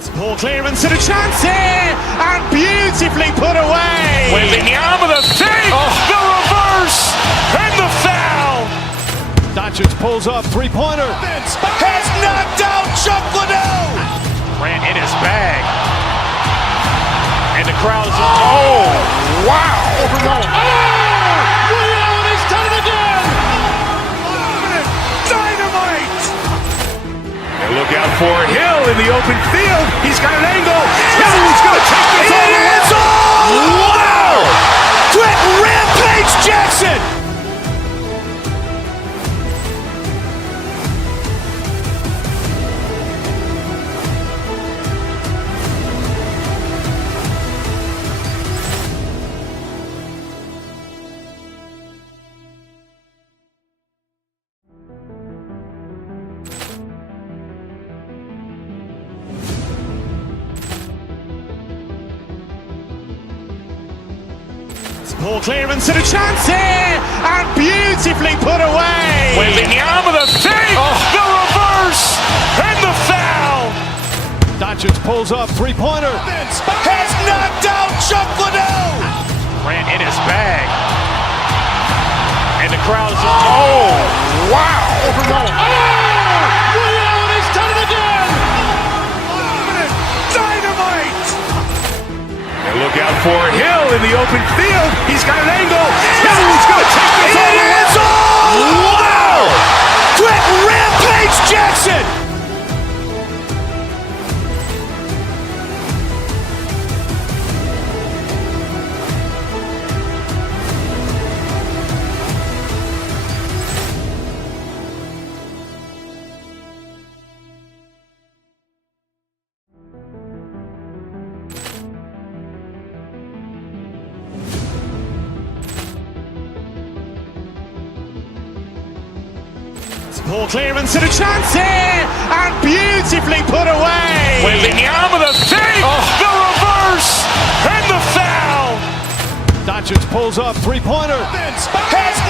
Poor clearance and a chance here, and beautifully put away. Waving the arm of the save, the reverse, and the foul. Doncic pulls up, three-pointer. Has knocked out Chuck Liddell. Ran in his bag. And the crowd is, oh, wow. He's done it again. Dynamite. And look out for Hill in the open field. He's got an angle. He's going to take this all the way. It's all. Wow. Quick Rampage Jackson. Poor clearance and a chance here, and beautifully put away. Waving the arm of the save, the reverse, and the foul. Doncic pulls up, three-pointer. Has knocked out Chuck Liddell. Ran in his bag. And the crowd is, oh, wow. He's done it again. Dynamite. And look out for Hill in the open field. He's got an angle. He's going to take this all the way. It's all. Wow. Quick Rampage Jackson. Poor clearance and a chance here, and beautifully put away. Waving the arm of the save, the reverse, and the foul. Doncic pulls up, three-pointer. Has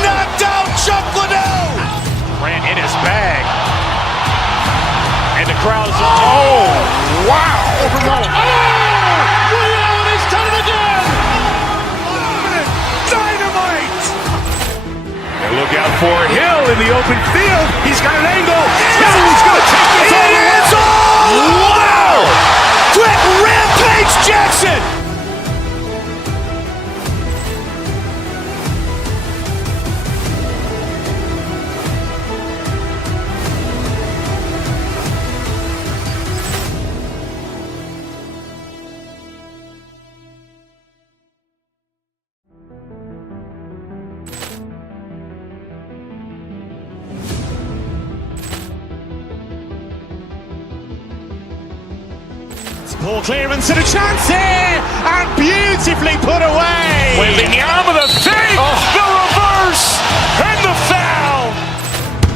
knocked out Chuck Liddell. Ran in his bag. And the crowd is, oh, wow. He's done it again. Dynamite. And look out for Hill in the open field. He's got an angle. He's going to take this all the way. It's all. Wow. Quick Rampage Jackson. Poor clearance and a chance here, and beautifully put away. Waving the arm of the save, the reverse, and the foul.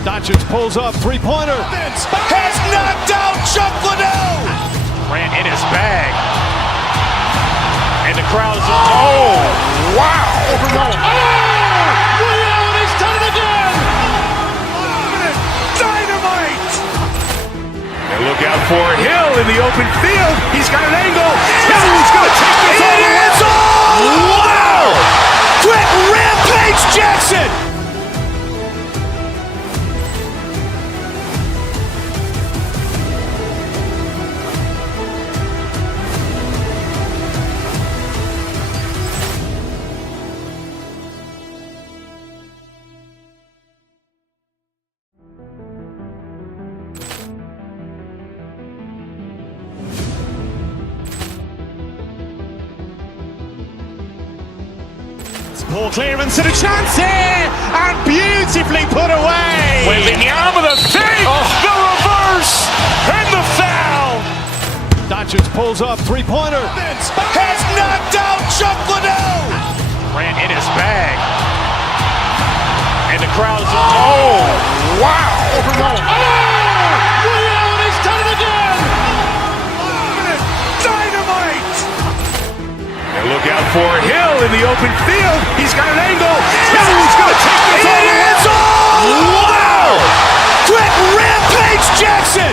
Doncic pulls up, three-pointer. Has knocked out Chuck Liddell. Ran in his bag. And the crowd is, oh, wow. He's done it again. Dynamite. And look out for Hill in the open field. He's got an angle. He's going to take this all the way. It's all. Wow. Quick Rampage Jackson. Poor clearance and a chance here, and beautifully put away. Waving the arm of the save, the reverse, and the foul. Doncic pulls up, three-pointer. Has knocked out Chuck Liddell. Ran in his bag. And the crowd is, oh, wow. He's done it again. Dynamite. And look out for Hill in the open field. He's got an angle. He's going to take this all the way. It's all. Wow. Quick Rampage Jackson.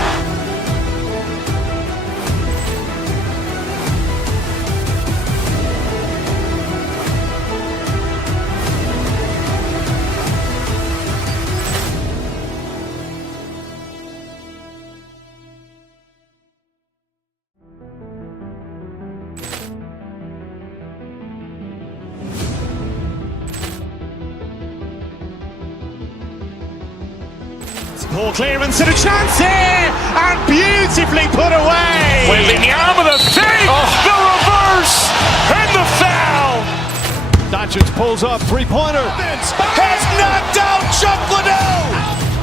Poor clearance and a chance here, and beautifully put away. Wembanyama the fake, the reverse, and the foul. Doncic pulls up, three-pointer. Has knocked out Chuck Liddell.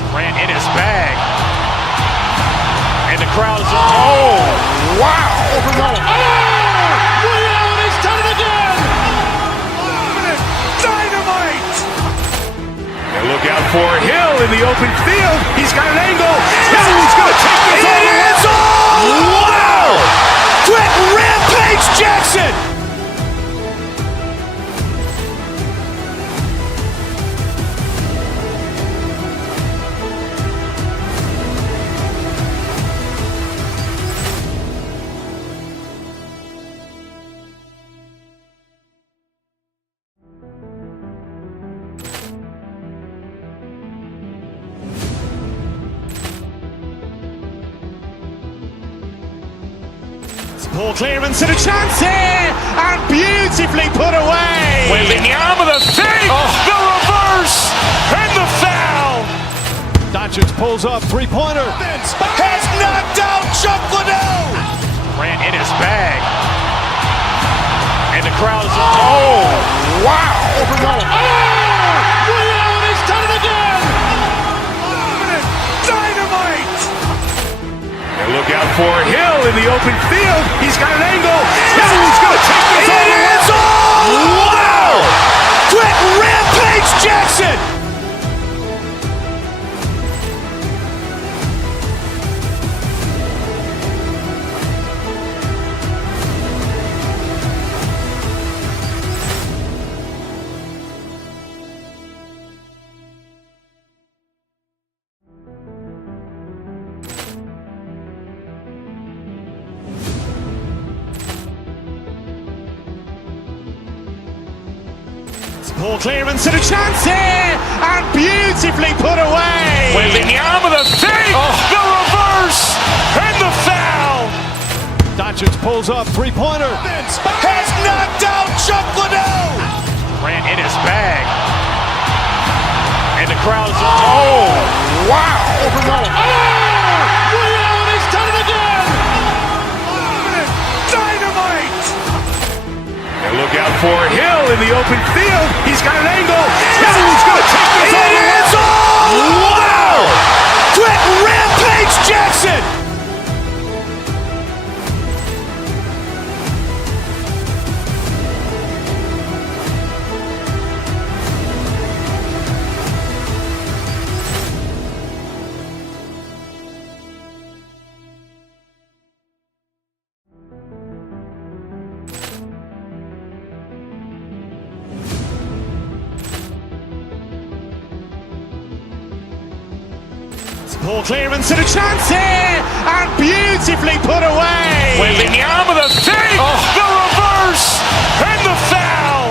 Ran in his bag. And the crowd is... Oh, wow. He's done it again. Dynamite. And look out for Hill in the open field. He's got an angle. Hill's going to take this all the way. Wow. Quick Rampage Jackson. Poor clearance and a chance here, and beautifully put away. Wembanyama the fake, the reverse, and the foul. Doncic pulls up, three-pointer. Has knocked out Chuck Liddell. Ran in his bag. And the crowd is... Oh, wow. He's done it again. Dynamite. And look out for Hill in the open field. He's got an angle. Hill's going to take this all the way. Wow. Quick Rampage Jackson. Poor clearance and a chance here, and beautifully put away. Wembanyama the fake, the reverse, and the foul. Doncic pulls up, three-pointer. Has knocked out Chuck Liddell. Ran in his bag. And the crowd is... Oh, wow. He's done it again. Dynamite. And look out for Hill in the open field. He's got an angle. Hill's going to take this all the way. Wow. Quick Rampage Jackson. Poor clearance and a chance here, and beautifully put away. Wembanyama the fake, the reverse, and the foul.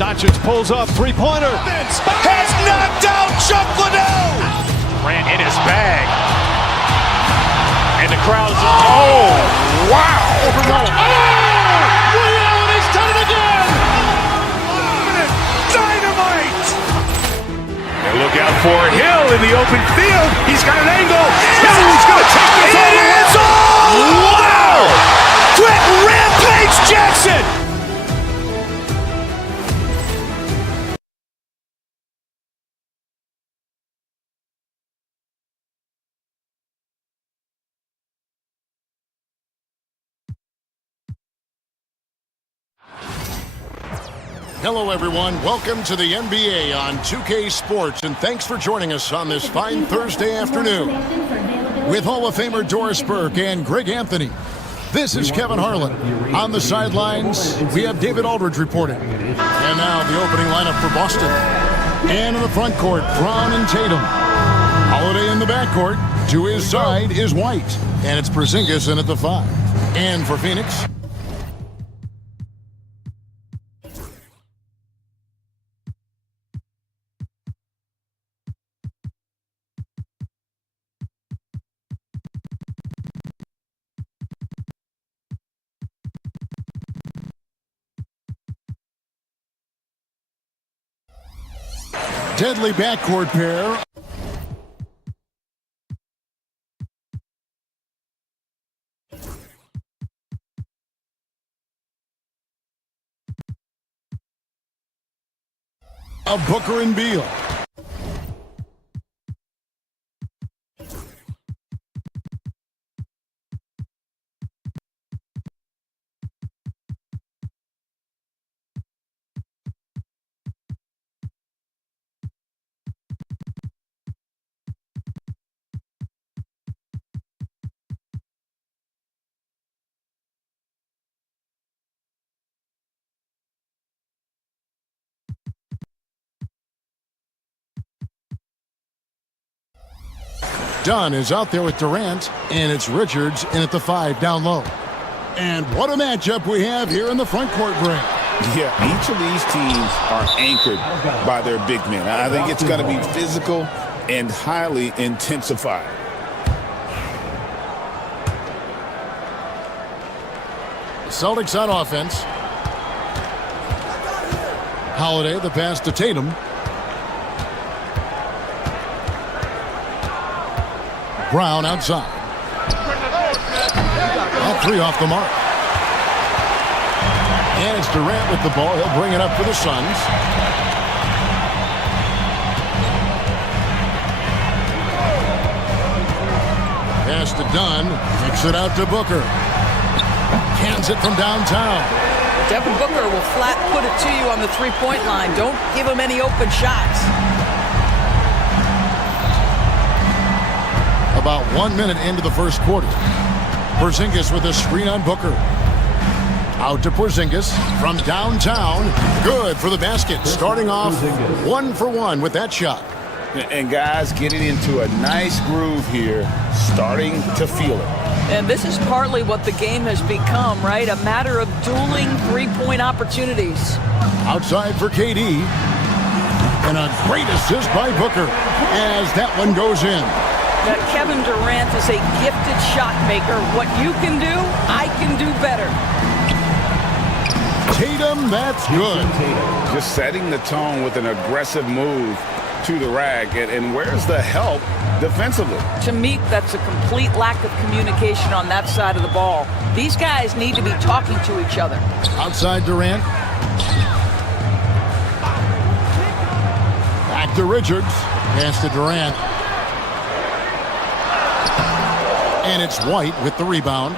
Doncic pulls up, three-pointer. Has knocked out Chuck Liddell. Ran in his bag. And the crowd is... Oh, wow. He's done it again. Dynamite. And look out for Hill in the open field. He's got an angle. Hill's going to take this all the way. Wow. Quick Rampage Jackson. Hello, everyone. Welcome to the NBA on 2K Sports, and thanks for joining us on this fine Thursday afternoon. With Hall of Famer Doris Burke and Greg Anthony, this is Kevin Harlan. On the sidelines, we have David Aldridge reporting. And now the opening lineup for Boston. And in the front court, Brown and Tatum. Holiday in the backcourt. To his side is White, and it's Porzingis in at the 5. And for Phoenix, deadly backcourt pair. of Booker and Beal. Dunn is out there with Durant, and it's Richards in at the 5 down low. And what a matchup we have here in the front court break. Yeah, each of these teams are anchored by their big men. I think it's going to be physical and highly intensified. The Celtics on offense. Holiday, the pass to Tatum. Brown outside. That 3 off the mark. And it's Durant with the ball. He'll bring it up for the Suns. Pass to Dunn. Kicks it out to Booker. Cans it from downtown. Devin Booker will flat put it to you on the three-point line. Don't give him any open shots. About 1 minute into the first quarter. Porzingis with a screen on Booker. Out to Porzingis from downtown. Good for the basket. Starting off 1 for 1 with that shot. And guys getting into a nice groove here, starting to feel it. And this is partly what the game has become, right? A matter of dueling three-point opportunities. Outside for KD. And a great assist by Booker as that one goes in. That Kevin Durant is a gifted shot maker. What you can do, I can do better. Tatum, that's good. Just setting the tone with an aggressive move to the rack. And where's the help defensively? To me, that's a complete lack of communication on that side of the ball. These guys need to be talking to each other. Outside Durant. Back to Richards. Pass to Durant. And it's White with the rebound.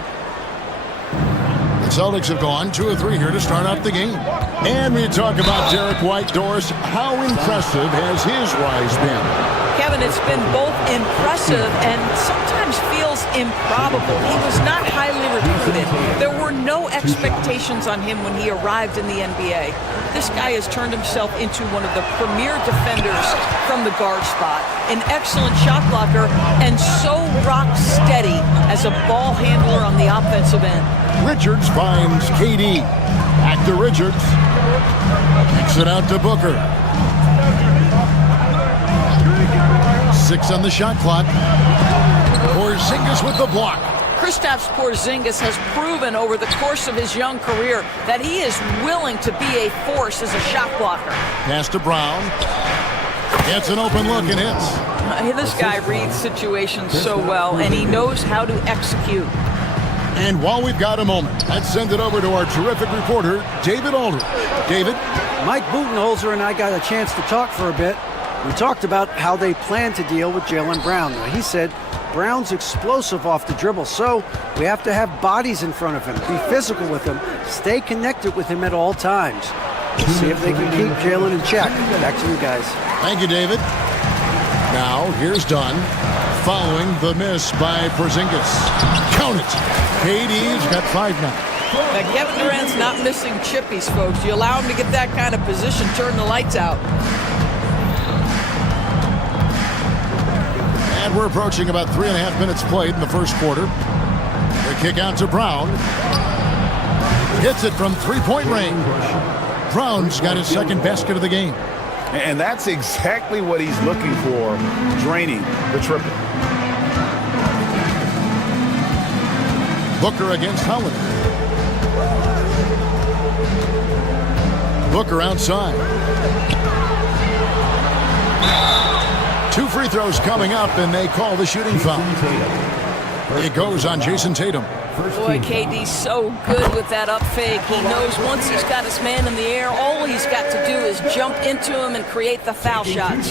The Celtics have gone 2 of 3 here to start out the game. And we talk about Derek White. Doris, how impressive has his rise been? Kevin, it's been both impressive and sometimes feels improbable. He was not highly recruited. There were no expectations on him when he arrived in the NBA. This guy has turned himself into one of the premier defenders from the guard spot, an excellent shot blocker, and so rock steady as a ball handler on the offensive end. Richards finds KD. Back to Richards. Kicks it out to Booker. 6 on the shot clock. Porzingis with the block. Kristaps Porzingis has proven over the course of his young career that he is willing to be a force as a shot blocker. Pass to Brown. Gets an open look and hits. This guy reads situations so well, and he knows how to execute. And while we've got a moment, let's send it over to our terrific reporter, David Aldridge. David? Mike Budenholzer and I got a chance to talk for a bit. We talked about how they plan to deal with Jaylen Brown. Now, he said Brown's explosive off the dribble, so we have to have bodies in front of him, be physical with him, stay connected with him at all times. We'll see if they can keep Jaylen in check. Back to you guys. Thank you, David. Now, here's Dunn, following the miss by Porzingis. Count it. KD's got 5 now. Now, Kevin Durant's not missing chippies, folks. You allow him to get that kind of position, turn the lights out. And we're approaching about 3.5 minutes played in the first quarter. The kick out to Brown. Hits it from 3-point range. Brown's got his second basket of the game. And that's exactly what he's looking for, draining the triple. Booker against Howard. Booker outside. 2 free throws coming up, and they call the shooting foul. It goes on Jason Tatum. Boy, KD's so good with that up fake. He knows once he's got his man in the air, all he's got to do is jump into him and create the foul shots.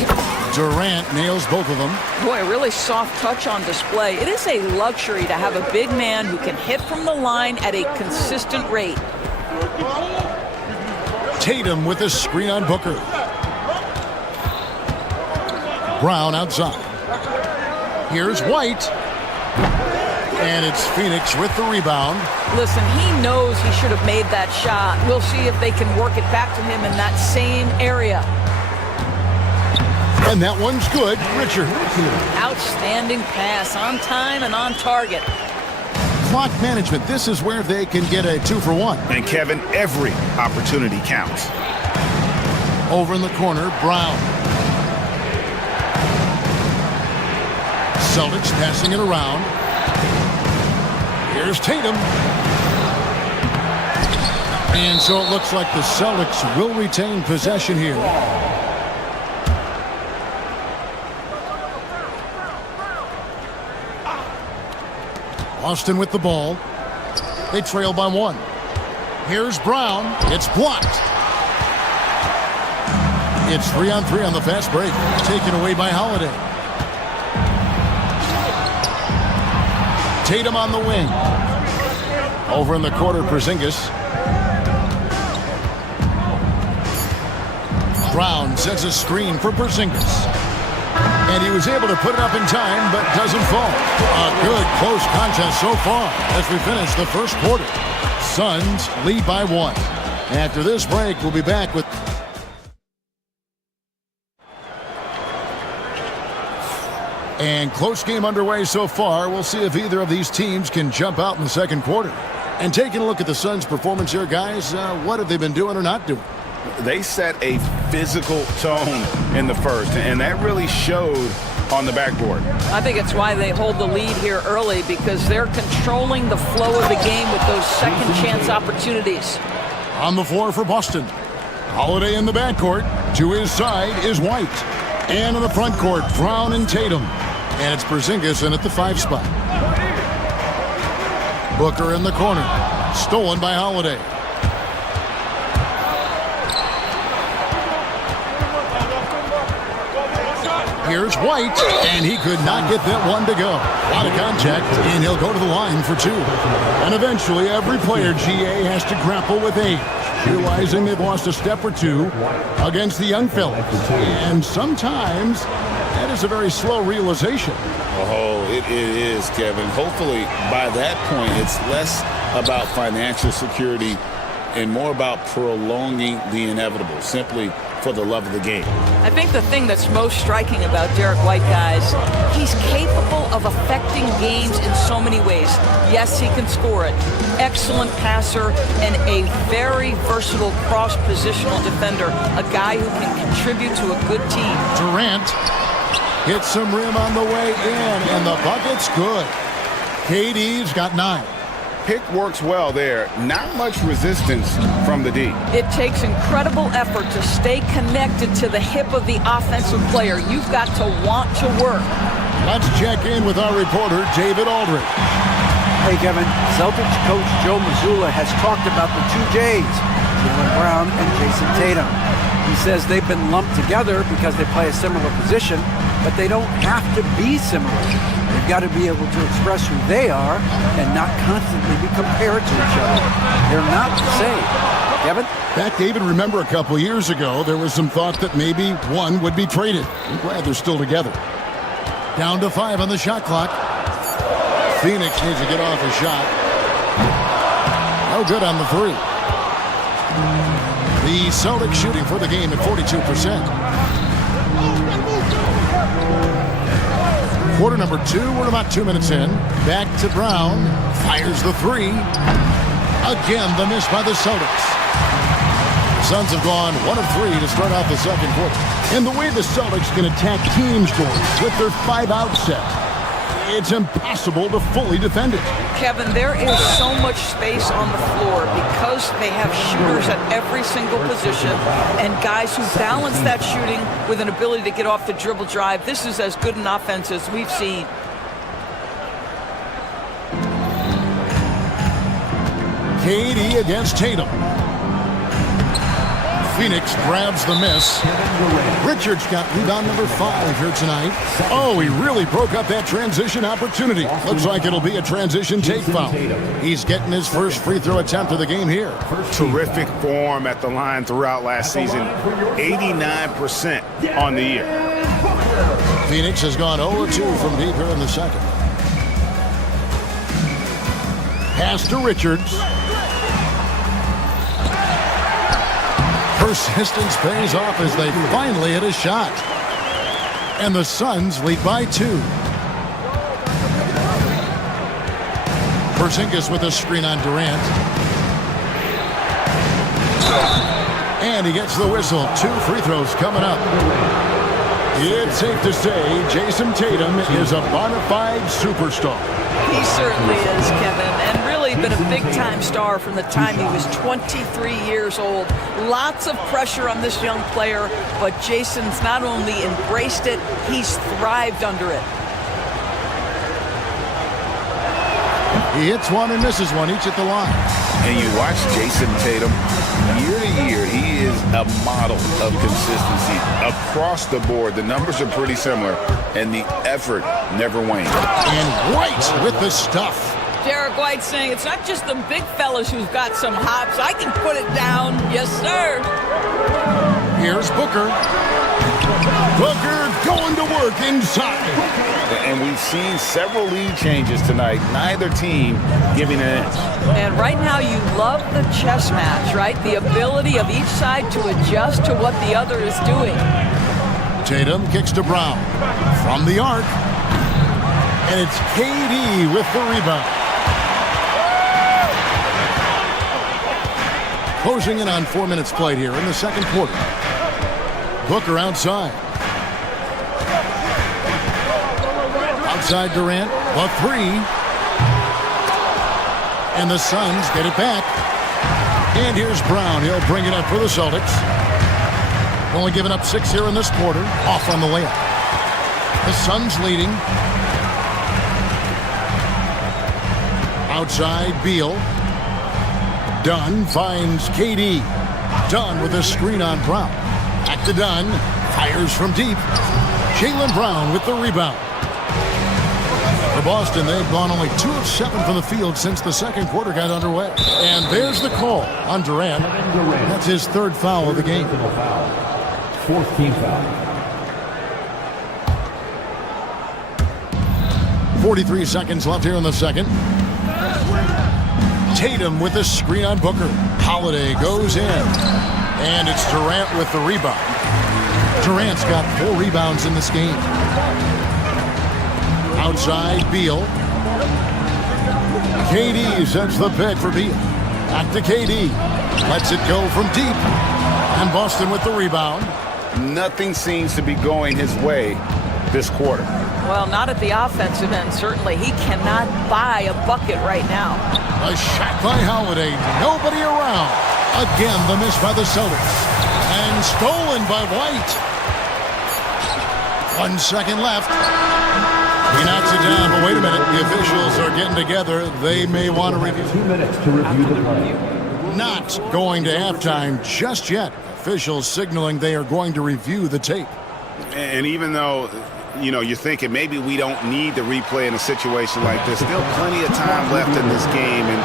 Durant nails both of them. Boy, a really soft touch on display. It is a luxury to have a big man who can hit from the line at a consistent rate. Tatum with a screen on Booker. Brown outside. Here's White. And it's Phoenix with the rebound. Listen, he knows he should have made that shot. We'll see if they can work it back to him in that same area. And that one's good. Richard. Outstanding pass, on time and on target. Clock management. This is where they can get a 2-for-1. And Kevin, every opportunity counts. Over in the corner, Brown. Celtics passing it around. Here's Tatum. And so it looks like the Celtics will retain possession here. Austin with the ball. They trail by 1. Here's Brown. It's blocked. It's 3-on-3 on the fast break. Taken away by Holiday. Tatum on the wing. Over in the corner, Porzingis. Brown sets a screen for Porzingis. And he was able to put it up in time, but doesn't fall. A good close contest so far as we finish the first quarter. Suns lead by 1. After this break, we'll be back with... And close game underway so far. We'll see if either of these teams can jump out in the second quarter. And taking a look at the Suns' performance here, guys, what have they been doing or not doing? They set a physical tone in the first, and that really showed on the backboard. I think it's why they hold the lead here early, because they're controlling the flow of the game with those second chance opportunities. On the floor for Boston. Holiday in the backcourt. To his side is White. And in the front court, Brown and Tatum. And it's Porzingis in at the 5 spot. Booker in the corner. Stolen by Holiday. Here's White, and he could not get that one to go. A lot of contact, and he'll go to the line for 2. And eventually, every player, GA, has to grapple with age, realizing they've lost a step or 2 against the young fellas. And sometimes, that is a very slow realization. Oh, it is, Kevin. Hopefully, by that point, it's less about financial security and more about prolonging the inevitable, simply for the love of the game. I think the thing that's most striking about Derek White, guys, he's capable of affecting games in so many ways. Yes, he can score it. Excellent passer and a very versatile cross-positional defender. A guy who can contribute to a good team. Durant hits some rim on the way in, and the bucket's good. KD's got 9. Pick works well there. Not much resistance from the D. It takes incredible effort to stay connected to the hip of the offensive player. You've got to want to work. Let's check in with our reporter, David Aldridge. Hey, Kevin. Celtics coach Joe Mazzulla has talked about the 2 J's, Jaylen Brown and Jason Tatum. He says they've been lumped together because they play a similar position, but they don't have to be similar. They've got to be able to express who they are and not constantly be compared to each other. They're not the same. Kevin? Back, David, remember a couple years ago, there was some thought that maybe one would be traded. I'm glad they're still together. Down to 5 on the shot clock. Phoenix needs to get off a shot. No good on the 3. The Celtics shooting for the game at 42%. Quarter number 2, we're about 2 minutes in. Back to Brown, fires the 3. Again, the miss by the Celtics. The Suns have gone 1 of 3 to start out the second quarter. And the way the Celtics can attack team scores with their 5-out set, it's impossible to fully defend it. Kevin, there is so much space on the floor because they have shooters at every single position and guys who balance that shooting with an ability to get off the dribble drive. This is as good an offense as we've seen. KD against Tatum. Phoenix grabs the miss. Richards got rebound number 5 here tonight. Oh, he really broke up that transition opportunity. Looks like it'll be a transition take foul. He's getting his first free throw attempt of the game here. Terrific form at the line throughout last season. 89% on the year. Phoenix has gone 0-2 from deep here in the second. Pass to Richards. Persistence pays off as they finally hit a shot. And the Suns lead by 2. Porzingis with a screen on Durant. And he gets the whistle. 2 free throws coming up. It's safe to say Jason Tatum is a bona fide superstar. He certainly is, Kevin, and really been a big-time star from the time he was 23 years old. Lots of pressure on this young player, but Jason's not only embraced it, he's thrived under it. He hits one and misses one, each at the line. And you watch Jason Tatum, year to year, he is a model of consistency across the board. The numbers are pretty similar, and the effort never wanes. And White with the stuff. Derek White saying it's not just the big fellas who've got some hops. I can put it down. Yes, sir. Here's Booker. Booker going to work inside. And we've seen several lead changes tonight. Neither team giving an inch. And right now you love the chess match, right? The ability of each side to adjust to what the other is doing. Tatum kicks to Brown from the arc. And it's KD with the rebound. Closing in on 4 minutes played here in the second quarter. Booker outside. Outside Durant, the 3. And the Suns get it back. And here's Brown. He'll bring it up for the Celtics. Only giving up 6 here in this quarter. Off on the layup. The Suns leading. Outside Beal. Dunn finds KD. Dunn with a screen on Brown. Back to Dunn. Fires from deep. Jaylen Brown with the rebound. For Boston, they've gone only 2 of 7 from the field since the second quarter got underway. And there's the call on Durant. That's his 3rd foul of the game. 4th team foul. 43 seconds left here in the second. Tatum with a screen on Booker. Holiday goes in. And it's Durant with the rebound. Durant's got 4 rebounds in this game. Outside Beal. KD sets the pick for Beal. Back to KD. Lets it go from deep. And Boston with the rebound. Nothing seems to be going his way this quarter. Well, not at the offensive end, certainly. He cannot buy a bucket right now. A shot by Holiday. Nobody around. Again, the miss by the Celtics. And stolen by White. 1 second left. He knocks it down, but wait a minute. The officials are getting together. They may want to review. 2 minutes to review the play. Not going to halftime just yet. Officials signaling they are going to review the tape. And even though, you're thinking maybe we don't need the replay in a situation like this, still plenty of time left in this game, and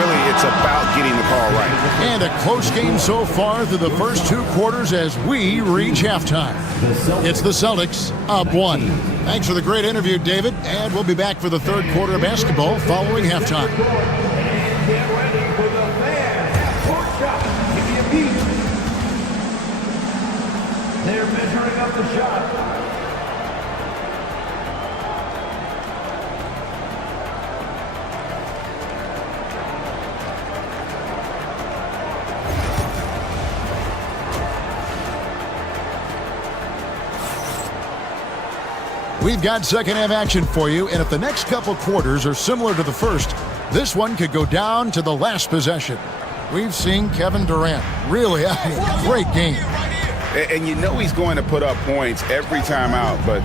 really it's about getting the call right. And a close game so far through the first 2 quarters as we reach halftime. It's the Celtics up 1. Thanks for the great interview, David, and we'll be back for the 3rd quarter of basketball following halftime. Get ready for the fans. Court shot. Give me a beat. They're measuring up the shot. We've got second half action for you, and if the next couple quarters are similar to the first, this one could go down to the last possession. We've seen Kevin Durant really having a great game. And he's going to put up points every time out, but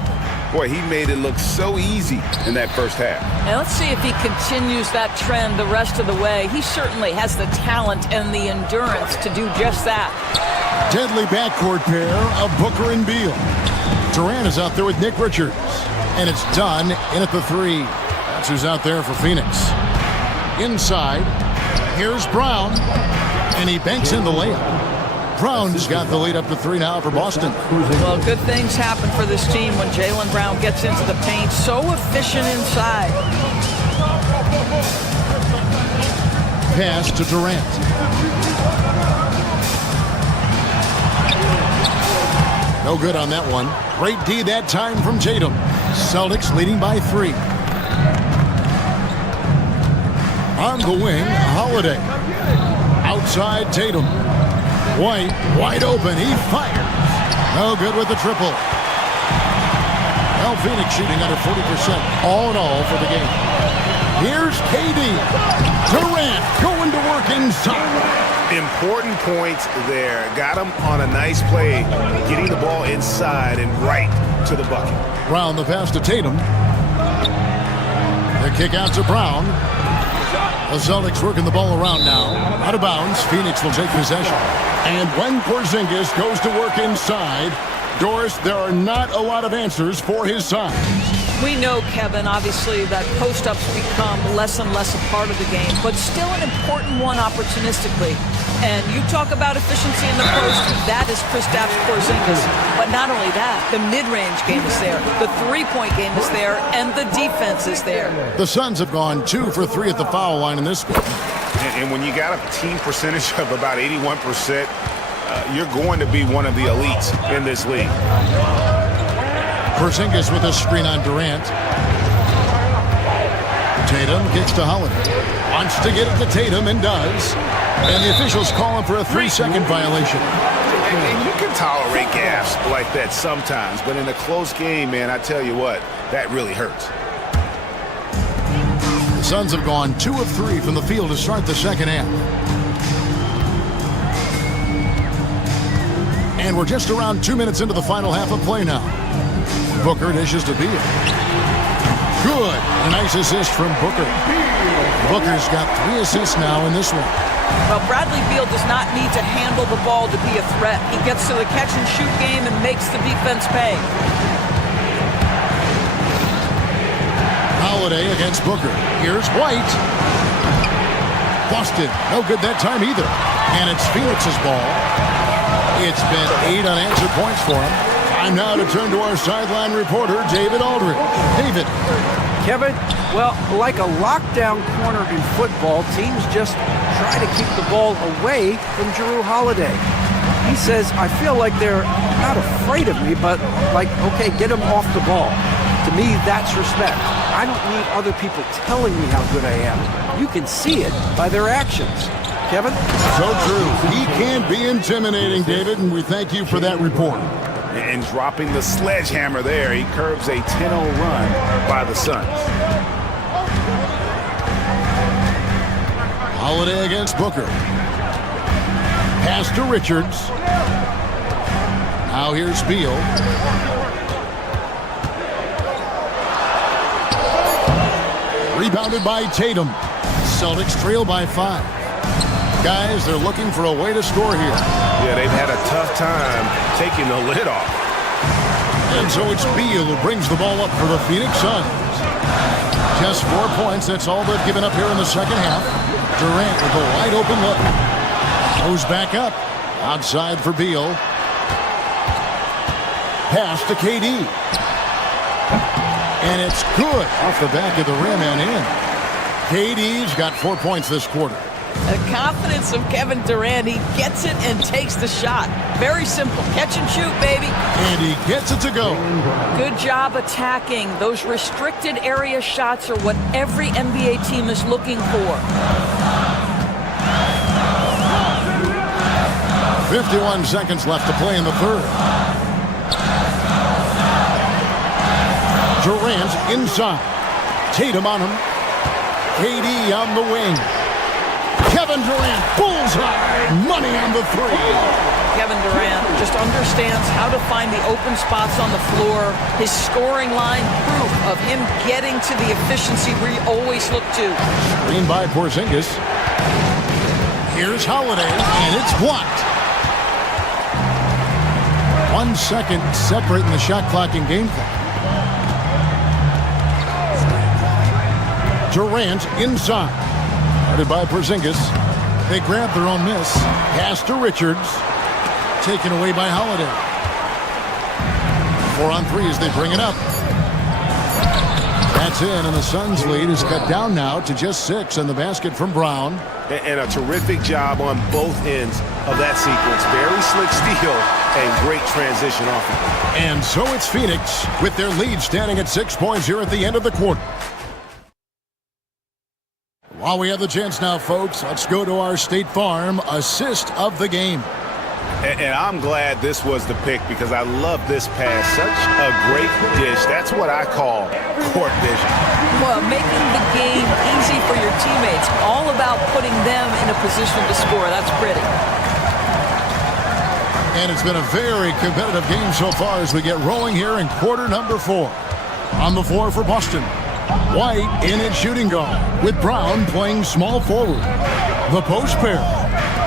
Boy, he made it look so easy in that first half. Now let's see if he continues that trend the rest of the way. He certainly has the talent and the endurance to do just that. Deadly backcourt pair of Booker and Beal. Durant is out there with Nick Richards. And it's done in at the three. That's who's out there for Phoenix. Inside, here's Brown. And he banks in the layup. Brown's got the lead up to 3 now for Boston. Well, good things happen for this team when Jaylen Brown gets into the paint. So efficient inside. Pass to Durant. No good on that one. Great D that time from Tatum. Celtics leading by 3. On the wing, Holiday. Outside Tatum. White, wide open, he fires. No good with the triple. Well, Phoenix shooting under 40% all in all for the game. Here's KD. Durant going to work inside. Important points there. Got him on a nice play, getting the ball inside and right to the bucket. Brown the pass to Tatum. The kick out to Brown. The Celtics working the ball around now. Out of bounds, Phoenix will take possession. And when Porzingis goes to work inside, Doris, there are not a lot of answers for his size. We know, Kevin, obviously, that post-ups become less and less a part of the game, but still an important one opportunistically. And you talk about efficiency in the post, that is Kristaps Porzingis. But not only that, the mid-range game is there, the three-point game is there, and the defense is there. The Suns have gone 2 for 3 at the foul line in this game. And when you got a team percentage of about 81%, you're going to be one of the elites in this league. Porzingis with a screen on Durant. Tatum kicks to Holiday. Wants to get it to Tatum and does. And the officials call him for a 3-second violation. And you can tolerate gaffes like that sometimes, but in a close game, man, I tell you what, that really hurts. The Suns have gone 2 of 3 from the field to start the second half. And we're just around 2 minutes into the final half of play now. Booker dishes to Beal. Good. A nice assist from Booker. Booker's got 3 assists now in this one. Well, Bradley Beal does not need to handle the ball to be a threat. He gets to the catch-and-shoot game and makes the defense pay. Holiday against Booker. Here's White. Busted. No good that time either. And it's Phoenix's ball. It's been 8 unanswered points for him. Time now to turn to our sideline reporter, David Aldridge. David. Kevin, well, like a lockdown corner in football, teams just try to keep the ball away from Jrue Holiday. He says, I feel like they're not afraid of me, but like, okay, get him off the ball. To me, that's respect. I don't need other people telling me how good I am. You can see it by their actions. Kevin? So true. He can be intimidating, David, and we thank you for that report. And dropping the sledgehammer there, he curbs a 10-0 run by the Suns. Holiday against Booker. Pass to Richards. Now here's Beal. Rebounded by Tatum. Celtics trail by 5. Guys, they're looking for a way to score here. Yeah, they've had a tough time taking the lid off. And so it's Beal who brings the ball up for the Phoenix Suns. Just 4 points, that's all they've given up here in the second half. Durant with a wide open look. Goes back up. Outside for Beal. Pass to KD. And it's good off the back of the rim and in. KD's got 4 points this quarter. The confidence of Kevin Durant. He gets it and takes the shot. Very simple. Catch and shoot, baby. And he gets it to go. Good job attacking. Those restricted area shots are what every NBA team is looking for. 51 seconds left to play in the third. Durant inside. Tatum on him. KD on the wing. Kevin Durant, bullseye, money on the 3. Kevin Durant. Just understands how to find the open spots on the floor. His scoring line, proof of him getting to the efficiency we always look to. Screen by Porzingis. Here's Holiday, and it's blocked. 1 second separating the shot clock and game clock. Durant inside. Guarded by Porzingis. They grab their own miss. Pass to Richards. Taken away by Holiday. 4 on 3 as they bring it up. That's in, and the Suns' lead is cut down now to just 6, and the basket from Brown. And a terrific job on both ends of that sequence. Very slick steal and great transition offense. And so it's Phoenix with their lead standing at 6 points here at the end of the quarter. While we have the chance now, folks, let's go to our State Farm assist of the game. And I'm glad this was the pick because I love this pass. Such a great dish. That's what I call court vision. Well, making the game easy for your teammates. All about putting them in a position to score. That's pretty. And it's been a very competitive game so far as we get rolling here in quarter number 4. On the floor for Boston, White in at shooting guard with Brown playing small forward. The post pair,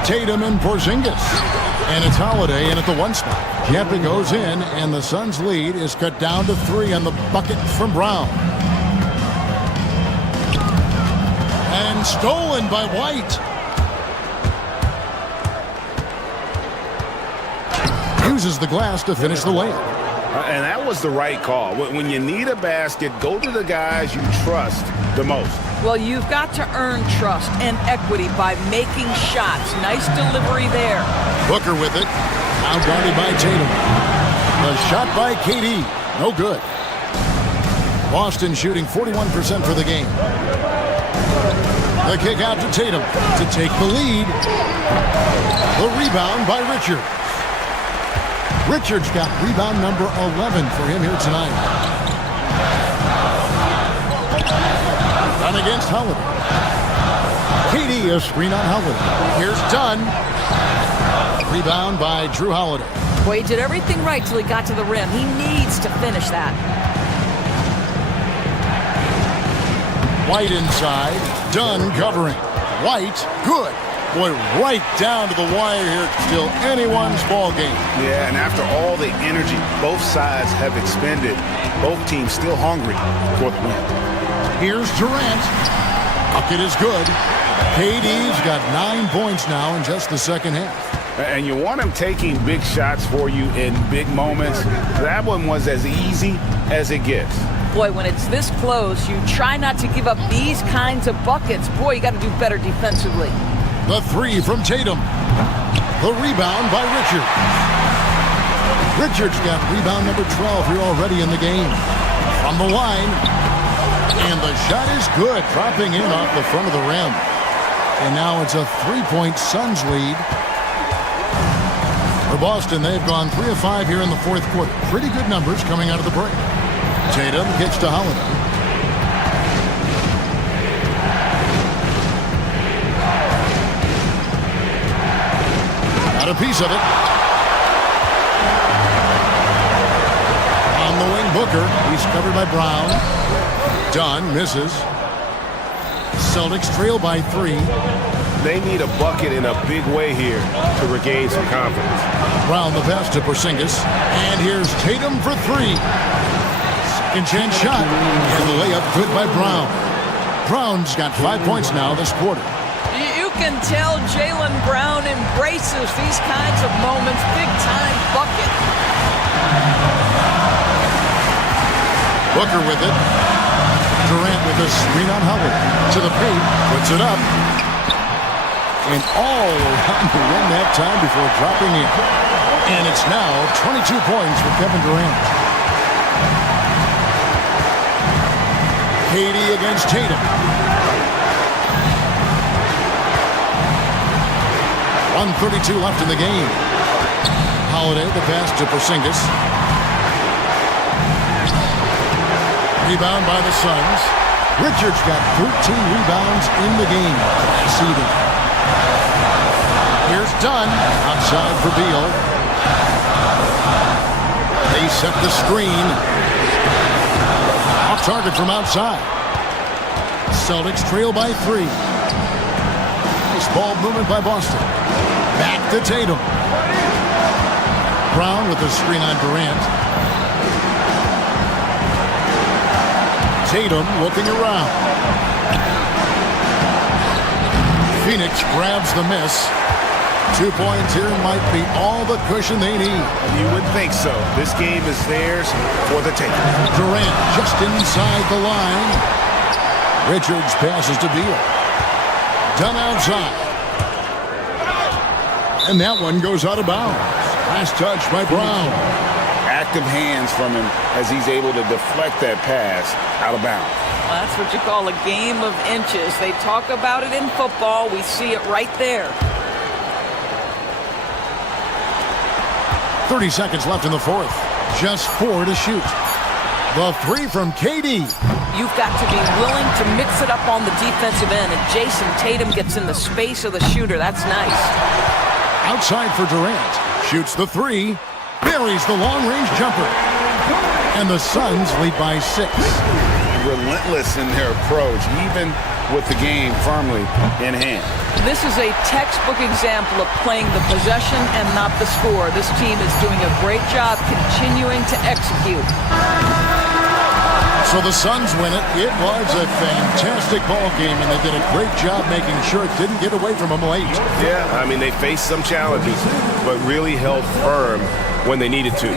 Tatum and Porzingis. And it's Holiday in at the 1 spot. Kemba goes in, and the Suns' lead is cut down to 3 on the bucket from Brown. And stolen by White. Uses the glass to finish the layup. And that was the right call. When you need a basket, go to the guys you trust the most. Well, you've got to earn trust and equity by making shots. Nice delivery there. Booker with it. Now guarded by Tatum. The shot by KD. No good. Boston shooting 41% for the game. The kick out to Tatum to take the lead. The rebound by Richards. Richards got rebound number 11 for him here tonight. Done against Holiday. KD a screen on Holiday. Here's Dunn. Rebound by Drew Holiday. Boy, he did everything right till he got to the rim. He needs to finish that. White inside. Dunn covering. White, good. Boy, right down to the wire here. Still anyone's ball game. Yeah, and after all the energy both sides have expended, both teams still hungry for the win. Here's Durant. Bucket is good. KD's got 9 points now in just the second half. And you want him taking big shots for you in big moments. That one was as easy as it gets. Boy, when it's this close, you try not to give up these kinds of buckets. Boy, you got to do better defensively. The 3 from Tatum. The rebound by Richards. Richards got rebound number 12 here already in the game. From the line. And the shot is good. Dropping in off the front of the rim. And now it's a 3-point Suns lead. For Boston, they've gone 3 of 5 here in the fourth quarter. Pretty good numbers coming out of the break. Tatum gets to Holiday. Got a piece of it. On the wing, Booker. He's covered by Brown. Dunn misses. Celtics trail by 3. They need a bucket in a big way here to regain some confidence. Brown the pass to Porzingis. And here's Tatum for 3. Second chance shot. And the layup good by Brown. Brown's got 5 points now this quarter. You can tell Jaylen Brown embraces these kinds of moments. Big-time bucket. Booker with it. Durant with a screen on Howard. To the paint. Puts it up. And all around the rim that time before dropping in. And it's now 22 points for Kevin Durant. KD against Tatum. 1:32 left in the game. Holiday, the pass to Porzingis. Rebound by the Suns. Richards got 13 rebounds in the game. Seeding. Here's Dunn. Outside for Beal. They set the screen. Off target from outside. Celtics trail by 3. Nice ball movement by Boston. Back to Tatum. Brown with the screen on Durant. Tatum looking around. Phoenix grabs the miss. 2 points here might be all the cushion they need. You would think so. This game is theirs for the taking. Durant just inside the line. Richards passes to Beal. Done outside. And that one goes out of bounds. Last touch by Brown. Active hands from him as he's able to deflect that pass out of bounds. Well, that's what you call a game of inches. They talk about it in football. We see it right there. 30 seconds left in the fourth. Just 4 to shoot. The 3 from KD. You've got to be willing to mix it up on the defensive end, and Jason Tatum gets in the space of the shooter. That's nice. Outside for Durant. Shoots the 3. Buries the long-range jumper. And the Suns lead by 6. Relentless in their approach, even with the game firmly in hand. This is a textbook example of playing the possession and not the score. This team is doing a great job continuing to execute. So the Suns win it. It was a fantastic ball game, and they did a great job making sure it didn't get away from them late. Yeah, I mean, they faced some challenges, but really held firm when they needed to.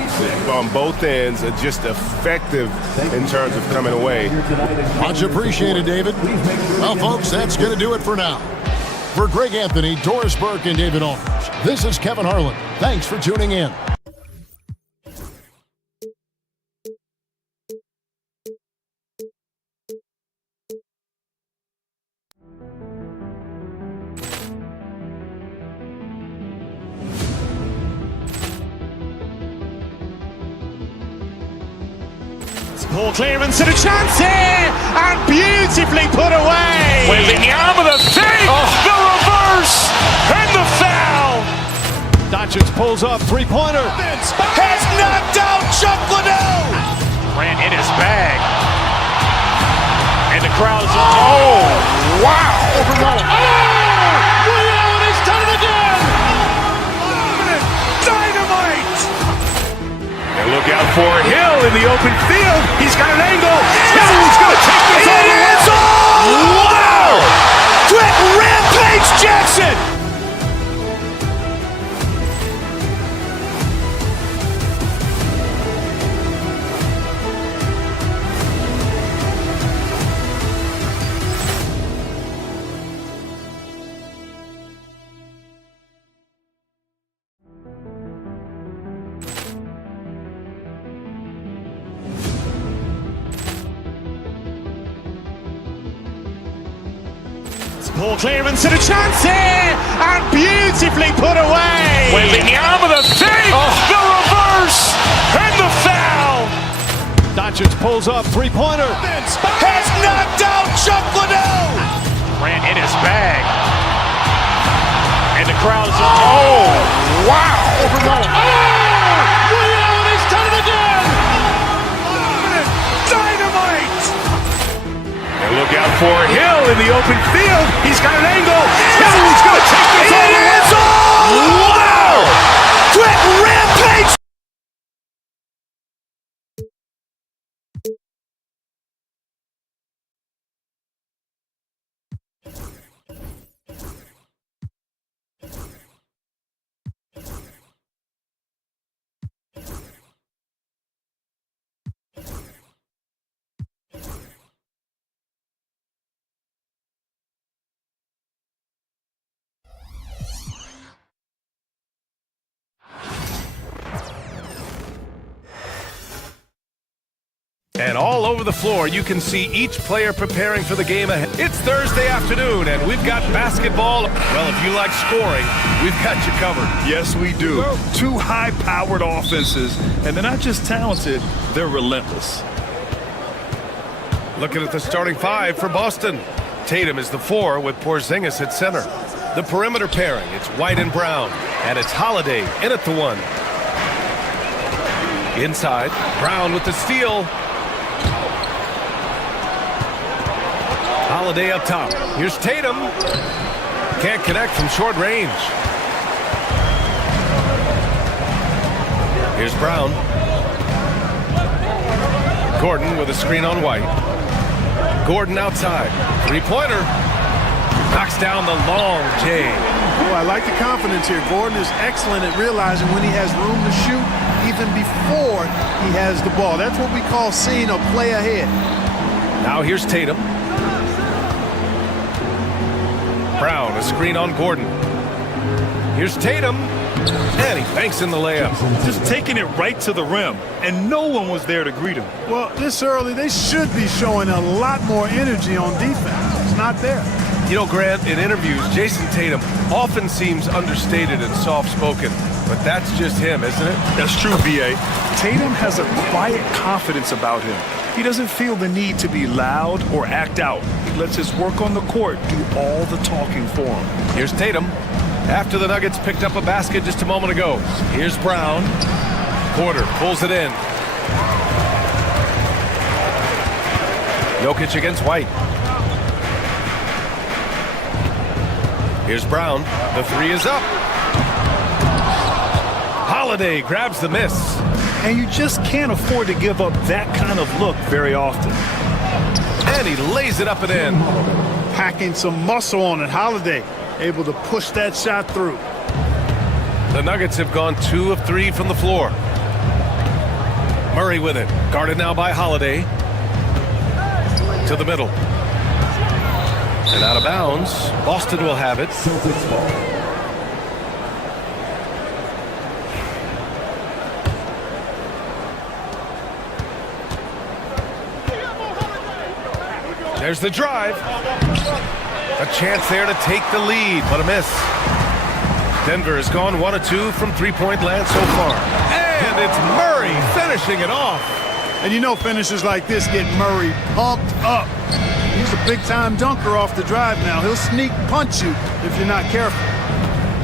On both ends, just effective in terms of coming away. Much appreciated, David. Well, folks, that's going to do it for now. For Greg Anthony, Doris Burke, and David Aldridge, this is Kevin Harlan. Thanks for tuning in. Ball clearance and a chance here, and beautifully put away. Wembanyama the fake, the reverse, and the foul. Doncic pulls up, three-pointer. Has knocked out Chuck Liddell. Ran in his bag. And the crowd is, oh, wow. Ray Allen has done it again. Dynamite. And look out for Hill in the open field. He's got an angle. Hill's going to take this all the way. Wow. Quick Rampage Jackson. Ball clearance and a chance here, and beautifully put away. Wembanyama the fake, the reverse, and the foul. Doncic pulls up, three-pointer. Has knocked out Chuck Liddell. Ran in his bag. And the crowd is, oh, wow. Ray Allen has done it again. Dynamite. And look out for Hill in the open field. He's got an angle. Hill's going to take this all the way. Wow. Quick Rampage. And all over the floor, you can see each player preparing for the game ahead. It's Thursday afternoon, and we've got basketball. Well, if you like scoring, we've got you covered. Yes, we do. Two high-powered offenses, and they're not just talented, they're relentless. Looking at the starting five for Boston. Tatum is the 4 with Porzingis at center. The perimeter pairing, it's White and Brown. And it's Holiday in at the 1. Inside, Brown with the steal. Holiday up top. Here's Tatum. Can't connect from short range. Here's Brown. Gordon with a screen on White. Gordon outside. Three-pointer. Knocks down the long J. Oh, I like the confidence here. Gordon is excellent at realizing when he has room to shoot even before he has the ball. That's what we call seeing a play ahead. Now here's Tatum. Brown, a screen on Gordon. Here's Tatum. And he banks in the layup. Just taking it right to the rim, and no one was there to greet him. Well, this early, they should be showing a lot more energy on defense. It's not there. You know, Grant, in interviews, Jason Tatum often seems understated and soft-spoken. But that's just him, isn't it? That's true, B.A. Tatum has a quiet confidence about him. He doesn't feel the need to be loud or act out. He lets his work on the court do all the talking for him. Here's Tatum. After the Nuggets picked up a basket just a moment ago. Here's Brown. Porter pulls it in. Jokic against White. Here's Brown. The 3 is up. Holiday grabs the miss. And you just can't afford to give up that kind of look very often. And he lays it up and in. Packing some muscle on it. Holiday able to push that shot through. The Nuggets have gone 2 of 3 from the floor. Murray with it. Guarded now by Holiday. To the middle. And out of bounds. Boston will have it. There's the drive. A chance there to take the lead, but a miss. Denver has gone 1 of 2 from three-point land so far. And it's Murray finishing it off. And you know finishers like this get Murray pumped up. He's a big-time dunker off the drive now. He'll sneak punch you if you're not careful.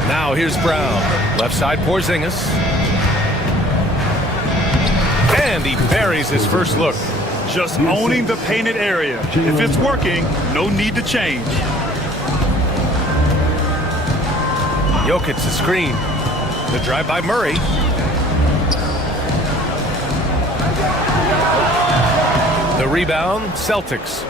Now here's Brown. Left side Porzingis. And he buries his first look. Just owning the painted area. If it's working, no need to change. Jokic the screen. The drive by Murray. The rebound, Celtics.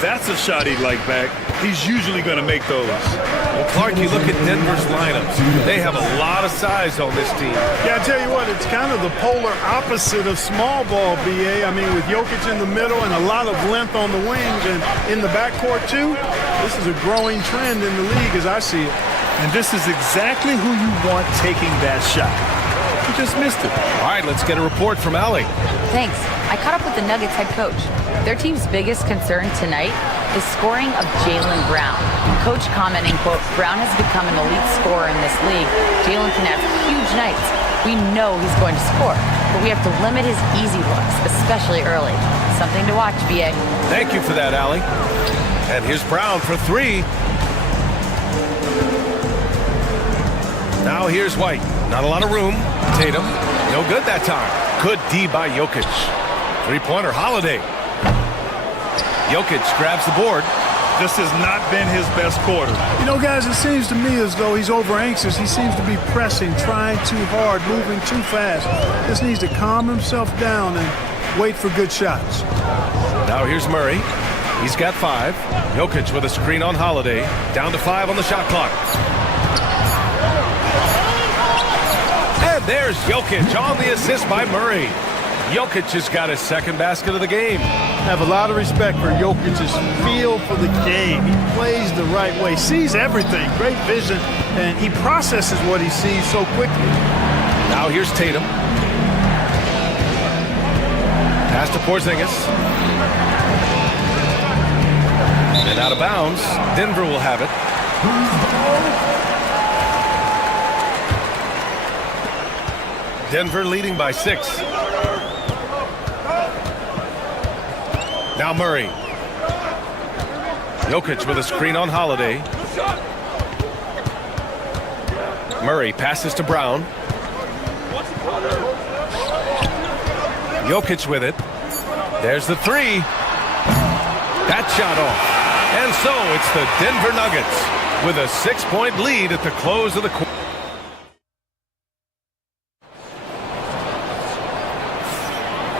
That's a shot he'd like back. He's usually going to make those. Well, Clark, you look at Denver's lineups. They have a lot of size on this team. Yeah, I tell you what, it's kind of the polar opposite of small ball, B.A. I mean, with Jokic in the middle and a lot of length on the wings and in the backcourt, too, this is a growing trend in the league as I see it. And this is exactly who you want taking that shot. You just missed it. All right, let's get a report from Allie. Thanks. I caught up with the Nuggets head coach. Their team's biggest concern tonight is scoring of Jaylen Brown. Coach commenting, quote, Brown has become an elite scorer in this league. Jaylen can have huge nights. We know he's going to score, but we have to limit his easy looks, especially early. Something to watch, B.A. Thank you for that, Allie. And here's Brown for 3. Now here's White. Not a lot of room. Tatum. No good that time. Good D by Jokic. Three-pointer Holiday. Jokic grabs the board. This has not been his best quarter. You know, guys, it seems to me as though he's over-anxious. He seems to be pressing, trying too hard, moving too fast. Just needs to calm himself down and wait for good shots. Now here's Murray. He's got 5. Jokic with a screen on Holiday. Down to 5 on the shot clock. And there's Jokic on the assist by Murray. Jokic has got his second basket of the game. I have a lot of respect for Jokic's feel for the game. He plays the right way, sees everything, great vision, and he processes what he sees so quickly. Now here's Tatum. Pass to Porzingis. And out of bounds. Denver will have it. Denver leading by 6. Now Murray. Jokic with a screen on Holiday. Murray passes to Brown. Jokic with it. There's the three. That shot off. And so it's the Denver Nuggets with a 6-point lead at the close of the quarter.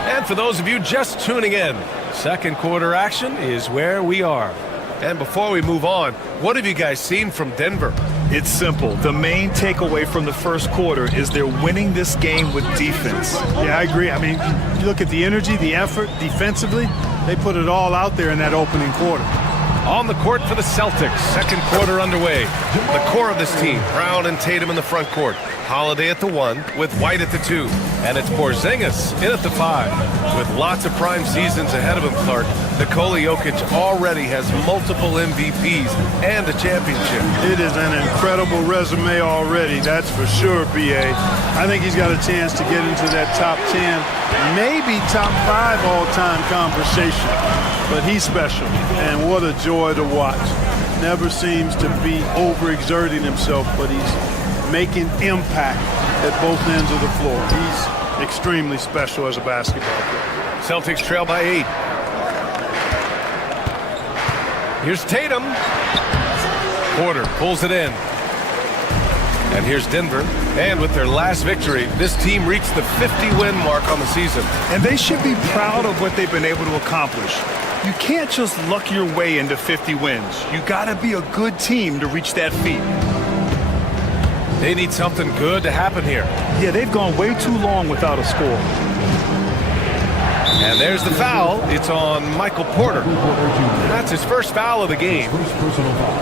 And for those of you just tuning in, second quarter action is where we are. And before we move on, what have you guys seen from Denver? It's simple. The main takeaway from the first quarter is they're winning this game with defense. Yeah, I agree. I mean, you look at the energy, the effort defensively, they put it all out there in that opening quarter. On the court for the Celtics, second quarter underway. The core of this team, Brown and Tatum in the front court. Holiday at the 1 with White at the 2. And it's Porzingis in at the 5. With lots of prime seasons ahead of him, Clark, Nikola Jokic already has multiple MVPs and a championship. It is an incredible resume already, that's for sure, B.A. I think he's got a chance to get into that top 10, maybe top 5 all-time conversation. But he's special, and what a joy to watch. Never seems to be overexerting himself, but he's making impact at both ends of the floor. He's extremely special as a basketball player. Celtics trail by 8. Here's Tatum. Porter pulls it in. And here's Denver. And with their last victory, this team reached the 50-win mark on the season. And they should be proud of what they've been able to accomplish. You can't just luck your way into 50 wins. You gotta be a good team to reach that feat. They need something good to happen here. Yeah, they've gone way too long without a score. And there's the foul. It's on Michael Porter. That's his first foul of the game. First personal foul.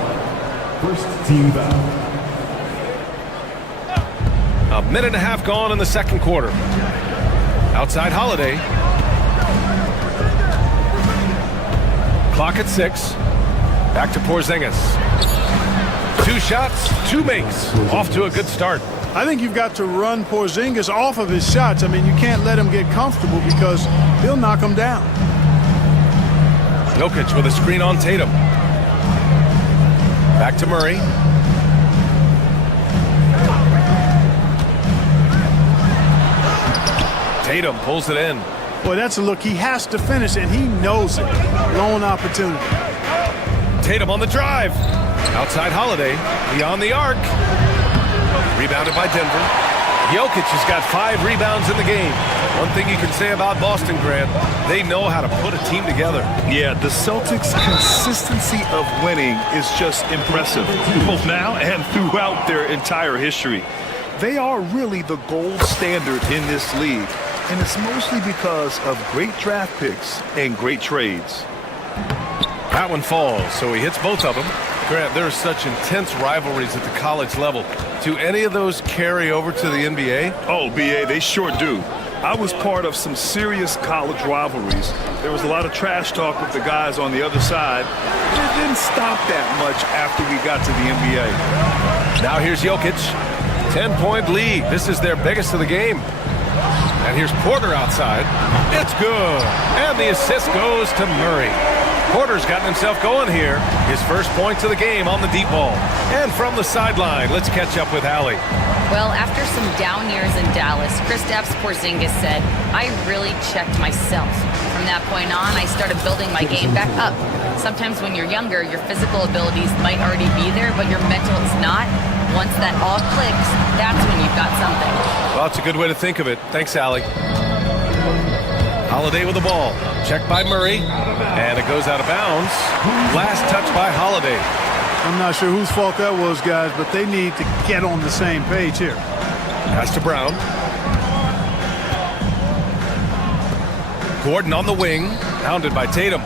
First team foul. A minute and a half gone in the second quarter. Outside Holiday. Clock at 6. Back to Porzingis. 2 shots, 2 makes. Off to a good start. I think you've got to run Porzingis off of his shots. I mean, you can't let him get comfortable because he'll knock him down. Jokic with a screen on Tatum. Back to Murray. Tatum pulls it in. Boy, that's a look he has to finish, and he knows it. Lone opportunity. Tatum on the drive. Outside Holiday. Beyond the arc. Rebounded by Denver. Jokic has got 5 rebounds in the game. One thing you can say about Boston, Grant, they know how to put a team together. Yeah, the Celtics' consistency of winning is just impressive, both now and throughout their entire history. They are really the gold standard in this league, and it's mostly because of great draft picks and great trades. That one falls, so he hits both of them. Grant, there are such intense rivalries at the college level. Do any of those carry over to the NBA? Oh, B.A., they sure do. I was part of some serious college rivalries. There was a lot of trash talk with the guys on the other side. It didn't stop that much after we got to the NBA. Now here's Jokic. 10-point lead. This is their biggest of the game. And here's Porter outside. It's good. And the assist goes to Murray. Porter's gotten himself going here. His first points of the game on the deep ball. And from the sideline, let's catch up with Allie. Well, after some down years in Dallas, Kristaps Porzingis said, I really checked myself. From that point on, I started building my game back up. Sometimes when you're younger, your physical abilities might already be there, but your mental is not. Once that all clicks, that's when you've got something. Well, it's a good way to think of it. Thanks, Allie. Holiday with the ball. Checked by Murray. And it goes out of bounds. Last touch by Holiday. I'm not sure whose fault that was, guys, but they need to get on the same page here. Pass to Brown. Gordon on the wing. Pounded by Tatum.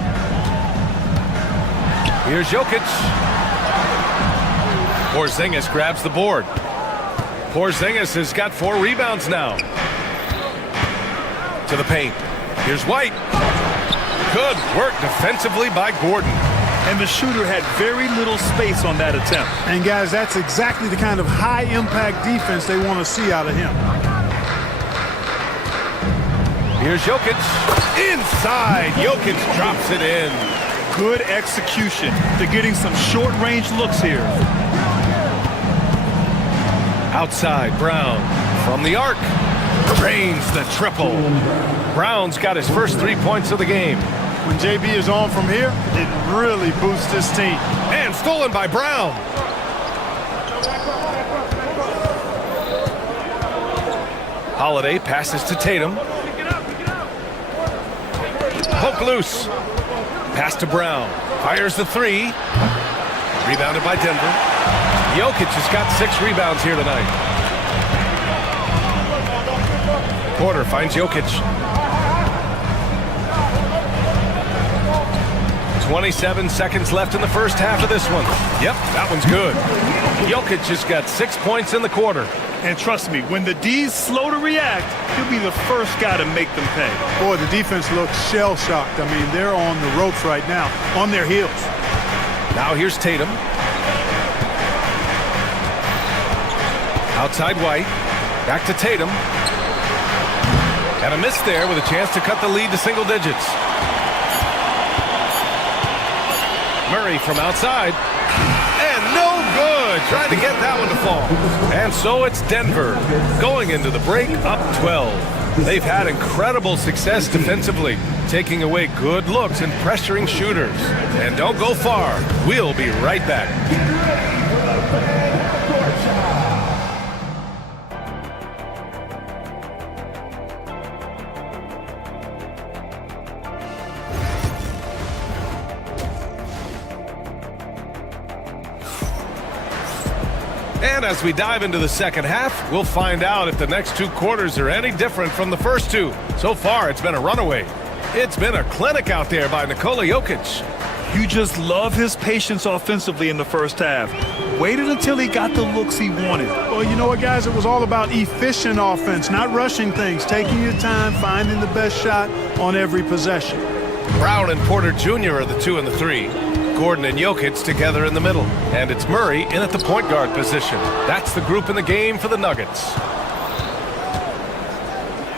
Here's Jokic. Porzingis grabs the board. Porzingis has got 4 rebounds now. To the paint. Here's White. Good work defensively by Gordon. And the shooter had very little space on that attempt. And guys, that's exactly the kind of high-impact defense they want to see out of him. Here's Jokic. Inside. Jokic drops it in. Good execution. They're getting some short-range looks here. Outside, Brown from the arc. Drains the triple. Brown's got his first 3 points of the game. When JB is on from here, it really boosts his team. And stolen by Brown. Holiday passes to Tatum. Poke loose. Pass to Brown. Fires the three. Rebounded by Denver. Jokic has got 6 rebounds here tonight. Porter finds Jokic. 27 seconds left in the first half of this one. Yep, that one's good. Jokic has got 6 points in the quarter. And trust me, when the D's slow to react, he'll be the first guy to make them pay. Boy, the defense looks shell-shocked. I mean, they're on the ropes right now, on their heels. Now here's Tatum. Outside White. Back to Tatum. And a miss there with a chance to cut the lead to single digits. Murray from outside. And no good. Trying to get that one to fall. And so it's Denver going into the break up 12. They've had incredible success defensively, taking away good looks and pressuring shooters. And don't go far. We'll be right back. And as we dive into the second half, we'll find out if the next 2 quarters are any different from the first 2. So far, it's been a runaway. It's been a clinic out there by Nikola Jokic. You just love his patience offensively in the first half. Waited until he got the looks he wanted. Well, you know what, guys? It was all about efficient offense, not rushing things, taking your time, finding the best shot on every possession. Brown and Porter Jr. are the 2 and the 3. Gordon and Jokic together in the middle. And it's Murray in at the point guard position. That's the group in the game for the Nuggets.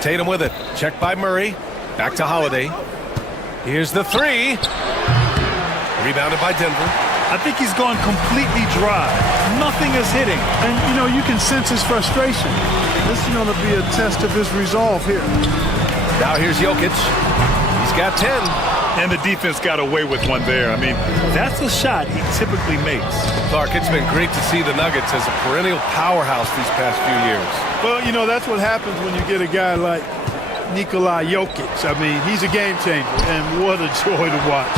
Tatum with it. Checked by Murray. Back to Holiday. Here's the 3. Rebounded by Denver. I think he's gone completely dry. Nothing is hitting. And, you know, you can sense his frustration. This is going to be a test of his resolve here. Now here's Jokic. He's got 10. And the defense got away with one there. I mean, that's a shot he typically makes. Clark, it's been great to see the Nuggets as a perennial powerhouse these past few years. Well, you know, that's what happens when you get a guy like Nikola Jokic. I mean, he's a game changer, and what a joy to watch.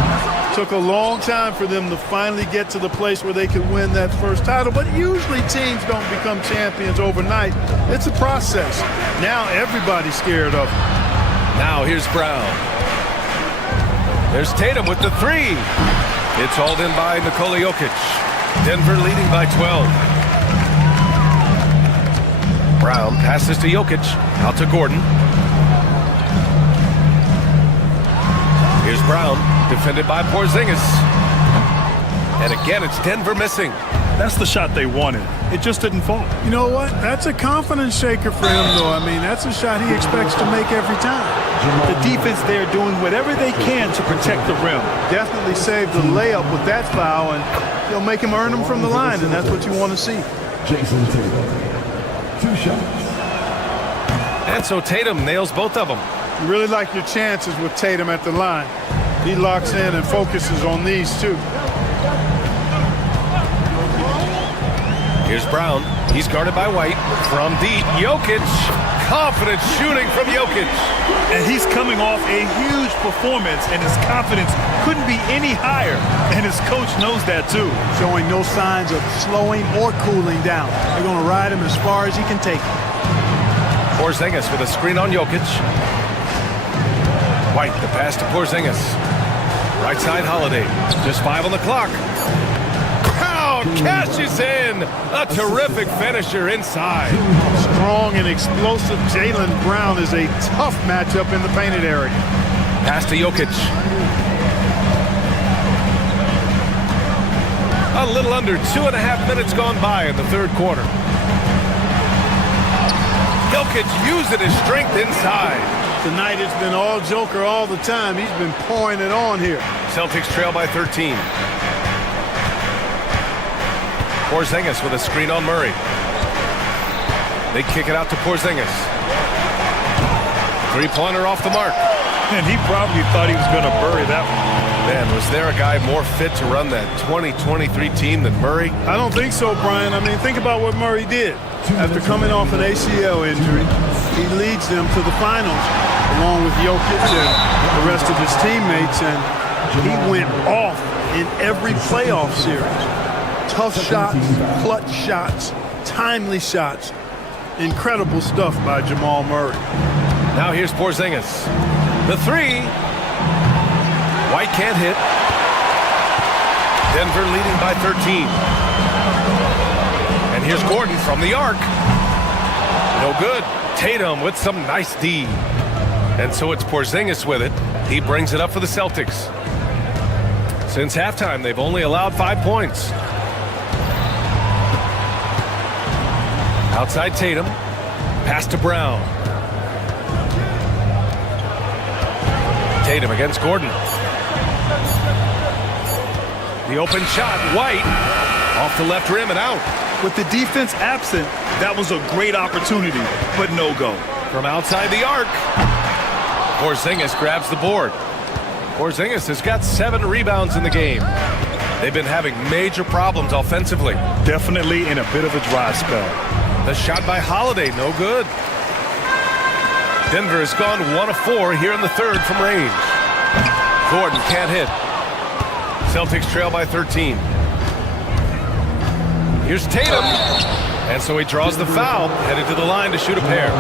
Took a long time for them to finally get to the place where they could win that first title, but usually teams don't become champions overnight. It's a process. Now everybody's scared of him. Now here's Brown. There's Tatum with the 3. It's hauled in by Nikola Jokic. Denver leading by 12. Brown passes to Jokic. Out to Gordon. Here's Brown, defended by Porzingis. And again, it's Denver missing. That's the shot they wanted. It just didn't fall. You know what? That's a confidence shaker for him, though. I mean, that's a shot he expects to make every time. The defense there doing whatever they can to protect the rim. Definitely saved the layup with that foul, and he'll make him earn them from the line, and that's what you want to see. Jason Tatum, 2 shots. And so Tatum nails both of them. You really like your chances with Tatum at the line. He locks in and focuses on these 2. Here's Brown. He's guarded by White. From deep, Jokic. Confident shooting from Jokic. And he's coming off a huge performance, and his confidence couldn't be any higher. And his coach knows that, too. Showing no signs of slowing or cooling down. They're going to ride him as far as he can take him. Porzingis with a screen on Jokic. White, the pass to Porzingis. Right side, Holiday. Just 5 on the clock. Crowd cashes in. A terrific finisher inside. Strong and explosive Jaylen Brown is a tough matchup in the painted area. Pass to Jokic. A little under 2.5 minutes gone by in the third quarter. Jokic using his strength inside. Tonight it's been all Joker all the time. He's been pouring it on here. Celtics trail by 13. Porzingis with a screen on Murray. They kick it out to Porzingis. Three-pointer off the mark. And he probably thought he was going to bury that one. Man, was there a guy more fit to run that 2023 team than Murray? I don't think so, Brian. I mean, think about what Murray did. After coming off an ACL injury, he leads them to the finals along with Jokic and the rest of his teammates, and he went off in every playoff series. Tough shots, clutch shots, timely shots. Incredible stuff by Jamal Murray. Now here's Porzingis. The three. White can't hit. Denver leading by 13. And here's Gordon from the arc. No good. Tatum with some nice D. And so it's Porzingis with it. He brings it up for the Celtics. Since halftime, they've only allowed 5 points. Outside Tatum. Pass to Brown. Tatum against Gordon. The open shot, White, off the left rim and out. With the defense absent, that was a great opportunity, but no go. From outside the arc, Porzingis grabs the board. Porzingis has got 7 rebounds in the game. They've been having major problems offensively. Definitely in a bit of a dry spell. The shot by Holiday, no good. Denver has gone 1 of 4 here in the third from range. Gordon can't hit. Celtics trail by 13. Here's Tatum. And so he draws the foul, headed to the line to shoot a pair.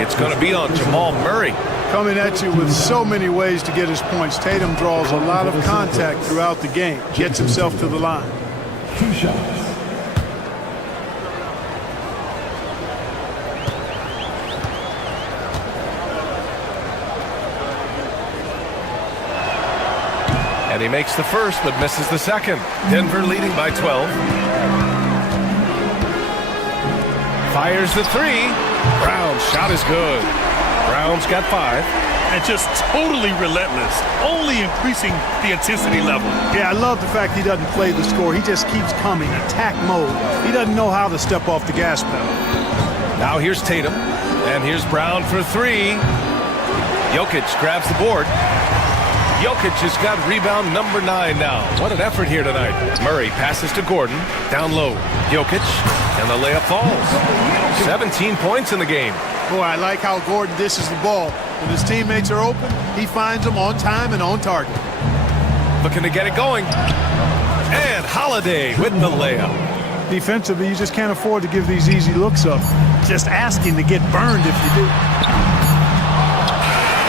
It's going to be on Jamal Murray. Coming at you with so many ways to get his points. Tatum draws a lot of contact throughout the game. Gets himself to the line. 2 shots. And he makes the first, but misses the second. Denver leading by 12. Fires the three. Brown's shot is good. Brown's got 5. And just totally relentless, only increasing the intensity level. Yeah, I love the fact he doesn't play the score. He just keeps coming, attack mode. He doesn't know how to step off the gas pedal. Now here's Tatum, and here's Brown for 3. Jokic grabs the board. Jokic has got rebound number 9 now. What an effort here tonight. Murray passes to Gordon, down low. Jokic, and the layup falls. 17 points in the game. Boy, I like how Gordon dishes the ball. When his teammates are open, he finds them on time and on target. Looking to get it going. And Holiday with the layup. Defensively, you just can't afford to give these easy looks up. Just asking to get burned if you do.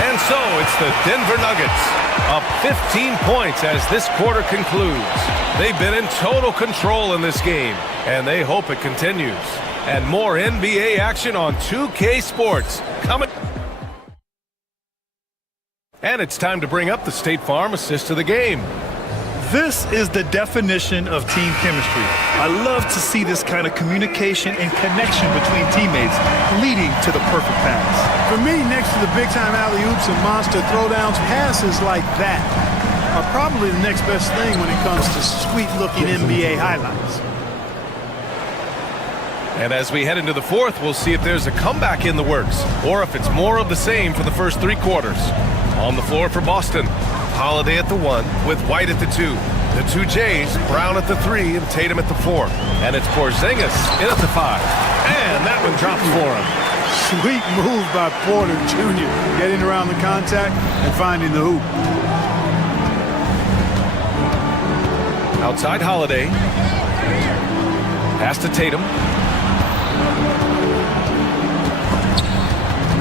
And so it's the Denver Nuggets up 15 points as this quarter concludes. They've been in total control in this game, and they hope it continues. And more NBA action on 2K Sports coming. And it's time to bring up the State Farm assist of the game. This is the definition of team chemistry. I love to see this kind of communication and connection between teammates leading to the perfect pass. For me, next to the big-time alley-oops and monster throwdowns, passes like that are probably the next best thing when it comes to sweet-looking NBA highlights. And as we head into the fourth, we'll see if there's a comeback in the works or if it's more of the same for the first 3 quarters. On the floor for Boston, Holiday at the 1 with White at the 2. The 2 Jays, Brown at the 3 and Tatum at the 4. And it's Porzingis in at the 5. And that one drops for him. Sweet move by Porter Jr. Getting around the contact and finding the hoop. Outside Holiday. Pass to Tatum.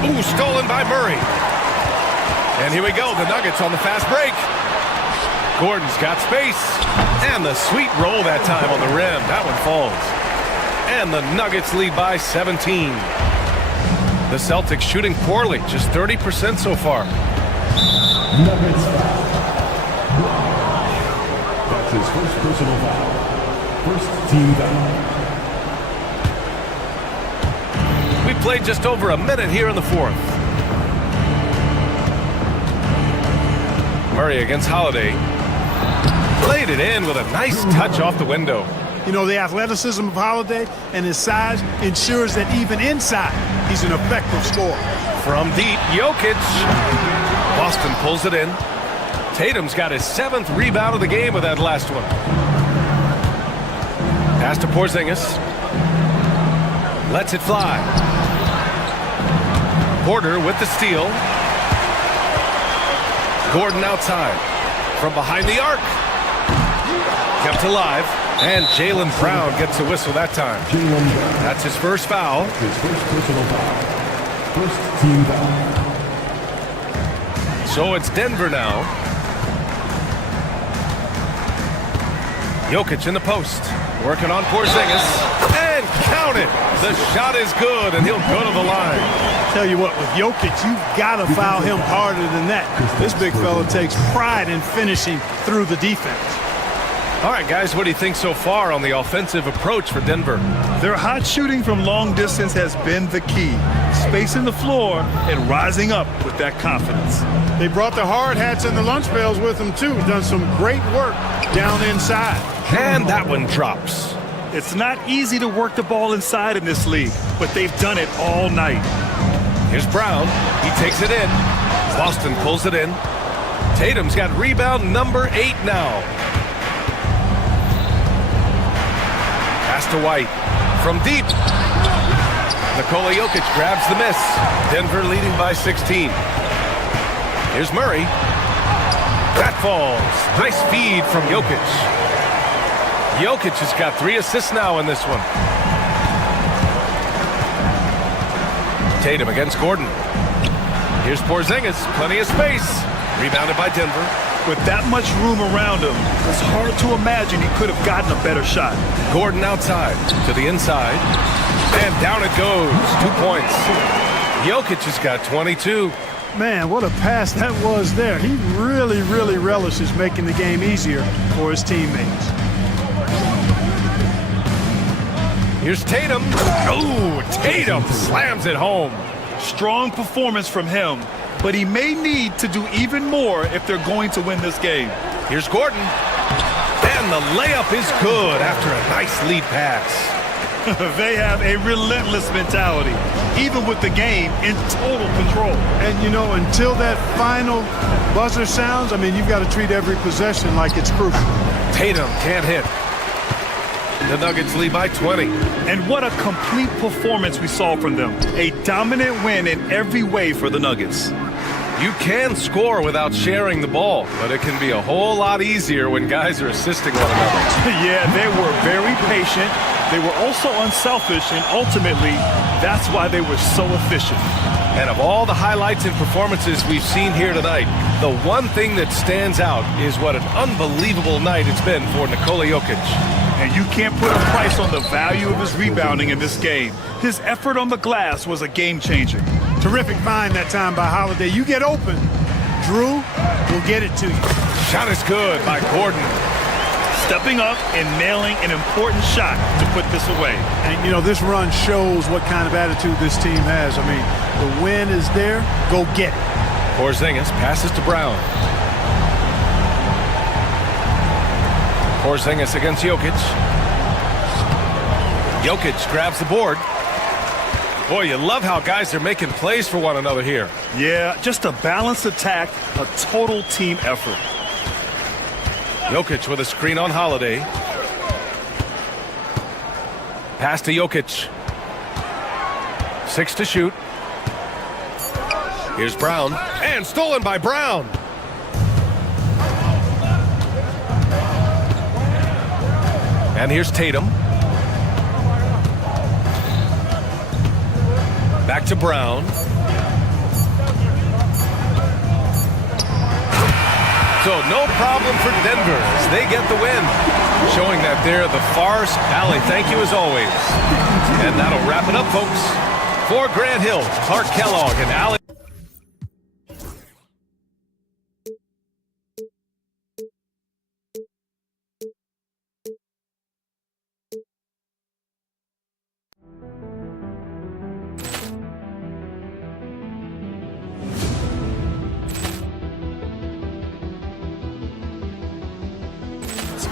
Ooh, stolen by Murray. And here we go, the Nuggets on the fast break. Gordon's got space. And the sweet roll that time on the rim. That one falls. And the Nuggets lead by 17. The Celtics shooting poorly, just 30% so far. Nuggets foul. That's his first personal foul. First team foul. We played just over a minute here in the fourth. Murray against Holiday. Played it in with a nice touch off the window. You know, the athleticism of Holiday and his size ensures that even inside, he's an effective scorer. From deep, Jokic. Boston pulls it in. Tatum's got his 7th rebound of the game with that last one. Pass to Porzingis. Lets it fly. Porter with the steal. Gordon outside. From behind the arc. Kept alive. And Jaylen Brown gets a whistle that time. That's his first foul. His first personal foul. First team foul. So it's Denver now. Jokic in the post. Working on Porzingis. And count it. The shot is good, and he'll go to the line. Tell you what, with Jokic, you've got to foul him harder than that. This big fella takes pride in finishing through the defense. All right, guys, what do you think so far on the offensive approach for Denver? Their hot shooting from long distance has been the key. Spacing the floor and rising up with that confidence. They brought the hard hats and the lunch pails with them, too. Done some great work down inside. And that one drops. It's not easy to work the ball inside in this league, but they've done it all night. Here's Brown. He takes it in. Boston pulls it in. Tatum's got rebound number 8 now. Pass to White. From deep. Nikola Jokic grabs the miss. Denver leading by 16. Here's Murray. That falls. Nice feed from Jokic. Jokic has got 3 assists now in this one. Tatum against Gordon. Here's Porzingis. Plenty of space. Rebounded by Denver. With that much room around him, it's hard to imagine he could have gotten a better shot. Gordon outside to the inside. And down it goes. 2 points. Jokic has got 22. Man, what a pass that was there. He really, really relishes making the game easier for his teammates. Here's Tatum. Oh, Tatum slams it home. Strong performance from him, but he may need to do even more if they're going to win this game. Here's Gordon. And the layup is good after a nice lead pass. They have a relentless mentality, even with the game in total control. And, you know, until that final buzzer sounds, I mean, you've got to treat every possession like it's crucial. Tatum can't hit. The Nuggets lead by 20. And what a complete performance we saw from them. A dominant win in every way for the Nuggets. You can score without sharing the ball, but it can be a whole lot easier when guys are assisting one another. Yeah, they were very patient. They were also unselfish, and ultimately, that's why they were so efficient. And of all the highlights and performances we've seen here tonight, the one thing that stands out is what an unbelievable night it's been for Nikola Jokic. And you can't put a price on the value of his rebounding in this game. His effort on the glass was a game changer. Terrific find that time by Holiday. You get open, Drew will get it to you. Shot is good by Gordon. Stepping up and nailing an important shot to put this away. And, you know, this run shows what kind of attitude this team has. I mean, the win is there. Go get it. Porzingis passes to Brown. Porzingis against Jokic. Jokic grabs the board. Boy, you love how guys are making plays for one another here. Yeah, just a balanced attack, a total team effort. Jokic with a screen on Holiday. Pass to Jokic. 6 to shoot. Here's Brown. And stolen by Brown. And here's Tatum. Back to Brown. So no problem for Denver as they get the win, showing that they're the far alley. Thank you as always. And that'll wrap it up, folks. For Grant Hill, Clark Kellogg, and Alex.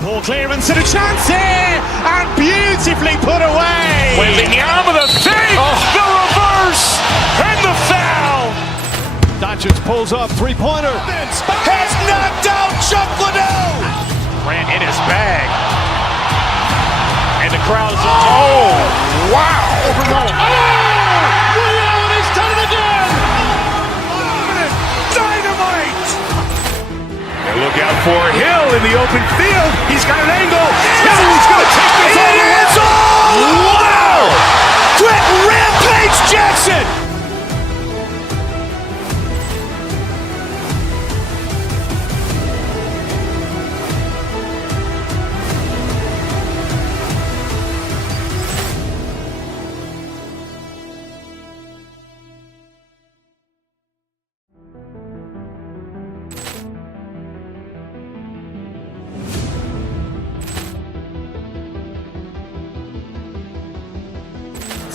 Poor clearance and a chance here, and beautifully put away. Wembanyama the save, the reverse, and the foul. Doncic pulls up, three-pointer. Has knocked out Chuck Liddell. Grant in his bag. And the crowd is, oh, wow. Ray Allen has done it again. Dynamite. And look out for Hill in the open field. He's got an angle. He's going to take this all the way. Wow. Quick Rampage Jackson.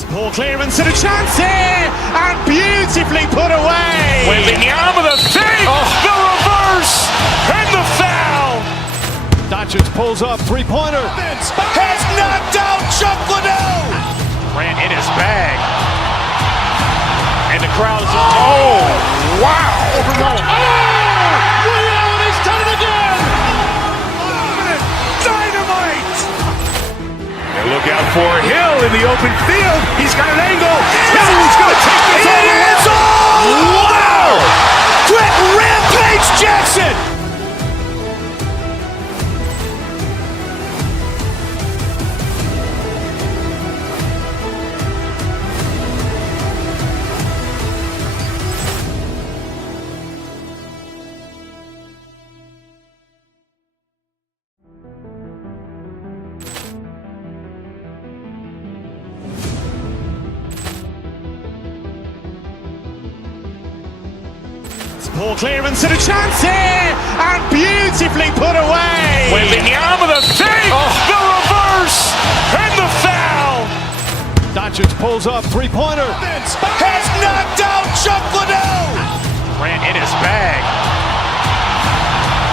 Poor clearance and a chance here, and beautifully put away. Wembanyama the save, the reverse, and the foul. Doncic pulls up, three-pointer. Has knocked out Chuck Liddell. Grant in his bag. And the crowd is, oh, wow. Ray Allen has done it again. Dynamite. And look out for Hill in the open field. He's got an angle. He's going to take this all the way. Wow. Quick Rampage Jackson. Poor clearance and a chance here, and beautifully put away. Wembanyama the save, the reverse, and the foul. Doncic pulls up, three-pointer. Has knocked out Chuck Liddell. Grant in his bag.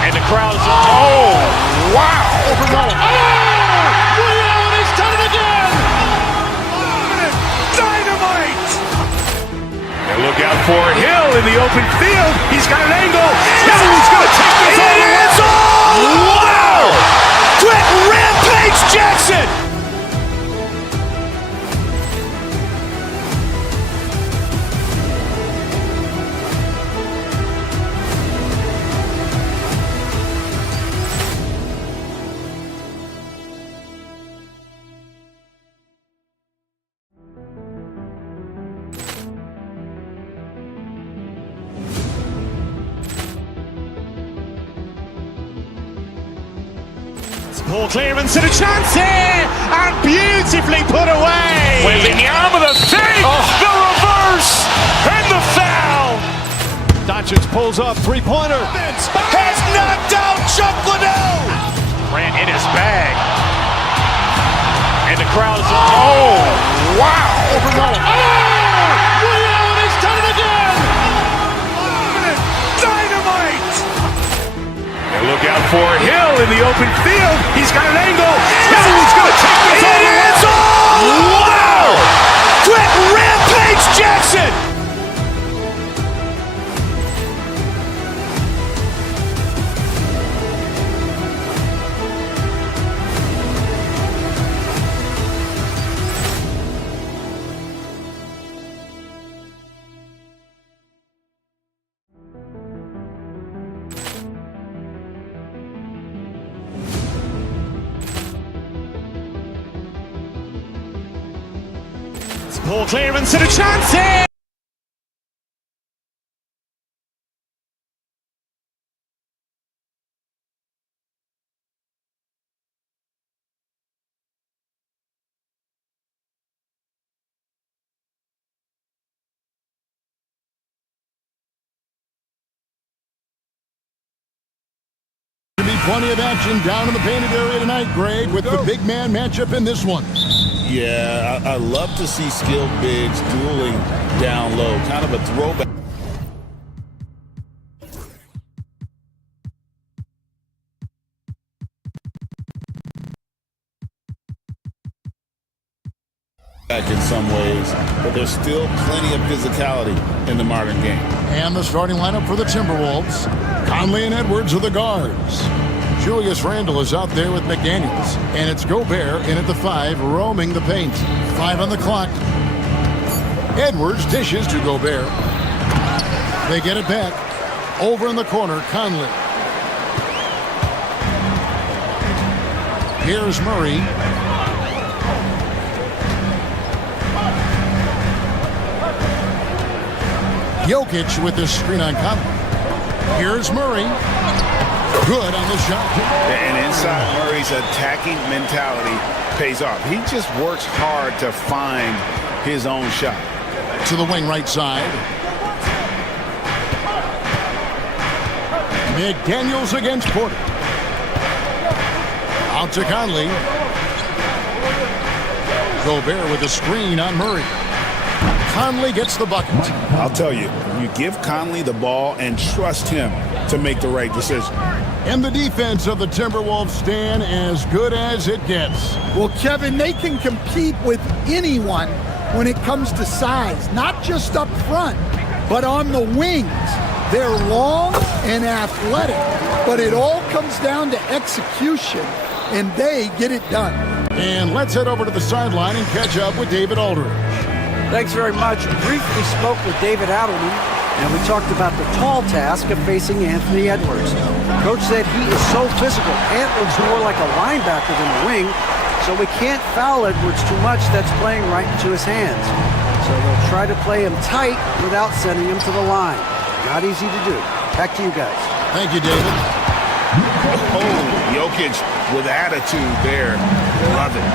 And the crowd is, oh, wow. Ray Allen has done it again. Dynamite. And look out for Hill in the open field. He's got an angle. He's going to take this all the way. Wow. Quick Rampage Jackson. Poor clearance and a chance here, and beautifully put away. Wembanyama the save, the reverse, and the foul. Doncic pulls up, three-pointer. Has knocked out Chuck Liddell. Grant in his bag. And the crowd is, oh, wow. Ray Allen has done it again. Dynamite. And look out for Hill in the open field. He's got an angle. He's going to take this all the way. Wow. Quick Rampage Jackson. Poor clearance and a chance here. Plenty of action down in the painted area tonight, Greg, with the big man matchup in this one. Yeah, I love to see skilled bigs dueling down low. Kind of a throwback. back in some ways, but there's still plenty of physicality in the modern game. And the starting lineup for the Timberwolves. Conley and Edwards are the guards. Julius Randle is out there with McDaniels. And it's Gobert in at the 5, roaming the paint. 5 on the clock. Edwards dishes to Gobert. They get it back. Over in the corner, Conley. Here's Murray. Jokic with the screen on Conley. Here's Murray. Good on the shot. And inside Murray's attacking mentality pays off. He just works hard to find his own shot. To the wing right side. McDaniels against Porter. Out to Conley. Gobert with a screen on Murray. Conley gets the bucket. I'll tell you, you give Conley the ball and trust him to make the right decision. And the defense of the Timberwolves stand as good as it gets. Well, Kevin, they can compete with anyone when it comes to size, not just up front, but on the wings. They're long and athletic, but it all comes down to execution, and they get it done. And let's head over to the sideline and catch up with David Aldridge. Thanks very much. We briefly spoke with David Adelman, and we talked about the tall task of facing Anthony Edwards. Coach said he is so physical. Ant looks more like a linebacker than a wing, so we can't foul Edwards too much. That's playing right into his hands. So they'll try to play him tight without sending him to the line. Not easy to do. Back to you guys. Thank you, David. Oh, Jokic with attitude there. Love it.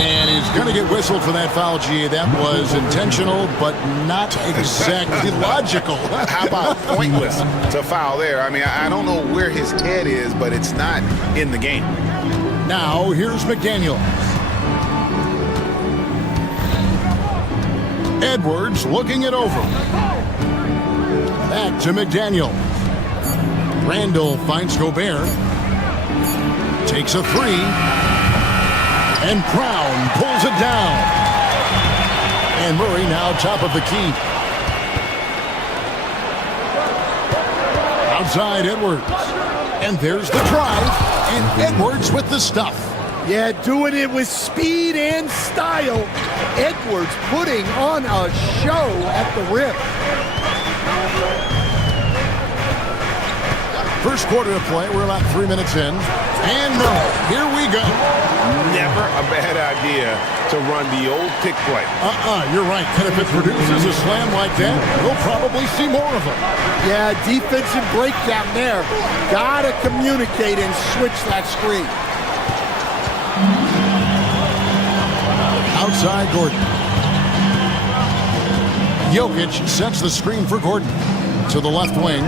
And he's going to get whistled for that foul, G. That was intentional, but not exactly logical. How about pointless to foul there? I mean, I don't know where his head is, but it's not in the game. Now, here's McDaniels. Edwards looking it over. Back to McDaniel. Randle finds Gobert. Takes a 3. And Brown pulls it down. And Murray now top of the key. Outside Edwards. And there's the drive. And Edwards with the stuff. Yeah, doing it with speed and style. Edwards putting on a show at the rim. First quarter of play, we're about 3 minutes in. And here we go. Never a bad idea to run the old pick play. You're right. And if it produces a slam like that, we'll probably see more of them. Yeah, defensive breakdown there. Gotta communicate and switch that screen. Outside Gordon. Jokic sets the screen for Gordon. To the left wing.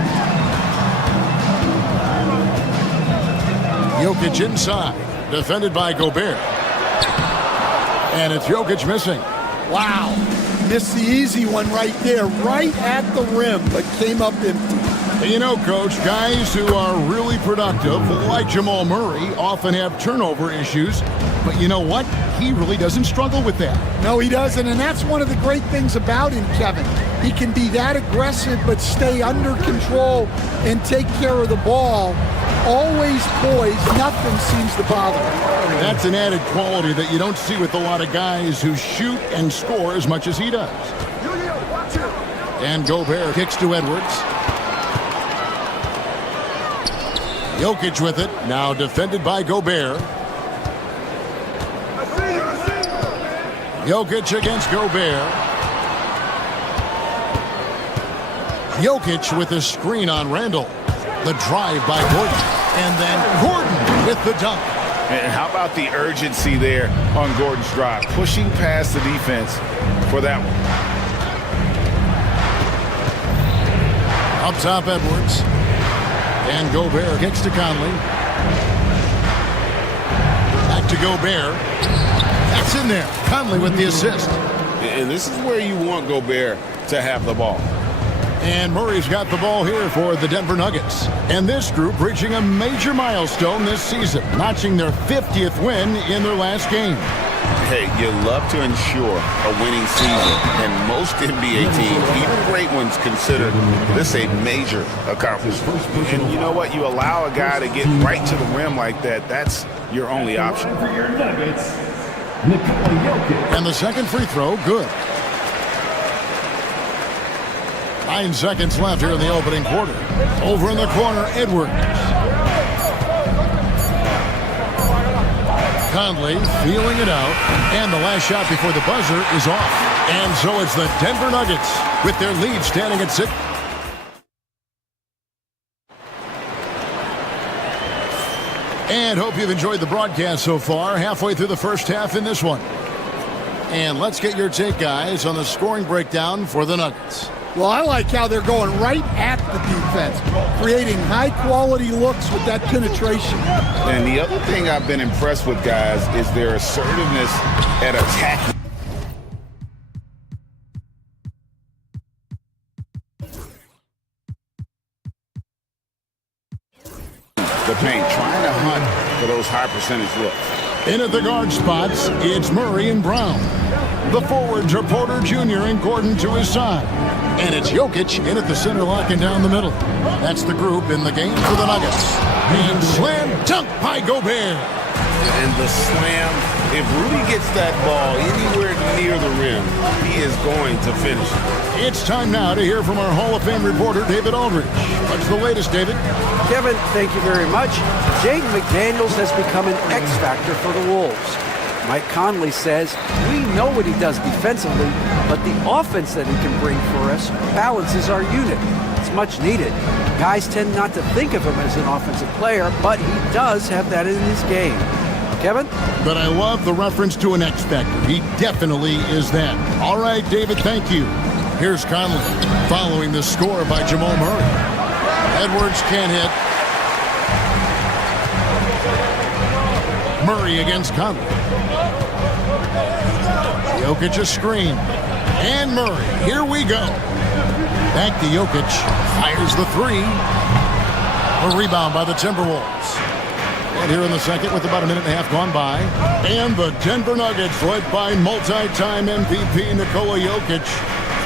Jokic inside. Defended by Gobert. And it's Jokic missing. Wow. Missed the easy one right there. Right at the rim, but came up empty. You know, Coach, guys who are really productive, like Jamal Murray, often have turnover issues. But you know what? He really doesn't struggle with that. No, he doesn't, and that's one of the great things about him, Kevin. He can be that aggressive but stay under control and take care of the ball. Always poised, nothing seems to bother him. That's an added quality that you don't see with a lot of guys who shoot and score as much as he does. And Gobert kicks to Edwards. Jokic with it, now defended by Gobert. Jokic against Gobert. Jokic with a screen on Randle. The drive by Gordon. And then Gordon with the dunk. And how about the urgency there on Gordon's drive? Pushing past the defense for that one. Up top, Edwards. And Gobert kicks to Conley. Back to Gobert. That's in there. Conley with the assist. And this is where you want Gobert to have the ball. And Murray's got the ball here for the Denver Nuggets. And this group reaching a major milestone this season, notching their 50th win in their last game. Hey, you love to ensure a winning season, and most NBA teams, even great ones, consider this a major accomplishment. And you know what? You allow a guy to get right to the rim like that, that's your only option. And the second free throw, good. 9 seconds left here in the opening quarter. Over in the corner, Edwards. Conley feeling it out, and the last shot before the buzzer is off. And so it's the Denver Nuggets with their lead standing at 6. And hope you've enjoyed the broadcast so far. Halfway through the first half in this one. And let's get your take, guys, on the scoring breakdown for the Nuggets. Well, I like how they're going right at the defense, creating high-quality looks with that penetration. And the other thing I've been impressed with, guys, is their assertiveness at attacking the paint, trying to hunt for those high-percentage looks. In at the guard spots, it's Murray and Brown. The forwards are Porter Jr. and Gordon to his side. And it's Jokic in at the center, locking down the middle. That's the group in the game for the Nuggets. And slam dunk by Gobert. And the slam, if Rudy gets that ball anywhere near the rim, he is going to finish it. It's time now to hear from our Hall of Fame reporter, David Aldridge. What's the latest, David? Kevin, thank you very much. Jaden McDaniels has become an X factor for the Wolves. Mike Conley says, we know what he does defensively, but the offense that he can bring for us balances our unit. It's much needed. Guys tend not to think of him as an offensive player, but he does have that in his game. Kevin? But I love the reference to an X factor. He definitely is that. All right, David, thank you. Here's Conley following the score by Jamal Murray. Edwards can't hit. Murray against Conley. Jokic a screen. And Murray. Here we go. Back to Jokic. Fires the three. A rebound by the Timberwolves. And here in the second with about a minute and a half gone by. And the Denver Nuggets led by multi-time MVP Nikola Jokic.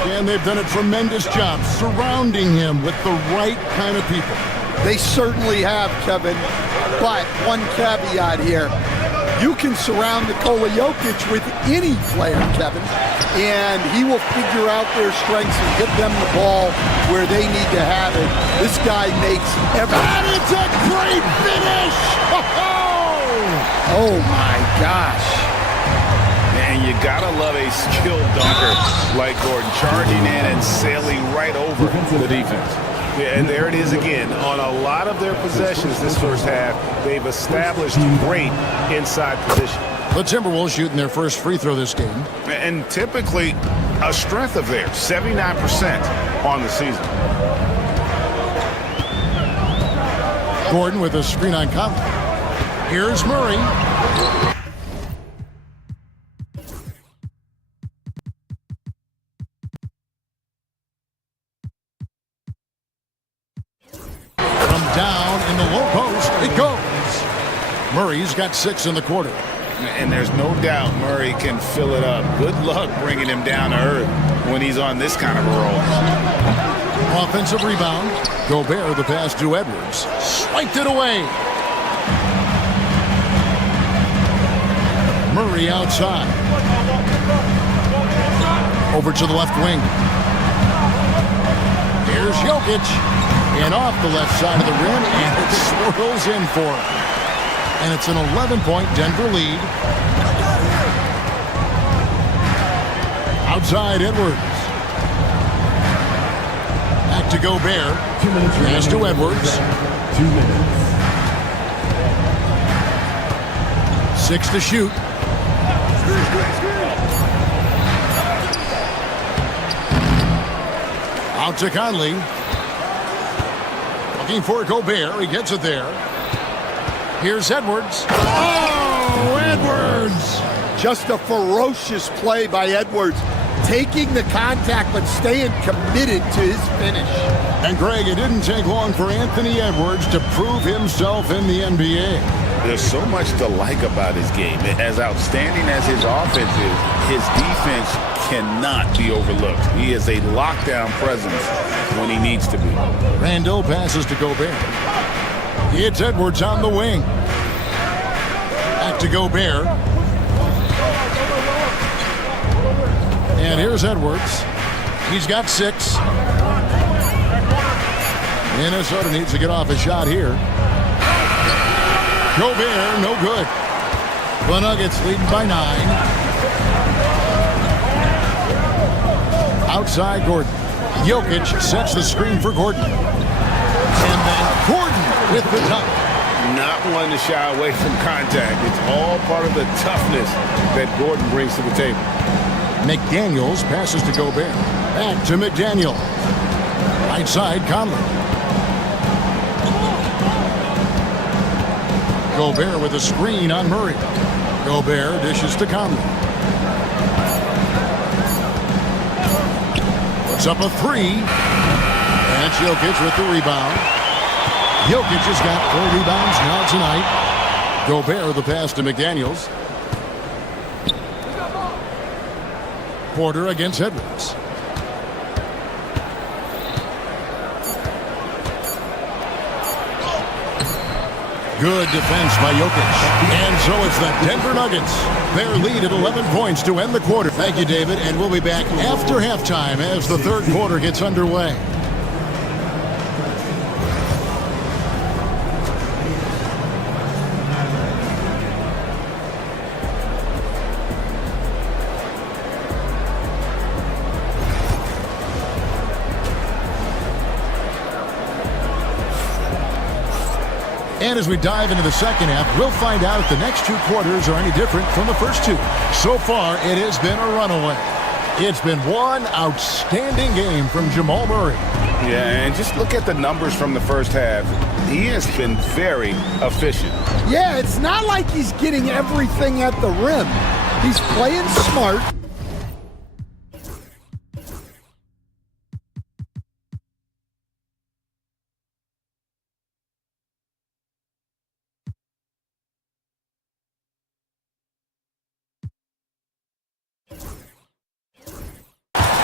And they've done a tremendous job surrounding him with the right kind of people. They certainly have, Kevin. But one caveat here. You can surround Nikola Jokic with any player, Kevin, and he will figure out their strengths and get them the ball where they need to have it. This guy makes everything. And it's a great finish! Oh, my gosh. And you gotta love a skilled dunker like Gordon, charging in and sailing right over the defense. Yeah, and there it is again. On a lot of their possessions this first half, they've established great inside position. The Timberwolves shooting their first free throw this game. And typically a strength of theirs, 79% on the season. Gordon with a screen on Conley. Here's Murray. Down in the low post, it goes. Murray's got 6 in the quarter. And there's no doubt Murray can fill it up. Good luck bringing him down to earth when he's on this kind of a roll. Offensive rebound. Gobert, the pass to Edwards. Swiped it away. Murray outside. Over to the left wing. Here's Jokic. And off the left side of the rim, and it swirls in for him. And it's an 11-point Denver lead. Outside Edwards. Back to Gobert. Pass to Edwards. 2 minutes. 6 to shoot. Out to Conley. Looking for Gobert. He gets it there. Here's Edwards. Oh, Edwards! Just a ferocious play by Edwards. taking the contact but staying committed to his finish. And Greg, it didn't take long for Anthony Edwards to prove himself in the NBA. There's so much to like about his game. As outstanding as his offense is, his defense cannot be overlooked. He is a lockdown presence when he needs to be. Randall passes to Gobert. It's Edwards on the wing. Back to Gobert. And here's Edwards. He's got 6. Minnesota needs to get off a shot here. Gobert, no good. The Nuggets leading by 9. Outside Gordon. Jokic sets the screen for Gordon. And then Gordon with the dunk. Not one to shy away from contact. It's all part of the toughness that Gordon brings to the table. McDaniels passes to Gobert. Back to McDaniel. Right side, Conley. Gobert with a screen on Murray. Gobert dishes to Conley. Puts up a 3. And Jokic with the rebound. Jokic has got 4 rebounds now tonight. Gobert the pass to McDaniels. Porter against Edwards. Good defense by Jokic. And so it's the Denver Nuggets. Their lead at 11 points to end the quarter. Thank you, David. And we'll be back after halftime as the third quarter gets underway. And as we dive into the second half, we'll find out if the next 2 quarters are any different from the first 2. So far, it has been a runaway. It's been one outstanding game from Jamal Murray. Yeah, and just look at the numbers from the first half. He has been very efficient. Yeah, it's not like he's getting everything at the rim. He's playing smart.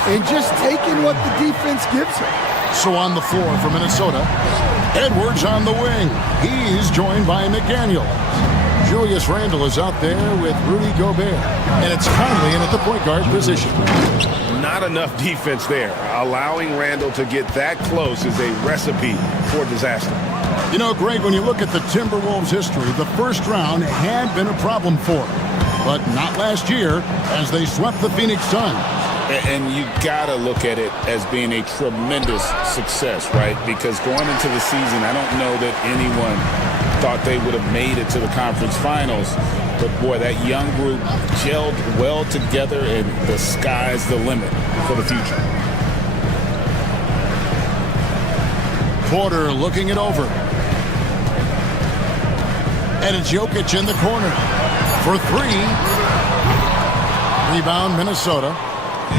And just taking what the defense gives him. So on the floor for Minnesota, Edwards on the wing. He's joined by McDaniel. Julius Randle is out there with Rudy Gobert. And it's Conley in at the point guard position. Not enough defense there. Allowing Randle to get that close is a recipe for disaster. You know, Greg, when you look at the Timberwolves' history, the first round had been a problem for them. But not last year as they swept the Phoenix Suns. And you got to look at it as being a tremendous success, right? Because going into the season, I don't know that anyone thought they would have made it to the conference finals. But, boy, that young group gelled well together, and the sky's the limit for the future. Porter looking it over. And it's Jokic in the corner for 3. Rebound, Minnesota.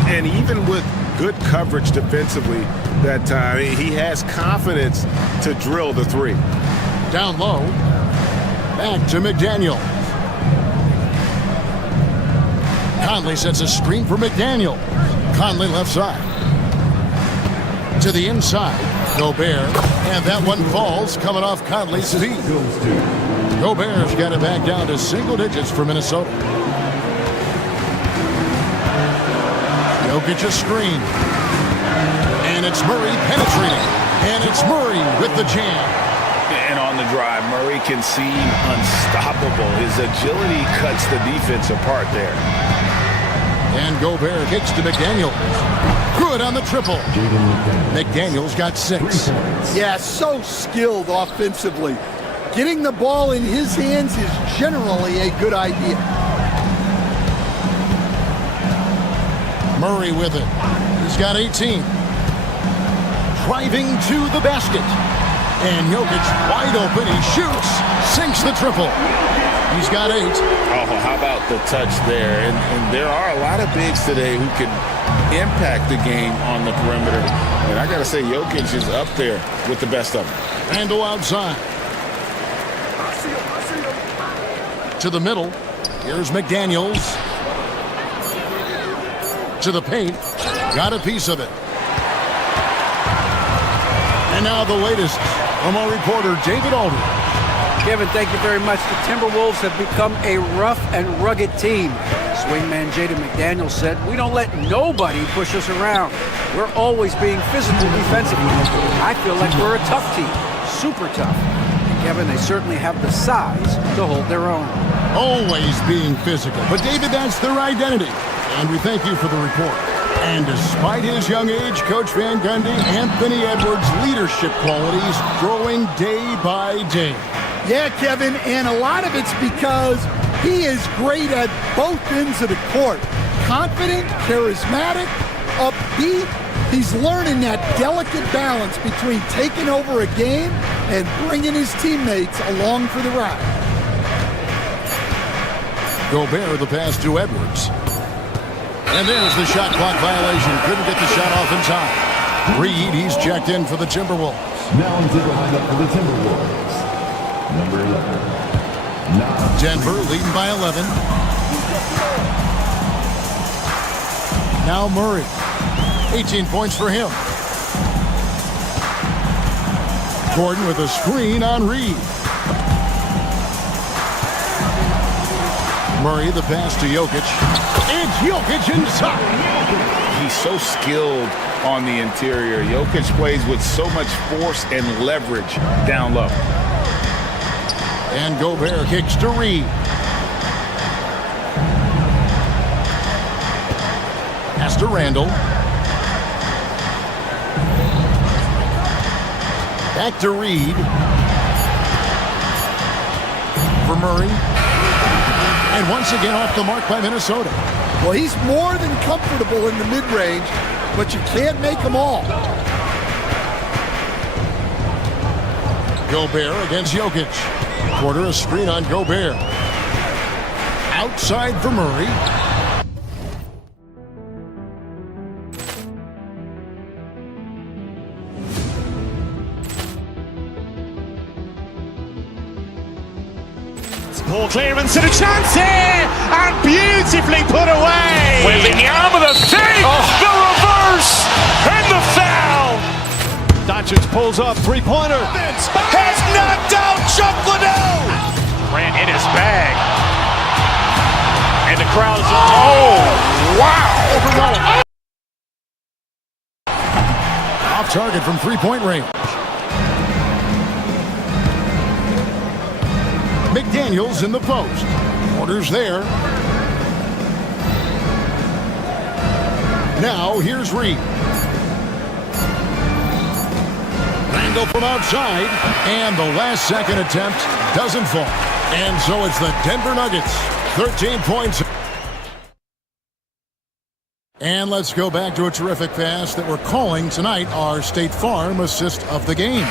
And even with good coverage defensively that time, he has confidence to drill the 3. Down low. Back to McDaniel. Conley sets a screen for McDaniel. Conley left side. To the inside. Gobert. And that one falls coming off Conley's feet. Gobert's got it back down to single digits for Minnesota. Jokic a screen. And it's Murray penetrating. And it's Murray with the jam. And on the drive, Murray can seem unstoppable. His agility cuts the defense apart there. And Gobert kicks to McDaniels. Good on the triple. McDaniels got 6. Yeah, so skilled offensively. Getting the ball in his hands is generally a good idea. Murray with it. He's got 18. Driving to the basket. And Jokic wide open. He shoots. Sinks the triple. He's got 8. Oh, how about the touch there? And there are a lot of bigs today who can impact the game on the perimeter. And I got to say, Jokic is up there with the best of them. Randle outside. To the middle. Here's McDaniels. To the paint. Got a piece of it. And now the latest from our reporter, David Aldridge. Kevin, thank you very much. The Timberwolves have become a rough and rugged team. Swingman Jaden McDaniels said, "We don't let nobody push us around. We're always being physical defensively. I feel like we're a tough team, super tough." And Kevin, they certainly have the size to hold their own. Always being physical. But David, that's their identity. And we thank you for the report. And despite his young age, Coach Van Gundy, Anthony Edwards' leadership qualities growing day by day. Yeah, Kevin, and a lot of it's because he is great at both ends of the court. Confident, charismatic, upbeat. He's learning that delicate balance between taking over a game and bringing his teammates along for the ride. Gobert the pass to Edwards. And there's the shot clock violation. Couldn't get the shot off in time. Reed, he's checked in for the Timberwolves. Now into the lineup for the Timberwolves. Number 11. Denver leading by 11. Now Murray. 18 points for him. Gordon with a screen on Reed. Murray the pass to Jokic. It's Jokic inside. He's so skilled on the interior. Jokic plays with so much force and leverage down low. And Gobert kicks to Reed. Pass to Randle. Back to Reed. For Murray. And once again off the mark by Minnesota. Well, he's more than comfortable in the mid-range, but you can't make them all. Gobert against Jokic. Porter a screen on Gobert. Outside for Murray. Poor clearance and a chance here, and beautifully put away. Wembanyama the save, the reverse, and the foul. Doncic pulls up, three-pointer. Has knocked out Chuck Liddell. Ran in his bag. And the crowd is, wow. Off target from three-point range. McDaniels in the post. Porter's there. Now here's Reed. Randle from outside. And the last second attempt doesn't fall. And so it's the Denver Nuggets. 13 points. And let's go back to a terrific pass that we're calling tonight our State Farm assist of the game.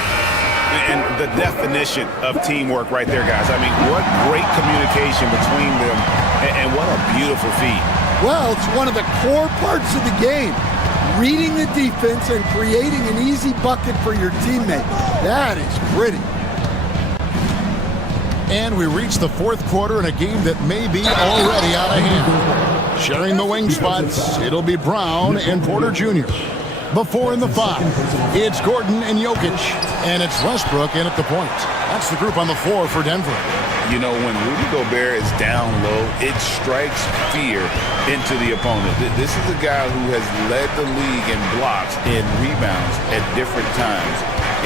And the definition of teamwork right there, guys. I mean, what great communication between them, and what a beautiful feed. Well, it's one of the core parts of the game. Reading the defense and creating an easy bucket for your teammate. That is pretty. And we reach the fourth quarter in a game that may be already out of hand. Sharing the wing spots, it'll be Brown and Porter Jr. The 4 and the 5. It's Gordon and Jokic. And it's Westbrook in at the point. That's the group on the floor for Denver. You know, when Rudy Gobert is down low, it strikes fear into the opponent. This is a guy who has led the league in blocks and rebounds at different times.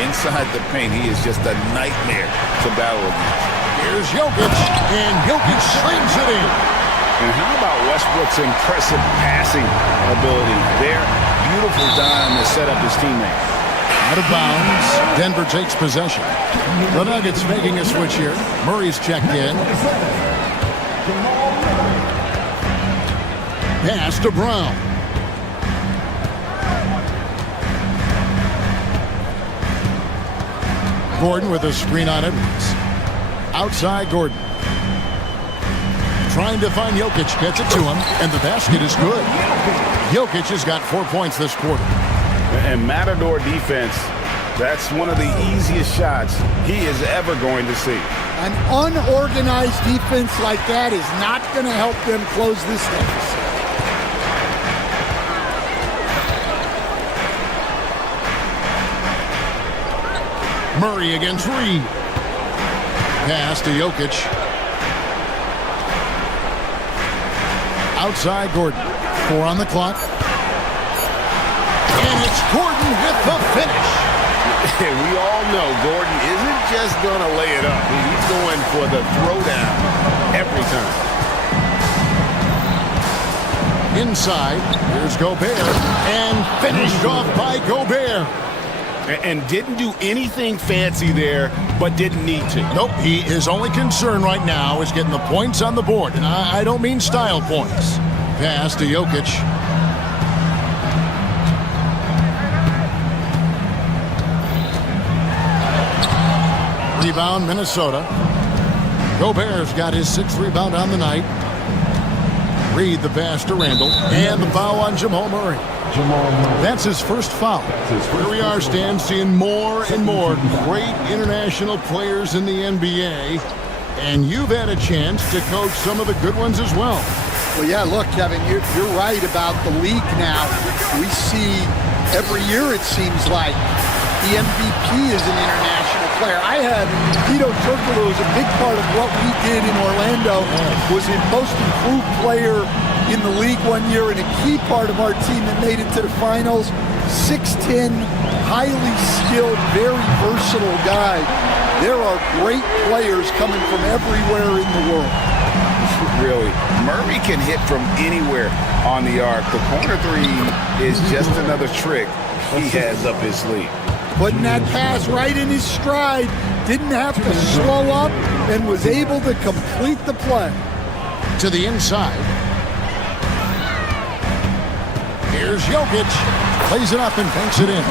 Inside the paint, he is just a nightmare to battle against. Here's Jokic, and Jokic slings it in. And how about Westbrook's impressive passing ability there? Beautiful dime to set up his teammate. Out of bounds. Denver takes possession. The Nuggets making a switch here. Murray's checked in. Pass to Brown. Gordon with a screen on Edwards. Outside Gordon. trying to find Jokic. Gets it to him, and the basket is good. Jokic has got 4 points this quarter. And Matador defense, that's one of the easiest shots he is ever going to see. An unorganized defense like that is not going to help them close this deficit. Murray against Reed. Pass to Jokic. Outside Gordon. 4 on the clock. And it's Gordon with the finish. And we all know Gordon isn't just going to lay it up. He's going for the throwdown every time. Inside, here's Gobert. And finished off by Gobert. And didn't do anything fancy there, but didn't need to. Nope, his only concern right now is getting the points on the board. And I don't mean style points. Pass to Jokic. Rebound, Minnesota. Gobert's got his 6th rebound on the night. Reed the pass to Randall. And the foul on Jamal Murray. That's his first foul. Here we are, Stan, seeing more and more great international players in the NBA. And you've had a chance to coach some of the good ones as well. Well, yeah, look, Kevin, you're right about the league now. We see every year, it seems like, the MVP is an international player. I had Tito Turkoglu was a big part of what we did in Orlando, was a most improved player in the league one year and a key part of our team that made it to the finals. 6'10", highly skilled, very versatile guy. There are great players coming from everywhere in the world. Really, Murray can hit from anywhere on the arc. The corner three is just another trick he has up his sleeve. Putting that pass right in his stride, didn't have to slow up, and was able to complete the play. To the inside. Here's Jokic. Plays it up and banks it in.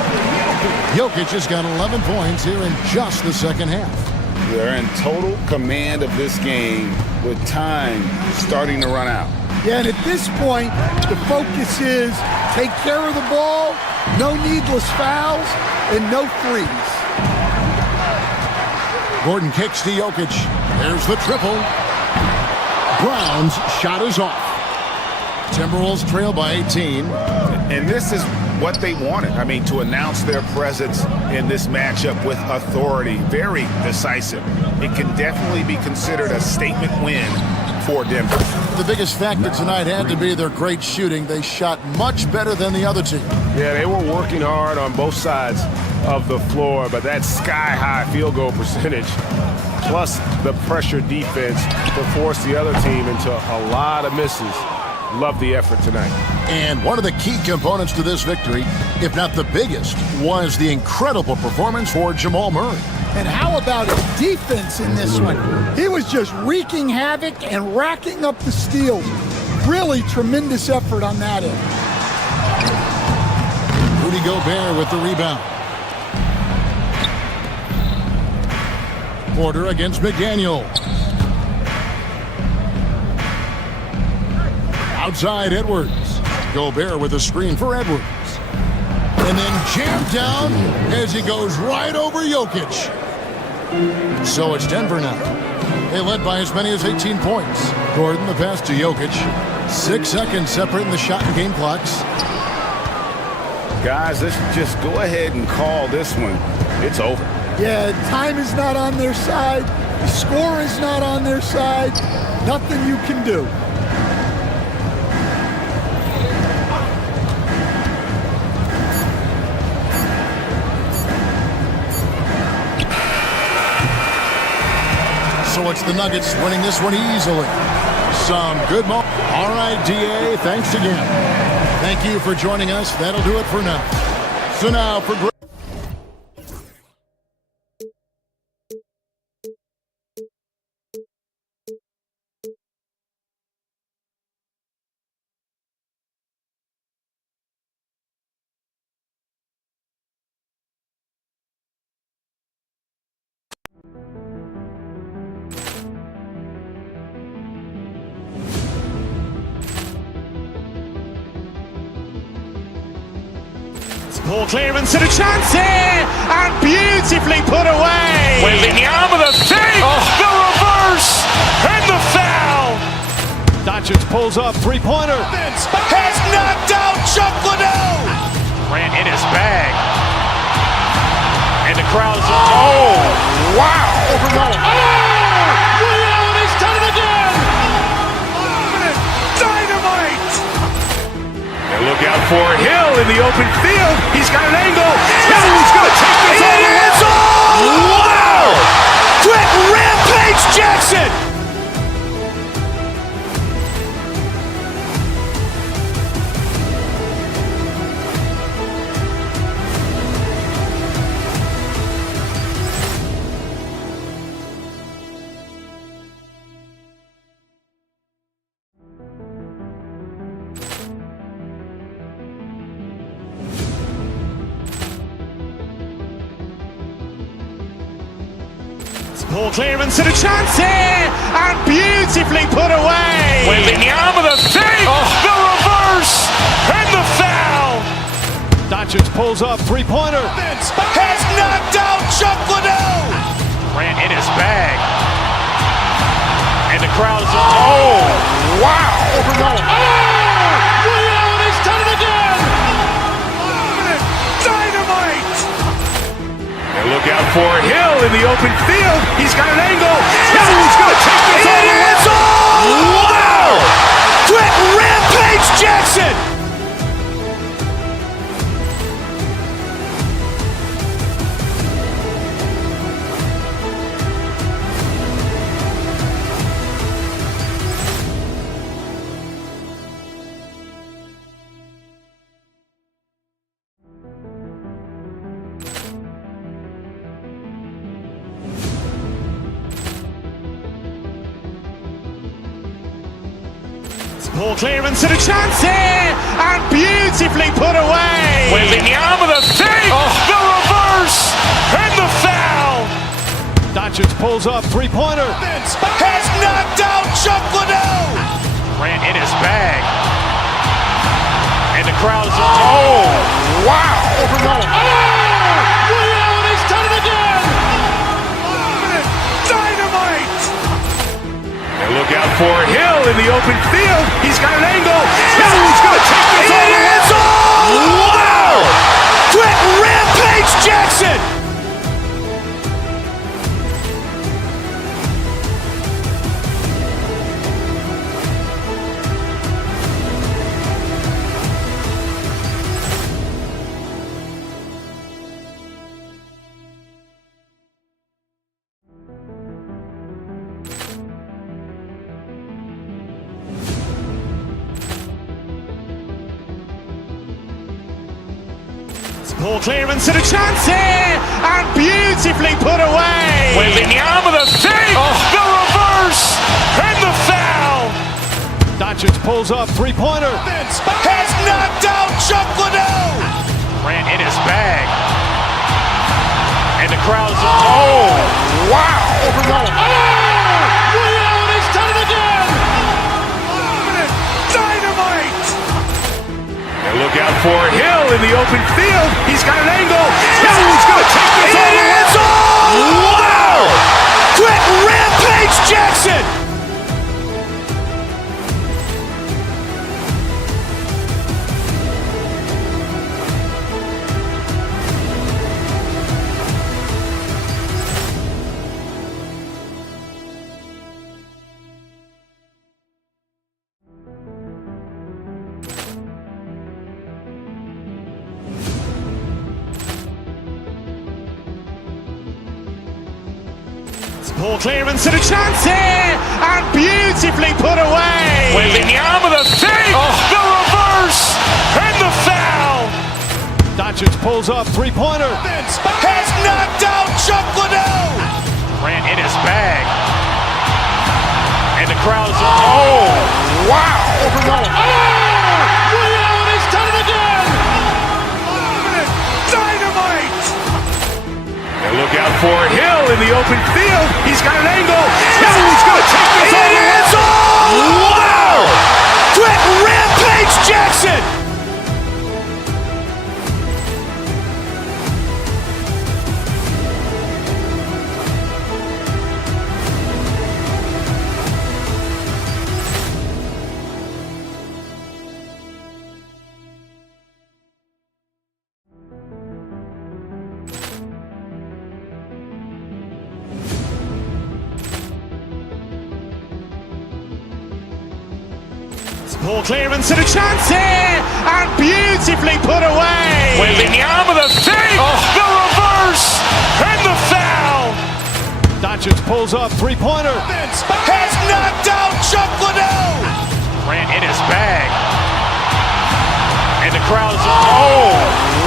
Jokic has got 11 points here in just the second half. They're in total command of this game with time starting to run out. Yeah, and at this point, the focus is take care of the ball, no needless fouls, and no threes. Gordon kicks to Jokic. There's the triple. Brown's shot is off. Timberwolves trail by 18. And this is what they wanted. I mean, to announce their presence in this matchup with authority. Very decisive. It can definitely be considered a statement win for Denver. The biggest factor tonight had to be their great shooting. They shot much better than the other team. Yeah, they were working hard on both sides of the floor, but that sky-high field goal percentage, plus the pressure defense to force the other team into a lot of misses. Love the effort tonight. And one of the key components to this victory, if not the biggest, was the incredible performance for Jamal Murray. And how about his defense in this one? He was just wreaking havoc and racking up the steals. Really tremendous effort on that end. Rudy Gobert with the rebound. Porter against McDaniel. Outside Edwards. Gobert with a screen for Edwards. And then jammed down as he goes right over Jokic. So it's Denver now. They led by as many as 18 points. Gordon the pass to Jokic. 6 seconds separating the shot and game clocks. Guys, let's just go ahead and call this one. It's over. Yeah, time is not on their side. The score is not on their side. Nothing you can do. So it's the Nuggets winning this one easily. Some good moments. All right, DA, thanks again. Thank you for joining us. That'll do it for now. So now for Poor clearance and a chance here, and beautifully put away. Wembanyama the fake, the reverse, and the foul. Doncic pulls up, three-pointer. Has knocked out Chuck Liddell. Grant in his bag. And the crowd is, wow. Allen has done it again. Dynamite. And look out for Hill in the open field. He's got an angle. He's going to take this all the way. Wow. Quick rampage Jackson. Poor clearance and a chance here, and beautifully put away. Wembanyama the fake, the reverse, and the foul. Doncic pulls up, three-pointer. Has knocked out Chuck Liddell. Grant in his bag. And the crowd is, wow. Allen has done it again. Dynamite. And look out for Hill in the open field. He's got an angle. He's going to take this all the way. Wow. Quick rampage Jackson. Poor clearance and a chance here, and beautifully put away. Wembanyama the fake, the reverse, and the foul. Doncic pulls up, three-pointer. Has knocked out Chuck Liddell. Grant in his bag. And the crowd is, wow. Allen has done it again. Dynamite. And look out for Hill in the open field. He's got an angle. He's going to take this all the way. Wow. Quick rampage Jackson. Poor clearance and a chance here, and beautifully put away. Wembanyama the fake, the reverse, and the foul. Doncic pulls up, three-pointer. Has knocked out Chuck Liddell. Grant in his bag. And the crowd is, wow. Allen has done it again. Dynamite. And look out for Hill in the open field. He's got an angle. He's going to take this all the way. Wow. Quick rampage Jackson. Poor clearance and a chance here, and beautifully put away. Wembanyama the fake, the reverse, and the foul. Doncic pulls up, three-pointer. Has knocked out Chuck Liddell. Grant in his bag. And the crowd is, wow. Allen has done it again. Dynamite. And look out for Hill in the open field. He's got an angle. He's going to take this all the way. Wow. Quick rampage Jackson. Poor clearance and a chance here, and beautifully put away. Wembanyama the fake, the reverse, and the foul. Doncic pulls up, three-pointer. Has knocked out Chuck Liddell. Grant in his bag. And the crowd is, oh,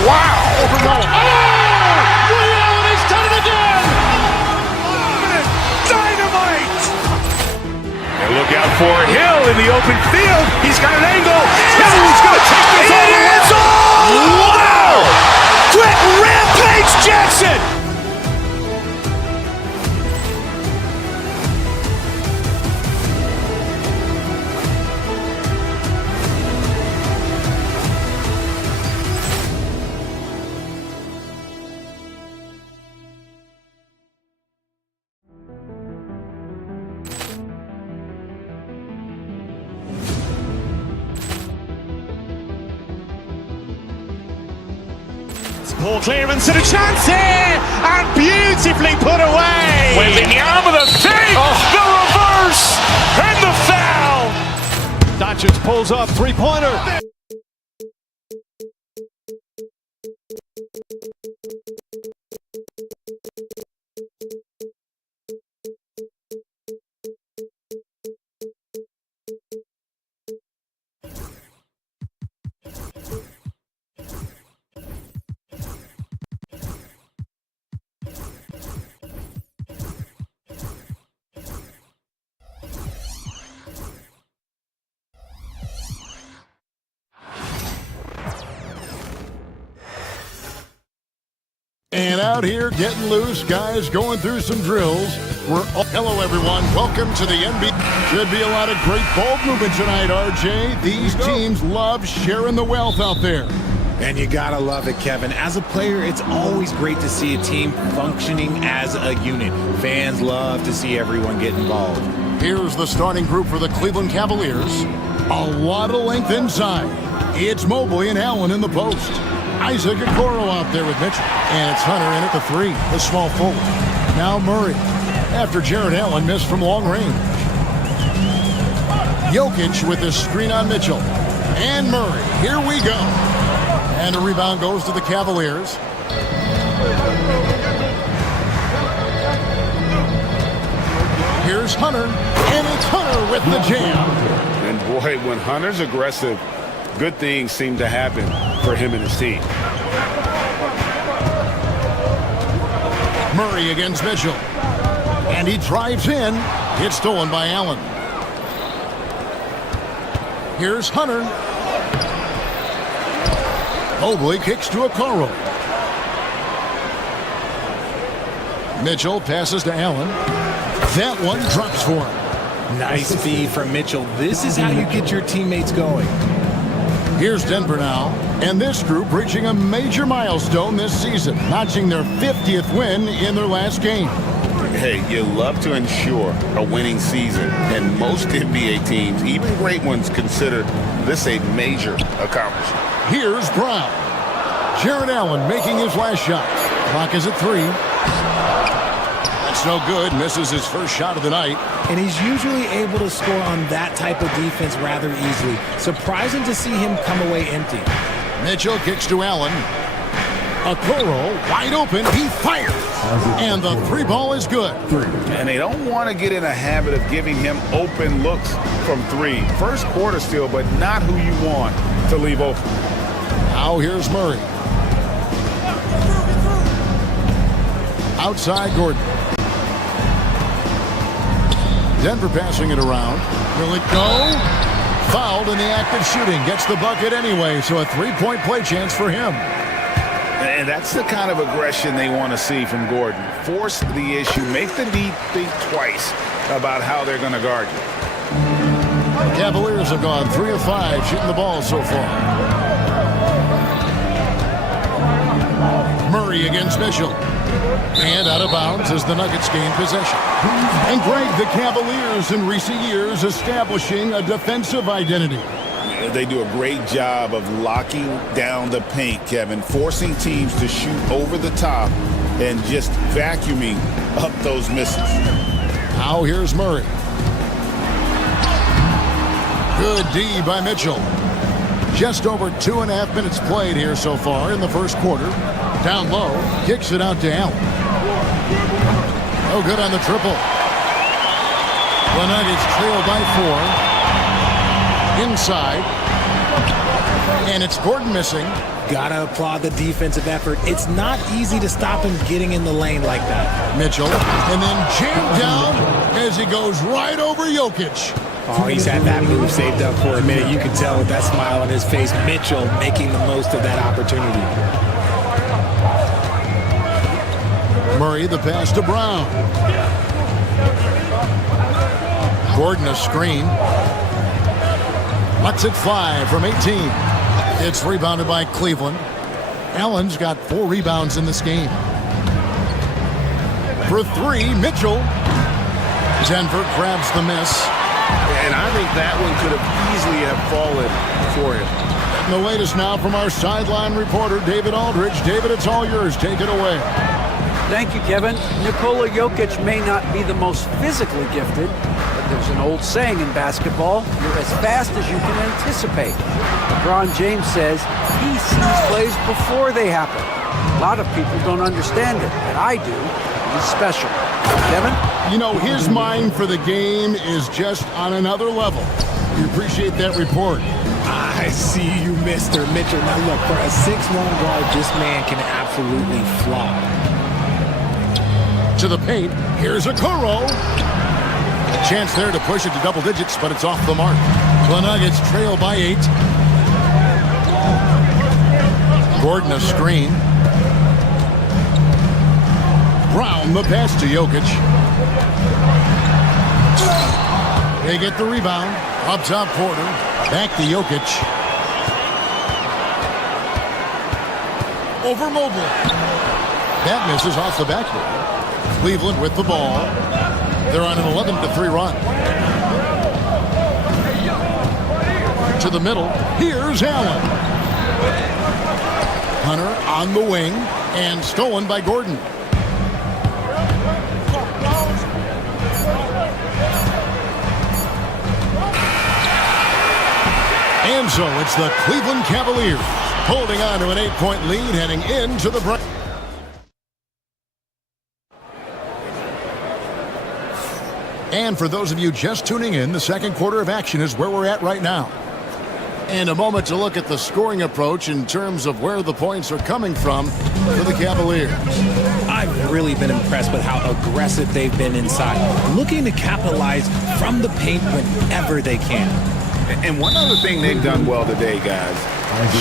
wow. Ray Allen has done it again. Dynamite. And look out for Hill in the open field. He's got an angle. Hill's going to take this all the way. Wow. Quick rampage Jackson. Poor clearance and a chance here, and beautifully put away. Wembanyama the fake, the reverse, and the foul. Doncic pulls up, three-pointer. And out here getting loose, guys going through some drills. Hello, everyone. Welcome to the NBA. Should be a lot of great ball movement tonight, RJ. These teams love sharing the wealth out there. And you gotta love it, Kevin. As a player, it's always great to see a team functioning as a unit. Fans love to see everyone get involved. Here's the starting group for the Cleveland Cavaliers. A lot of length inside. It's Mobley and Allen in the post. Isaac Okoro out there with Mitchell. And it's Hunter in at the three, the small forward. Now Murray, after Jared Allen missed from long range. Jokic with the screen on Mitchell. And Murray, here we go. And the rebound goes to the Cavaliers. Here's Hunter, and it's Hunter with the jam. And boy, when Hunter's aggressive, good things seem to happen for him and his team. Murray against Mitchell. And he drives in. It's stolen by Allen. Here's Hunter. Mobley kicks to Okoro. Mitchell passes to Allen. That one drops for him. Nice feed from Mitchell. This is how you get your teammates going. Here's Denver now, and this group reaching a major milestone this season, notching their 50th win in their last game. Hey, you love to ensure a winning season, and most NBA teams, even great ones, consider this a major accomplishment. Here's Brown. Jared Allen making his last shot. Clock is at 3. That's no good. Misses his first shot of the night. And he's usually able to score on that type of defense rather easily. Surprising to see him come away empty. Mitchell kicks to Allen. Okoro wide open. He fires. And the three ball is good. And they don't want to get in a habit of giving him open looks from three. First quarter still, but not who you want to leave open. Now here's Murray. Outside Gordon. Denver passing it around. Will it go? Fouled in the act of shooting. Gets the bucket anyway, so a three-point play chance for him. And that's the kind of aggression they want to see from Gordon. Force the issue. Make the D think twice about how they're going to guard you. The Cavaliers have gone 3 of 5 shooting the ball so far. Murray against Mitchell. And out of bounds as the Nuggets gain possession. And Greg, the Cavaliers in recent years establishing a defensive identity. They do a great job of locking down the paint, Kevin, forcing teams to shoot over the top and just vacuuming up those misses. Now here's Murray. Good D by Mitchell. Just over 2.5 minutes played here so far in the first quarter. Down low, kicks it out to Allen. Oh, good on the triple. The Nuggets trail by 4. Inside. And it's Gordon missing. Gotta applaud the defensive effort. It's not easy to stop him getting in the lane like that. Mitchell, and then jammed down as he goes right over Jokic. Oh, he's had that move saved up for a minute. You can tell with that smile on his face. Mitchell making the most of that opportunity. Murray, the pass to Brown. Gordon, a screen. Lets it fly from 18. It's rebounded by Cleveland. Allen's got 4 rebounds in this game. For 3, Mitchell. Denver grabs the miss. And I think that one could have easily have fallen for him. And the latest now from our sideline reporter, David Aldridge. David, it's all yours. Take it away. Thank you, Kevin. Nikola Jokic may not be the most physically gifted, but there's an old saying in basketball, you're as fast as you can anticipate. LeBron James says he sees plays before they happen. A lot of people don't understand it, but I do. He's special. Kevin? You know, his mind for the game is just on another level. We appreciate that report. I see you, Mr. Mitchell. Now look, for a 6'1" guard, this man can absolutely fly. To the paint, here's a Okoro. Chance there to push it to double digits, but it's off the mark. The Nuggets trail by 8. Gordon a screen. Brown the pass to Jokic. They get the rebound. Up top Porter. Back to Jokic. Over Mobley. That misses off the backboard. Cleveland with the ball. They're on an 11-3 run. To the middle. Here's Allen. Hunter on the wing and stolen by Gordon. And so it's the Cleveland Cavaliers holding on to an 8-point lead heading into the break. And for those of you just tuning in, the second quarter of action is where we're at right now. And a moment to look at the scoring approach in terms of where the points are coming from for the Cavaliers. I've really been impressed with how aggressive they've been inside, looking to capitalize from the paint whenever they can. And one other thing they've done well today, guys,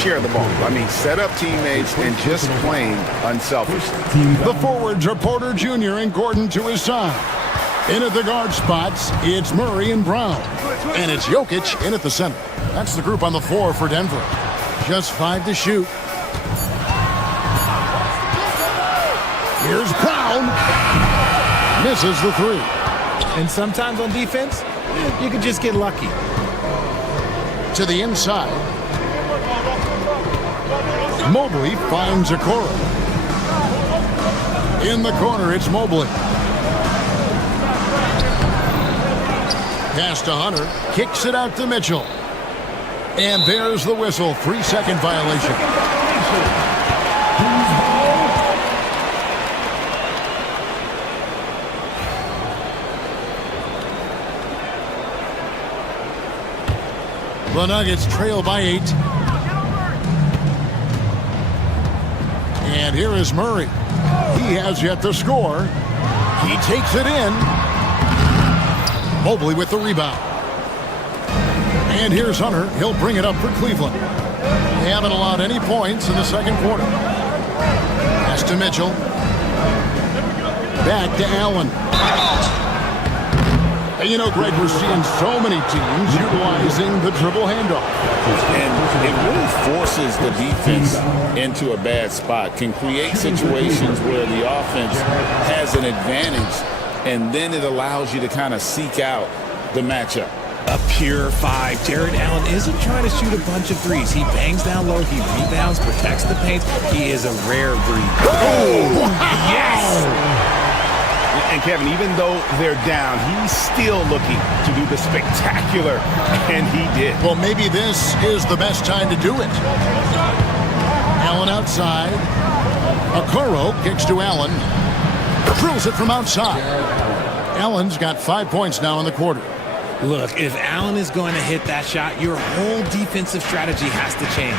share the ball. I mean, set up teammates and just playing unselfishly. The forwards are Porter Jr. and Gordon to his side. In at the guard spots, it's Murray and Brown. And it's Jokic in at the center. That's the group on the floor for Denver. Just 5 to shoot. Here's Brown. Misses the 3. And sometimes on defense, you can just get lucky. To the inside. Mobley finds Okoro. In the corner, it's Mobley. Pass to Hunter. Kicks it out to Mitchell. And there's the whistle. 3-second violation. The Nuggets trail by 8. And here is Murray. He has yet to score. He takes it in. Mobley with the rebound. And here's Hunter. He'll bring it up for Cleveland. They haven't allowed any points in the second quarter. Pass to Mitchell. Back to Allen. And you know, Greg, we're seeing so many teams utilizing the dribble handoff. And it really forces the defense into a bad spot, can create situations where the offense has an advantage, and then it allows you to kind of seek out the matchup. A pure 5. Jared Allen isn't trying to shoot a bunch of threes. He bangs down low, he rebounds, protects the paint. He is a rare breed. Oh, yes! And Kevin, even though they're down, he's still looking to do the spectacular, and he did. Well, maybe this is the best time to do it. Allen outside. Okoro kicks to Allen. Drills it from outside. Allen's got 5 points now in the quarter. Look, if Allen is going to hit that shot, your whole defensive strategy has to change.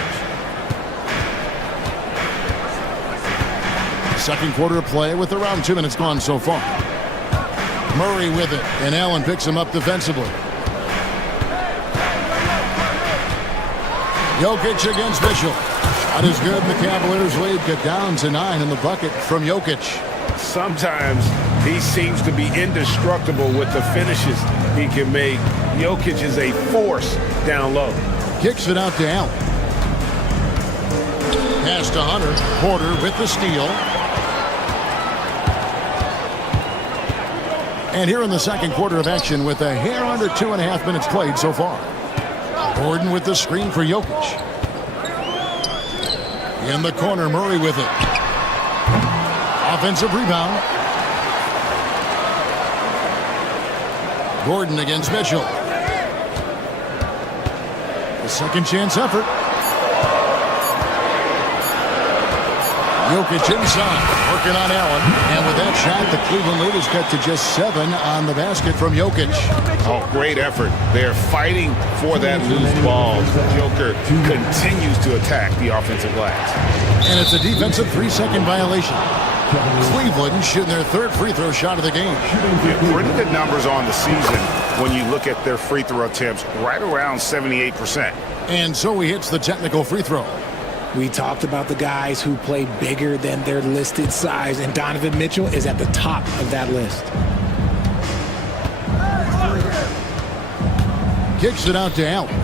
Second quarter of play with around 2 minutes gone so far. Murray with it, and Allen picks him up defensively. Jokic against Mitchell. Shot is good, and the Cavaliers lead get down to 9 in the bucket from Jokic. Sometimes he seems to be indestructible with the finishes he can make. Jokic is a force down low. Kicks it out to Allen. Pass to Hunter. Porter with the steal. And here in the second quarter of action with a hair under 2.5 minutes played so far. Gordon with the screen for Jokic. In the corner, Murray with it. Offensive rebound. Gordon against Mitchell. A second chance effort. Jokic inside, working on Allen. And with that shot, the Cleveland lead is cut to just 7 on the basket from Jokic. Oh, great effort. They're fighting for that loose ball. Joker continues to attack the offensive glass. And it's a defensive 3-second violation. Cleveland shooting their third free throw shot of the game. Yeah, pretty good numbers on the season when you look at their free throw attempts, right around 78%. And so he hits the technical free throw. We talked about the guys who play bigger than their listed size, and Donovan Mitchell is at the top of that list. Kicks it out to Allen.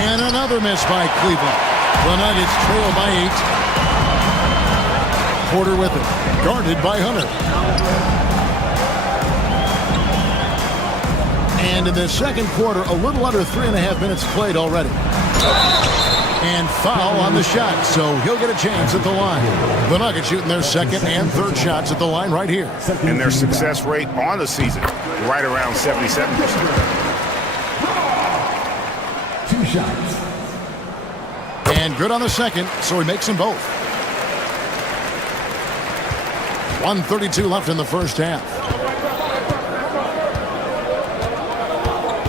And another miss by Cleveland. The Nuggets trail by 8. Porter with it. Guarded by Hunter. And in the second quarter, a little under 3.5 minutes played already. And foul on the shot, so he'll get a chance at the line. The Nuggets shooting their second and third shots at the line right here. And their success rate on the season, right around 77%. 2 shots. And good on the second, so he makes them both. 1:32 left in the first half.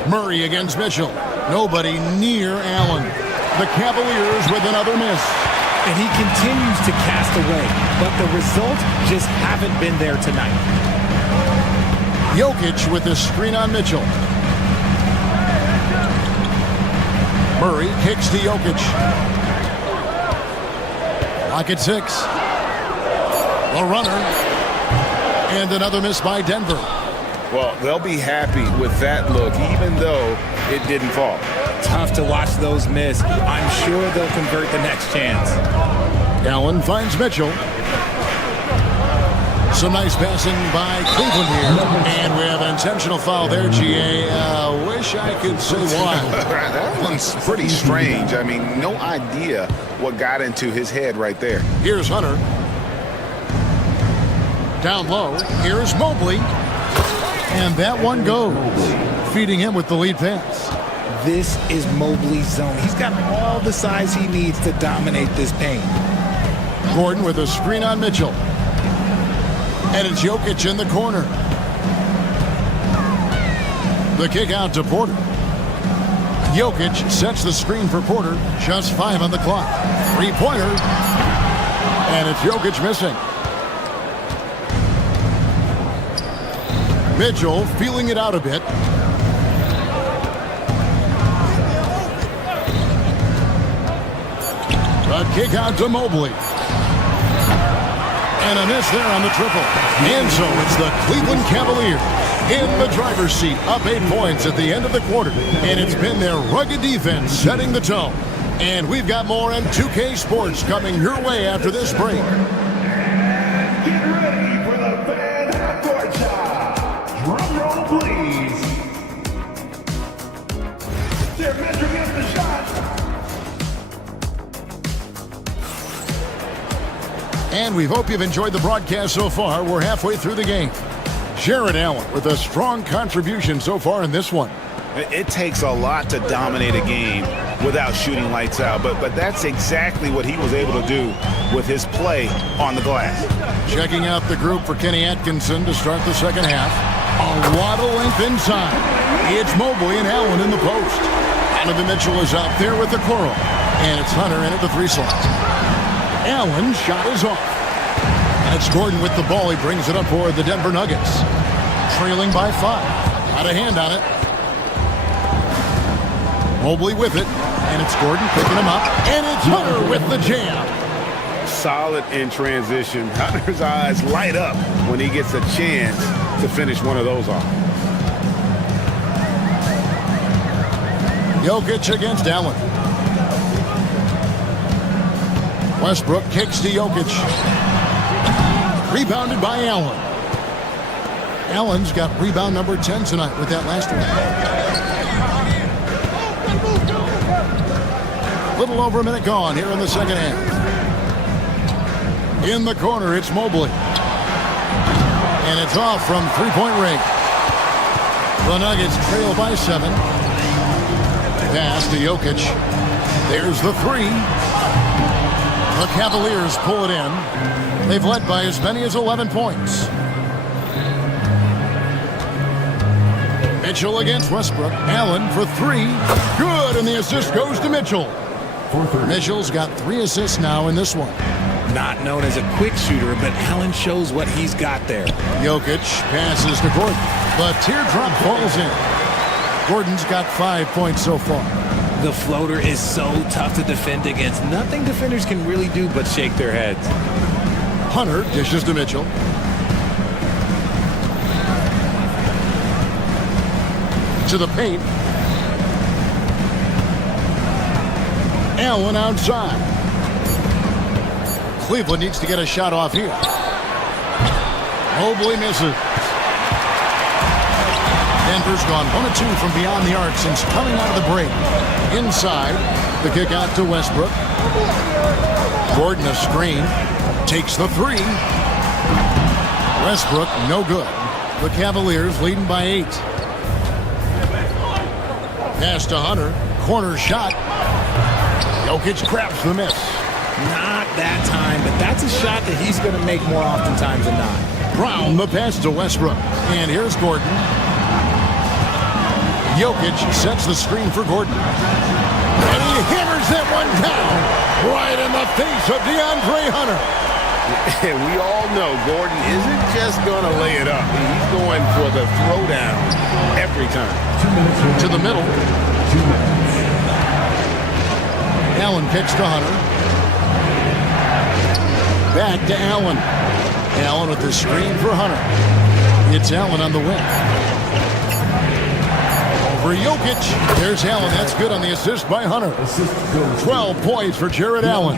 Murray against Mitchell. Nobody near Allen. The Cavaliers with another miss. And he continues to cast away, but the results just haven't been there tonight. Jokic with the screen on Mitchell. Murray kicks to Jokic. Lock at 6. A runner. And another miss by Denver. Well, they'll be happy with that look, even though it didn't fall. Tough to watch those miss. I'm sure they'll convert the next chance. Allen finds Mitchell. Some nice passing by Cleveland here. And we have an intentional foul there, GA. Wish I could say why. That one's pretty strange. I mean, no idea what got into his head right there. Here's Hunter. Down low. Here's Mobley. And that one goes. Feeding him with the lead pass. This is Mobley's zone. He's got all the size he needs to dominate this paint. Gordon with a screen on Mitchell. And it's Jokic in the corner. The kick out to Porter. Jokic sets the screen for Porter. Just 5 on the clock. 3-pointer. And it's Jokic missing. Mitchell feeling it out a bit. The kick out to Mobley. And a miss there on the triple. And so it's the Cleveland Cavaliers in the driver's seat, up 8 points at the end of the quarter. And it's been their rugged defense setting the tone. And we've got more on 2K Sports coming your way after this break. Get ready for the fan half-court shot. Drum roll, please. They're measuring up the shot. And we hope you've enjoyed the broadcast so far. We're halfway through the game. Jared Allen with a strong contribution so far in this one. It takes a lot to dominate a game without shooting lights out, but that's exactly what he was able to do with his play on the glass. Checking out the group for Kenny Atkinson to start the second half. A lot of length inside. It's Mobley and Allen in the post. Donovan Mitchell is out there with the coral. And it's Hunter in at the 3 slot. Allen's shot is off. And it's Gordon with the ball. He brings it up for the Denver Nuggets. Trailing by 5. Got a hand on it. Mobley with it. And it's Gordon picking him up. And it's Hunter with the jam. Solid in transition. Hunter's eyes light up when he gets a chance to finish one of those off. Jokic against Allen. Westbrook kicks to Jokic. Rebounded by Allen. Allen's got rebound number 10 tonight with that last one. Little over a minute gone here in the second half. In the corner, it's Mobley. And it's off from three-point range. The Nuggets trail by 7. Pass to Jokic. There's the 3. The Cavaliers pull it in. They've led by as many as 11 points. Mitchell against Westbrook. Allen for 3. Good, and the assist goes to Mitchell. Mitchell's got 3 assists now in this one. Not known as a quick shooter, but Allen shows what he's got there. Jokic passes to Gordon. The teardrop falls in. Gordon's got 5 points so far. The floater is so tough to defend against. Nothing defenders can really do but shake their heads. Hunter dishes to Mitchell. To the paint. Allen outside. Cleveland needs to get a shot off here. Mobley misses. Denver's gone 1 of 2 from beyond the arc since coming out of the break. Inside, the kick out to Westbrook. Gordon a screen. Takes the 3. Westbrook, no good. The Cavaliers leading by 8. Pass to Hunter. Corner shot. Jokic grabs the miss. Not that time, but that's a shot that he's going to make more oftentimes than not. Brown, the pass to Westbrook. And here's Gordon. Jokic sets the screen for Gordon. And he hammers that one down right in the face of DeAndre Hunter. And we all know Gordon isn't just going to lay it up. He's going for the throwdown every time. To the middle. Allen kicks to Hunter. Back to Allen. Allen with the screen for Hunter. It's Allen on the wing. For Jokic. There's Allen. That's good on the assist by Hunter. 12 points for Jared Allen.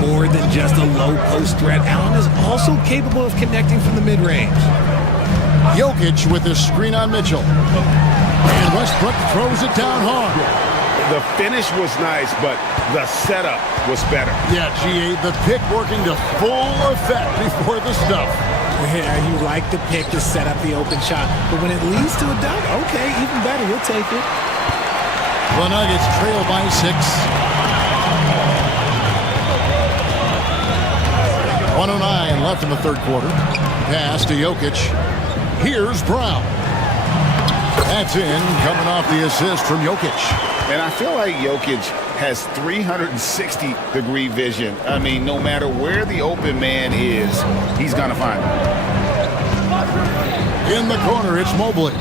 More than just a low post threat, Allen is also capable of connecting from the mid-range. Jokic with the screen on Mitchell. And Westbrook throws it down hard. The finish was nice, but the setup was better. Yeah, GA, the pick working to full effect before the stuff. Yeah, you like the pick to set up the open shot, but when it leads to a dunk, okay, even better, we'll take it. The Nuggets trail by 6. 1:09 left in the third quarter. Pass to Jokic. Here's Brown. That's in, coming off the assist from Jokic. And I feel like Jokic has 360-degree vision. I mean, no matter where the open man is, he's going to find him. In the corner, it's Mobley.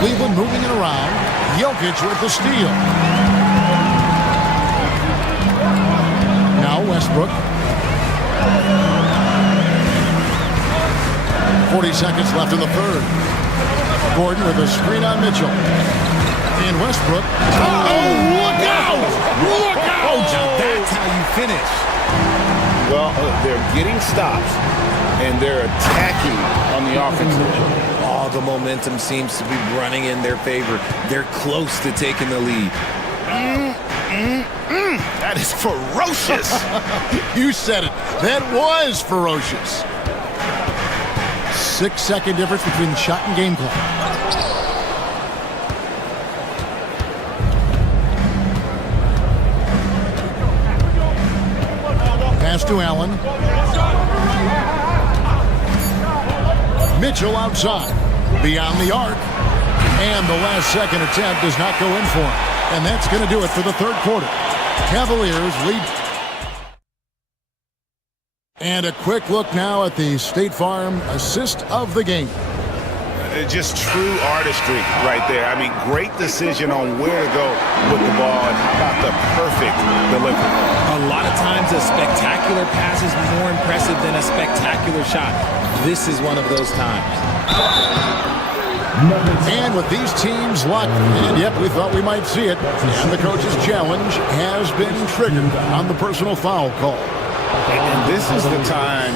Cleveland moving it around. Jokic with the steal. Now Westbrook. 40 seconds left in the third. Gordon with a screen on Mitchell. And Westbrook. Oh, look out! Look out! Oh, that's how you finish. Well, they're getting stops, and they're attacking on the offensive end. All the momentum seems to be running in their favor. They're close to taking the lead. That is ferocious. You said it. That was ferocious. 6-second difference between the shot and game clock. Pass to Allen. Mitchell outside. Beyond the arc. And the last second attempt does not go in for him. And that's going to do it for the third quarter. Cavaliers lead. And a quick look now at the State Farm assist of the game. Just true artistry right there. I mean, great decision on where to go with the ball and how about the perfect delivery. A lot of times a spectacular pass is more impressive than a spectacular shot. This is one of those times. And with these teams locked, and yep, we thought we might see it. And the coach's challenge has been triggered on the personal foul call. And this is the time.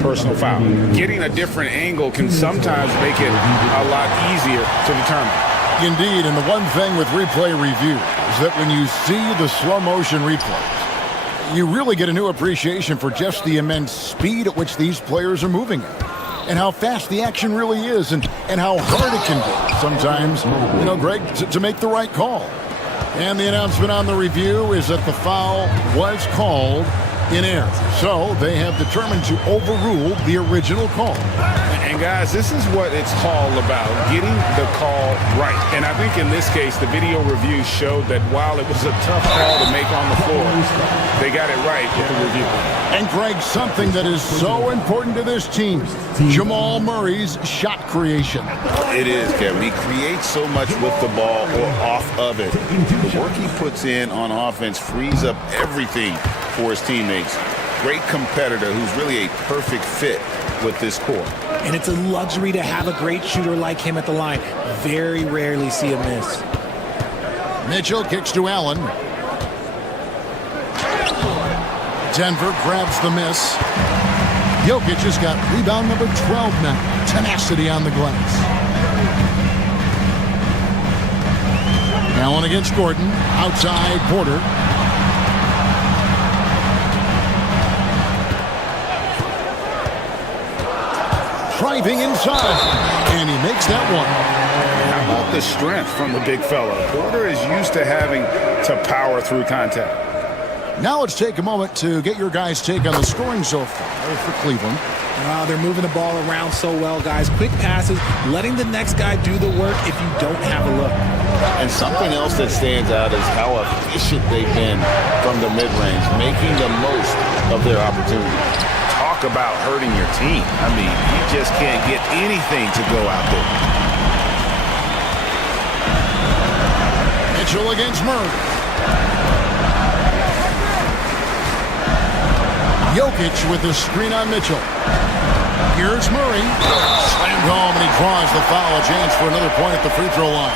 Personal foul. Getting a different angle can sometimes make it a lot easier to determine. Indeed, and the one thing with replay review is that when you see the slow motion replays, you really get a new appreciation for just the immense speed at which these players are moving at, and how fast the action really is, and how hard it can be sometimes, Greg, to make the right call. And the announcement on the review is that the foul was called in error. So they have determined to overrule the original call. And guys, this is what it's all about, getting the call right. And I think in this case, the video review showed that while it was a tough call to make on the floor, they got it right with the review. And Greg, something that is so important to this team, Jamal Murray's shot creation. It is, Kevin. He creates so much with the ball or off of it. The work he puts in on offense frees up everything for his teammates. Great competitor who's really a perfect fit with this core. And it's a luxury to have a great shooter like him at the line. Very rarely see a miss. Mitchell kicks to Allen. Denver grabs the miss. Jokic has got rebound number 12 now. Tenacity on the glass. Allen against Gordon. Outside Porter. Driving inside. And he makes that one. How about the strength from the big fella? Porter is used to having to power through contact. Now let's take a moment to get your guys' take on the scoring so far for Cleveland. They're moving the ball around so well, guys. Quick passes, letting the next guy do the work if you don't have a look. And something else that stands out is how efficient they've been from the mid-range, making the most of their opportunities. Talk about hurting your team. I mean, you just can't get anything to go out there. Mitchell against Murray. Jokic with the screen on Mitchell. Here's Murray. Slammed home, and he draws the foul. A chance for another point at the free throw line.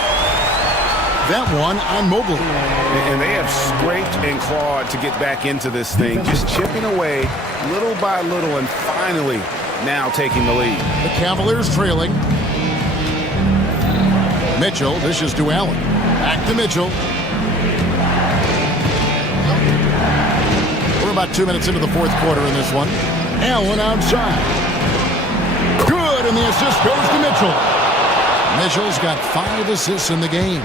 That one on Mobley. And they have scraped and clawed to get back into this thing, just chipping away little by little, and finally now taking the lead. The Cavaliers trailing. Mitchell dishes to Allen. Back to Mitchell. We're about 2 minutes into the fourth quarter in this one. Allen outside. Good, and the assist goes to Mitchell. Mitchell's got 5 assists in the game.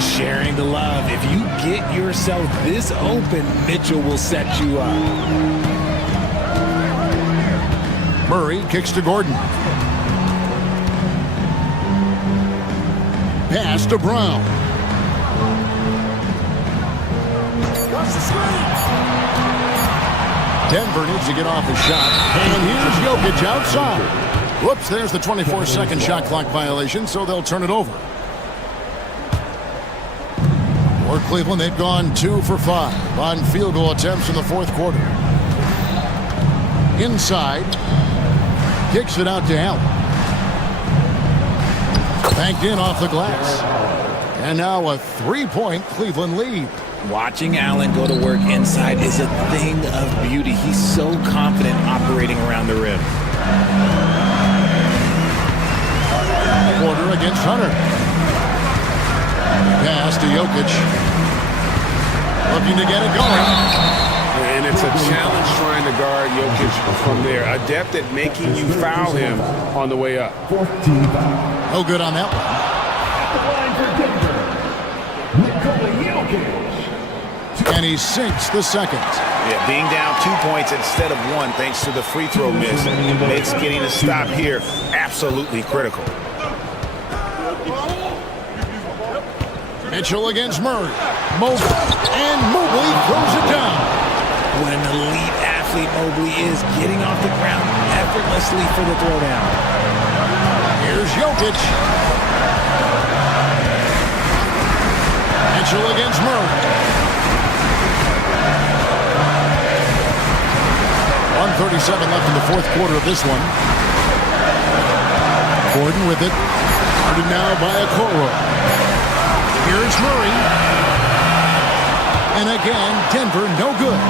Sharing the love. If you get yourself this open, Mitchell will set you up. Murray kicks to Gordon. Pass to Brown. Denver needs to get off a shot. And here's Jokic outside. Whoops, there's the 24-second shot clock violation, so they'll turn it over. For Cleveland, they've gone 2 for 5 on field goal attempts in the fourth quarter. Inside. Kicks it out to Allen. Banked in off the glass. And now a 3-point Cleveland lead. Watching Allen go to work inside is a thing of beauty. He's so confident operating around the rim. quarter against Hunter. Pass to Jokic. Looking to get it going. And it's a challenge trying to guard Jokic from there. Adept at making you foul him on the way up. No good on that one. And he sinks the second. Yeah, being down 2 points instead of 1 thanks to the free throw miss makes getting a stop here absolutely critical. Mitchell against Murray. Mobley. And Mobley throws it down. What an elite athlete Mobley is, getting off the ground effortlessly for the throwdown. Here's Jokic. Mitchell against Murray. 1:37 left in the fourth quarter of this one. Gordon with it. Guarded now by Okoro. Here's Murray. And again, Denver no good.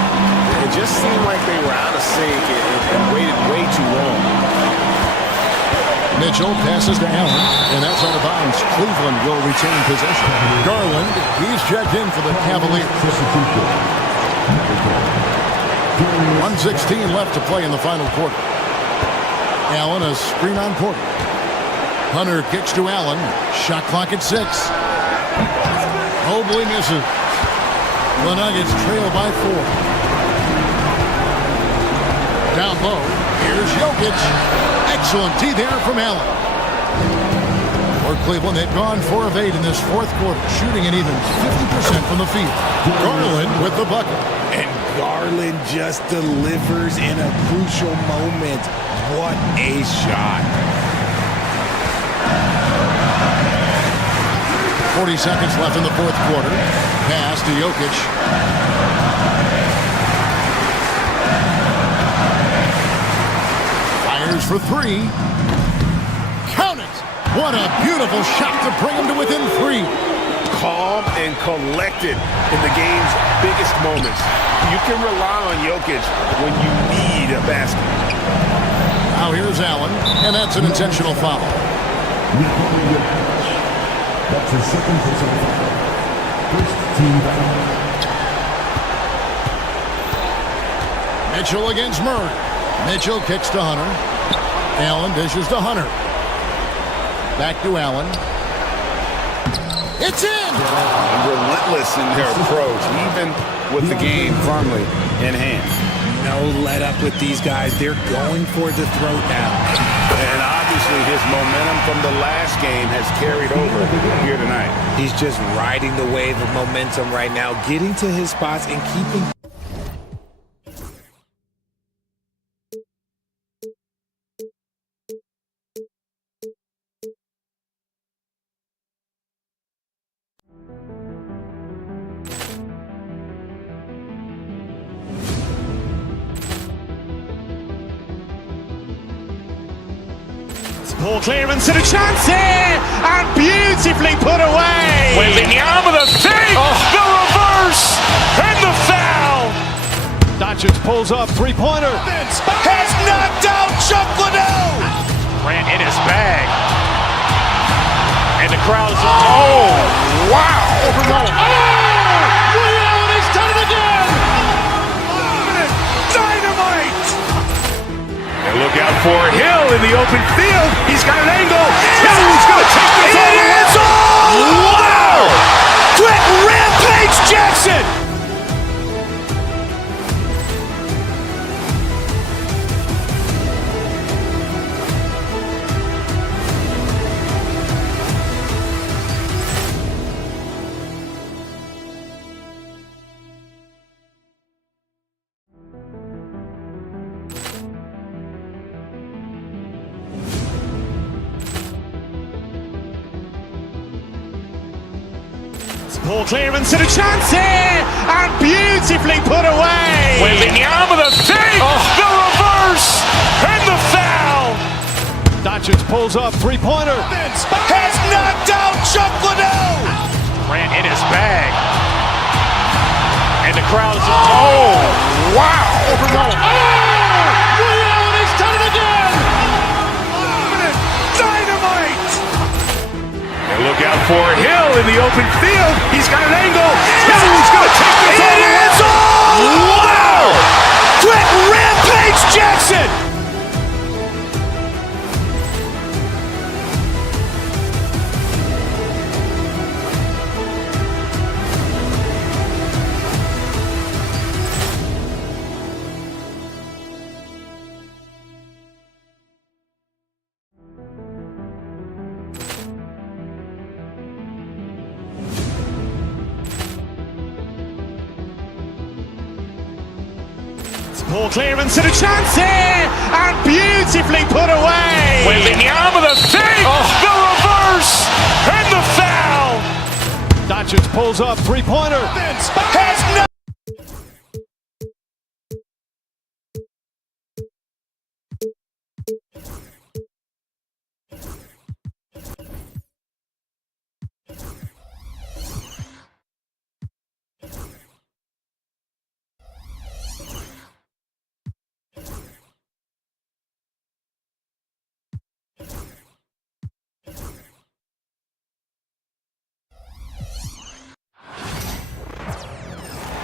It just seemed like they were out of sync and waited way too long. Mitchell passes to Allen, and that's out of bounds. Cleveland will retain possession. Garland, he's checked in for the Cavaliers. 1:16 left to play in the final quarter. Allen, a screen on Porter. Hunter kicks to Allen. Shot clock at 6. Mobley misses. The Nuggets trail by 4. Down low. Here's Jokic. Excellent D there from Allen. For Cleveland, they've gone 4 of 8 in this fourth quarter, shooting an even 50% from the field. Garland with the bucket. And Garland just delivers in a crucial moment. What a shot. 40 seconds left in the fourth quarter. Pass to Jokic. Fires for 3. Count it! What a beautiful shot to bring him to within 3. Calm and collected in the game's biggest moments. You can rely on Jokic when you need a basket. Now here's Allen, and that's an intentional foul. That's his second personal foul. First team foul. Mitchell against Murray. Mitchell kicks to Hunter. Allen dishes to Hunter. Back to Allen. It's in! Relentless in their approach, even with the game firmly in hand. No let up with these guys. They're going for the throat now. And obviously his momentum from the last game has carried over here tonight. He's just riding the wave of momentum right now, getting to his spots and keeping... Poor clearance and a chance here, and beautifully put away. Wembanyama the fake, the reverse, and the foul. Doncic pulls up, three-pointer. Has knocked out Chuck Liddell. Grant in his bag. And the crowd is, oh, wow. Ray Allen has done it again. Dynamite. And look out for Hill in the open field. He's got an angle. He's going to take this all the way. Wow. Quick rampage Jackson. Poor clearance and a chance here, and beautifully put away. Wembanyama the fake, the reverse, and the foul. Doncic pulls up, three-pointer. Has knocked out Chuck Liddell. Grant in his bag. And the crowd is, oh, wow. Ray Allen has done it again. Dynamite. for Hill in the open field. He's got an angle. Hill's going to take this all the way. Wow! Quick rampage Jackson! Ball clearance and a chance here, and beautifully put away. Wembanyama the fake, the reverse, and the foul. Doncic pulls up, three-pointer. Has no.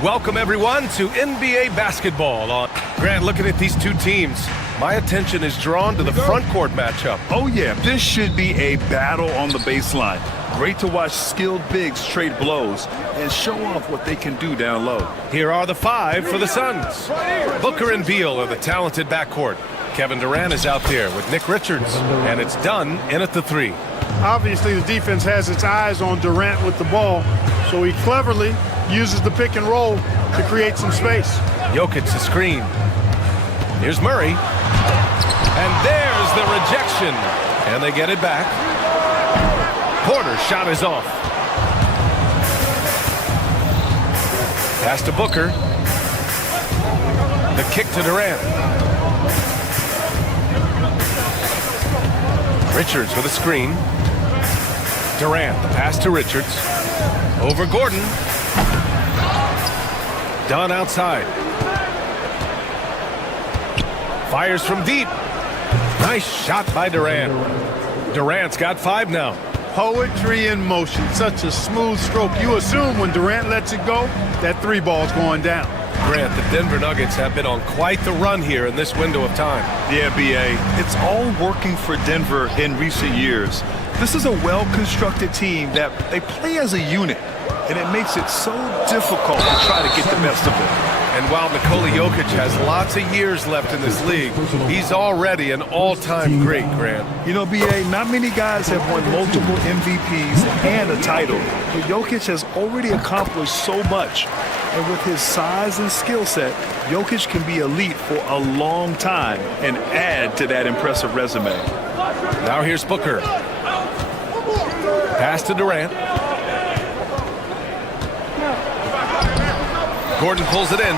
Welcome, everyone, to NBA basketball. Grant, looking at these two teams, my attention is drawn to the front court matchup. Oh, yeah, this should be a battle on the baseline. Great to watch skilled bigs trade blows and show off what they can do down low. Here are the five for the Suns. Booker and Beal are the talented backcourt. Kevin Durant is out there with Nick Richards, and it's done in at the three. Obviously, the defense has its eyes on Durant with the ball, so he cleverly uses the pick and roll to create some space. Jokic the screen. Here's Murray. And there's the rejection. And they get it back. Porter's shot is off. Pass to Booker. The kick to Durant. Richards with a screen. Durant, the pass to Richards. Over Gordon. Dunn outside. Fires from deep. Nice shot by Durant. Durant's got five now. Poetry in motion. Such a smooth stroke. You assume when Durant lets it go, that three ball's going down. Grant, the Denver Nuggets have been on quite the run here in this window of time. Yeah, B.A., it's all working for Denver in recent years. This is a well-constructed team that they play as a unit, and it makes it so difficult to try to get the best of it. And while Nikola Jokic has lots of years left in this league, he's already an all-time great, Grant. You know, B.A., not many guys have won multiple MVPs and a title, but Jokic has already accomplished so much. And with his size and skill set, Jokic can be elite for a long time and add to that impressive resume. Now here's Booker. Pass to Durant. Gordon pulls it in.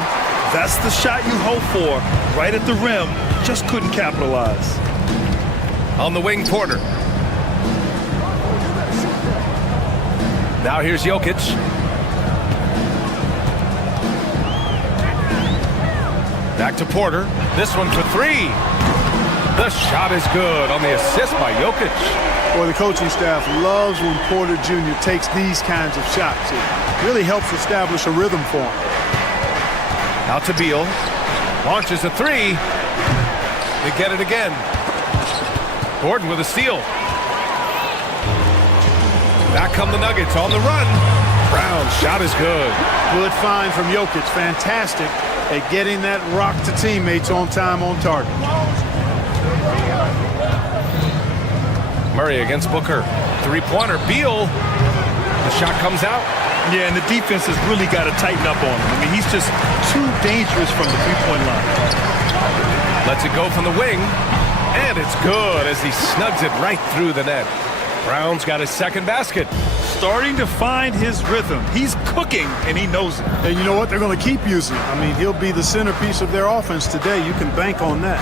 That's the shot you hope for. Right at the rim. Just couldn't capitalize. On the wing, Porter. Now here's Jokic. Back to Porter. This one for three. The shot is good on the assist by Jokic. Boy, the coaching staff loves when Porter Jr. takes these kinds of shots. It really helps establish a rhythm for him. Out to Beal. Launches a three. They get it again. Gordon with a steal. Back come the Nuggets on the run. Brown's shot is good. Good find from Jokic. Fantastic at getting that rock to teammates on time, on target. Murray against Booker. Three-pointer. Beal. The shot comes out. Yeah, and the defense has really got to tighten up on him. I mean, he's just too dangerous from the three-point line. Lets it go from the wing. And it's good as he snugs it right through the net. Brown's got his second basket. Starting to find his rhythm. He's cooking, and he knows it. And you know what? They're going to keep using him. I mean, he'll be the centerpiece of their offense today. You can bank on that.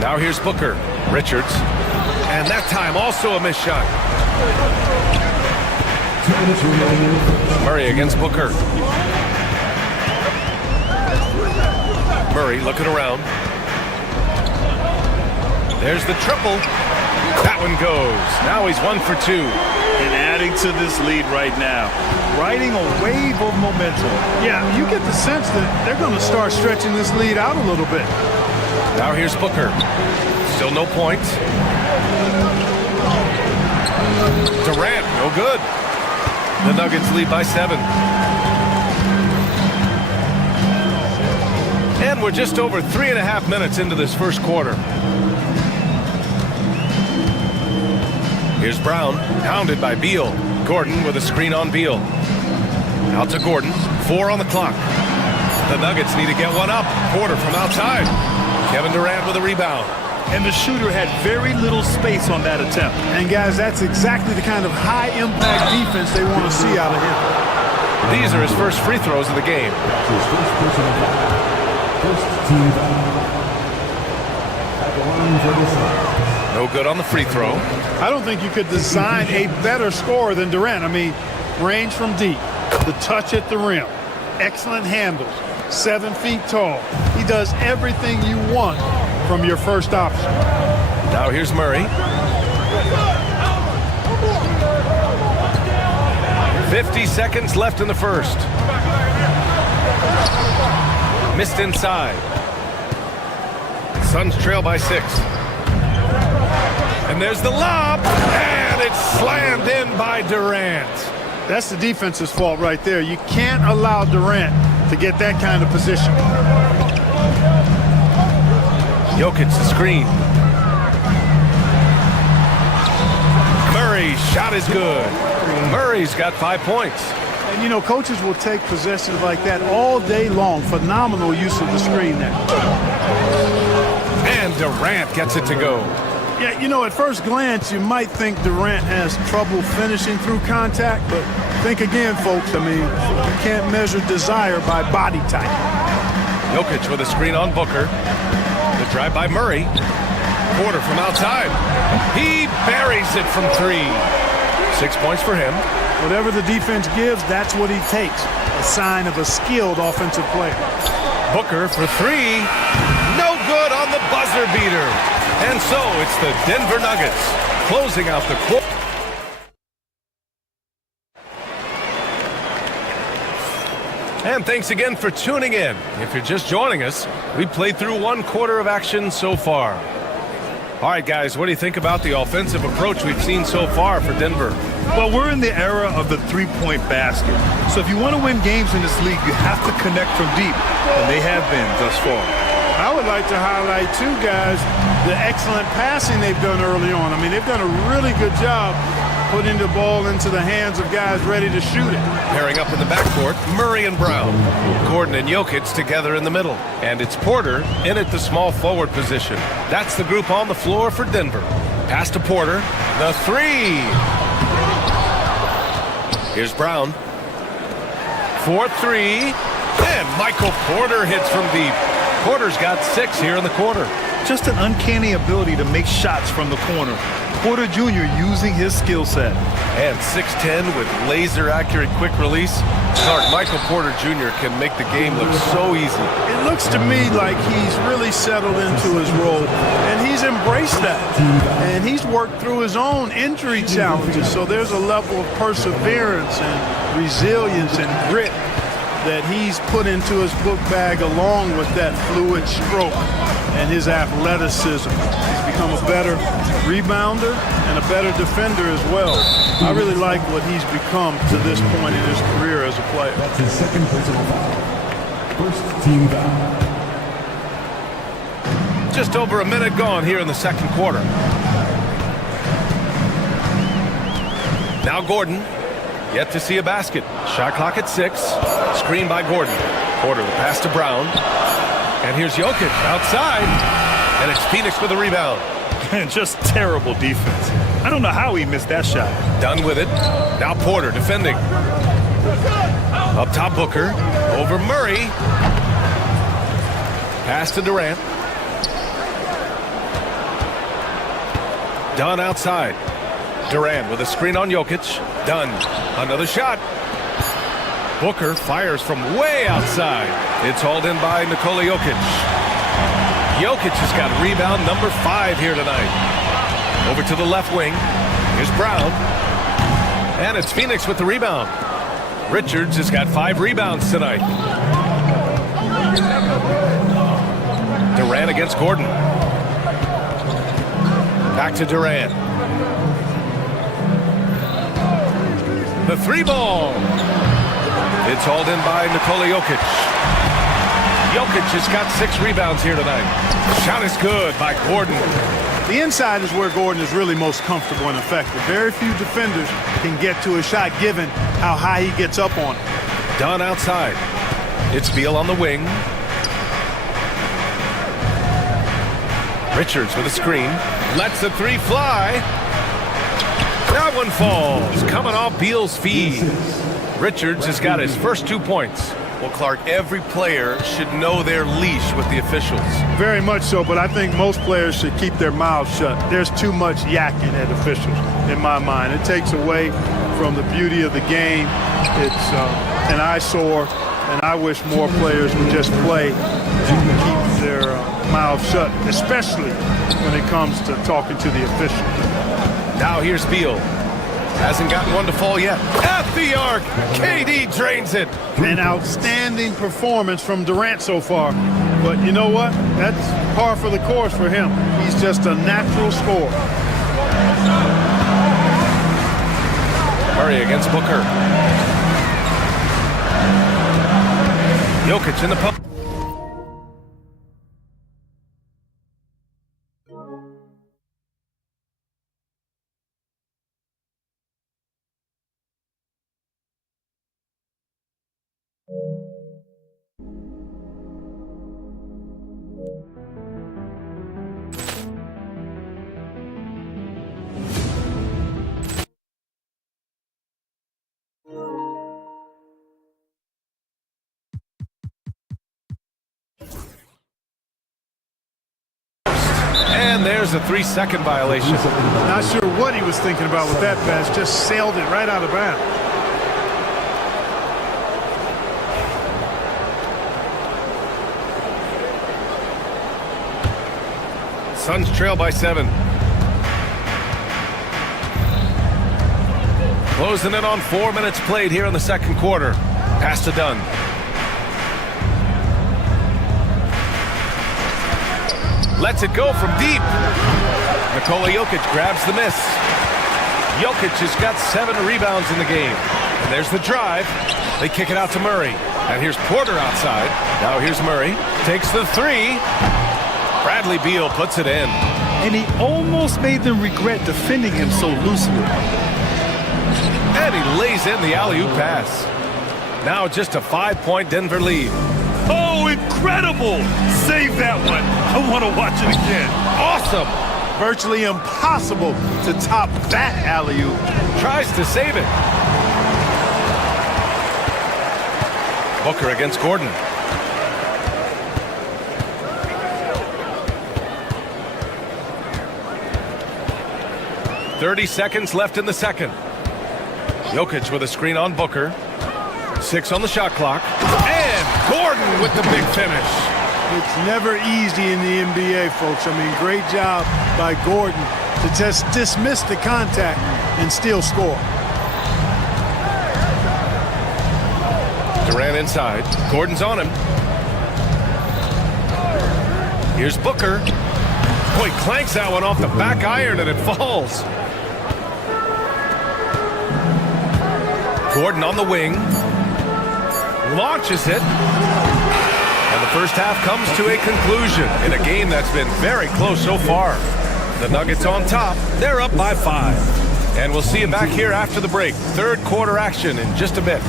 Now here's Booker. Richards. And that time also a missed shot. Murray against Booker. Murray looking around. There's the triple. That one goes. Now he's 1 for 2. And adding to this lead right now, riding a wave of momentum. Yeah, you get the sense that they're going to start stretching this lead out a little bit. Now here's Booker. Still no points. Durant, no good. The Nuggets lead by 7. And we're just over 3.5 minutes into this first quarter. Here's Brown, hounded by Beal. Gordon with a screen on Beal. Out to Gordon, 4 on the clock. The Nuggets need to get one up. Porter from outside. Kevin Durant with a rebound. And the shooter had very little space on that attempt. And guys, that's exactly the kind of high-impact defense they want to see out of him. These are his first free throws of the game. No good on the free throw. I don't think you could design a better scorer than Durant. I mean, range from deep, the touch at the rim, excellent handles, 7 feet tall. He does everything you want from your first option. Now here's Murray. 50 seconds left in the first. Missed inside. Suns trail by 6. And there's the lob, and it's slammed in by Durant. That's the defense's fault right there. You can't allow Durant to get that kind of position. Jokic the screen. Murray's shot is good. Murray's got 5 points. And, you know, coaches will take possessions like that all day long. Phenomenal use of the screen there. And Durant gets it to go. Yeah, you know, at first glance, you might think Durant has trouble finishing through contact, but think again, folks. I mean, you can't measure desire by body type. Jokic with a screen on Booker. The drive by Murray. Porter from outside. He buries it from 3. 6 points for him. Whatever the defense gives, that's what he takes. A sign of a skilled offensive player. Booker for 3. No good on the buzzer beater. And so it's the Denver Nuggets closing out the quarter. And thanks again for tuning in. If you're just joining us, we played through 1 quarter of action so far. All right, guys, what do you think about the offensive approach we've seen so far for Denver? Well, we're in the era of the three-point basket. So if you want to win games in this league, you have to connect from deep, and they have been thus far. I would like to highlight, too, guys, the excellent passing they've done early on. I mean, they've done a really good job putting the ball into the hands of guys ready to shoot it. Pairing up in the backcourt, Murray and Brown. Gordon and Jokic together in the middle. And it's Porter in at the small forward position. That's the group on the floor for Denver. Pass to Porter. The 3. Here's Brown. 4-3. And Michael Porter hits from deep. Porter's got 6 here in the quarter. Just an uncanny ability to make shots from the corner. Porter Jr. using his skill set. And 6'10 with laser-accurate quick release. Guard Michael Porter Jr. can make the game look so easy. It looks to me like he's really settled into his role, and he's embraced that. And he's worked through his own injury challenges, so there's a level of perseverance and resilience and grit that he's put into his book bag along with that fluid stroke and his athleticism. He's become a better rebounder and a better defender as well. I really like what he's become to this point in his career as a player. That's his second personal foul. First team foul. Just over a minute gone here in the second quarter. Now Gordon. Yet to see a basket. Shot clock at 6. Screen by Gordon. Porter the pass to Brown. And here's Jokic outside. And it's Phoenix with a rebound. Just terrible defense. I don't know how he missed that shot. Done with it. Now Porter defending. Up top Booker. Over Murray. Pass to Durant. Dunn outside. Durant with a screen on Jokic. Dunn. Another shot. Booker fires from way outside. It's hauled in by Nikola Jokic. Jokic has got rebound number 5 here tonight. Over to the left wing. Here's Brown. And it's Phoenix with the rebound. Richards has got 5 rebounds tonight. Durant against Gordon. Back to Durant. The 3-ball. It's hauled in by Nikola Jokic. Jokic has got 6 rebounds here tonight. Shot is good by Gordon. The inside is where Gordon is really most comfortable and effective. Very few defenders can get to a shot given how high he gets up on it. Dunn outside. It's Beal on the wing. Richards with a screen. Lets the 3 fly. That one falls. Coming off Beal's feed. Richards has got his first 2 points. Well, Clark, every player should know their leash with the officials. Very much so, but I think most players should keep their mouths shut. There's too much yakking at officials, in my mind. It takes away from the beauty of the game. It's an eyesore, and I wish more players would just play and keep their mouths shut, especially when it comes to talking to the officials. Now here's Beal. Hasn't gotten one to fall yet. At the arc, KD drains it. An outstanding performance from Durant so far. But you know what? That's par for the course for him. He's just a natural scorer. Murray against Booker. Jokic in the post. And there's a 3-second violation. Not sure what he was thinking about with that pass. Just sailed it right out of bounds. Suns trail by 7. Closing in on 4 minutes played here in the second quarter. Pass to Dunn. Lets it go from deep. Nikola Jokic grabs the miss. Jokic has got 7 rebounds in the game. And there's the drive. They kick it out to Murray. And here's Porter outside. Now here's Murray. Takes the 3. Bradley Beal puts it in. And he almost made them regret defending him so loosely. And he lays in the alley-oop pass. Now just a 5-point Denver lead. Oh, incredible! Save that one. I want to watch it again. Awesome! Virtually impossible to top that alley-oop. Tries to save it. Booker against Gordon. .30 seconds left in the second. Jokic with a screen on Booker. 6 on the shot clock. And Gordon with the big finish. It's never easy in the NBA, folks. I mean, great job by Gordon to just dismiss the contact and still score. Durant inside. Gordon's on him. Here's Booker. Boy, clanks that one off the back iron and it falls. Gordon on the wing. Launches it. And the first half comes to a conclusion in a game that's been very close so far. The Nuggets on top. They're up by 5. And we'll see you back here after the break. Third quarter action in just a bit.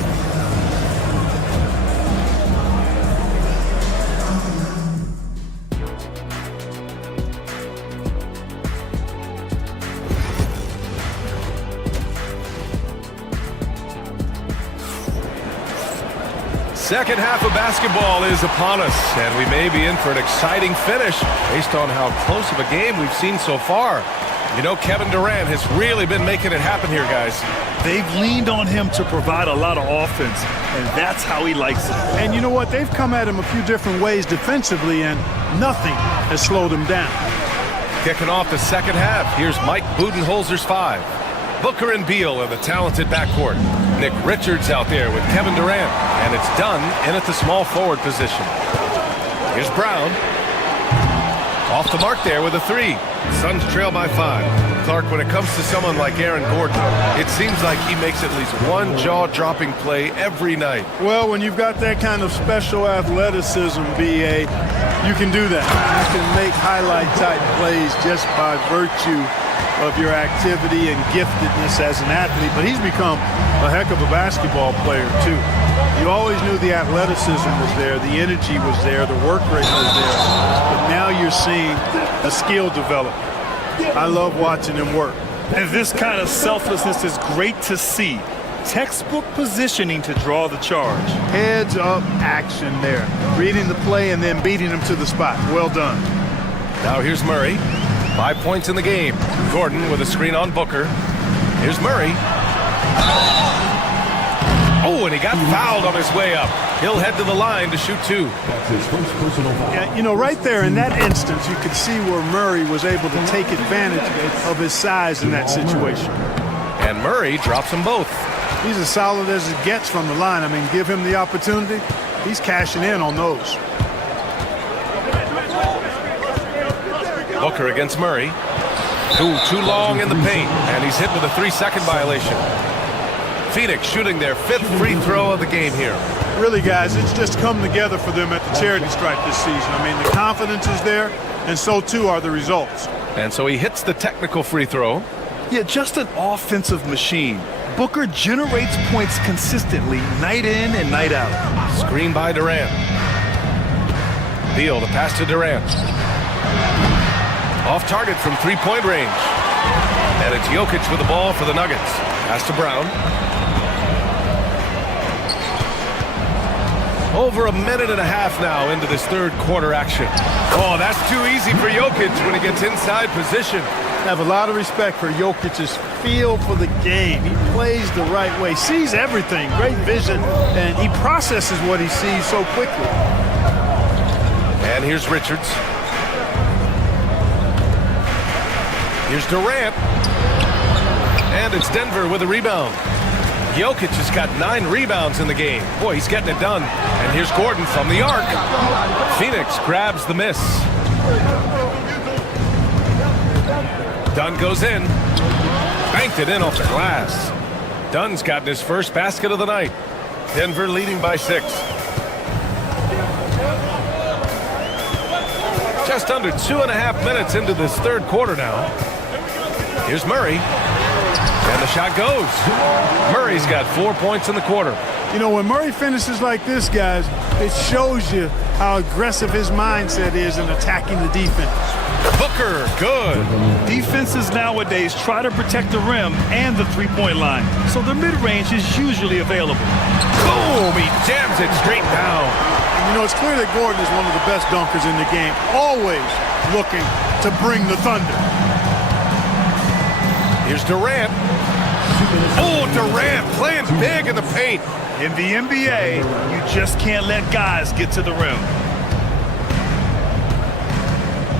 Second half of basketball is upon us, and we may be in for an exciting finish based on how close of a game we've seen so far. You know, Kevin Durant has really been making it happen here, guys. They've leaned on him to provide a lot of offense, and that's how he likes it. And you know what? They've come at him a few different ways defensively, and nothing has slowed him down. Kicking off the second half, here's Mike Budenholzer's 5. Booker and Beal in the talented backcourt. Nick Richards out there with Kevin Durant. And it's Dunn in at the small forward position. Here's Brown. Off the mark there with a three. Suns trail by 5. Clark, when it comes to someone like Aaron Gordon, it seems like he makes at least one jaw-dropping play every night. Well, when you've got that kind of special athleticism, BA, you can do that. You can make highlight-type plays just by virtue of your activity and giftedness as an athlete. But he's become a heck of a basketball player, too. You always knew the athleticism was there, the energy was there, the work rate was there. But now you're seeing the skill develop. I love watching him work. And this kind of selflessness is great to see. Textbook positioning to draw the charge. Heads up action there. Reading the play and then beating him to the spot. Well done. Now here's Murray. 5 points in the game. Gordon with a screen on Booker. Here's Murray. Oh, and he got fouled on his way up. He'll head to the line to shoot 2. That's his first personal foul. Yeah, you know, right there in that instance, you could see where Murray was able to take advantage of his size in that situation. And Murray drops them both. He's as solid as it gets from the line. I mean, give him the opportunity. He's cashing in on those. Booker against Murray. Too long in the paint, and he's hit with a 3-second violation. Phoenix shooting their 5th free throw of the game here. Really, guys, it's just come together for them at the charity stripe this season. I mean, the confidence is there, and so too are the results. And so he hits the technical free throw. Yeah, just an offensive machine. Booker generates points consistently, night in and night out. Screen by Durant. Beal, the pass to Durant. Off target from 3-point range. And it's Jokic with the ball for the Nuggets. Pass to Brown. Over a minute and a half now into this third quarter action. Oh, that's too easy for Jokic when he gets inside position. I have a lot of respect for Jokic's feel for the game. He plays the right way, sees everything, great vision, and he processes what he sees so quickly. And here's Richards. Here's Durant. And it's Denver with a rebound. Jokic has got 9 rebounds in the game. Boy, he's getting it done. And here's Gordon from the arc. Phoenix grabs the miss. Dunn goes in. Banked it in off the glass. Dunn's gotten his first basket of the night. Denver leading by 6. Just under 2.5 minutes into this third quarter now. Here's Murray. And the shot goes. Murray's got 4 points in the quarter. You know, when Murray finishes like this, guys, it shows you how aggressive his mindset is in attacking the defense. Booker, good. Defenses nowadays try to protect the rim and the three-point line, so the mid-range is usually available. Boom! He jams it straight down. You know, it's clear that Gordon is one of the best dunkers in the game, always looking to bring the thunder. Here's Durant. Oh, Durant playing big in the paint. In the NBA, you just can't let guys get to the rim.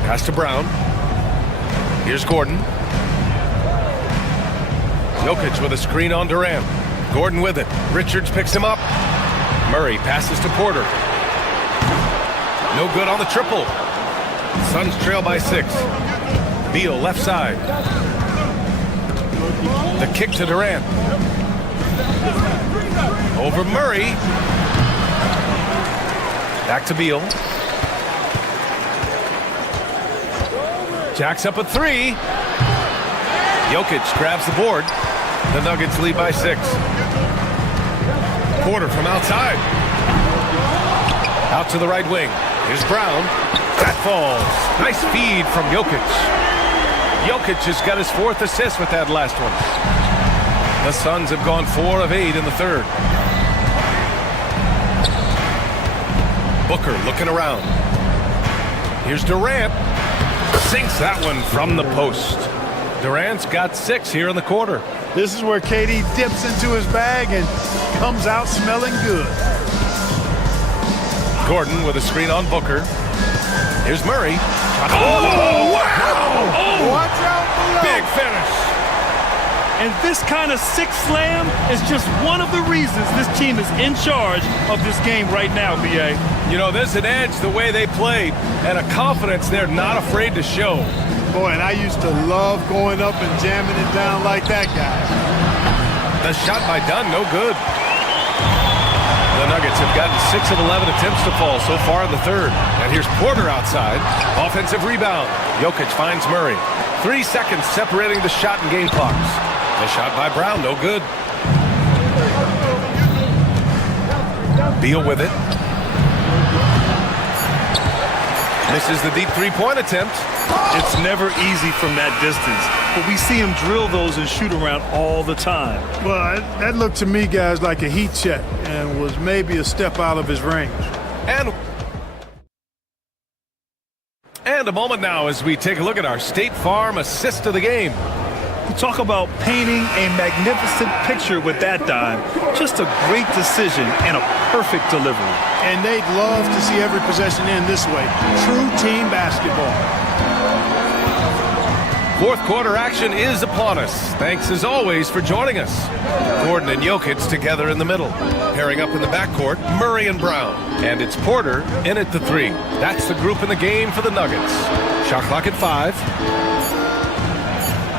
Pass to Brown. Here's Gordon. Jokic with a screen on Durant. Gordon with it. Richards picks him up. Murray passes to Porter. No good on the triple. Suns trail by 6. Beal left side. The kick to Durant. Over Murray. Back to Beal. Jacks up a 3. Jokic grabs the board. The Nuggets lead by 6. Porter from outside. Out to the right wing. Here's Brown. That falls. Nice feed from Jokic. Jokic has got his 4th assist with that last one. The Suns have gone 4 of 8 in the third. Booker looking around. Here's Durant. Sinks that one from the post. Durant's got 6 here in the quarter. This is where KD dips into his bag and comes out smelling good. Gordon with a screen on Booker. Here's Murray. Oh, wow! Oh, watch out below. Big finish. And this kind of sixth slam is just one of the reasons this team is in charge of this game right now, B.A. You know, there's an edge the way they play and a confidence they're not afraid to show. Boy, and I used to love going up and jamming it down like that guy. The shot by Dunn, no good. The Nuggets have gotten 6 of 11 attempts to fall so far in the third. And here's Porter outside. Offensive rebound. Jokic finds Murray. 3 seconds separating the shot and game clocks. The shot by Brown, no good. Beal with it. Misses the deep three-point attempt. It's never easy from that distance, but we see him drill those and shoot around all the time. Well, that looked to me, guys, like a heat check and was maybe a step out of his range. And a moment now as we take a look at our State Farm assist of the game. You talk about painting a magnificent picture with that dime. Just a great decision and a perfect delivery. And they'd love to see every possession end this way. True team basketball. Fourth quarter action is upon us. Thanks as always for joining us. Gordon and Jokic together in the middle. Pairing up in the backcourt, Murray and Brown. And it's Porter in at the 3. That's the group in the game for the Nuggets. Shot clock at 5.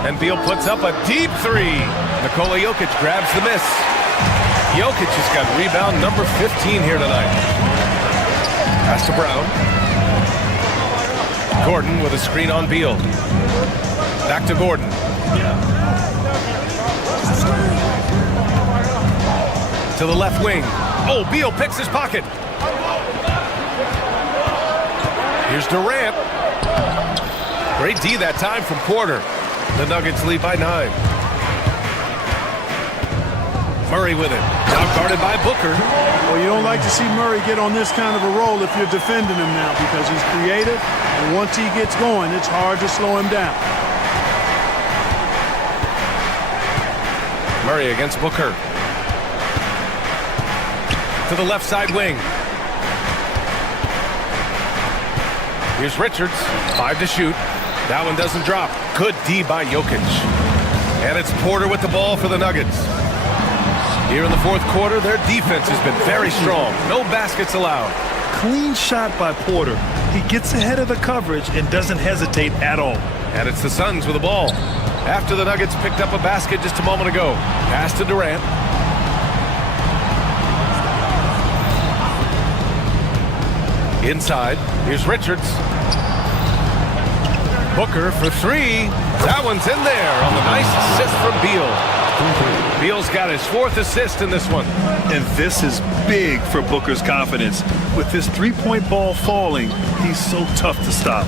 And Beal puts up a deep 3. Nikola Jokic grabs the miss. Jokic has got rebound number 15 here tonight. Pass to Brown. Gordon with a screen on Beal. Back to Gordon. To the left wing. Oh, Beal picks his pocket. Here's Durant. Great D that time from Porter. The Nuggets lead by 9. Murray with it. Now guarded by Booker. Well, you don't like to see Murray get on this kind of a roll if you're defending him now because he's creative, and once he gets going, it's hard to slow him down. Murray against Booker. To the left side wing. Here's Richards. 5 to shoot. That one doesn't drop. Good D by Jokic. And it's Porter with the ball for the Nuggets. Here in the fourth quarter, their defense has been very strong. No baskets allowed. Clean shot by Porter. He gets ahead of the coverage and doesn't hesitate at all. And it's the Suns with the ball. After the Nuggets picked up a basket just a moment ago. Pass to Durant. Inside. Here's Richards. Booker for 3. That one's in there on the nice assist from Beal. Beal's got his 4th assist in this one. And this is big for Booker's confidence. With this three-point ball falling, he's so tough to stop.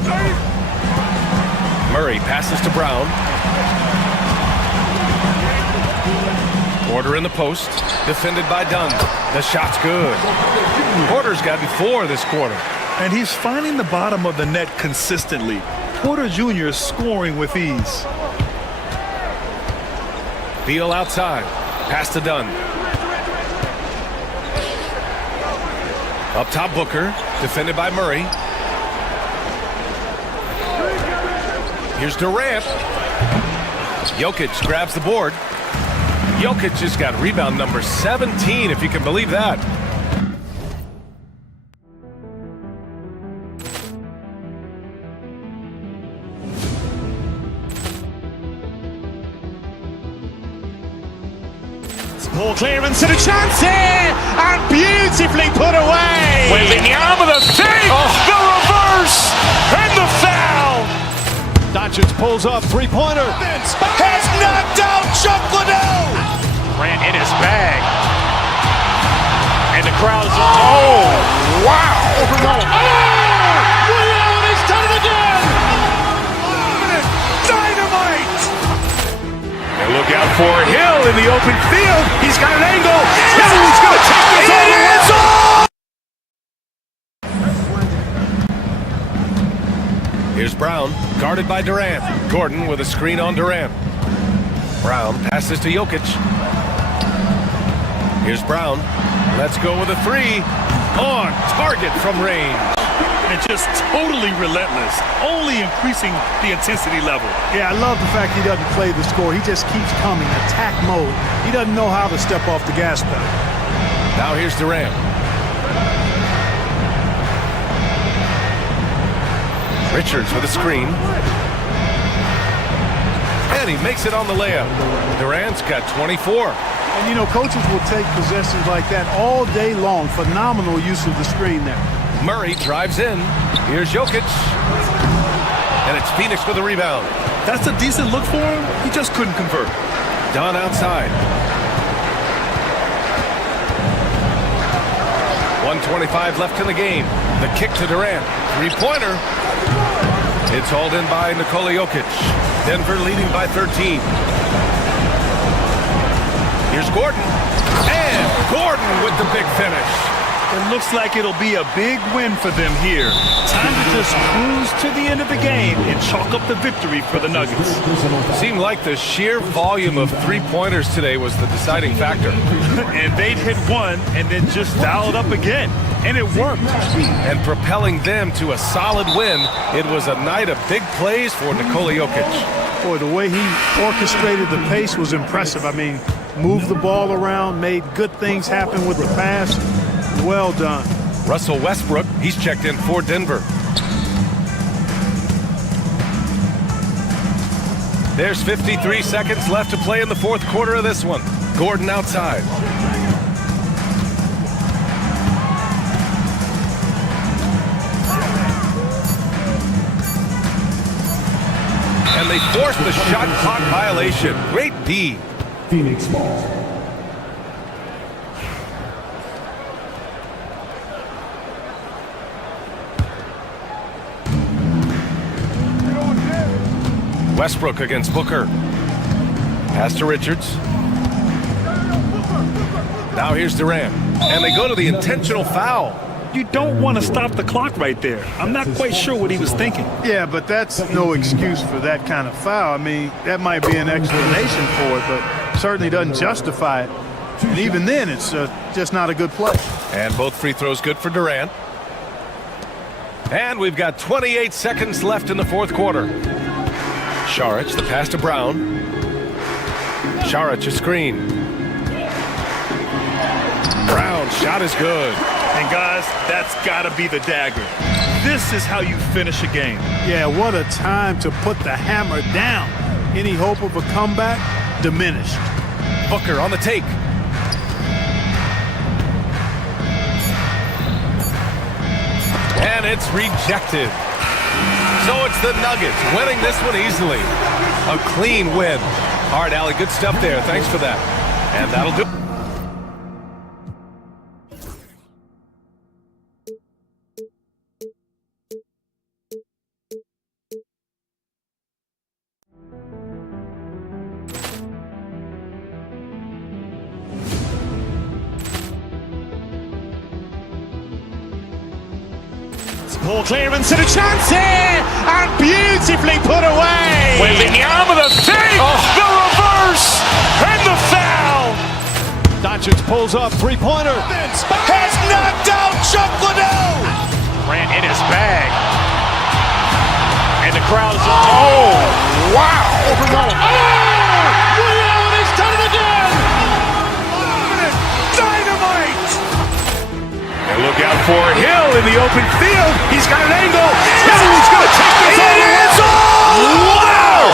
Murray passes to Brown. Porter in the post. Defended by Dunn. The shot's good. Porter's gotten 4 this quarter. And he's finding the bottom of the net consistently. Porter Jr. is scoring with ease. Beal outside. Pass to Dunn. Up top, Booker. Defended by Murray. Here's Durant. Jokic grabs the board. Jokic just got rebound number 17, if you can believe that. Ball clearance and a chance here, and beautifully put away. Wembanyama the save, the reverse, and the foul. Doncic pulls up, three-pointer. Has knocked out Chuck Liddell. Grant in his bag. And the crowd is, oh, wow. Liddell, he's done it again. Dynamite. And look out for Hill in the open field. He's got an angle. Yes! He's going to take this all the way. Here's Brown, guarded by Durant. Gordon with a screen on Durant. Brown passes to Jokic. Here's Brown. Let's go with a 3. On target from range. and just totally relentless, only increasing the intensity level. Yeah, I love the fact he doesn't play the score. He just keeps coming, attack mode. He doesn't know how to step off the gas pedal. Now here's Durant. Richards with a screen. And he makes it on the layup. Durant's got 24. And, you know, coaches will take possessions like that all day long. Phenomenal use of the screen there. Murray drives in. Here's Jokic. And it's Phoenix with a rebound. That's a decent look for him. He just couldn't convert. Dunn outside. 1:25 left in the game. The kick to Durant. Three-pointer. It's hauled in by Nikola Jokic. Denver leading by 13. Here's Gordon. And Gordon with the big finish. It looks like it'll be a big win for them here. Time to just cruise to the end of the game and chalk up the victory for the Nuggets. Seemed like the sheer volume of three-pointers today was the deciding factor. And they'd hit one and then just dial it up again. And it worked. And propelling them to a solid win, it was a night of big plays for Nikola Jokic. Boy, the way he orchestrated the pace was impressive. I mean, moved the ball around, made good things happen with the pass. Well done. Russell Westbrook, he's checked in for Denver. There's 53 seconds left to play in the fourth quarter of this one. Gordon outside. And they forced the shot clock violation. Great D. Phoenix ball. Westbrook against Booker. Pass to Richards. Now here's Durant. And they go to the intentional foul. You don't want to stop the clock right there. I'm not quite sure what he was thinking. Yeah, but that's no excuse for that kind of foul. I mean, that might be an explanation for it, but certainly doesn't justify it. And even then, it's just not a good play. And both free throws good for Durant. And we've got 28 seconds left in the fourth quarter. Šarić, the pass to Brown. Šarić, a screen. Brown, shot is good. And guys, that's got to be the dagger. This is how you finish a game. Yeah, what a time to put the hammer down. Any hope of a comeback? Diminished. Booker on the take. And it's rejected. So it's the Nuggets winning this one easily. A clean win. All right, Allie, good stuff there. Thanks for that. And that'll do. Ball clearance and a chance here, and beautifully put away. Wembanyama the fake, the reverse, and the foul. Doncic pulls up, three-pointer. Has knocked out Chuck Liddell. Grant in his bag. And the crowd is, oh, wow. Reality's done it again. Dynamite. And look out for Hill in the open field. He's got an angle. He's going to take this all the way. Wow!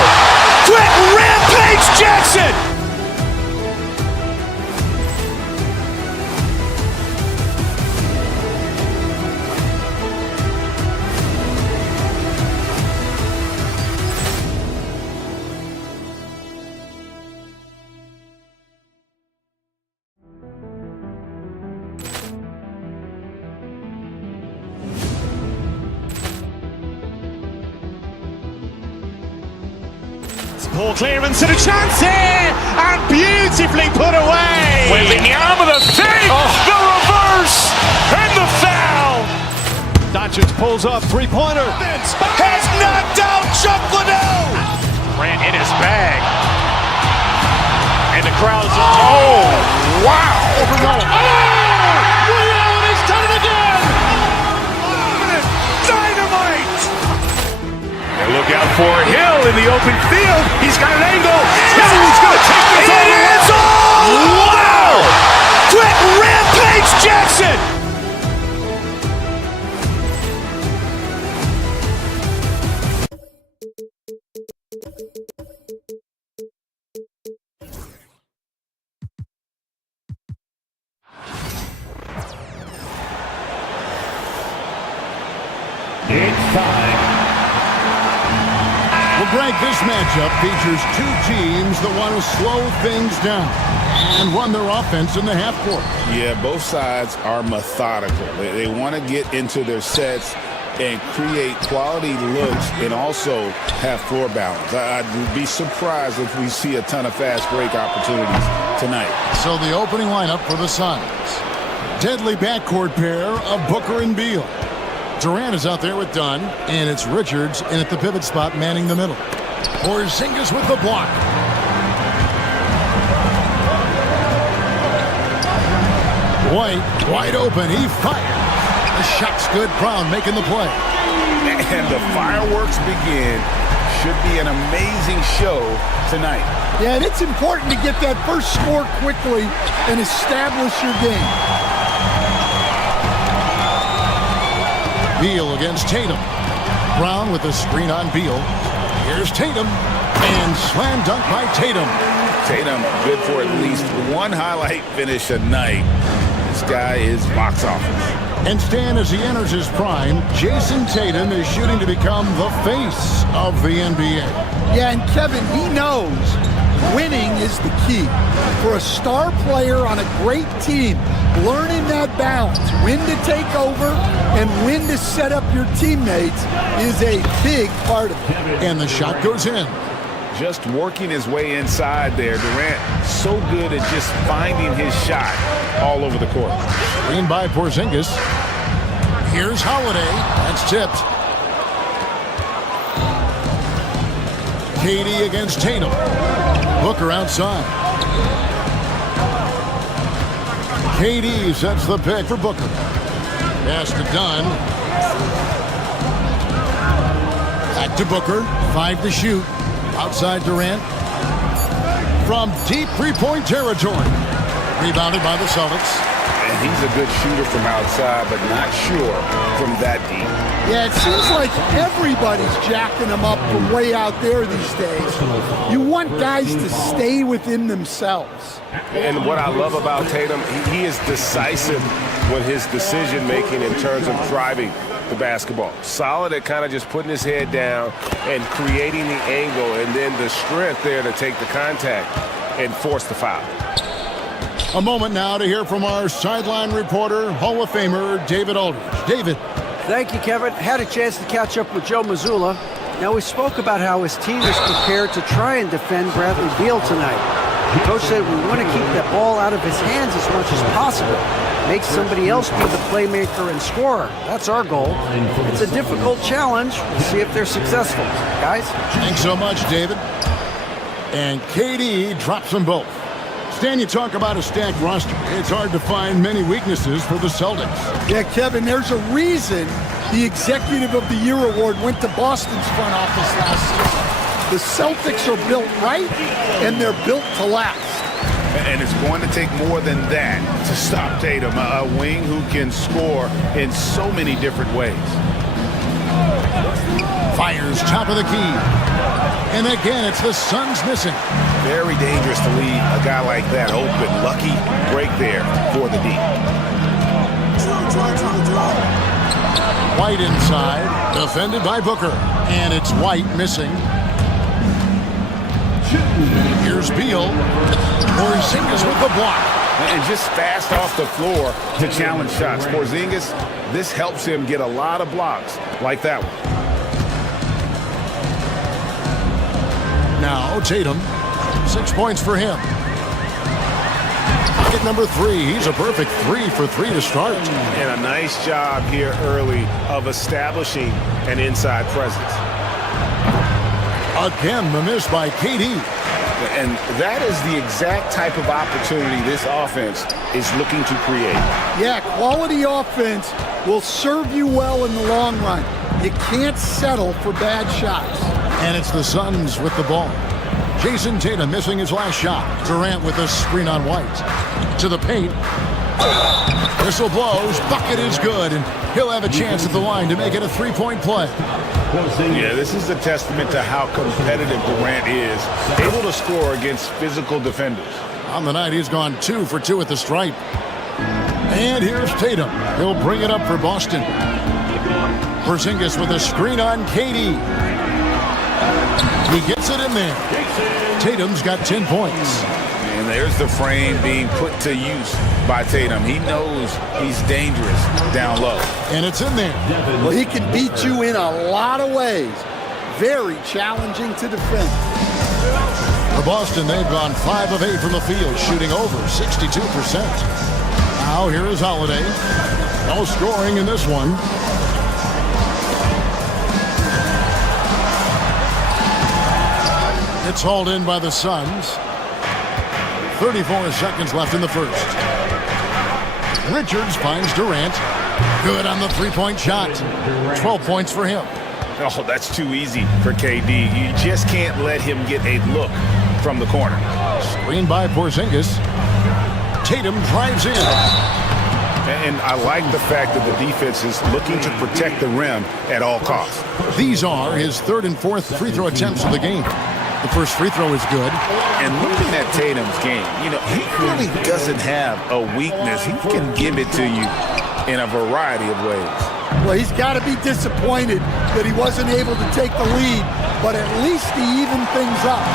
Quick rampage Jackson. Ball clearance and a chance here, and beautifully put away. Wembanyama the fake, the reverse, and the foul. Doncic pulls up, three-pointer. Has knocked out Chuck Liddell. Grant in his bag. And the crowd is, oh, wow. Reality's done it again. look out for Hill in the open field. He's got an angle. Hill's going to take this all the way. Wow! Quick rampage Jackson! It's time. Well, Greg, this matchup features two teams that want to slow things down and run their offense in the half court. Yeah, both sides are methodical. They want to get into their sets and create quality looks and also have floor balance. I'd be surprised if we see a ton of fast break opportunities tonight. So the opening lineup for the Suns. Deadly backcourt pair of Booker and Beal. Durant is out there with Dunn, and it's Richards in at the pivot spot manning the middle. Porzingis with the block. White, wide open, he fires. The shot's good, Brown making the play. And the fireworks begin. Should be an amazing show tonight. Yeah, and it's important to get that first score quickly and establish your game. Beal against Tatum. Brown with a screen on Beal. Here's Tatum. And slam dunk by Tatum. Tatum good for at least one highlight finish a night. This guy is box office. And Stan, as he enters his prime, Jason Tatum is shooting to become the face of the NBA. Yeah, and Kevin, he knows winning is the key. For a star player on a great team, learning that balance, when to take over and when to set up your teammates is a big part of it. And the shot goes in. Just working his way inside there. Durant so good at just finding his shot all over the court. Screen by Porzingis. Here's Holiday. That's tipped. KD against Tatum. Booker outside. KD sets the pick for Booker. Pass to Dunn. Back to Booker. 5 to shoot. Outside Durant. From deep three-point territory. Rebounded by the Celtics. And he's a good shooter from outside, but not sure from that deep. Yeah, it seems like everybody's jacking him up from way out there these days. You want guys to stay within themselves. And what I love about Tatum, he is decisive with his decision-making in terms of driving the basketball. Solid at kind of just putting his head down and creating the angle, and then the strength there to take the contact and force the foul. A moment now to hear from our sideline reporter, Hall of Famer David Aldridge. David. Thank you, Kevin. Had a chance to catch up with Joe Mazzulla. Now, we spoke about how his team is prepared to try and defend Bradley Beal tonight. The coach said we want to keep that ball out of his hands as much as possible. Make somebody else be the playmaker and scorer. That's our goal. It's a difficult challenge. We'll see if they're successful. Guys? Thanks so much, David. And KD drops them both. Stan, you talk about a stacked roster. It's hard to find many weaknesses for the Celtics. Yeah, Kevin, there's a reason the Executive of the Year award went to Boston's front office last season. The Celtics are built right, and they're built to last. And it's going to take more than that to stop Tatum, a wing who can score in so many different ways. Fires top of the key. And again, it's the Suns missing. Very dangerous to leave a guy like that open. Lucky break there for the D. White inside, defended by Booker. And it's White missing. Here's Beal. Porzingis with the block. And just fast off the floor to challenge shots. Porzingis, this helps him get a lot of blocks like that one. Now Tatum, 6 points for him. Pocket number 3, he's a perfect 3 for 3 to start. And a nice job here early of establishing an inside presence. Again, the miss by KD. And that is the exact type of opportunity this offense is looking to create. Yeah, quality offense will serve you well in the long run. You can't settle for bad shots. And it's the Suns with the ball. Jason Tatum missing his last shot. Durant with a screen on White. To the paint. Whistle blows. Bucket is good. And he'll have a chance at the line to make it a three-point play. Yeah, this is a testament to how competitive Durant is. Able to score against physical defenders. On the night, he's gone 2 for 2 at the stripe. And here's Tatum. He'll bring it up for Boston. Porzingis with a screen on KD. He gets it in there. Tatum's got 10 points. And there's the frame being put to use by Tatum. He knows he's dangerous down low. And it's in there. Well, he can beat you in a lot of ways. Very challenging to defend. For Boston, they've gone 5 of 8 from the field, shooting over 62%. Now here is Holiday. No scoring in this one. It's hauled in by the Suns. 34 seconds left in the first. Richards finds Durant. Good on the three-point shot. 12 points for him. Oh, that's too easy for KD. You just can't let him get a look from the corner. Screen by Porzingis. Tatum drives in. And I like the fact that the defense is looking to protect the rim at all costs. These are his 3rd and 4th free throw attempts of the game. The first free throw is good. And looking at Tatum's game, you know, he really doesn't have a weakness. He can give it to you in a variety of ways. Well, he's got to be disappointed that he wasn't able to take the lead, but at least he evened things up.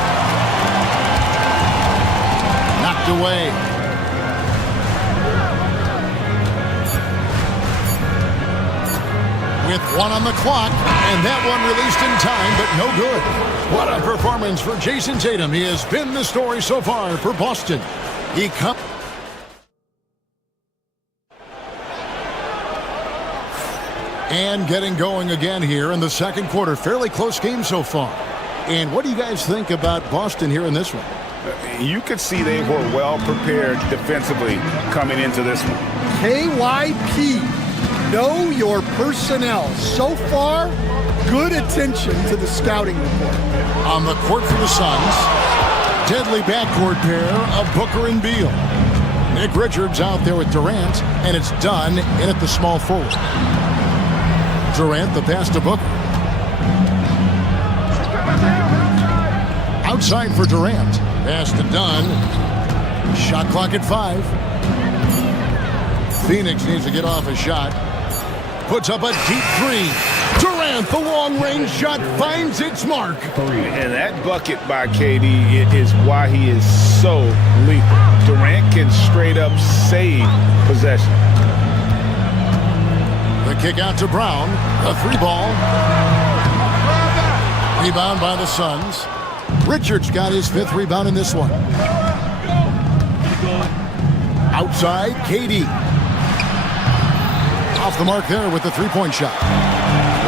Knocked away. With 1 on the clock, and that one released in time, but no good. What a performance for Jason Tatum. He has been the story so far for Boston. He comes. And getting going again here in the second quarter. Fairly close game so far. And what do you guys think about Boston here in this one? You could see they were well prepared defensively coming into this one. KYP. Know your personnel. So far, good attention to the scouting report. On the court for the Suns, deadly backcourt pair of Booker and Beal. Nick Richards out there with Durant, and it's done in at the small forward. Durant, the pass to Booker. Outside for Durant. Pass to Dunn. Shot clock at 5. Phoenix needs to get off a shot. Puts up a deep 3. Durant, the long-range shot, finds its mark. And that bucket by KD is why he is so lethal. Durant can straight up save possession. The kick out to Brown. A 3-ball. Rebound by the Suns. Richards got his 5th rebound in this one. Outside, KD. Off the mark there with the 3-point shot.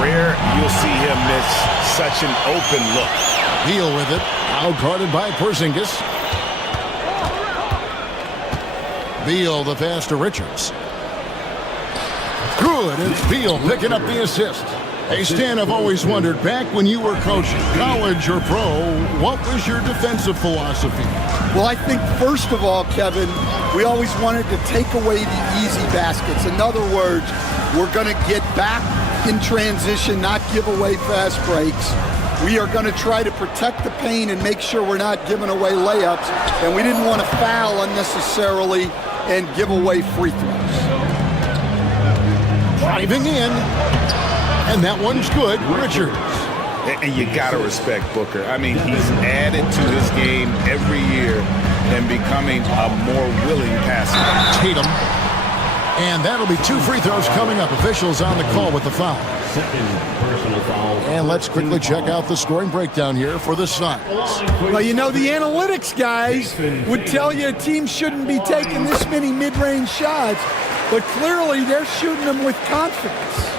Rare you'll see him miss such an open look. Beal with it. Out guarded by Porzingis. Beal the pass to Richards. Good. It's Beal picking up the assist. Hey, Stan, I've always wondered, back when you were coaching, college or pro, what was your defensive philosophy? Well, I think first of all, Kevin, we always wanted to take away the easy baskets. In other words, we're going to get back in transition, not give away fast breaks. We are going to try to protect the paint and make sure we're not giving away layups. And we didn't want to foul unnecessarily and give away free throws. Driving in. And that one's good, Richards. And you got to respect Booker. I mean, he's added to his game every year and becoming a more willing passer. Tatum. And that'll be 2 free throws coming up. Officials on the call with the foul. And let's quickly check out the scoring breakdown here for the Suns. Well, you know, the analytics guys would tell you a team shouldn't be taking this many mid-range shots, but clearly they're shooting them with confidence.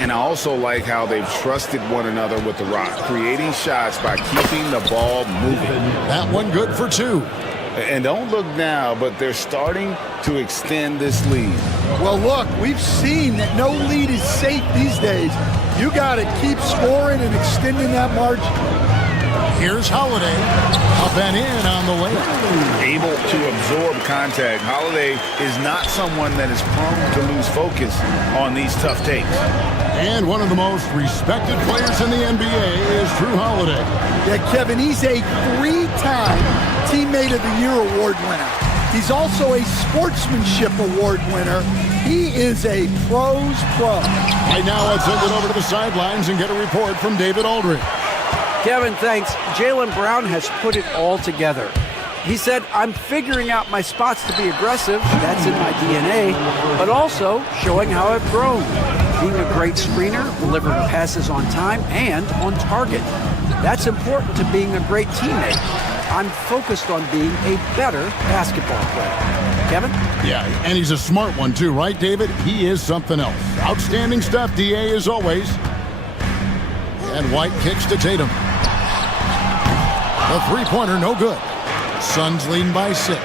And I also like how they've trusted one another with the rock, creating shots by keeping the ball moving. That one good for 2. And don't look now, but they're starting to extend this lead. Well, look, we've seen that no lead is safe these days. You got to keep scoring and extending that margin. Here's Holiday, up and in on the layup. Able to absorb contact. Holiday is not someone that is prone to lose focus on these tough takes. And one of the most respected players in the NBA is Drew Holiday. Yeah, Kevin, he's a 3-time Teammate of the Year award winner. He's also a Sportsmanship Award winner. He is a pro's pro. Right now, let's send it over to the sidelines and get a report from David Aldridge. Kevin, thanks. Jaylen Brown has put it all together. He said, I'm figuring out my spots to be aggressive. That's in my DNA. But also showing how I've grown. Being a great screener, delivering passes on time and on target. That's important to being a great teammate. I'm focused on being a better basketball player. Kevin? Yeah, and he's a smart one too, right, David? He is something else. Outstanding stuff, DA, as always. And White kicks to Tatum. The three-pointer, no good. Suns leading by 6.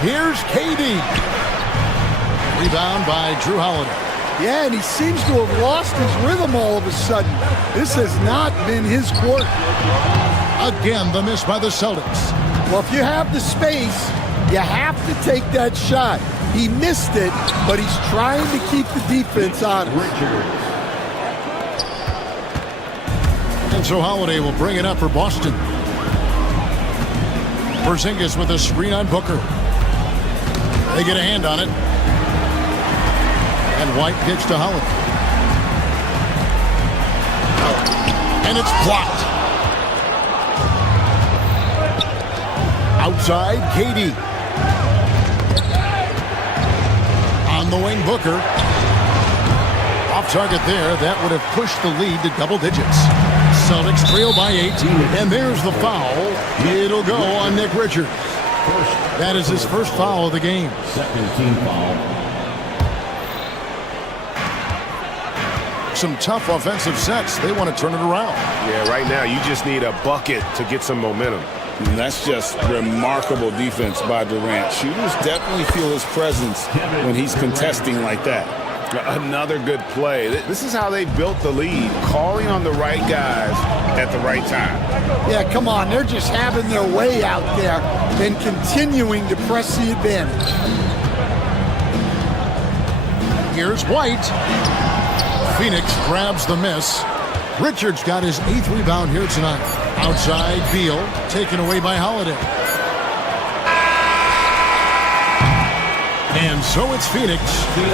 Here's KD. Rebound by Drew Holiday. Yeah, and he seems to have lost his rhythm all of a sudden. This has not been his court. Again, the miss by the Celtics. Well, if you have the space, you have to take that shot. He missed it, but he's trying to keep the defense on him. And so Holiday will bring it up for Boston. Porzingis with a screen on Booker. They get a hand on it. And White kicks to Holiday. And it's blocked. Outside, KD. On the wing, Booker. Off target there. That would have pushed the lead to double digits. Celtics trail by 8. And there's the foul. It'll go on Nick Richards. That is his first foul of the game. Second team foul. Some tough offensive sets. They want to turn it around. Yeah, right now you just need a bucket to get some momentum. And that's just remarkable defense by Durant. Shooters definitely feel his presence when he's contesting like that. Another good play. This is how they built the lead, calling on the right guys at the right time. Yeah, come on. They're just having their way out there and continuing to press the advantage. Here's White. Phoenix grabs the miss. Richards got his 8th rebound here tonight. Outside, Beal, taken away by Holiday. And so it's Phoenix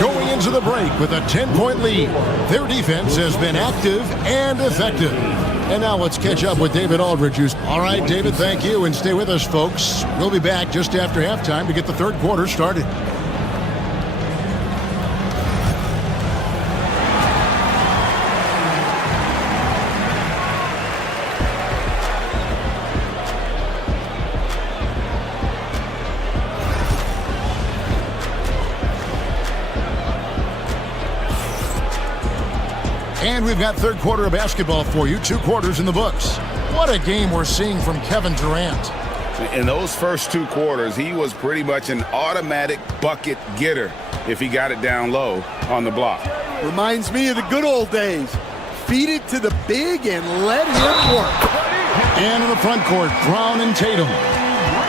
going into the break with a 10-point lead. Their defense has been active and effective. And now let's catch up with David Aldridge. All right, David, thank you. And stay with us, folks. We'll be back just after halftime to get the third quarter started. And we've got third quarter of basketball for you. 2 quarters in the books. What a game we're seeing from Kevin Durant. In those first 2 quarters, he was pretty much an automatic bucket getter if he got it down low on the block. Reminds me of the good old days. Feed it to the big and let him work. And in the front court, Brown and Tatum.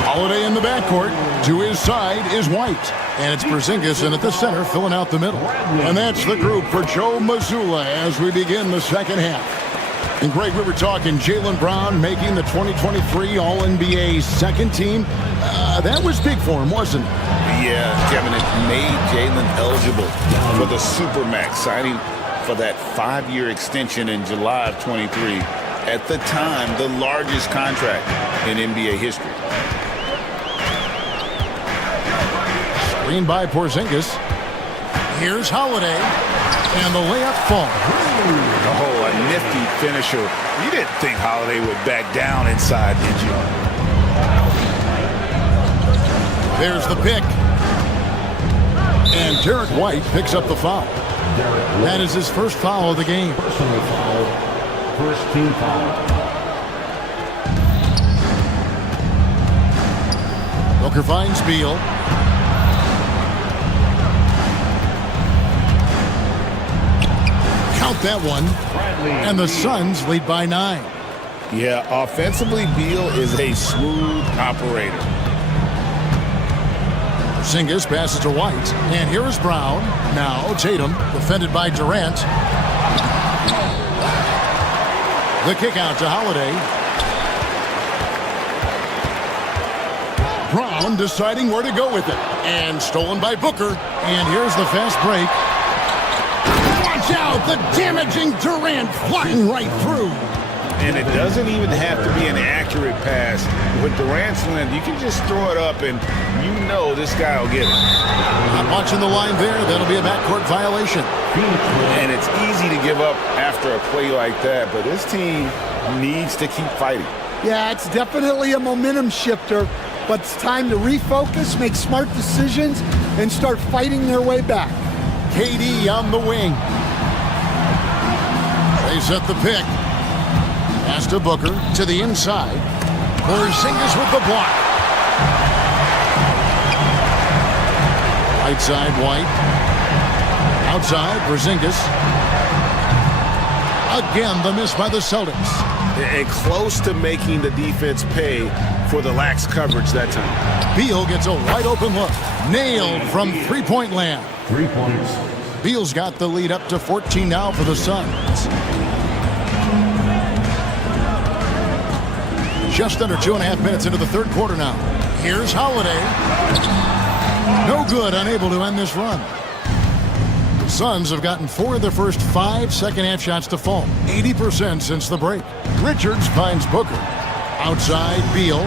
Holiday in the backcourt. To his side is White. And it's Porzingis in at the center, filling out the middle. And that's the group for Joe Mazzulla as we begin the second half. And Greg, we were talking Jaylen Brown making the 2023 All-NBA second team. That was big for him, wasn't it? Yeah, Kevin, it made Jaylen eligible for the Supermax, signing for that 5-year extension in July of 23. At the time, the largest contract in NBA history. Screen by Porzingis. Here's Holiday. And the layup falls. Oh, a nifty finisher. You didn't think Holiday would back down inside, did you? There's the pick. And Derek White picks up the foul. That is his first foul of the game. Personal foul. First team foul. Booker finds Beal. Count that one. And the Suns lead by 9. Yeah, offensively, Beal is a smooth operator. Porzingis passes to White. And here is Brown. Now Tatum, defended by Durant. The kick out to Holiday. Brown deciding where to go with it. And stolen by Booker. And here's the fast break. Watch out! The damaging Durant flying right through. And it doesn't even have to be an accurate pass. With Durant's length, you can just throw it up and you know this guy will get it. Not watching the line there. That'll be a backcourt violation. And it's easy to give up after a play like that, but this team needs to keep fighting. Yeah, it's definitely a momentum shifter, but it's time to refocus, make smart decisions, and start fighting their way back. KD on the wing. They set the pick. Pass to Booker, to the inside. Porzingis with the block. Right side, White. Outside, Porzingis. Again, the miss by the Celtics. And close to making the defense pay for the lax coverage that time. Beal gets a wide open look. Nailed from three-point land. 3 points. Beal's got the lead up to 14 now for the Suns. Just under 2.5 minutes into the third quarter now. Here's Holiday. No good, unable to end this run. The Suns have gotten 4 of their first 5 second-half shots to fall. 80% since the break. Richards finds Booker. Outside, Beal.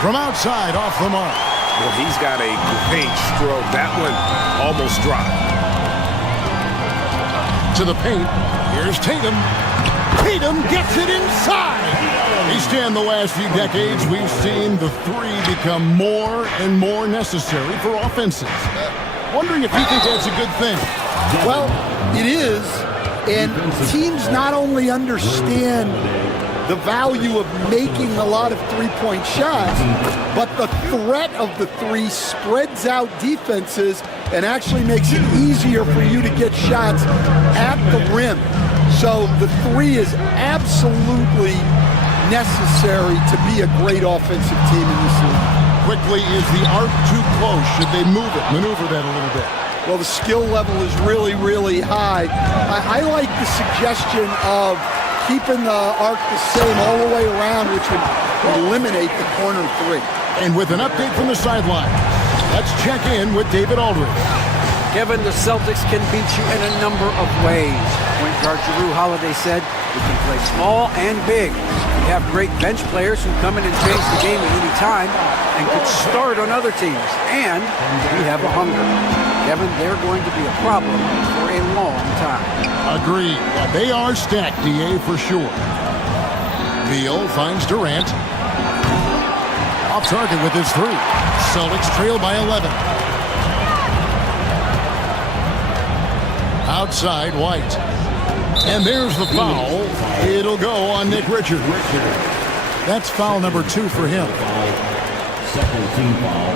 From outside, off the mark. Well, he's got a great stroke. That one almost dropped. To the paint. Here's Tatum. Tatum gets it inside. Each in the last few decades, we've seen the three become more and more necessary for offenses. Wondering if you think that's a good thing. Well, it is. And teams not only understand the value of making a lot of three-point shots, but the threat of the three spreads out defenses and actually makes it easier for you to get shots at the rim. So the three is absolutely necessary to be a great offensive team in this league. Quickly, is the arc too close? Should they maneuver that a little bit? Well, the skill level is really, really high. I like the suggestion of keeping the arc the same all the way around, which would eliminate the corner three. And with an update from the sideline, let's check in with David Aldridge. Kevin, the Celtics can beat you in a number of ways. Point guard Jrue Holiday said, we can play small and big. We have great bench players who come in and change the game at any time and could start on other teams. And we have a hunger. Kevin, they're going to be a problem for a long time. Agreed. They are stacked, DA, for sure. Beal finds Durant. Off target with his three. Celtics trail by 11. Outside, White. And there's the foul. It'll go on Nick Richards. That's foul number 2 for him. Second team foul.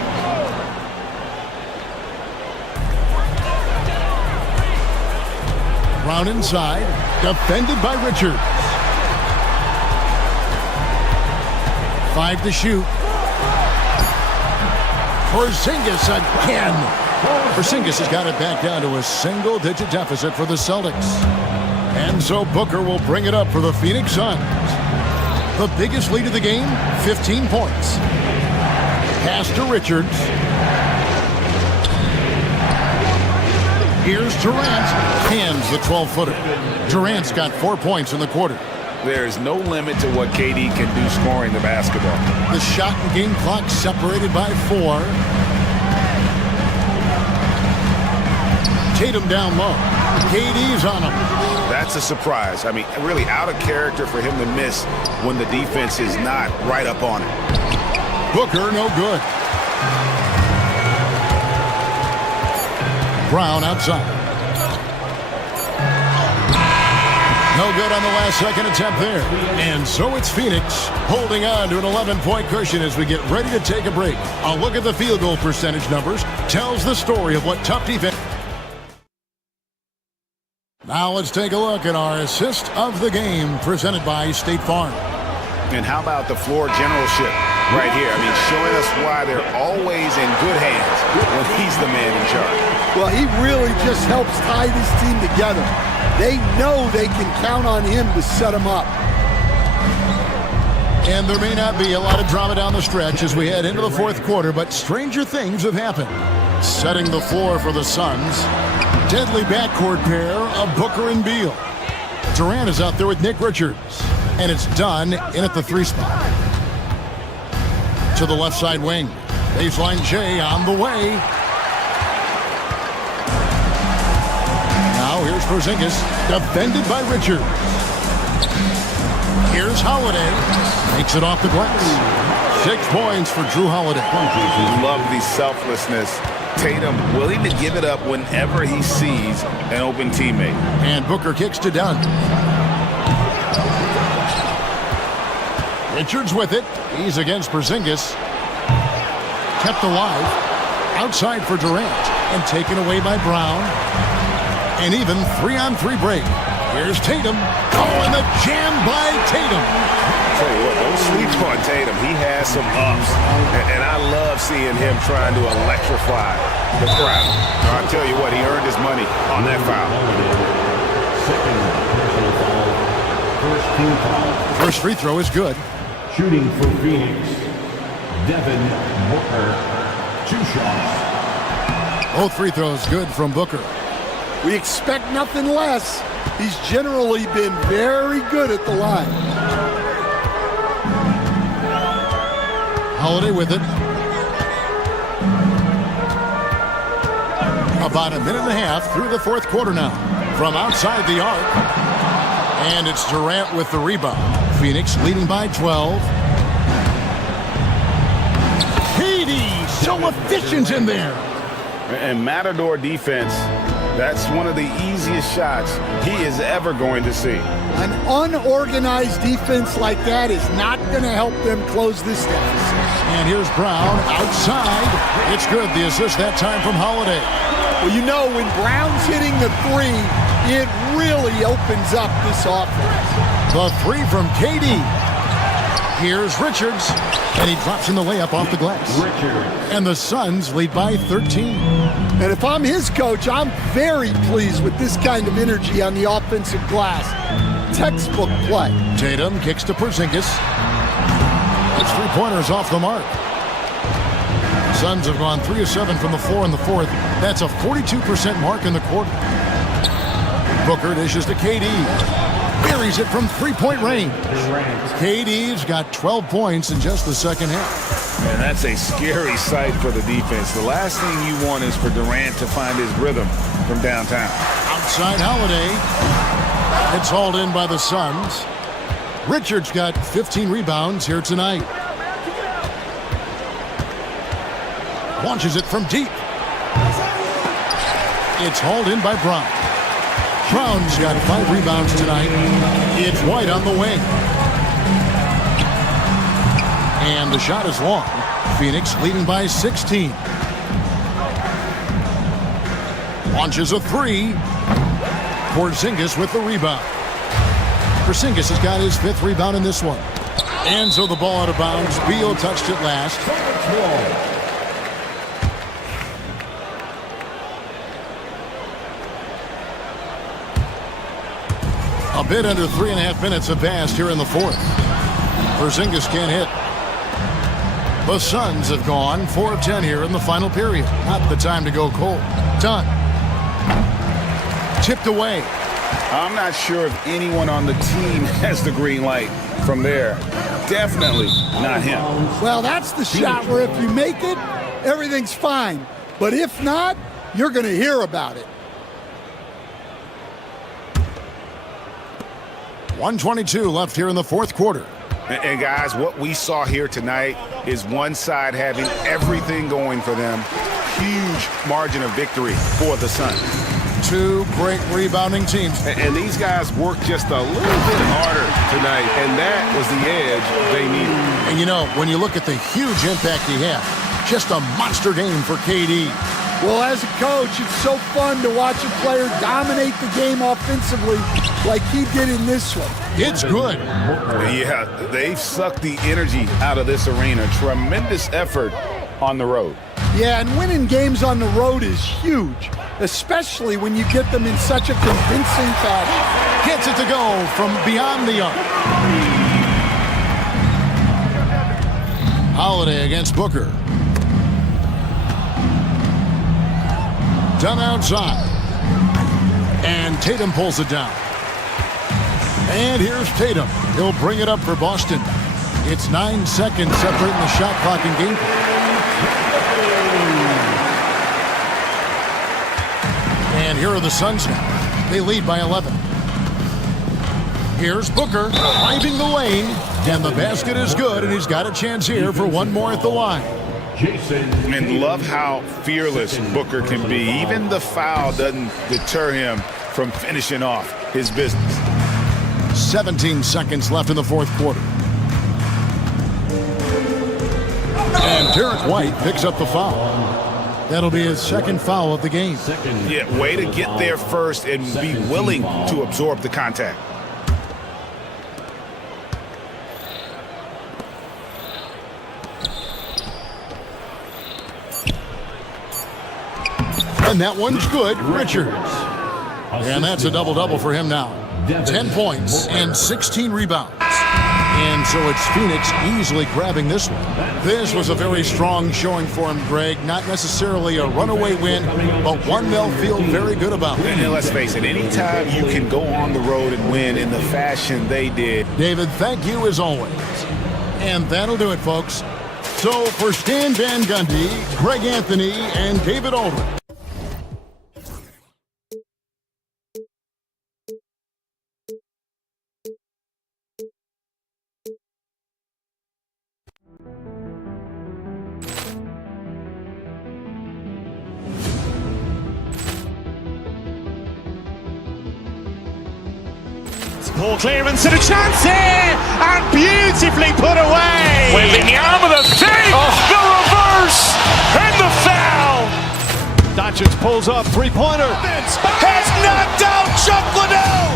Brown inside. Defended by Richards. 5 to shoot. Porzingis again. Porzingis has got it back down to a single-digit deficit for the Celtics. And so Booker will bring it up for the Phoenix Suns. The biggest lead of the game, 15 points. Pass to Richards. Here's Durant. Hands the 12-footer. Durant's got 4 points in the quarter. There is no limit to what KD can do scoring the basketball. The shot and game clock separated by 4. Tatum down low. KD's on him. That's a surprise. I mean, really out of character for him to miss when the defense is not right up on it. Booker, no good. Brown outside. No good on the last second attempt there. And so it's Phoenix holding on to an 11-point cushion as we get ready to take a break. A look at the field goal percentage numbers tells the story of what tough defense Now let's take a look at our assist of the game presented by State Farm. And how about the floor generalship right here? I mean, showing us why they're always in good hands when he's the man in charge. Well, he really just helps tie this team together. They know they can count on him to set them up. And there may not be a lot of drama down the stretch as we head into the fourth quarter, but stranger things have happened. Setting the floor for the Suns. Deadly backcourt pair of Booker and Beal. Durant is out there with Nick Richards. And it's done in at the 3 spot. To the left side wing. Baseline J on the way. Now here's Porzingis, defended by Richards. Here's Holiday. Makes it off the glass. 6 points for Drew Holiday. Love the selflessness. Tatum willing to give it up whenever he sees an open teammate. And Booker kicks to Dunn. Richards with it. He's against Porzingis. Kept alive. Outside for Durant. And taken away by Brown. And even 3-on-3 break. Here's Tatum. Oh, and the jam by Tatum. Tell you what, don't sleep on Tatum. He has some ups. And I love seeing him trying to electrify the crowd. I'll tell you what, he earned his money on that foul. First team foul. First free throw is good. Shooting for Phoenix, Devin Booker. 2 shots. Both free throws good from Booker. We expect nothing less. He's generally been very good at the line. Holiday with it. About a minute and a half through the fourth quarter now. From outside the arc. And it's Durant with the rebound. Phoenix leading by 12. KD, so efficient in there. And Matador defense, that's one of the easiest shots he is ever going to see. An unorganized defense like that is not going to help them close this deficit. And here's Brown outside. It's good. The assist that time from Holiday. Well, you know, when Brown's hitting the 3, it really opens up this offense. The 3 from KD. Here's Richards, and he drops in the layup off the glass. And the Suns lead by 13. And if I'm his coach, I'm very pleased with this kind of energy on the offensive glass. Textbook play. Tatum kicks to Porzingis. His 3-pointers off the mark. Suns have gone 3 of 7 from the floor in the fourth. That's a 42% mark in the quarter. Booker dishes to KD. Buries it from 3-point range. KD's got 12 points in just the second half. And that's a scary sight for the defense. The last thing you want is for Durant to find his rhythm from downtown. Outside Holiday. It's hauled in by the Suns. Richards got 15 rebounds here tonight. Launches it from deep. It's hauled in by Brown. Brown's got 5 rebounds tonight. It's White on the wing. And the shot is long. Phoenix leading by 16. Launches a 3. Porzingis with the rebound. Porzingis has got his 5th rebound in this one. And so the ball out of bounds. Beal touched it last. A bit under 3.5 minutes have passed here in the fourth. Porzingis can't hit. The Suns have gone 4 of 10 here in the final period. Not the time to go cold. Done. Tipped away. I'm not sure if anyone on the team has the green light from there. Definitely not him. Well, that's the shot where if you make it, everything's fine. But if not, you're going to hear about it. 1:22 left here in the fourth quarter. And guys, what we saw here tonight is one side having everything going for them. Huge margin of victory for the Suns. 2 great rebounding teams. And these guys worked just a little bit harder tonight, and that was the edge they needed. And you know, when you look at the huge impact he had, just a monster game for KD. Well, as a coach, it's so fun to watch a player dominate the game offensively like he did in this one. It's good. Yeah, they've sucked the energy out of this arena. Tremendous effort on the road. Yeah, and winning games on the road is huge, especially when you get them in such a convincing fashion. Gets it to go from beyond the arc. Holiday against Booker. Done outside. And Tatum pulls it down. And here's Tatum. He'll bring it up for Boston. It's 9 seconds separating the shot clock and game clock. And here are the Suns now. They lead by 11. Here's Booker driving the lane. And the basket is good, and he's got a chance here for one more at the line. And love how fearless Booker can be. Even the foul doesn't deter him from finishing off his business. 17 seconds left in the fourth quarter. And Derek White picks up the foul. That'll be his second foul of the game. Yeah, way to get there first and be willing to absorb the contact. And that one's good, Richards. And that's a double-double for him now. 10 points and 16 rebounds. And so it's Phoenix easily grabbing this one. This was a very strong showing for him, Greg. Not necessarily a runaway win, but one they'll feel very good about. And let's face it, anytime you can go on the road and win in the fashion they did. David, thank you as always. And that'll do it, folks. So for Stan Van Gundy, Greg Anthony, and David Aldridge. Poor clearance and a chance here, and beautifully put away. Wembanyama with a save, the reverse, and the foul. Doncic pulls up, three-pointer. Has knocked out Chuck Liddell.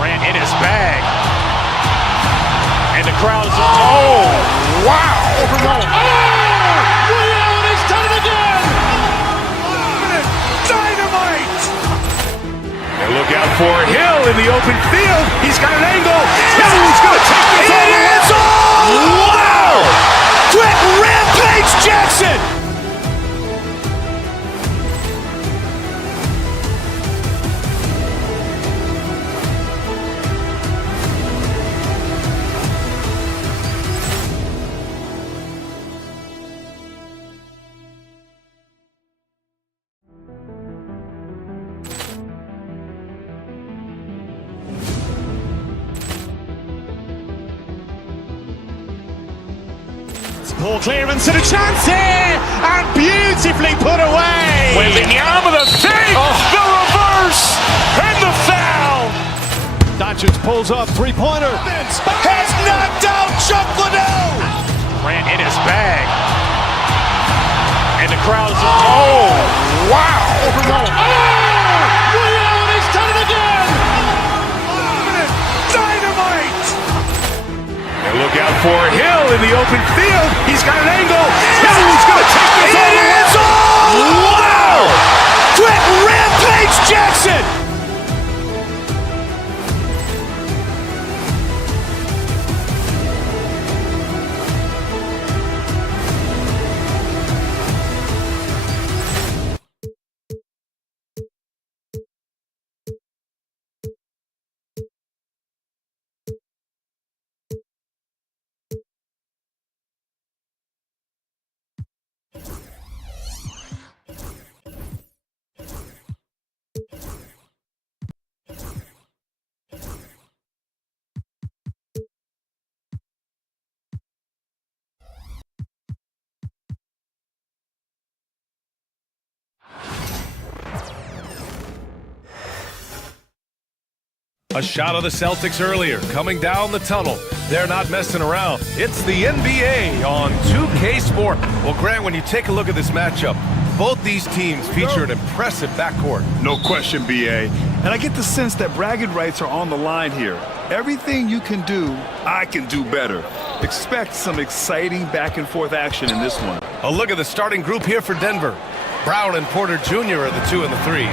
Grant in his bag. And the crowd is, oh, wow. Leon has done it again. Dynamite. And look out for Hill in the open field. He's got an angle. Hill's going to take this all the way. Wow. Quick rampage Jackson. Poor clearance and a chance here, and beautifully put away. Wembanyama with a save, the reverse, and the foul. Doncic pulls up, three-pointer. Has knocked out Chuck Liddell. Grant in his bag. And the crowd is, oh, wow. Leon has done it again. Dynamite. And look out for Hill in the open field. He's got an angle. Hill's going to take this all the way. Wow. Quick rampage Jackson. A shot of the Celtics earlier, coming down the tunnel. They're not messing around. It's the NBA on 2K Sport. Well, Grant, when you take a look at this matchup, Both these teams feature an impressive backcourt. No question, BA. And I get the sense that bragging rights are on the line here. Everything you can do, I can do better. Expect some exciting back-and-forth action in this one. A look at the starting group here for Denver. Brown and Porter Jr. are the 2 and the 3.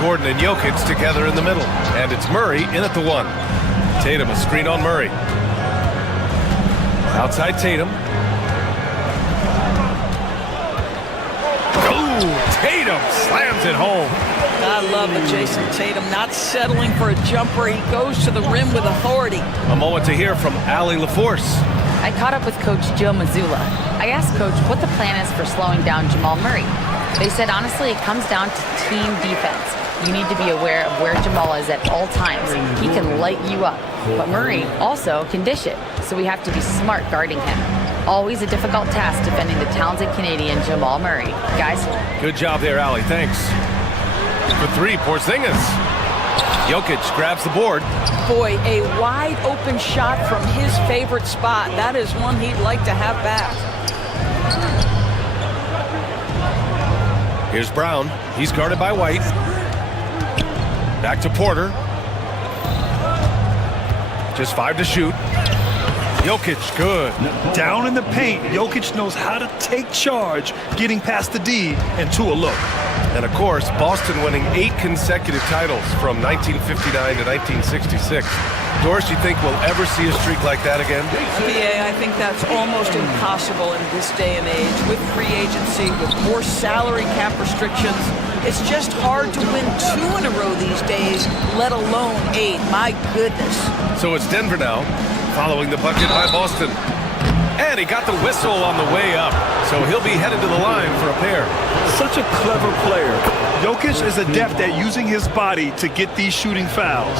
Gordon and Jokic together in the middle. And it's Murray in at the 1. Tatum a screen on Murray. Outside Tatum. Tatum slams it home. I love it, Jason Tatum not settling for a jumper. He goes to the rim with authority. A moment to hear from Allie LaForce. I caught up with Coach Joe Mazzulla. I asked Coach what the plan is for slowing down Jamal Murray. They said, honestly, it comes down to team defense. You need to be aware of where Jamal is at all times. He can light you up, but Murray also can dish it, so we have to be smart guarding him. Always a difficult task defending the talented Canadian Jamal Murray. Guys? Good job there, Allie. Thanks. For 3, Porzingis. Jokic grabs the board. Boy, a wide open shot from his favorite spot. That is one he'd like to have back. Here's Brown. He's guarded by White. Back to Porter. Just 5 to shoot. Jokic, good. Down in the paint, Jokic knows how to take charge, getting past the D and to a look. And of course, Boston winning 8 consecutive titles from 1959 to 1966. Doris, you think we'll ever see a streak like that again? BA, I think that's almost impossible in this day and age. With free agency, with more salary cap restrictions, it's just hard to win 2 in a row these days, let alone 8. My goodness. So it's Denver now, following the bucket by Boston. And he got the whistle on the way up, so he'll be headed to the line for a pair. Such a clever player. Jokic is adept at using his body to get these shooting fouls.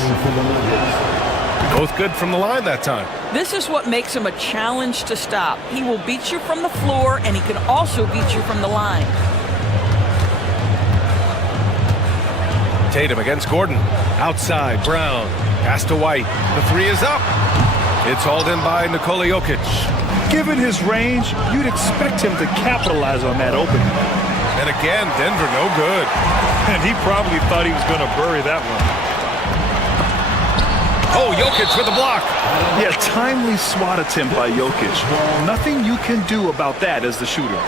Both good from the line that time. This is what makes him a challenge to stop. He will beat you from the floor, and he can also beat you from the line. Tatum against Gordon. Outside, Brown. Pass to White. The 3 is up. It's hauled in by Nikola Jokic. Given his range, you'd expect him to capitalize on that opening. And again, Denver no good. And he probably thought he was going to bury that one. Oh, Jokic with the block. Yeah, timely swat attempt by Jokic. Nothing you can do about that as the shooter.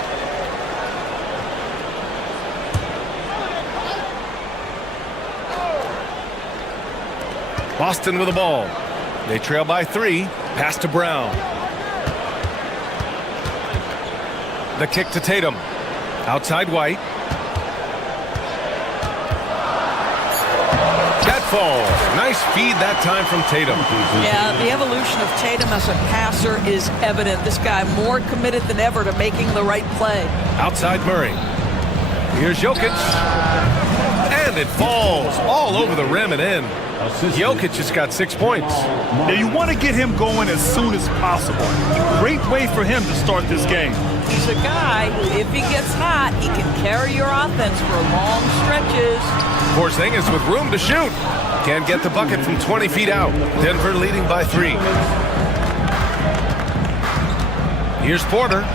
Boston with the ball. They trail by 3. Pass to Brown. The kick to Tatum. Outside White. That falls. Nice feed that time from Tatum. Yeah, the evolution of Tatum as a passer is evident. This guy more committed than ever to making the right play. Outside Murray. Here's Jokic. And it falls all over the rim and in. Jokic just got 6 points. Now you want to get him going as soon as possible. Great way for him to start this game. He's a guy who, if he gets hot, he can carry your offense for long stretches. Porzingis with room to shoot. Can't get the bucket from 20 feet out. Denver leading by 3. Here's Porter.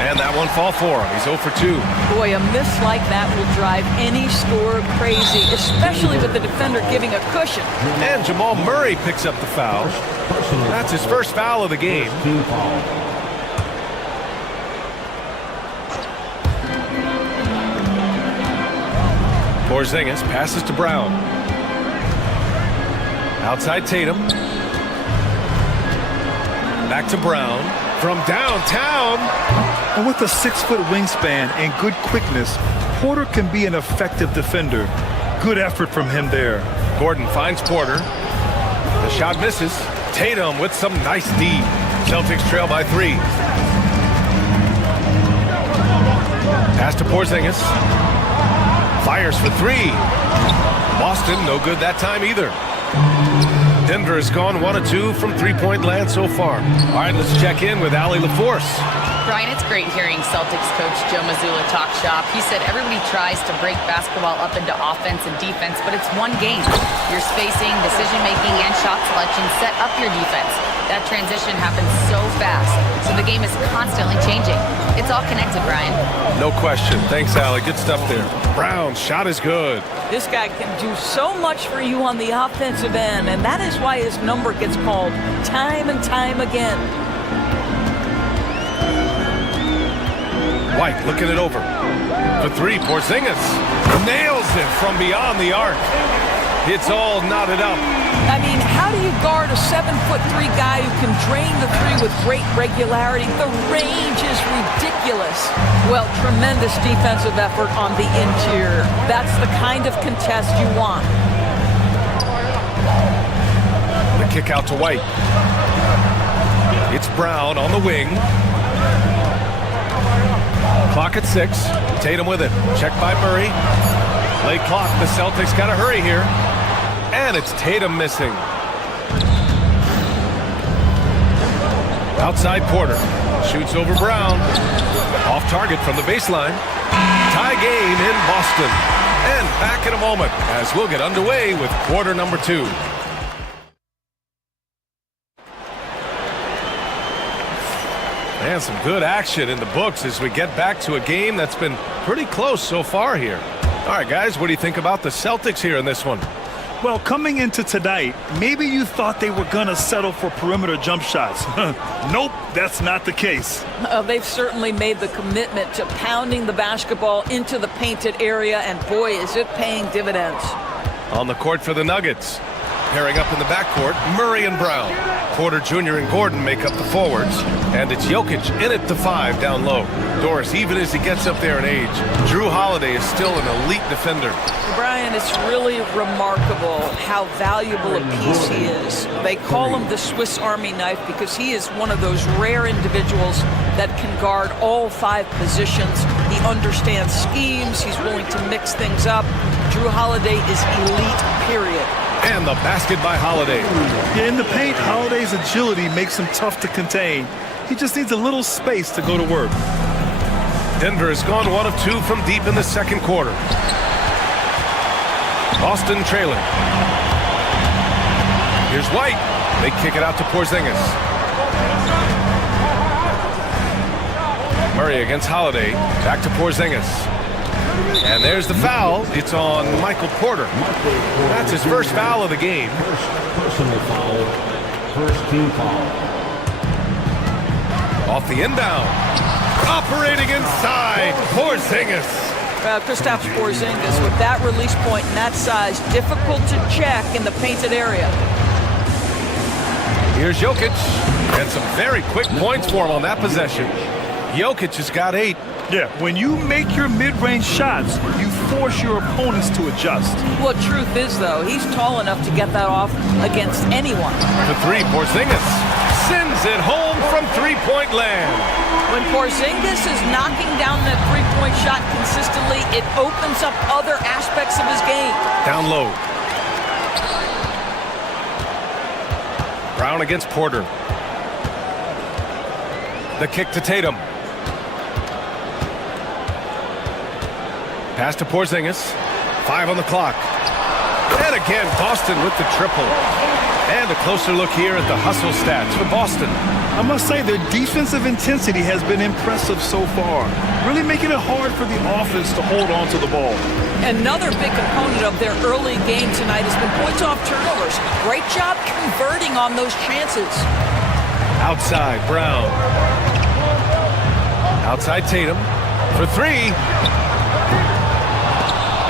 And that one fall for him. He's 0 for 2. Boy, a miss like that will drive any scorer crazy, especially with the defender giving a cushion. And Jamal Murray picks up the foul. That's his first foul of the game. Porzingis passes to Brown. Outside Tatum. Back to Brown. From downtown. And with a 6-foot wingspan and good quickness, Porter can be an effective defender. Good effort from him there. Gordon finds Porter. The shot misses. Tatum with some nice D. Celtics trail by 3. Pass to Porzingis. Fires for 3. Boston no good that time either. Denver has gone 1 of 2 from 3-point land so far. All right, let's check in with Allie LaForce. Brian, it's great hearing Celtics coach Joe Mazzulla talk shop. He said everybody tries to break basketball up into offense and defense, but it's one game. Your spacing, decision-making, and shot selection set up your defense. That transition happens so fast, so the game is constantly changing. It's all connected, Brian. No question. Thanks, Allie. Good stuff there. Brown, shot is good. This guy can do so much for you on the offensive end, and that is why his number gets called time and time again. White looking it over. For three, Porzingis nails it from beyond the arc. It's all knotted up. I mean, how do you guard a 7'3" guy who can drain the three with great regularity? The range is ridiculous. Well, tremendous defensive effort on the interior. That's the kind of contest you want. The kick out to White. It's Brown on the wing. Clock at 6. Tatum with it. Checked by Murray. Late clock. The Celtics got to hurry here. And it's Tatum missing. Outside Porter. Shoots over Brown. Off target from the baseline. Tie game in Boston. And back in a moment as we'll get underway with quarter number 2. And some good action in the books as we get back to a game that's been pretty close so far here. All right, guys, what do you think about the Celtics here in this one? Well, coming into tonight, maybe you thought they were going to settle for perimeter jump shots. Nope, that's not the case. They've certainly made the commitment to pounding the basketball into the painted area, and boy, is it paying dividends. On the court for the Nuggets. Pairing up in the backcourt, Murray and Brown. Porter Jr. and Gordon make up the forwards. And it's Jokic in at the 5 down low. Doris, even as he gets up there in age, Jrue Holiday is still an elite defender. Brian, it's really remarkable how valuable a piece he is. They call him the Swiss Army knife because he is one of those rare individuals that can guard all 5 positions. He understands schemes. He's willing to mix things up. Jrue Holiday is elite, period. And the basket by Holiday. Yeah, in the paint, Holiday's agility makes him tough to contain. He just needs a little space to go to work. Denver has gone 1 of 2 from deep in the second quarter. Boston trailing. Here's White. They kick it out to Porzingis. Murray against Holiday. Back to Porzingis. And there's the foul. It's on Michael Porter. That's his first foul of the game. Personal foul. First team foul. Off the inbound. Operating inside. Porzingis. Kristaps Porzingis with that release point and that size, difficult to check in the painted area. Here's Jokic. And some very quick points for him on that possession. Jokic has got 8. Yeah, when you make your mid-range shots, you force your opponents to adjust. Well, truth is, though, he's tall enough to get that off against anyone. The 3, Porzingis sends it home from three-point land. When Porzingis is knocking down that three-point shot consistently, it opens up other aspects of his game. Down low. Brown against Porter. The kick to Tatum. Pass to Porzingis. 5 on the clock. And again, Boston with the triple. And a closer look here at the hustle stats for Boston. I must say, their defensive intensity has been impressive so far, really making it hard for the offense to hold on to the ball. Another big component of their early game tonight has been points off turnovers. Great job converting on those chances. Outside, Brown. Outside Tatum for 3.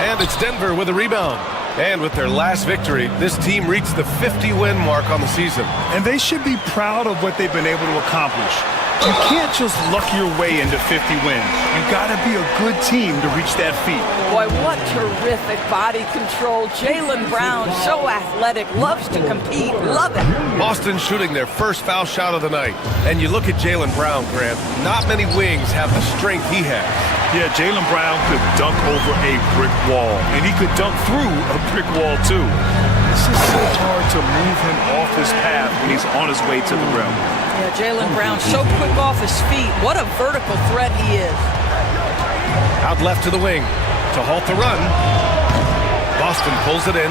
And it's Denver with a rebound. And with their last victory, this team reached the 50-win mark on the season. And they should be proud of what they've been able to accomplish. You can't just luck your way into 50 wins. You gotta be a good team to reach that feat. Boy, what terrific body control. Jaylen Brown, so athletic, loves to compete, love it. Boston shooting their first foul shot of the night. And you look at Jaylen Brown, Grant, not many wings have the strength he has. Yeah, Jaylen Brown could dunk over a brick wall, and he could dunk through a brick wall too. It's just so hard to move him off his path when he's on his way to the rim. Yeah, Jaylen Brown so quick off his feet. What a vertical threat he is. Out left to the wing to halt the run. Boston pulls it in.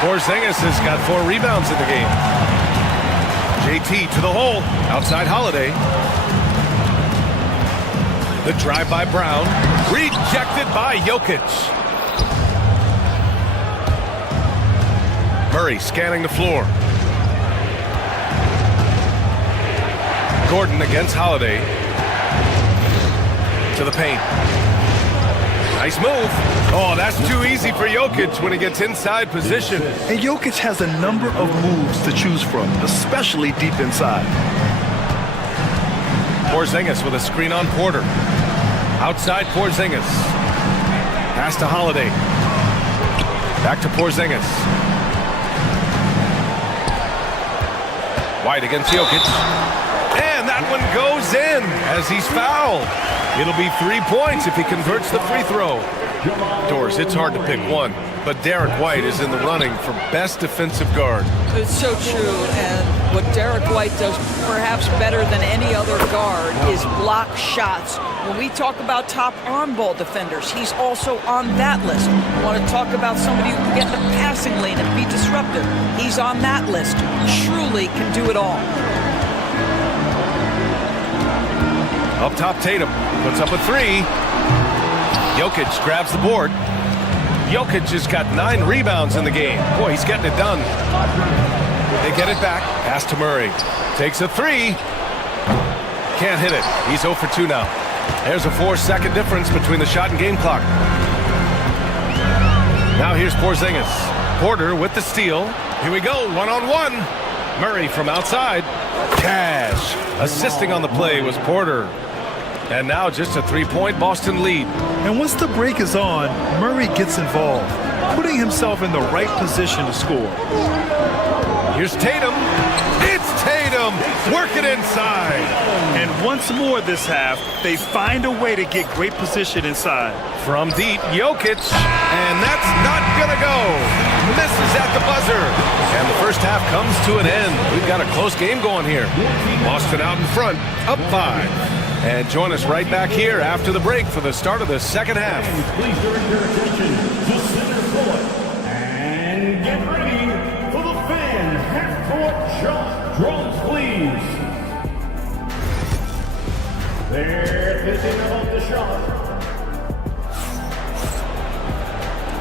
Porzingis has got 4 rebounds in the game. JT to the hole. Outside Holiday. The drive by Brown. Rejected by Jokic. Murray scanning the floor. Gordon against Holiday. To the paint. Nice move. Oh, that's too easy for Jokic when he gets inside position. And Jokic has a number of moves to choose from, especially deep inside. Porzingis with a screen on Porter. Outside Porzingis. Pass to Holiday. Back to Porzingis. White against Jokic. And that one goes in as he's fouled. It'll be 3 points if he converts the free throw. Doris, it's hard to pick one, but Derek White is in the running for best defensive guard. It's so true, and what Derek White does perhaps better than any other guard is block shots. When we talk about top arm ball defenders, he's also on that list. We want to talk about somebody who can get in the passing lane and be disruptive. He's on that list. Truly can do it all. Up top, Tatum puts up a 3. Jokic grabs the board. Jokic has got 9 rebounds in the game. Boy, he's getting it done. They get it back. Pass to Murray. Takes a 3. Can't hit it. He's 0 for 2 now. There's a 4-second difference between the shot and game clock. Now here's Porzingis. Porter with the steal. Here we go, one-on-one. Murray from outside. Cash. Assisting on the play was Porter. And now just a 3-point Boston lead. And once the break is on, Murray gets involved, putting himself in the right position to score. Here's Tatum. It's Tatum working inside. And once more this half, they find a way to get great position inside. From deep, Jokic. And that's not going to go. Misses at the buzzer. And the first half comes to an end. We've got a close game going here. Boston out in front, up 5. And join us right back here after the break for the start of the second half. Please direct your attention to center court. And get ready for the fan half-court shot. Drums, please. They're thinking about the shot.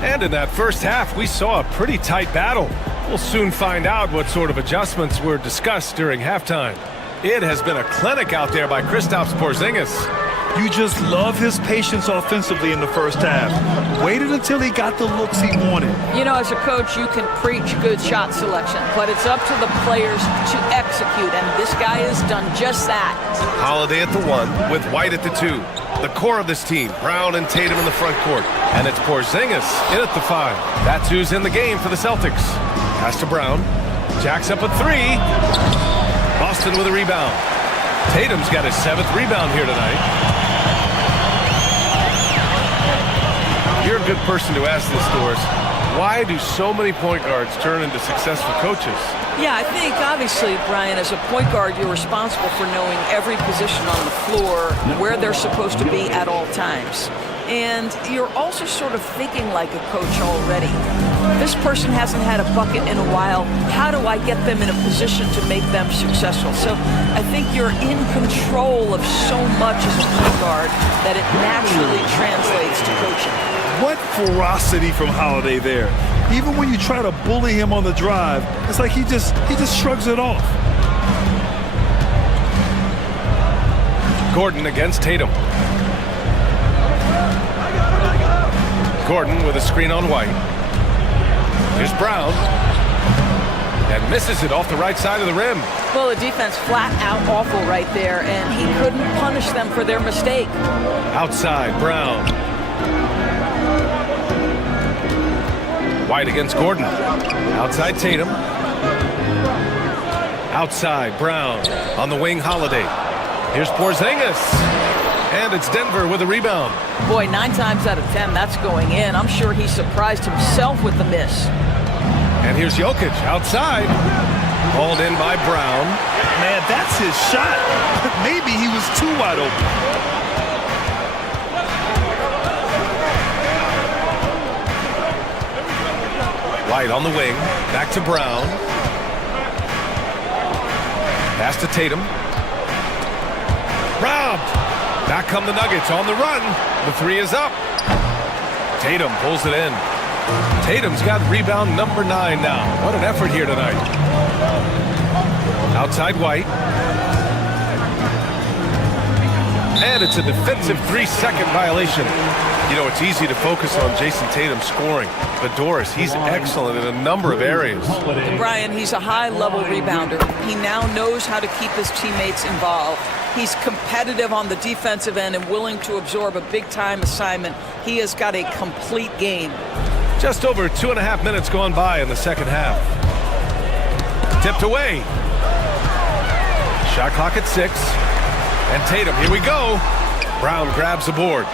And in that first half, we saw a pretty tight battle. We'll soon find out what sort of adjustments were discussed during halftime. It has been a clinic out there by Kristaps Porzingis. You just love his patience offensively in the first half. Waited until he got the looks he wanted. You know, as a coach, you can preach good shot selection, but it's up to the players to execute, and this guy has done just that. Holiday at the 1 with White at the 2. The core of this team, Brown and Tatum in the front court. And it's Porzingis in at the 5. That's who's in the game for the Celtics. Pass to Brown. Jacks up a 3. Boston with a rebound. Tatum's got his 7th rebound here tonight. You're a good person to ask this, Doris. Why do so many point guards turn into successful coaches? Yeah, I think obviously, Brian, as a point guard, you're responsible for knowing every position on the floor, where they're supposed to be at all times. And you're also sort of thinking like a coach already. This person hasn't had a bucket in a while. How do I get them in a position to make them successful? So I think you're in control of so much as a point guard that it naturally translates to coaching. What ferocity from Holiday there. Even when you try to bully him on the drive, it's like he just shrugs it off. Gordon against Tatum. Gordon with a screen on White. Here's Brown. And misses it off the right side of the rim. Well, the defense flat out awful right there, and he couldn't punish them for their mistake. Outside, Brown. White against Gordon. Outside, Tatum. Outside, Brown. On the wing, Holiday. Here's Porzingis. And it's Denver with a rebound. Boy, 9 times out of 10, that's going in. I'm sure he surprised himself with the miss. And here's Jokic outside. Hauled in by Brown. Man, that's his shot. Maybe he was too wide open. White on the wing. Back to Brown. Pass to Tatum. Robbed. Back come the Nuggets on the run. The three is up. Tatum pulls it in. Tatum's got rebound number 9 now. What an effort here tonight. Outside White. And it's a defensive 3-second violation. You know, it's easy to focus on Jason Tatum scoring, but Doris, he's excellent in a number of areas. Brian, he's a high-level rebounder. He now knows how to keep his teammates involved. He's competitive on the defensive end and willing to absorb a big-time assignment. He has got a complete game. Just over 2.5 minutes gone by in the second half. Tipped away. Shot clock at 6. And Tatum, here we go. Brown grabs the board.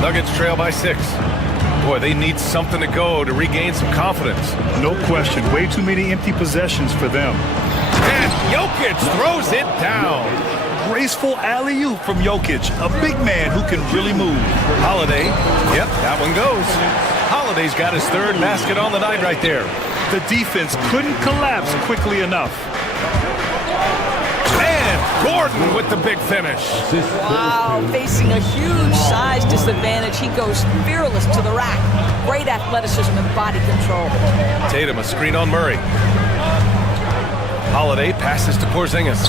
Nuggets trail by 6. Boy, they need something to go to regain some confidence. No question. Way too many empty possessions for them. And Jokic throws it down. Graceful alley-oop from Jokic, a big man who can really move. Holiday, yep, that one goes. Holiday's got his 3rd basket on the night right there. The defense couldn't collapse quickly enough. And Gordon with the big finish. Wow, facing a huge size disadvantage, he goes fearless to the rack. Great athleticism and body control. Tatum, a screen on Murray. Holiday passes to Porzingis.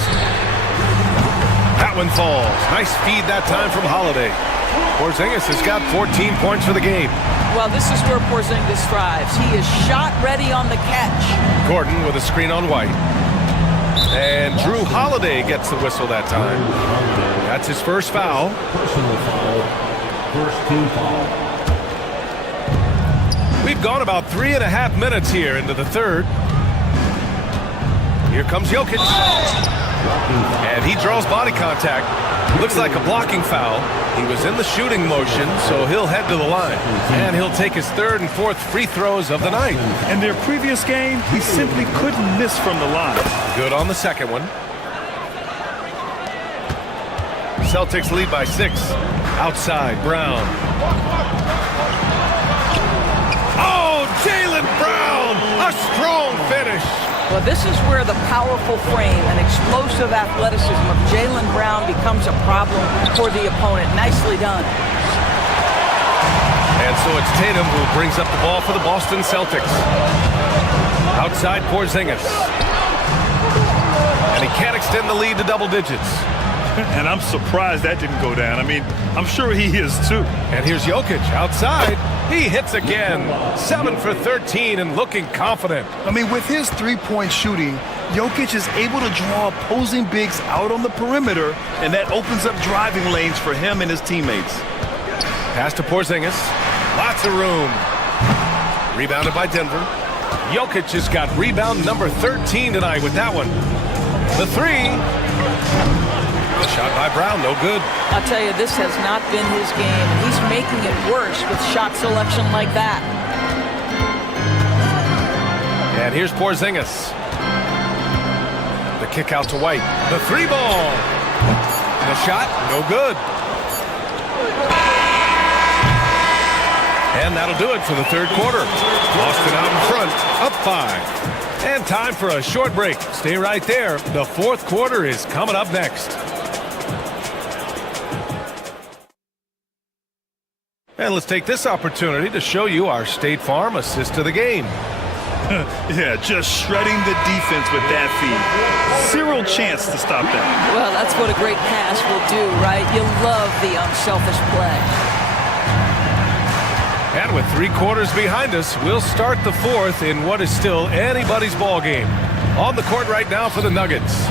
That one falls. Nice feed that time from Holiday. Porzingis has got 14 points for the game. Well, this is where Porzingis thrives. He is shot ready on the catch. Gordon with a screen on White. And Drew Holiday gets the whistle that time. That's his first foul. Personal foul. First team foul. We've gone about 3.5 minutes here into the 3rd. Here comes Jokic. And he draws body contact. Looks like a blocking foul. He was in the shooting motion, so he'll head to the line. And he'll take his 3rd and 4th free throws of the night. In their previous game, he simply couldn't miss from the line. Good on the second one. Celtics lead by 6. Outside, Brown. Oh, Jaylen Brown! A strong finish. Well, this is where the powerful frame and explosive athleticism of Jaylen Brown becomes a problem for the opponent. Nicely done. And so it's Tatum who brings up the ball for the Boston Celtics. Outside Porzingis. And he can't extend the lead to double digits. And I'm surprised that didn't go down. I mean, I'm sure he is too. And here's Jokic outside. He hits again. 7 for 13 and looking confident. I mean, with his three-point shooting, Jokic is able to draw opposing bigs out on the perimeter, and that opens up driving lanes for him and his teammates. Pass to Porzingis. Lots of room. Rebounded by Denver. Jokic has got rebound number 13 tonight with that one. The 3. A shot by Brown, no good. I'll tell you, this has not been his game. He's making it worse with shot selection like that. And here's Porzingis. The kick out to White. The 3 ball. The shot, no good. And that'll do it for the 3rd quarter. Boston out in front, up 5. And time for a short break. Stay right there. The 4th quarter is coming up next. And let's take this opportunity to show you our State Farm assist to the game. Yeah, just shredding the defense with that feed. Zero chance to stop that. Well, that's what a great pass will do, right? You love the unselfish play. And with 3 quarters behind us, we'll start the 4th in what is still anybody's ball game. On the court right now for the Nuggets.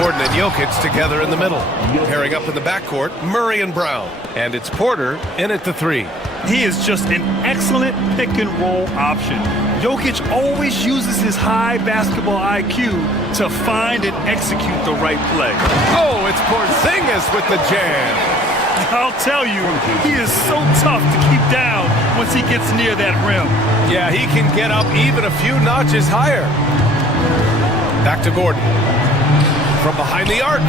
Gordon and Jokic together in the middle. Pairing up in the backcourt, Murray and Brown. And it's Porter in at the 3. He is just an excellent pick-and-roll option. Jokic always uses his high basketball IQ to find and execute the right play. Oh, it's Porzingis with the jam. I'll tell you, he is so tough to keep down once he gets near that rim. Yeah, he can get up even a few notches higher. Back to Gordon. From behind the arc.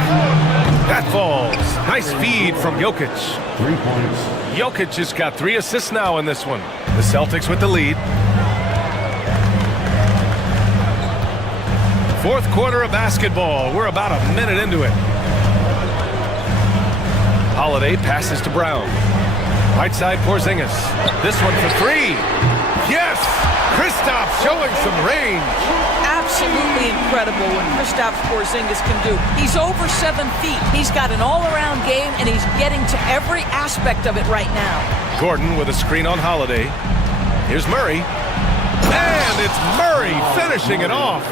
That falls. Nice feed from Jokic. 3 points. Jokic has got 3 assists now in this one. The Celtics with the lead. Fourth quarter of basketball. We're about a minute into it. Holiday passes to Brown. Right side Porzingis. This one for 3. Yes! Kristaps showing some range. Absolutely incredible what Kristaps Porzingis can do. He's over 7 feet. He's got an all-around game, and he's getting to every aspect of it right now. Gordon with a screen on Holiday. Here's Murray. And it's Murray finishing it off.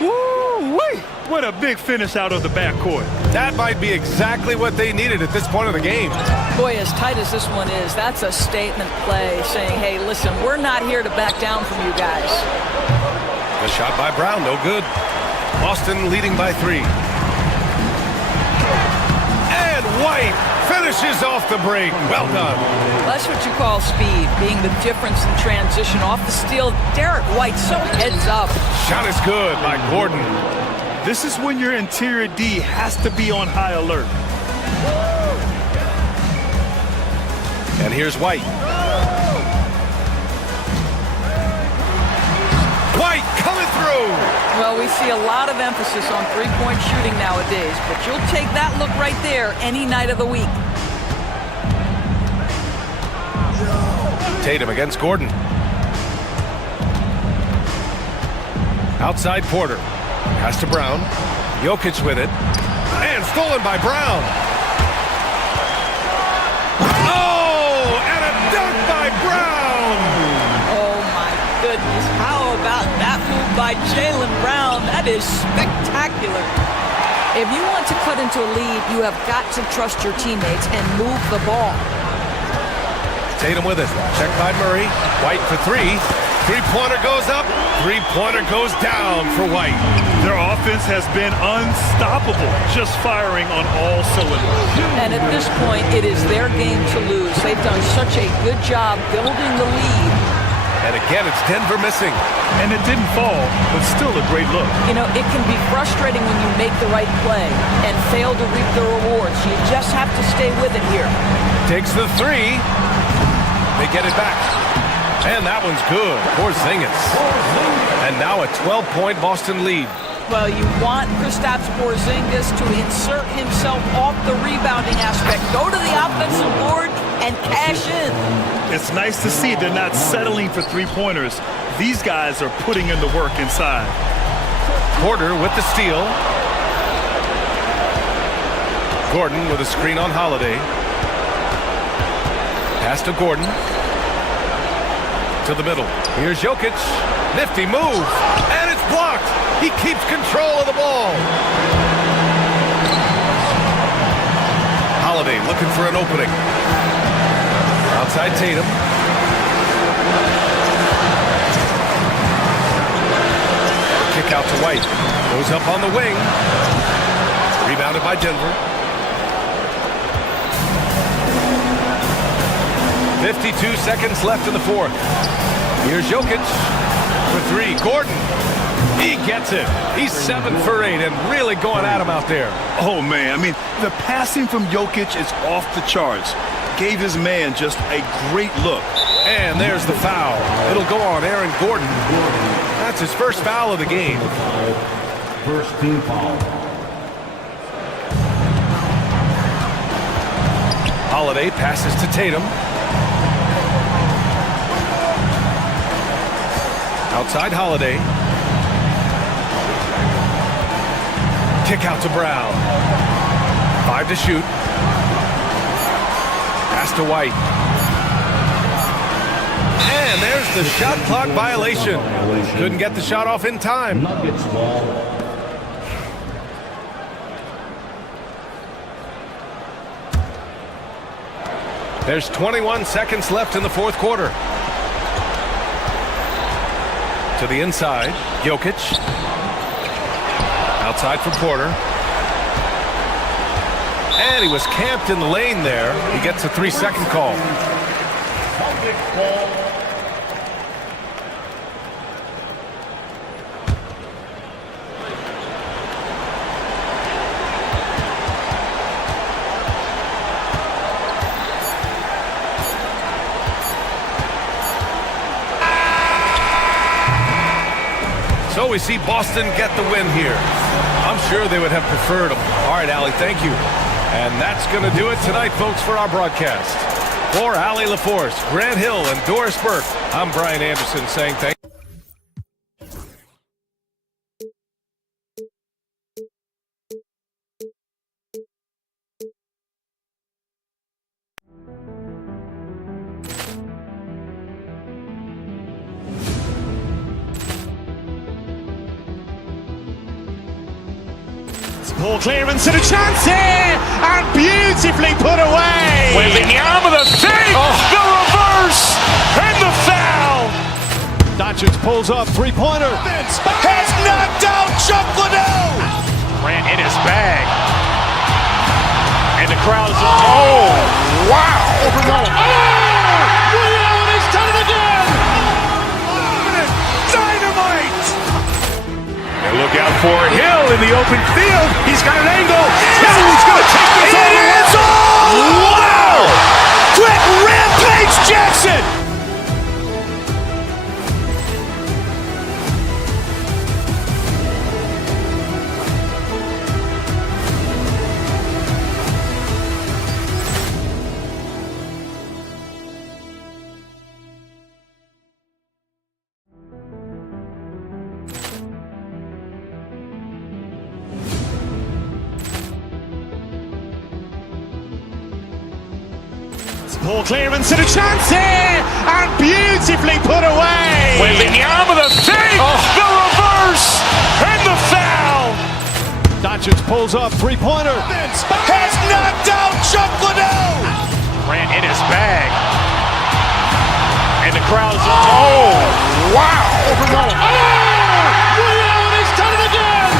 Woo-wee! What a big finish out of the backcourt. That might be exactly what they needed at this point of the game. Boy, as tight as this one is, that's a statement play saying, hey, listen, we're not here to back down from you guys. The shot by Brown, no good. Boston leading by 3. And White finishes off the break. Well done. That's what you call speed, being the difference in transition. Off the steal, Derek White so heads up. Shot is good by Gordon. This is when your interior D has to be on high alert. And here's White. White coming through. Well, we see a lot of emphasis on three-point shooting nowadays, but you'll take that look right there any night of the week. Tatum against Gordon. Outside Porter. Pass to Brown. Jokic with it. And stolen by Brown. Oh, and a dunk by Brown. Oh, my goodness. How about that move by Jaylen Brown? That is spectacular. If you want to cut into a lead, you have got to trust your teammates and move the ball. Tatum with it. Check by Murray. White for 3. Three-pointer goes up. Three-pointer goes down for White. Their offense has been unstoppable, just firing on all cylinders. And at this point, it is their game to lose. They've done such a good job building the lead. And again, it's Denver missing. And it didn't fall, but still a great look. You know, it can be frustrating when you make the right play and fail to reap the rewards. You just have to stay with it here. Takes the 3. They get it back. And that one's good. Porzingis. And now a 12-point Boston lead. Well, you want Kristaps Porzingis to insert himself off the rebounding aspect. Go to the offensive board and cash in. It's nice to see they're not settling for three-pointers. These guys are putting in the work inside. Porter with the steal. Gordon with a screen on Holiday. Pass to Gordon. To the middle. Here's Jokic. Nifty move. And it's blocked. He keeps control of the ball. Holiday looking for an opening. Outside Tatum. Kick out to White. Goes up on the wing. Rebounded by Denver. 52 seconds left in the fourth. Here's Jokic for 3. Gordon. He gets it. He's 7 for 8 and really going at him out there. Oh, man. I mean, the passing from Jokic is off the charts. Gave his man just a great look. And there's the foul. It'll go on Aaron Gordon. That's his first foul of the game. First team foul. Holiday passes to Tatum. Outside Holiday. Kick out to Brown. 5 to shoot. Pass to White. And there's the shot clock violation. Couldn't get the shot off in time. Nuggets ball. There's 21 seconds left in the fourth quarter. To the inside, Jokic. Outside for Porter. And he was camped in the lane there. He gets a 3-second call. So we see Boston get the win here. I'm sure they would have preferred them. All right, Allie, thank you. And that's going to do it tonight, folks, for our broadcast. For Allie LaForce, Grant Hill, and Doris Burke, I'm Brian Anderson saying thank you. Poor clearance and a chance here, and beautifully put away. Wembanyama the fake, the reverse, and the foul. Doncic pulls up, three-pointer. Has knocked out Chuck Liddell. Grant in his bag. And the crowd is, oh, wow. Liddell, he's done it again. Dynamite. And look out for Hill in the open field. He's got an angle. He's going to take this all the way. Wow! Quick rampage Jackson. Poor clearance and a chance here, and beautifully put away. Wembanyama the fake, the reverse, and the foul. Doncic pulls up, three-pointer. Has knocked out Chuck Liddell. Grant in his bag. And the crowd is, oh, wow. Liddell, he's done it again.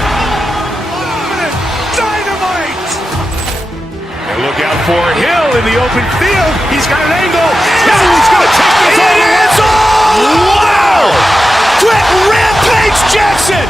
Dynamite. And look out for Hill in the open field. He's got an angle. He's going to take this all the way. Wow! Quick rampage Jackson.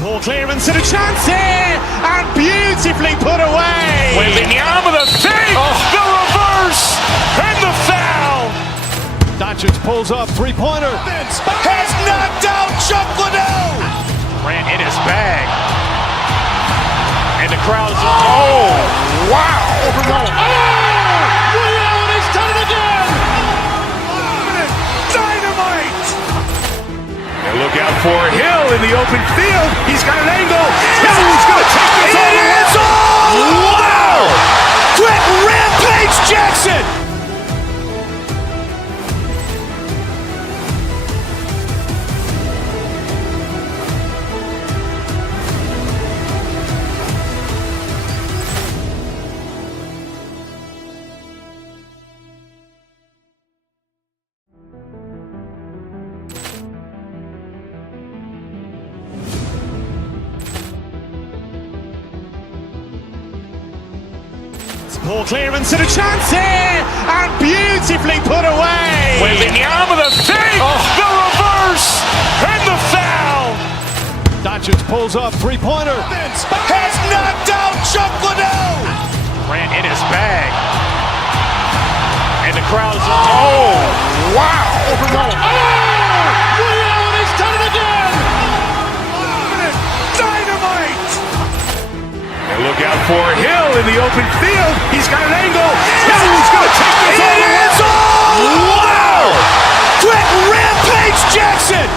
Poor clearance and a chance here, and beautifully put away. Wembanyama the fake, the reverse, and the foul. Doncic pulls up, three-pointer. Has knocked out Chuck Liddell. Grant in his bag. And the crowd is, oh, wow. Liddell, he's done it again. Dynamite. And look out for Hill in the open field. He's got an angle. He's going to take this all the way. Wow! Quick rampage Jackson. Poor clearance and a chance here, and beautifully put away. Wembanyama the fake, the reverse, and the foul. Doncic pulls up, three-pointer. Has knocked out Chuck Liddell. Grant in his bag. And the crowd is, oh, wow. Liddell, he's done it again. Dynamite. And look out for Hill in the open field. He's got an angle. He's going to take this all the way. Wow! Quick rampage Jackson.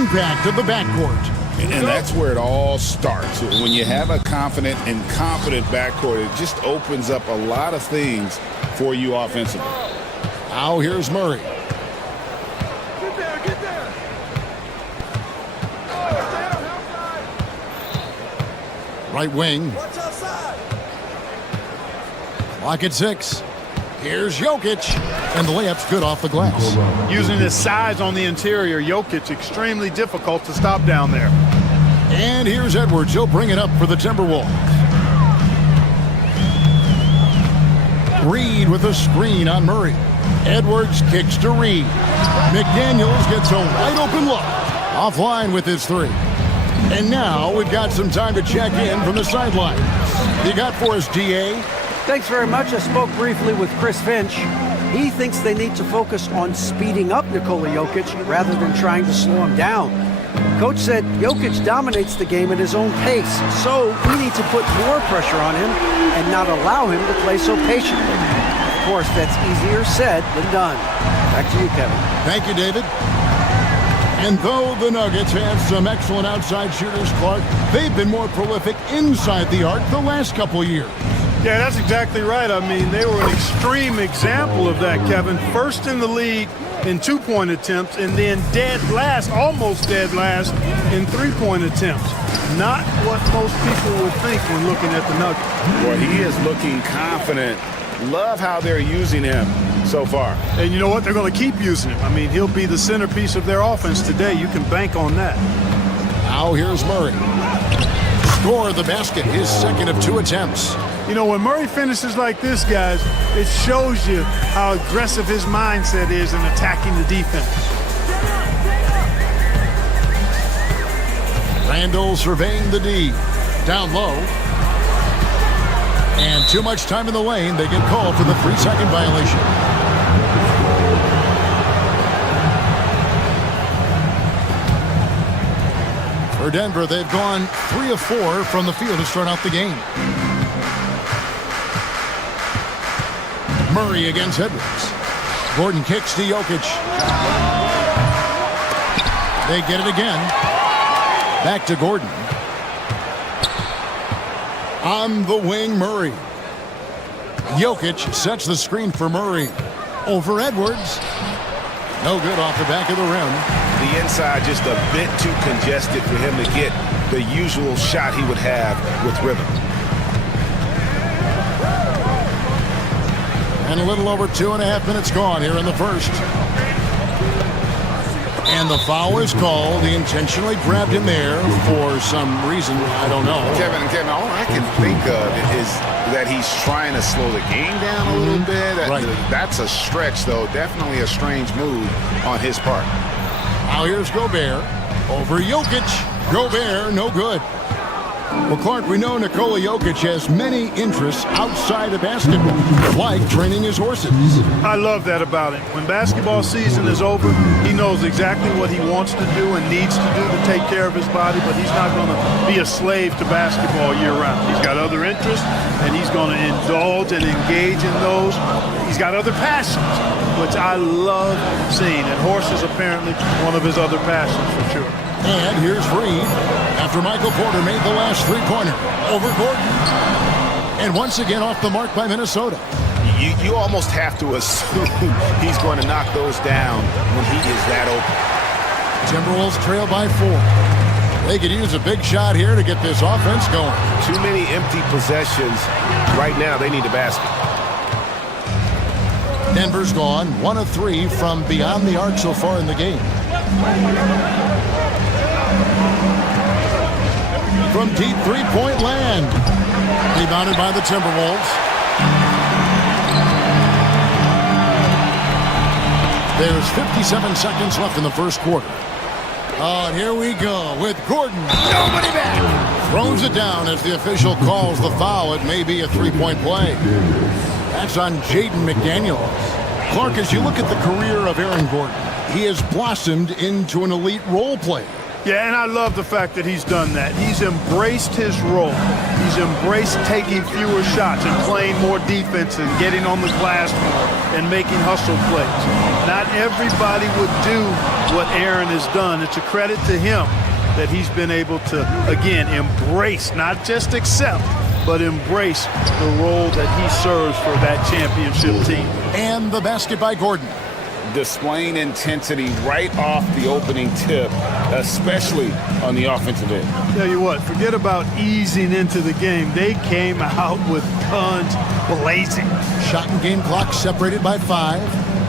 impact of the backcourt. And that's where it all starts. When you have a confident and competent backcourt, it just opens up a lot of things for you offensively. Now here's Murray. Get there. Right wing. Watch outside. Clock at 6. Here's Jokic. And the layup's good off the glass. Using his size on the interior, Jokic extremely difficult to stop down there. And here's Edwards. He'll bring it up for the Timberwolves. Reed with a screen on Murray. Edwards kicks to Reed. McDaniels gets a wide open look. Offline with his 3. And now we've got some time to check in from the sideline. You got for us, DA? Thanks very much. I spoke briefly with Chris Finch. He thinks they need to focus on speeding up Nikola Jokic rather than trying to slow him down. Coach said Jokic dominates the game at his own pace, so we need to put more pressure on him and not allow him to play so patiently. Of course, that's easier said than done. Back to you, Kevin. Thank you, David. And though the Nuggets have some excellent outside shooters, Clark, they've been more prolific inside the arc the last couple years. Yeah, that's exactly right. I mean, they were an extreme example of that, Kevin. First in the league in two-point attempts, and then dead last, almost dead last, in three-point attempts. Not what most people would think when looking at the Nuggets. Boy, he is looking confident. Love how they're using him so far. And you know what? They're going to keep using him. I mean, he'll be the centerpiece of their offense today. You can bank on that. Now here's Murray. Score the basket, his second of 2 attempts. You know, when Murray finishes like this, guys, it shows you how aggressive his mindset is in attacking the defense. Randall surveying the D. Down low. And too much time in the lane. They get called for the 3-second violation. For Denver, they've gone 3 of 4 from the field to start out the game. Murray against Edwards. Gordon kicks to Jokic. They get it again. Back to Gordon. On the wing, Murray. Jokic sets the screen for Murray. Over Edwards. No good off the back of the rim. The inside just a bit too congested for him to get the usual shot he would have with rhythm. And a little over 2.5 minutes gone here in the first. And the foul is called. He intentionally grabbed him there for some reason. I don't know. Kevin, all I can think of is that he's trying to slow the game down a little bit. Right. That's a stretch, though. Definitely a strange move on his part. Now here's Gobert. Over Jokic. Gobert, no good. Well, Clark, we know Nikola Jokic has many interests outside of basketball, like training his horses. I love that about him. When basketball season is over, he knows exactly what he wants to do and needs to do to take care of his body, but he's not going to be a slave to basketball year-round. He's got other interests, and he's going to indulge and engage in those. He's got other passions, which I love seeing, and horses apparently one of his other passions for sure. And here's Reed after Michael Porter made the last three-pointer over Gordon. And once again off the mark by Minnesota. You almost have to assume he's going to knock those down when he is that open. Timberwolves trail by 4. They could use a big shot here to get this offense going. Too many empty possessions. Right now, they need a basket. Denver's gone 1 of 3 from beyond the arc so far in the game. From deep three-point land. Rebounded by the Timberwolves. There's 57 seconds left in the first quarter. And here we go with Gordon. Nobody back. Throws it down as the official calls the foul. It may be a three-point play. That's on Jaden McDaniels. Clark, as you look at the career of Aaron Gordon, he has blossomed into an elite role player. Yeah, and I love the fact that he's done that. He's embraced his role. He's embraced taking fewer shots and playing more defense and getting on the glass more and making hustle plays. Not everybody would do what Aaron has done. It's a credit to him that he's been able to, again, embrace, not just accept, but embrace the role that he serves for that championship team. And the basket by Gordon. Displaying intensity right off the opening tip, especially on the offensive end. Tell you what, forget about easing into the game. They came out with guns blazing. Shot and game clock separated by 5.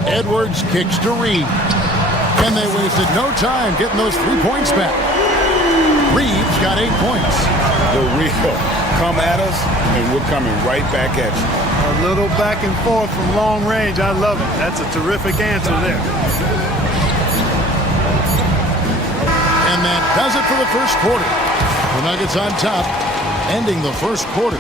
Edwards kicks to Reed. And they wasted no time getting those 3 points back. Reed's got 8 points. The real come at us, and we're coming right back at you. A little back and forth from long range. I love it. That's a terrific answer there. And that does it for the first quarter. The Nuggets on top, ending the first quarter.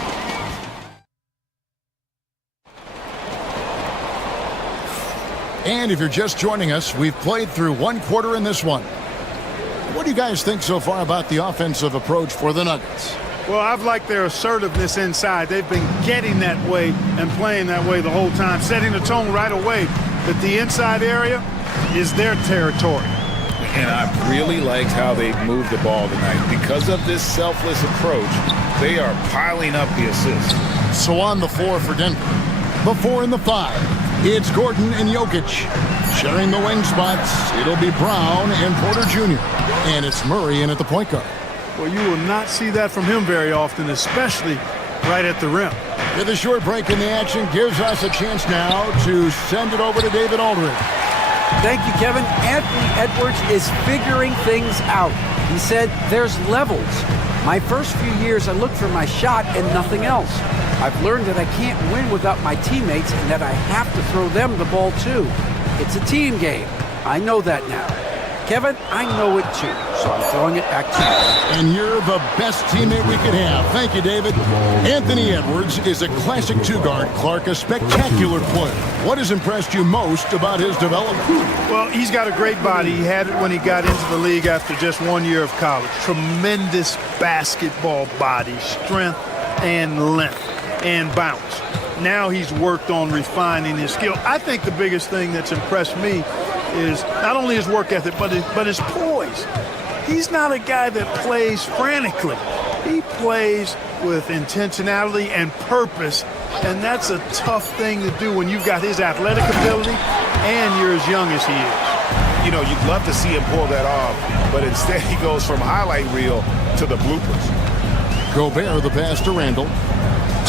And if you're just joining us, we've played through 1 quarter in this one. What do you guys think so far about the offensive approach for the Nuggets? Well, I've liked their assertiveness inside. They've been getting that way and playing that way the whole time, setting the tone right away that the inside area is their territory. And I really liked how they moved the ball tonight. Because of this selfless approach, they are piling up the assists. So on the floor for Denver, the 4 and the 5, it's Gordon and Jokic. Sharing the wing spots, it'll be Brown and Porter Jr. And it's Murray in at the point guard. Well, you will not see that from him very often, especially right at the rim. With a short break in the action, gives us a chance now to send it over to David Aldridge. Thank you, Kevin. Anthony Edwards is figuring things out. He said there's levels. My first few years, I looked for my shot and nothing else. I've learned that I can't win without my teammates and that I have to throw them the ball too. It's a team game. I know that now. Kevin, I know it too, so I'm throwing it back to you. And you're the best teammate we could have. Thank you, David. Anthony Edwards is a classic two-guard. Clark, a spectacular player. What has impressed you most about his development? Well, he's got a great body. He had it when he got into the league after just 1 year of college. Tremendous basketball body, strength and length and bounce. Now he's worked on refining his skill. I think the biggest thing that's impressed me is not only his work ethic, but his poise. He's not a guy that plays frantically. He plays with intentionality and purpose, and that's a tough thing to do when you've got his athletic ability and you're as young as he is. You know, you'd love to see him pull that off, but instead he goes from highlight reel to the bloopers. Gobert, the pass to Randall.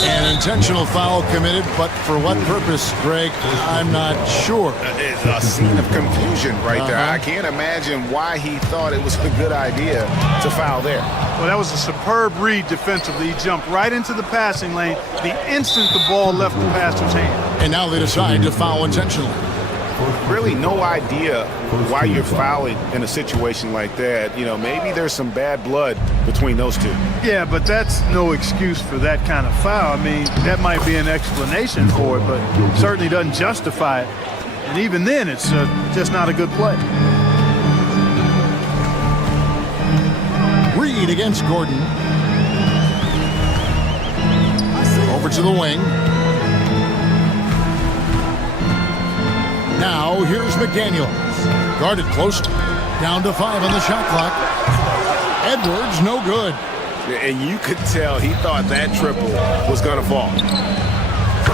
An intentional foul committed, but for what purpose, Greg? I'm not sure. It's a scene of confusion right there. I can't imagine why he thought it was a good idea to foul there. Well, that was a superb read defensively. He jumped right into the passing lane the instant the ball left the passer's hand. And now they decide to foul intentionally. Really no idea why you're fouling in a situation like that. You know, maybe there's some bad blood between those two. Yeah, but that's no excuse for that kind of foul. I mean, that might be an explanation for it, but certainly doesn't justify it. And even then, it's just not a good play. Reed against Gordon. Over to the wing. Now, here's McDaniels. Guarded closely. Down to 5 on the shot clock. Edwards, no good. And you could tell he thought that triple was going to fall.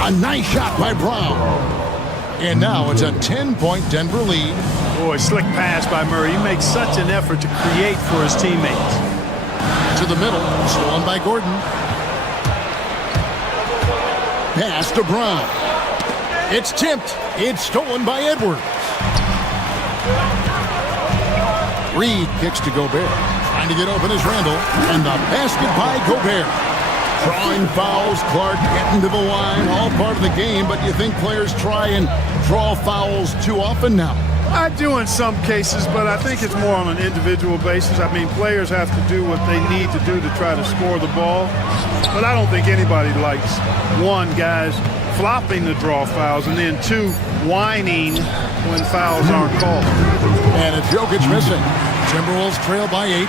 A nice shot by Brown. And now it's a 10-point Denver lead. Boy, slick pass by Murray. He makes such an effort to create for his teammates. To the middle, stolen by Gordon. Pass to Brown. It's tipped. It's stolen by Edwards. Reed kicks to Gobert. Trying to get open is Randall. And the basket by Gobert. Drawing fouls, Clark getting to the line. All part of the game, but you think players try and draw fouls too often now? I do in some cases, but I think it's more on an individual basis. I mean, players have to do what they need to do to try to score the ball. But I don't think anybody likes, one, guys flopping to draw fouls, and then two, whining when fouls aren't called. And it's Jokic missing. Timberwolves trail by 8.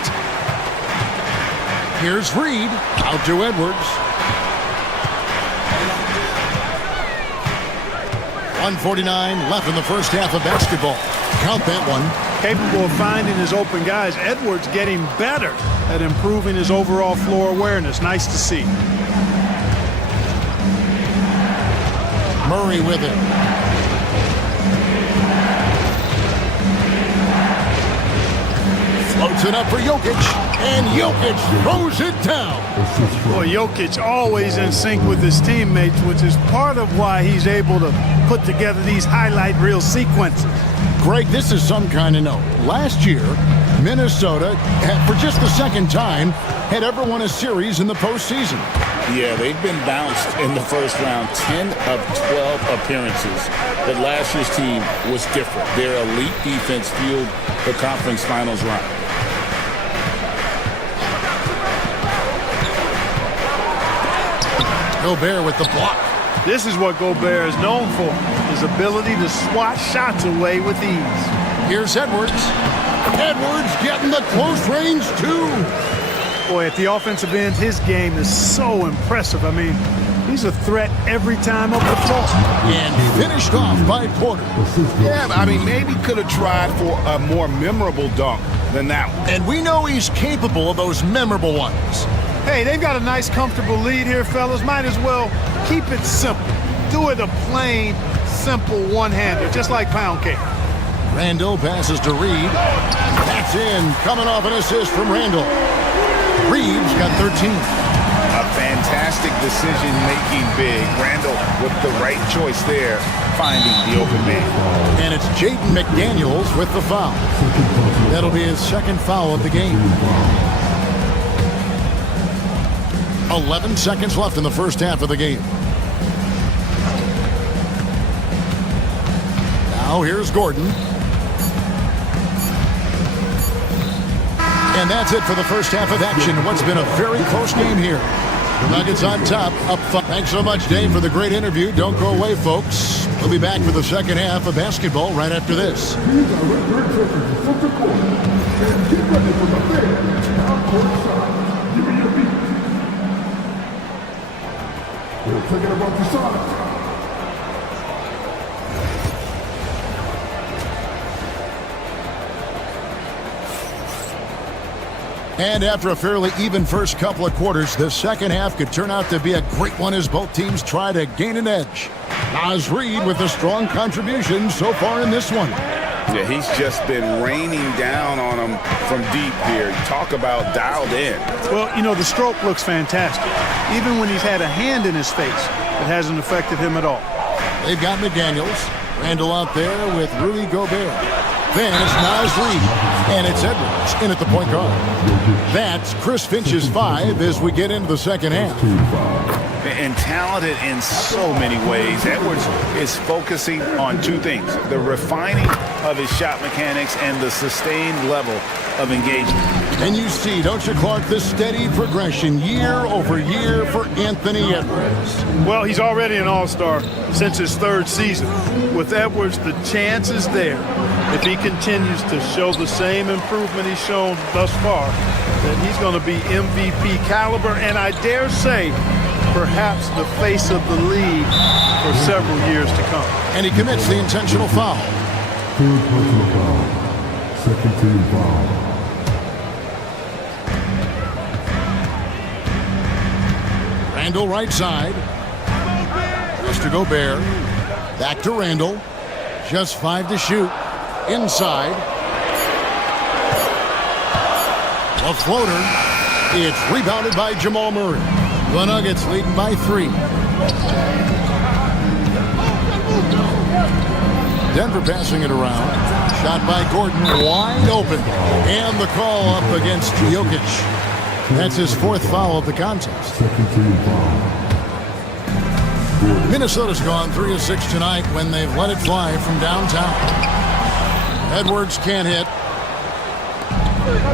Here's Reed. Out to Edwards. 1:49 left in the first half of basketball. Count that one. Capable of finding his open guys. Edwards getting better at improving his overall floor awareness. Nice to see. Murray with it. Floats it up for Jokic, and Jokic throws it down. Boy, Jokic always in sync with his teammates, which is part of why he's able to put together these highlight reel sequences. Greg, this is some kind of note. Last year, Minnesota, for just the second time, had ever won a series in the postseason. Yeah, they've been bounced in the first round, 10 of 12 appearances. But last year's team was different. Their elite defense fueled the conference finals run. Gobert with the block. This is what Gobert is known for, his ability to swat shots away with ease. Here's Edwards. Edwards getting the close range, too. Boy, at the offensive end, his game is so impressive. I mean, he's a threat every time up the floor. And finished off by Porter. Yeah, I mean, maybe could have tried for a more memorable dunk than that one. And we know he's capable of those memorable ones. Hey, they've got a nice, comfortable lead here, fellas. Might as well keep it simple. Do it a plain, simple one-hander, just like pound cake. Randall passes to Reed. That's in, coming off an assist from Randall. Reeves got 13. A fantastic decision-making big. Randall with the right choice there, finding the open man. And it's Jaden McDaniels with the foul. That'll be his second foul of the game. 11 seconds left in the first half of the game. Now here's Gordon. And that's it for the first half of action. What's been a very close game here. The Nuggets on top, up 5. Thanks so much, Dave, for the great interview. Don't go away, folks. We'll be back for the second half of basketball right after this. And after a fairly even first couple of quarters, the second half could turn out to be a great one as both teams try to gain an edge. Naz Reid with a strong contribution so far in this one. Yeah, he's just been raining down on him from deep here. Talk about dialed in. Well, you know, the stroke looks fantastic. Even when he's had a hand in his face, it hasn't affected him at all. They've got McDaniels. Randall out there with Rudy Gobert. Then it's Naz Reid, and it's Edwards in at the point guard. That's Chris Finch's 5 as we get into the second half. And talented in so many ways. Edwards is focusing on two things: the refining of his shot mechanics and the sustained level of engagement. And you see, don't you, Clark, the steady progression year over year for Anthony Edwards. Well, he's already an all-star since his third season. With Edwards, the chance is there, if he continues to show the same improvement he's shown thus far, that he's going to be MVP caliber, and I dare say, perhaps the face of the league for several years to come. And he commits the intentional foul. Third personal foul. Second team foul. Randall right side. Just to Gobert. Back to Randall. Just 5 to shoot. Inside. A floater. It's rebounded by Jamal Murray. The Nuggets leading by 3. Denver passing it around. Shot by Gordon, wide open. And the call up against Jokic. That's his 4th foul of the contest. Minnesota's gone 3 of 6 tonight when they've let it fly from downtown. Edwards can't hit.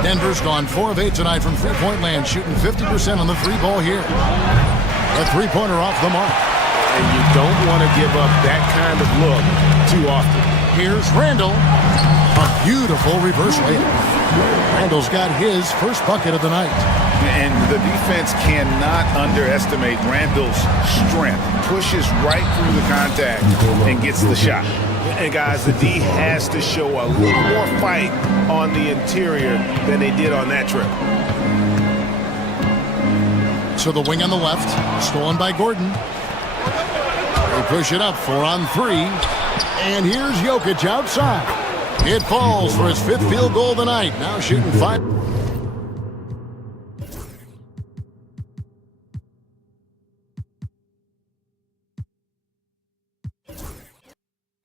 Denver's gone 4 of 8 tonight from three-point land, shooting 50% on the 3-ball here. A 3-pointer off the mark. And you don't want to give up that kind of look too often. Here's Randall. A beautiful reverse layup. Randall's got his first bucket of the night. And the defense cannot underestimate Randall's strength. Pushes right through the contact and gets the shot. And guys, the D has to show a little more fight on the interior than they did on that trip. To the wing on the left, stolen by Gordon. They push it up, 4 on 3. And here's Jokic outside. It falls for his 5th field goal of the night. Now shooting 5.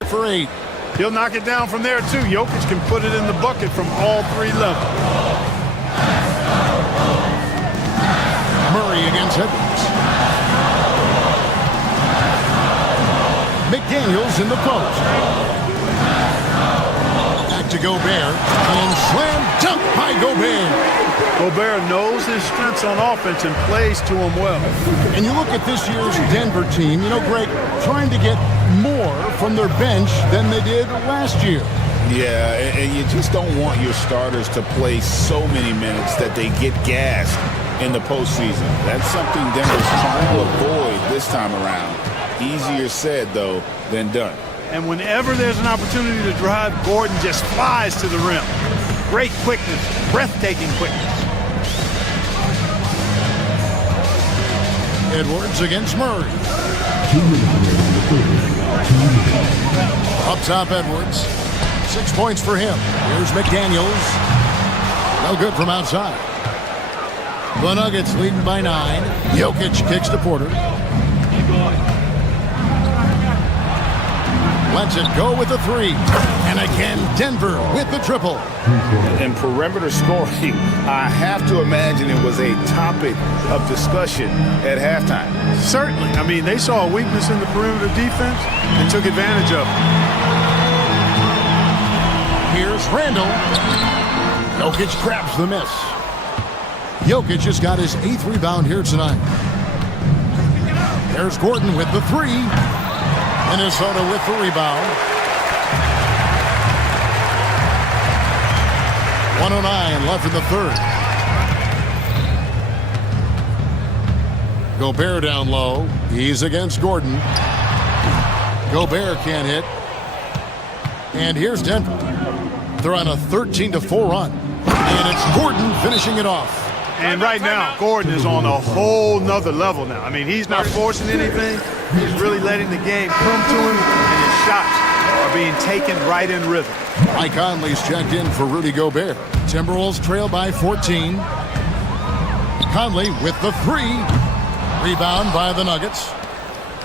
For 8. He'll knock it down from there, too. Jokic can put it in the bucket from all 3 levels. Murray against Edwards. McDaniels in the post. Back to Gobert. And slam dunk by Gobert. Gobert knows his strengths on offense and plays to them well. And you look at this year's Denver team, Greg, trying to get more from their bench than they did last year. Yeah, and you just don't want your starters to play so many minutes that they get gassed in the postseason. That's something Denver's trying to avoid this time around. Easier said, though, than done. And whenever there's an opportunity to drive, Gordon just flies to the rim. Great quickness, breathtaking quickness. Edwards against Murray. Up top, Edwards. 6 points for him. Here's McDaniels. No good from outside. The Nuggets leading by 9. Jokic kicks to Porter. Lets it go with the 3. And again, Denver with the triple. And perimeter scoring, I have to imagine it was a topic of discussion at halftime. Certainly. I mean, they saw a weakness in the perimeter defense and took advantage of it. Here's Randall. Jokic grabs the miss. Jokic has got his 8th rebound here tonight. There's Gordon with the 3. Minnesota with the rebound. 1:09 left in the 3rd. Gobert down low. He's against Gordon. Gobert can't hit. And here's Denver. They're on a 13-4 run. And it's Gordon finishing it off. And right now, Gordon is on a whole nother level now. I mean, he's not forcing anything. He's really letting the game come to him, and his shots are being taken right in rhythm. Mike Conley's checked in for Rudy Gobert. Timberwolves trail by 14. Conley with the 3. Rebound by the Nuggets.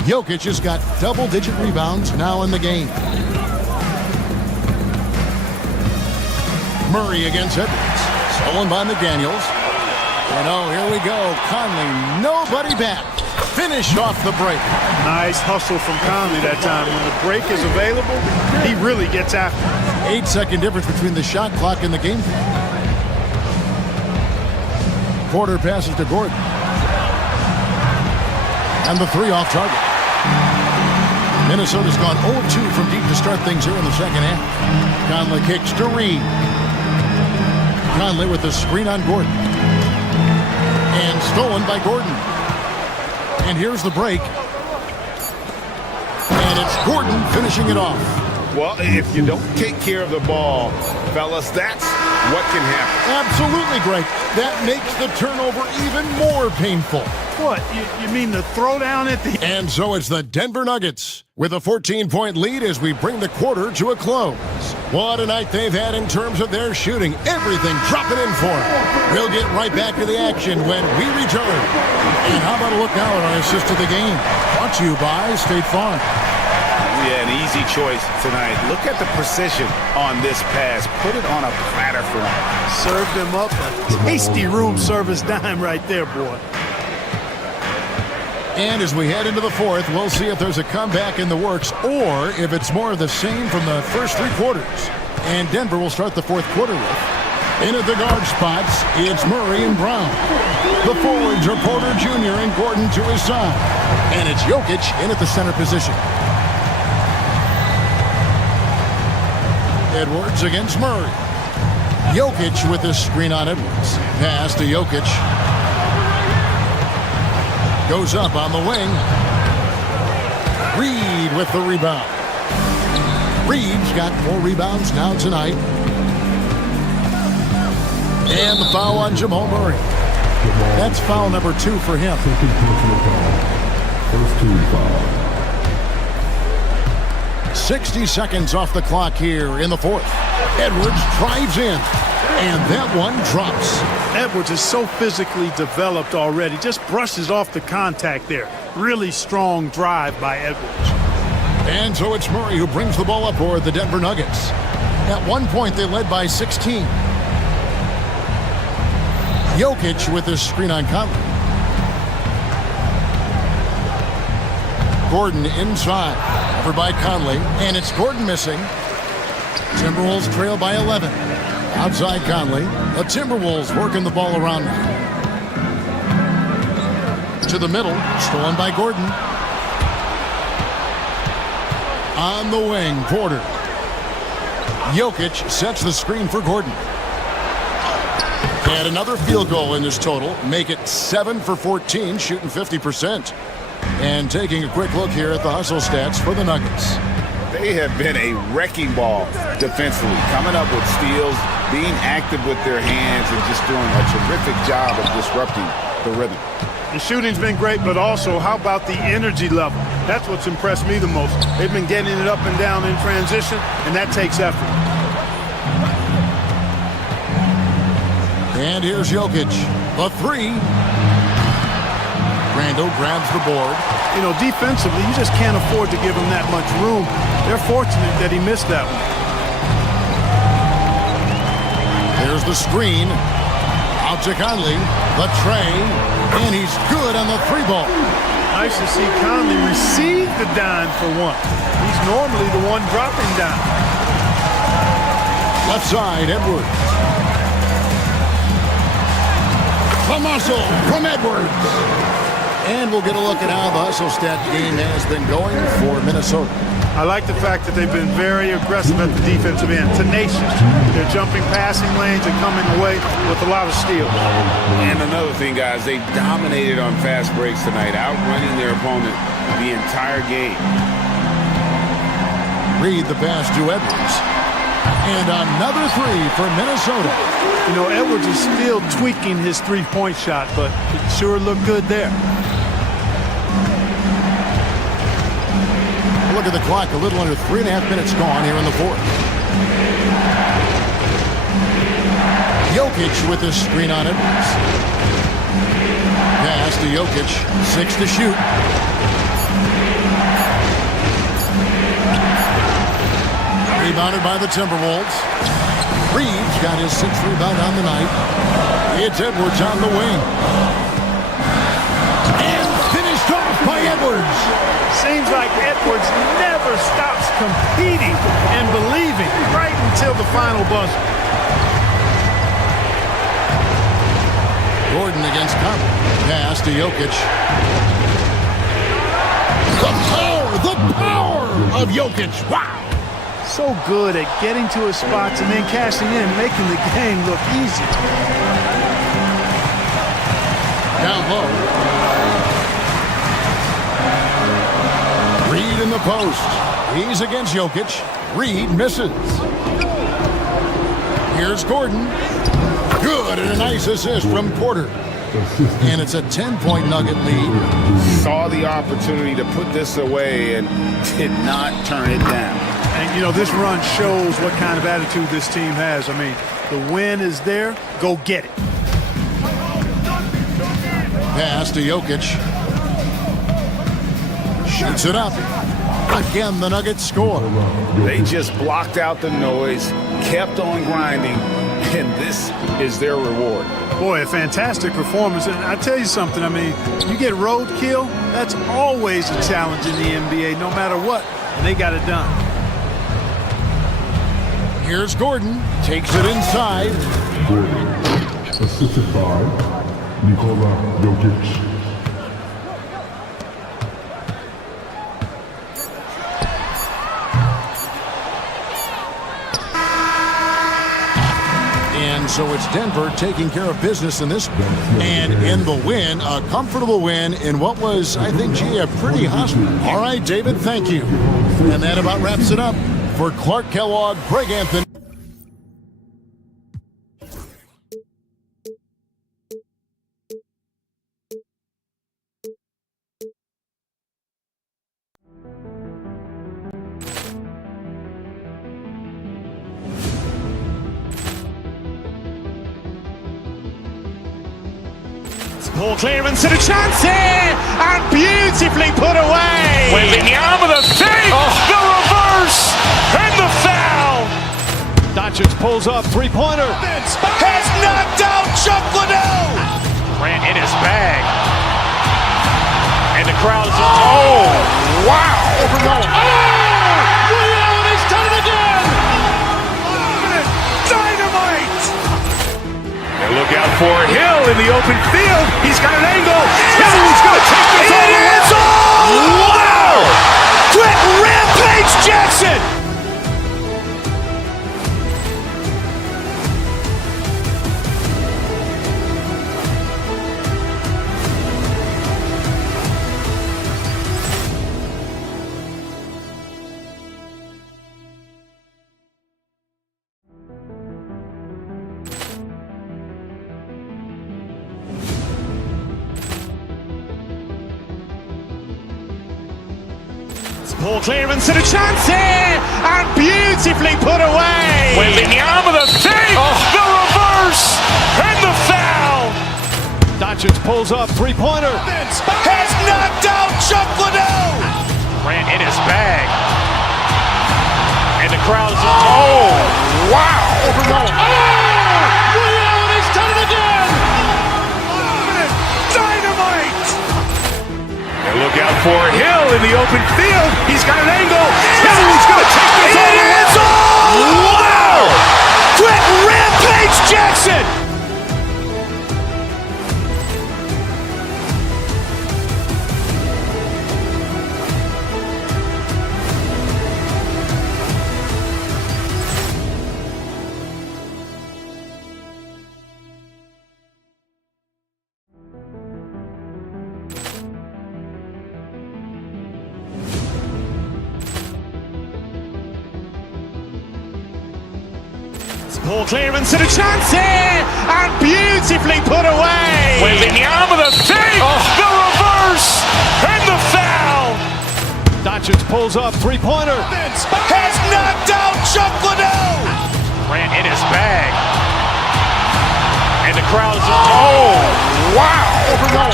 Jokic has got double-digit rebounds now in the game. Murray against Edwards. Stolen by McDaniels. And here we go. Conley, nobody back. Finish off the break. Nice hustle from Conley that time. When the break is available, he really gets after it. 8-second difference between the shot clock and the game. Porter passes to Gordon. And the 3 off target. Minnesota's gone 0-2 from deep to start things here in the second half. Conley kicks to Reed. Conley with the screen on Gordon. And stolen by Gordon. And here's the break. And it's Gordon finishing it off. Well, if you don't take care of the ball, fellas, that's what can happen. Absolutely, Greg. That makes the turnover even more painful. What? You mean the throwdown at the... And so it's the Denver Nuggets with a 14-point lead as we bring the quarter to a close. What a night they've had in terms of their shooting. Everything dropping in for them. We'll get right back to the action when we return. And how about a look now at our assist of the game? Brought to you by State Farm. Yeah, an easy choice tonight. Look at the precision on this pass. Put it on a platter for him. Served him up a tasty room service dime right there, boy. And as we head into the 4th, we'll see if there's a comeback in the works or if it's more of the same from the first 3 quarters. And Denver will start the 4th quarter with. In at the guard spots, it's Murray and Brown. The forwards are Porter Jr. and Gordon to his side. And it's Jokic in at the center position. Edwards against Murray. Jokic with his screen on Edwards. Pass to Jokic. Goes up on the wing. Reed with the rebound. Reed's got 4 rebounds now tonight. And the foul on Jamal Murray. That's foul number 2 for him. Second personal foul. First team foul. 60 seconds off the clock here in the 4th. Edwards drives in, and that one drops. Edwards is so physically developed already. Just brushes off the contact there. Really strong drive by Edwards. And so it's Murray who brings the ball up for the Denver Nuggets. At one point, they led by 16. Jokic with his screen on Conley. Gordon inside. Over by Conley. And it's Gordon missing. Timberwolves trail by 11. Outside Conley. The Timberwolves working the ball around now. To the middle. Stolen by Gordon. On the wing, Porter. Jokic sets the screen for Gordon. And another field goal in this total. Make it 7 for 14, shooting 50%. And taking a quick look here at the hustle stats for the Nuggets. They have been a wrecking ball defensively, coming up with steals, being active with their hands, and just doing a terrific job of disrupting the rhythm. The shooting's been great, but also how about the energy level? That's what's impressed me the most. They've been getting it up and down in transition, and that takes effort. And here's Jokic. The 3. Randall grabs the board. You know, defensively, you just can't afford to give him that much room. They're fortunate that he missed that one. There's the screen. Out to Conley. The tray. And he's good on the 3-ball. Nice to see Conley receive the dime for once. He's normally the one dropping down. Left side, Edwards. The muscle from Edwards. And we'll get a look at how the hustle stat game has been going for Minnesota. I like the fact that they've been very aggressive at the defensive end, tenacious. They're jumping passing lanes and coming away with a lot of steals. And another thing, guys, they dominated on fast breaks tonight, outrunning their opponent the entire game. Reed the pass to Edwards. And another 3 for Minnesota. You know, Edwards is still tweaking his three-point shot, but it sure looked good there. Look at the clock, a little under 3.5 minutes gone here in the 4th. Jokic with his screen on Edwards. Pass to Jokic, 6 to shoot. Rebounded by the Timberwolves. Reed's got his 6th rebound on the night. It's Edwards on the wing. And finished off by Edwards. Seems like Edwards never stops competing and believing right until the final buzzer. Gordon against Conley. Pass to Jokic. The power of Jokic. Wow. So good at getting to his spots and then cashing in, making the game look easy. Down low. Reed in the post. He's against Jokic. Reed misses. Here's Gordon. Good, and a nice assist from Porter. And it's a 10-point Nugget lead. Saw the opportunity to put this away and did not turn it down. And, you know, this run shows what kind of attitude this team has. I mean, the win is there. Go get it. Pass to Jokic. Shoots it up. Again, the Nuggets score. They just blocked out the noise, kept on grinding, and this is their reward. Boy, a fantastic performance. And I tell you something, I mean, you get roadkill, that's always a challenge in the NBA, no matter what. And they got it done. Here's Gordon. Takes it inside. Gordon, assisted by Nikola Jokic. and so it's Denver taking care of business in this one. And in the win, a comfortable win in what was, I think, gee, a pretty hostile. All right, David, thank you. And that about wraps it up for Clark Kellogg, Greg Anthony. Poor clearance and a chance here, and beautifully put away. Wembanyama the fake, the reverse, and the foul. Doncic pulls up, three-pointer. Has knocked out Chuck Liddell. Grant in his bag. And the crowd is, oh, wow. Liddell, and he's done it again. Dynamite. And look out for Hill in the open field. He's got an angle. He's going to take this all the way. Wow! Quick rampage Jackson. Poor clearance and a chance here, and beautifully put away. Wembanyama the fake, the reverse, and the foul. Doncic pulls up, three-pointer. Has knocked out Chuck Liddell. Grant in his bag. And the crowd is, oh, wow. Liddell, and he's done it again. Dynamite. And look out for Hill in the open field. He's got an angle. He's going to take this all the way. Wow! Quick rampage Jackson. Poor clearance and a chance here, and beautifully put away. Wembanyama the fake, the reverse, and the foul. Doncic pulls up, three-pointer. Has knocked out Chuck Liddell. Grant in his bag. And the crowd is, oh, wow. Liddell,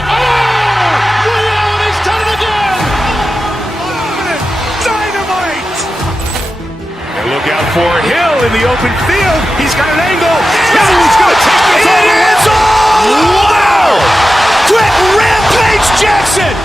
and he's done it again. Dynamite. And look out for Hill in the open field. He's got an angle. He's going to take this all the way. Wow! Quick rampage Jackson.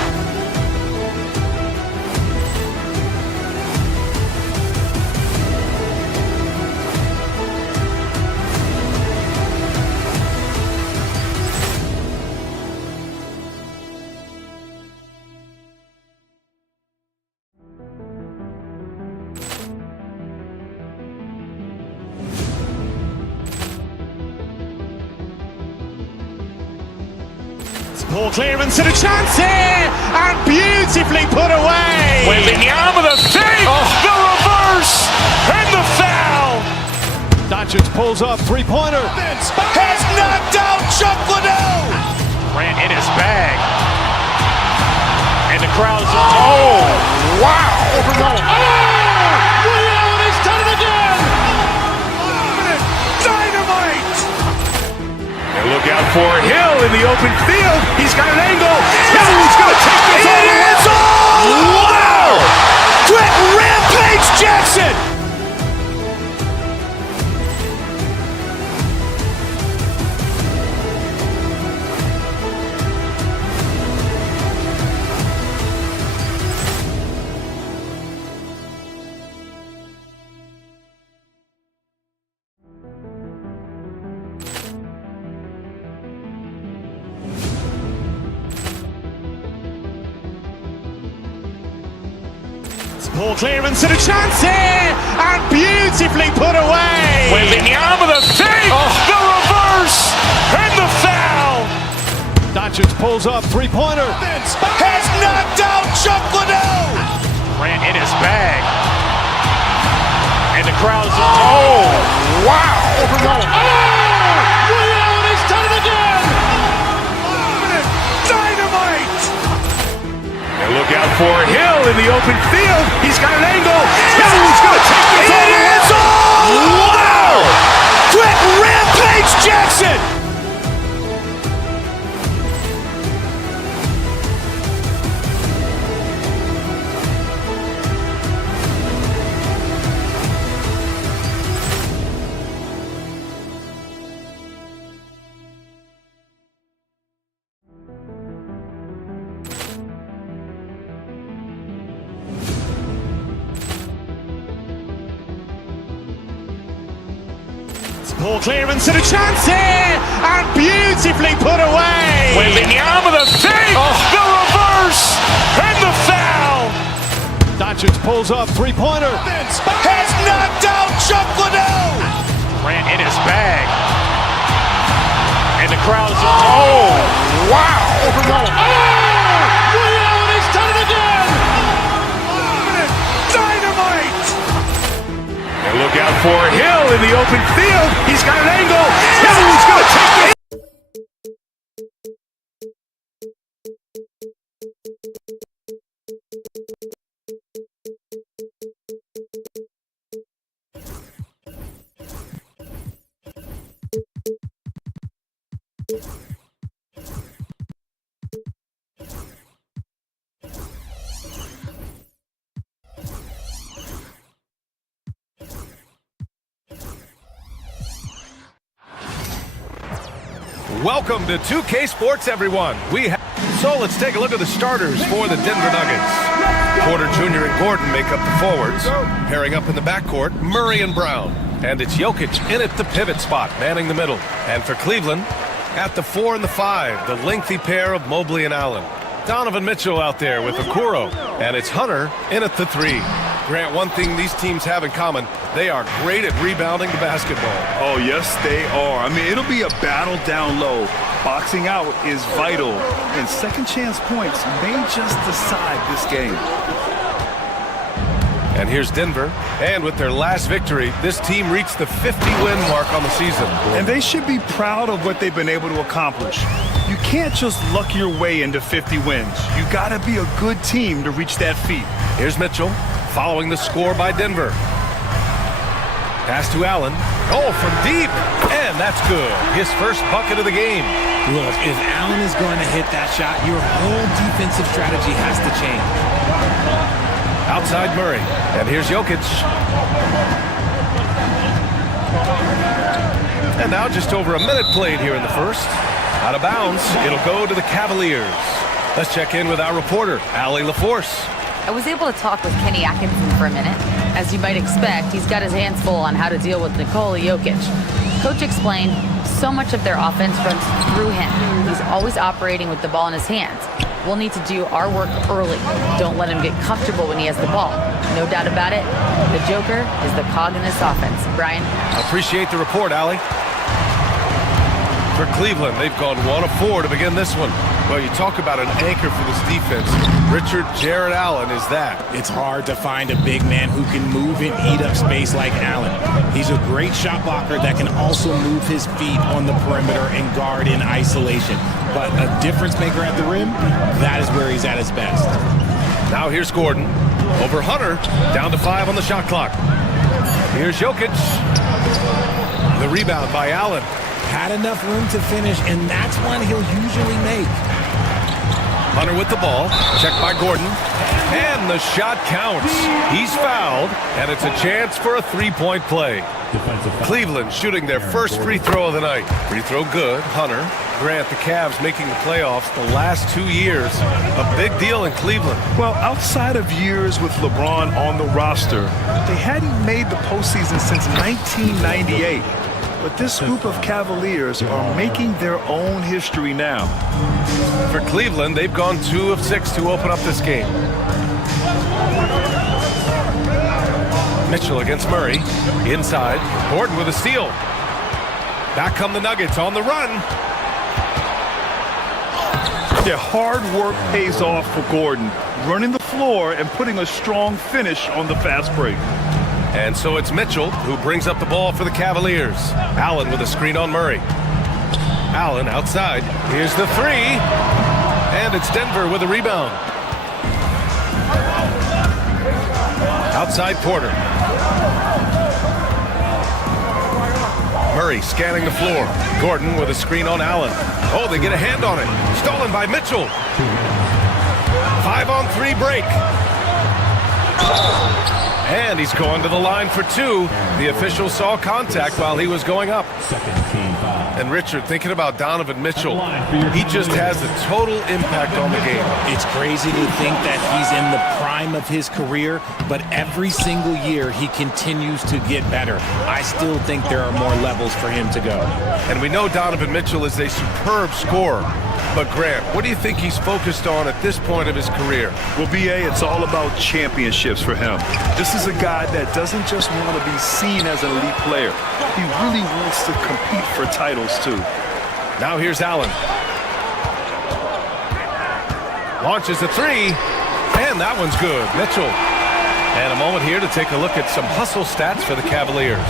Poor clearance and a chance here, and beautifully put away. Wembanyama the fake, the reverse, and the foul. Doncic pulls up, three-pointer. Has knocked out Chuck Liddell. Grant in his bag. And the crowd is, oh, wow. Liddell, and he's done it again. Dynamite. And look out for Hill in the open field. He's got an angle. He's going to take this all the way. Wow! Quick rampage Jackson. Poor clearance and a chance here, and beautifully put away. Wembanyama the fake, the Doncic pulls up, three-pointer. Has knocked out Chuck Liddell. Grant in his bag. And the crowd's... Oh, wow. Ray Allen has done it again. Dynamite. And look out for Hill in the open field. He's got an angle. Hill's going to take this all the way. It is all! Wow! Quick Rampage Jackson. Poor clearance and a chance here, and beautifully put away. With the arm of the fake, the reverse, and the foul. Doncic pulls up, three-pointer. Has knocked out Chuck Liddell. Grant in his bag. And the crowd's... Oh, wow. Ray Allen has done it again. Dynamite. And look out for Hill in the open field. He's got an angle. Hill's going to take it. Welcome to 2K Sports, everyone. So let's take a look at the starters for the Denver Nuggets. Porter Jr. and Gordon make up the forwards. Pairing up in the backcourt, Murray and Brown. And it's Jokic in at the pivot spot, manning the middle. And for Cleveland, at the 4 and the 5, the lengthy pair of Mobley and Allen. Donovan Mitchell out there with Okoro. And it's Hunter in at the 3. Grant, one thing these teams have in common, they are great at rebounding the basketball. Oh, yes, they are. I mean, it'll be a battle down low. Boxing out is vital, and second chance points may just decide this game. And here's Denver, and with their last victory, this team reached the 50-win mark on the season. And they should be proud of what they've been able to accomplish. You can't just luck your way into 50 wins. You gotta be a good team to reach that feat. Here's Mitchell, following the score by Denver. Pass to Allen. Oh, from deep. And that's good. His first bucket of the game. Look, if Allen is going to hit that shot, your whole defensive strategy has to change. Outside Murray. And here's Jokic. And now just over a minute played here in the first. Out of bounds. It'll go to the Cavaliers. Let's check in with our reporter, Allie LaForce. I was able to talk with Kenny Atkinson for a minute. As you might expect, he's got his hands full on how to deal with Nikola Jokic. Coach explained so much of their offense runs through him. He's always operating with the ball in his hands. We'll need to do our work early. Don't let him get comfortable when he has the ball. No doubt about it, the Joker is the cog in this offense. Brian? Appreciate the report, Allie. For Cleveland, they've gone 1 of 4 to begin this one. Well, you talk about an anchor for this defense. Richard Jarrett Allen is that. It's hard to find a big man who can move and eat up space like Allen. He's a great shot blocker that can also move his feet on the perimeter and guard in isolation. But a difference maker at the rim, that is where he's at his best. Now here's Gordon. Over Hunter, down to 5 on the shot clock. Here's Jokic. The rebound by Allen. Had enough room to finish, and that's one he'll usually make. Hunter with the ball, checked by Gordon, and the shot counts. He's fouled, and it's a chance for a three-point play. Cleveland shooting their first free throw of the night. Free throw good, Hunter. Grant, the Cavs making the playoffs the last 2 years. A big deal in Cleveland. Well, outside of years with LeBron on the roster, they hadn't made the postseason since 1998. But this group of Cavaliers are making their own history now. For Cleveland, they've gone 2 of 6 to open up this game. Mitchell against Murray. Inside. Gordon with a steal. Back come the Nuggets on the run. Yeah, hard work pays off for Gordon, running the floor and putting a strong finish on the fast break. And so it's Mitchell who brings up the ball for the Cavaliers. Allen with a screen on Murray. Allen outside. Here's the three. And it's Denver with a rebound. Outside Porter. Murray scanning the floor. Gordon with a screen on Allen. Oh, they get a hand on it. Stolen by Mitchell. 5-on-3 break. And he's going to the line for two. The official saw contact while he was going up. And Richard, thinking about Donovan Mitchell, he just has a total impact on the game. It's crazy to think that he's in the prime of his career, but every single year he continues to get better. I still think there are more levels for him to go. And we know Donovan Mitchell is a superb scorer. But Grant, what do you think he's focused on at this point of his career? Well, BA, it's all about championships for him. This is a guy that doesn't just want to be seen as an elite player. He really wants to compete for titles, too. Now here's Allen. Launches a three, and that one's good. Mitchell. And a moment here to take a look at some hustle stats for the Cavaliers.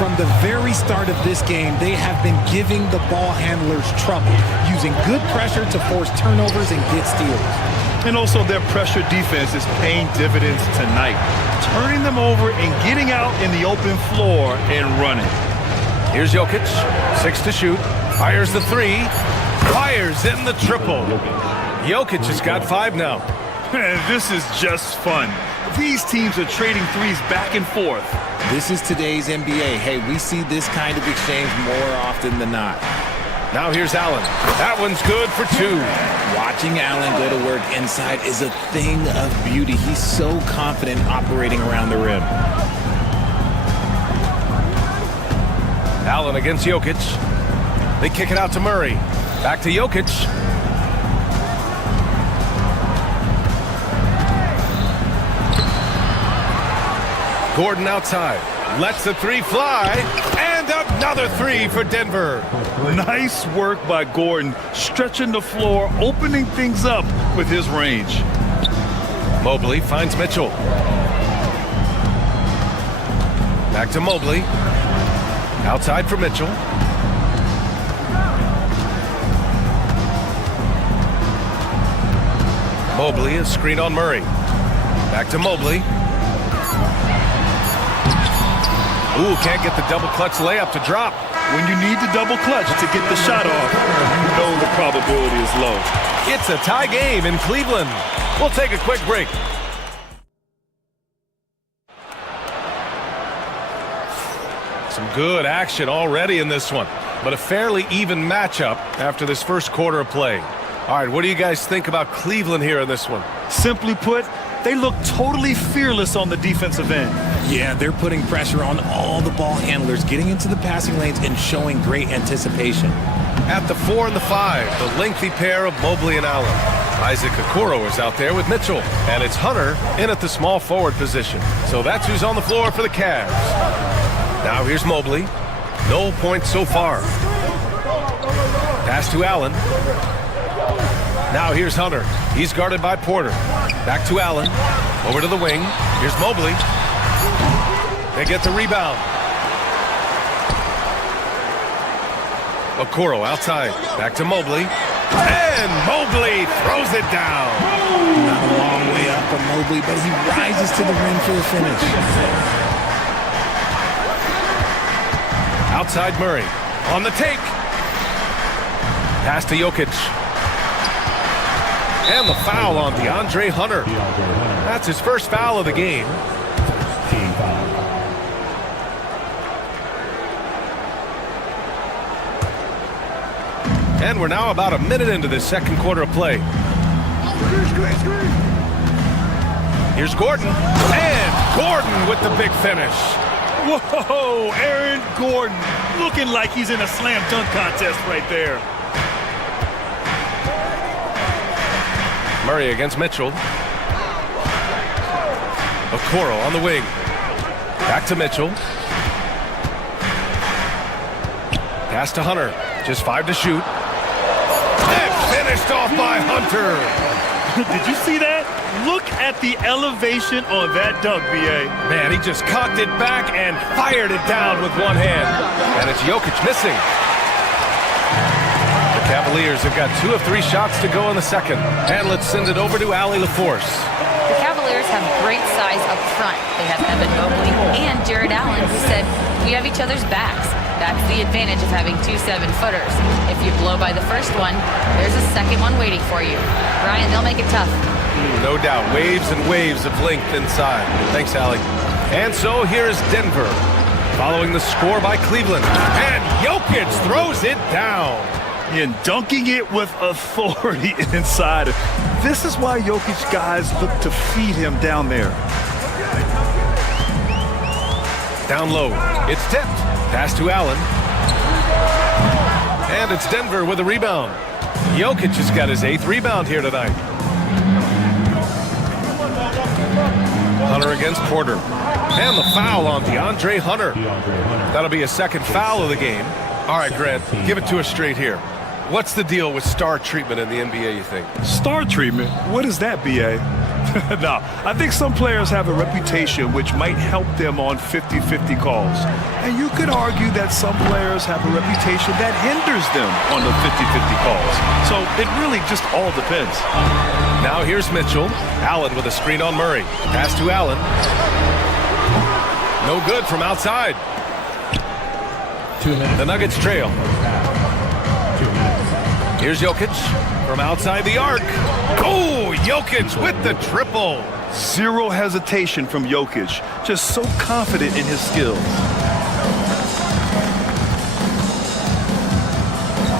From the very start of this game, they have been giving the ball handlers trouble, using good pressure to force turnovers and get steals. And also their pressure defense is paying dividends tonight, turning them over and getting out in the open floor and running. Here's Jokic, 6 to shoot, fires the three, fires in the triple. Jokic has got 5 now. This is just fun. These teams are trading threes back and forth. This is today's NBA. Hey, we see this kind of exchange more often than not. Now here's Allen. That one's good for 2. Watching Allen go to work inside is a thing of beauty. He's so confident operating around the rim. Allen against Jokic. They kick it out to Murray. Back to Jokic. Gordon outside. Lets the three fly. And another three for Denver. Nice work by Gordon, stretching the floor, opening things up with his range. Mobley finds Mitchell. Back to Mobley. Outside for Mitchell. Mobley is screened on Murray. Back to Mobley. Ooh, can't get the double clutch layup to drop. When you need the double clutch to get the shot off, you know the probability is low. It's a tie game in Cleveland. We'll take a quick break. Some good action already in this one, but a fairly even matchup after this first quarter of play. All right, what do you guys think about Cleveland here in this one? Simply put, they look totally fearless on the defensive end. Yeah, they're putting pressure on all the ball handlers, getting into the passing lanes and showing great anticipation. At the 4 and the 5, the lengthy pair of Mobley and Allen. Isaac Okoro is out there with Mitchell, and it's Hunter in at the small forward position. So that's who's on the floor for the Cavs. Now here's Mobley. No points so far. Pass to Allen. Now here's Hunter. He's guarded by Porter. Back to Allen. Over to the wing. Here's Mobley. They get the rebound. Okoro outside. Back to Mobley. And Mobley throws it down. Not a long way up for Mobley, but he rises to the rim for the finish. Outside Murray. On the take. Pass to Jokic. And the foul on DeAndre Hunter. That's his first foul of the game. And we're now about a minute into this second quarter of play. Here's Gordon. And Gordon with the big finish. Whoa, Aaron Gordon looking like he's in a slam dunk contest right there. Murray against Mitchell. Okoro on the wing. Back to Mitchell. Pass to Hunter. Just 5 to shoot. Finished off by Hunter. Did you see that? Look at the elevation on that dunk, B.A. Man, he just cocked it back and fired it down with one hand. And it's Jokic missing. The Cavaliers have got 2 of 3 shots to go in the second. And let's send it over to Allie LaForce. The Cavaliers have great size up front. They have Evan Mobley and Jared Allen, who said, "We have each other's backs." That's the advantage of having 2 7-footers. If you blow by the first one, there's a second one waiting for you. Ryan, they'll make it tough. No doubt. Waves and waves of length inside. Thanks, Allie. And so here is Denver, following the score by Cleveland. And Jokic throws it down. And dunking it with authority inside. This is why Jokic guys look to feed him down there. Down low. It's tipped. Pass to Allen. And it's Denver with a rebound. Jokic has got his 8th rebound here tonight. Hunter against Porter. And the foul on DeAndre Hunter. That'll be a second foul of the game. All right, Grant, give it to us straight here. What's the deal with star treatment in the NBA, you think? Star treatment? What is that, B.A.? No, I think some players have a reputation which might help them on 50-50 calls. And you could argue that some players have a reputation that hinders them on the 50-50 calls. So it really just all depends. Now here's Mitchell. Allen with a screen on Murray. Pass to Allen. No good from outside. 2 minutes. The Nuggets trail. Here's Jokic from outside the arc. Oh, Jokic with the triple. Zero hesitation from Jokic. Just so confident in his skills.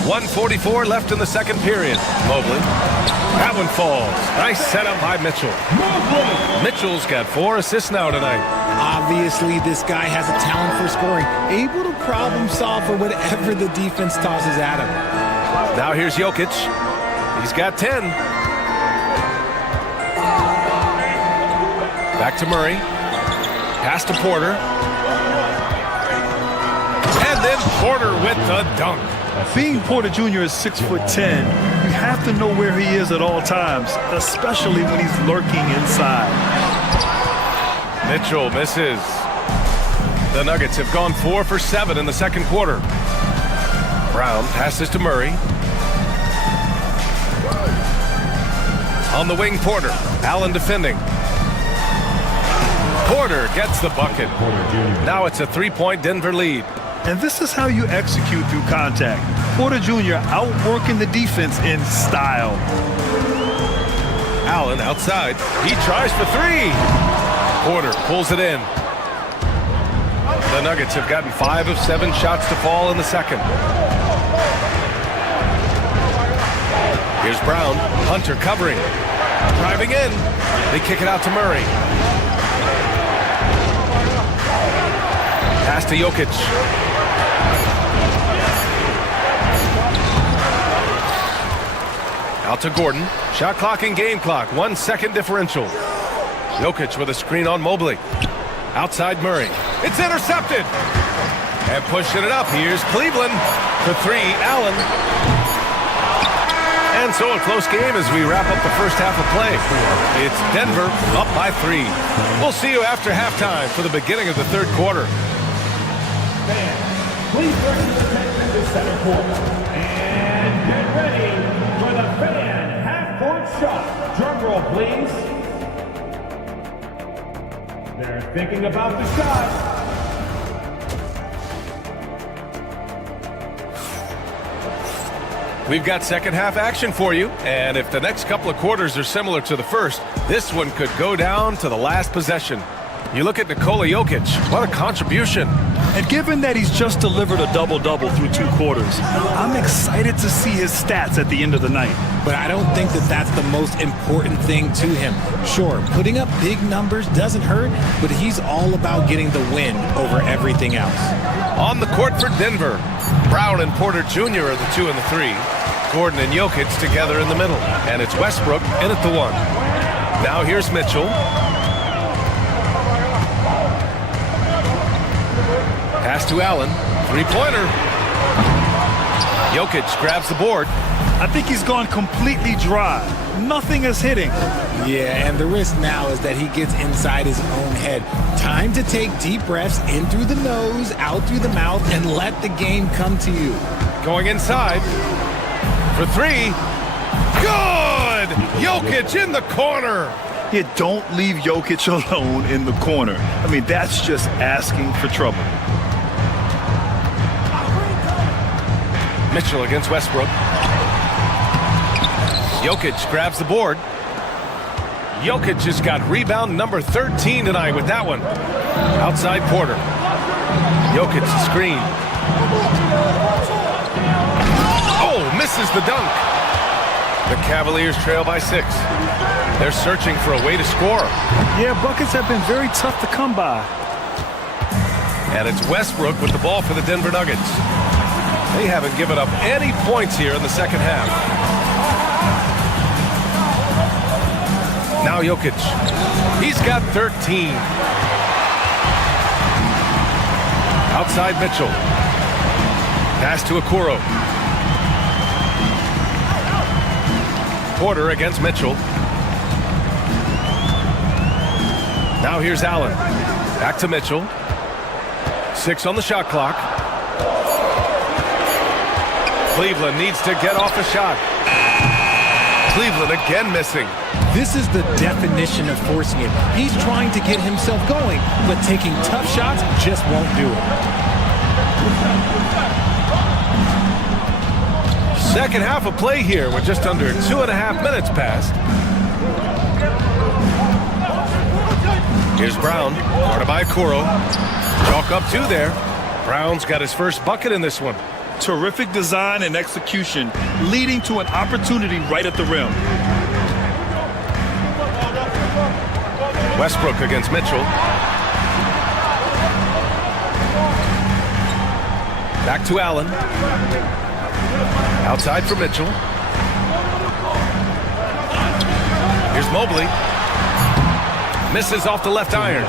1:44 left in the second period. Mobley. That one falls. Nice setup by Mitchell. Mitchell's got 4 assists now tonight. Obviously, this guy has a talent for scoring, able to problem solve for whatever the defense tosses at him. Now here's Jokic. He's got 10. Back to Murray. Pass to Porter. And then Porter with the dunk. Being Porter Jr. is 6'10", you have to know where he is at all times, especially when he's lurking inside. Mitchell misses. The Nuggets have gone 4 for 7 in the second quarter. Brown passes to Murray. On the wing, Porter. Allen defending. Porter gets the bucket. Now it's a 3-point Denver lead. And this is how you execute through contact. Porter Jr. outworking the defense in style. Allen outside. He tries for 3. Porter pulls it in. The Nuggets have gotten 5 of 7 shots to fall in the second. Here's Brown. Hunter covering. Driving in. They kick it out to Murray. Pass to Jokic. Out to Gordon. Shot clock and game clock. 1 second differential. Jokic with a screen on Mobley. Outside Murray. It's intercepted. And pushing it up. Here's Cleveland. For 3, Allen. And so a close game as we wrap up the first half of play. It's Denver up by 3. We'll see you after halftime for the beginning of the third quarter. Please bring your attention to center court. And get ready for the fan half-court shot. Drum roll, please. They're thinking about the shot. We've got second half action for you, and if the next couple of quarters are similar to the first, this one could go down to the last possession. You look at Nikola Jokic, what a contribution. And given that he's just delivered a double-double through 2 quarters, I'm excited to see his stats at the end of the night. But I don't think that that's the most important thing to him. Sure, putting up big numbers doesn't hurt, but he's all about getting the win over everything else. On the court for Denver, Brown and Porter Jr. are the 2 and the 3. Gordon and Jokic together in the middle. And it's Westbrook in at the 1. Now here's Mitchell. Pass to Allen. 3-pointer. Jokic grabs the board. I think he's gone completely dry. Nothing is hitting. Yeah, and the risk now is that he gets inside his own head. Time to take deep breaths in through the nose, out through the mouth, and let the game come to you. Going inside for three. Good! Jokic in the corner. Yeah, don't leave Jokic alone in the corner. I mean, that's just asking for trouble. Mitchell against Westbrook. Jokic grabs the board. Jokic has got rebound number 13 tonight with that one. Outside Porter. Jokic screen. Oh, misses the dunk. The Cavaliers trail by 6. They're searching for a way to score. Yeah, buckets have been very tough to come by. And it's Westbrook with the ball for the Denver Nuggets. They haven't given up any points here in the second half. Now Jokic. He's got 13. Outside Mitchell. Pass to Okoro. Porter against Mitchell. Now here's Allen. Back to Mitchell. 6 on the shot clock. Cleveland needs to get off a shot. Cleveland again missing. This is the definition of forcing it. He's trying to get himself going, but taking tough shots just won't do it. Second half of play here with just under 2.5 minutes passed. Here's Brown, guarded by Okoro. Chalk up 2 there. Brown's got his first bucket in this one. Terrific design and execution, leading to an opportunity right at the rim. Westbrook against Mitchell. Back to Allen. Outside for Mitchell. Here's Mobley. Misses off the left iron.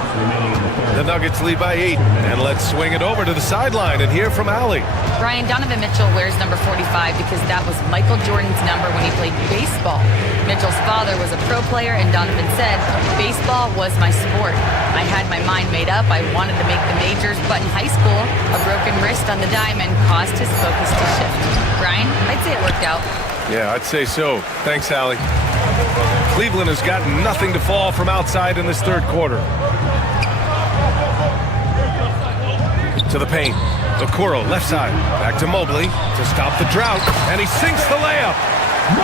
The Nuggets lead by 8. And let's swing it over to the sideline and hear from Allie. Brian, Donovan Mitchell wears number 45 because that was Michael Jordan's number when he played baseball. Mitchell's father was a pro player, and Donovan said, baseball was my sport. I had my mind made up. I wanted to make the majors, but in high school, a broken wrist on the diamond caused his focus to shift. Brian, I'd say it worked out. Yeah, I'd say so. Thanks, Allie. Cleveland has got nothing to fall from outside in this third quarter. To the paint. Okoro, left side. Back to Mobley to stop the drought. And he sinks the layup.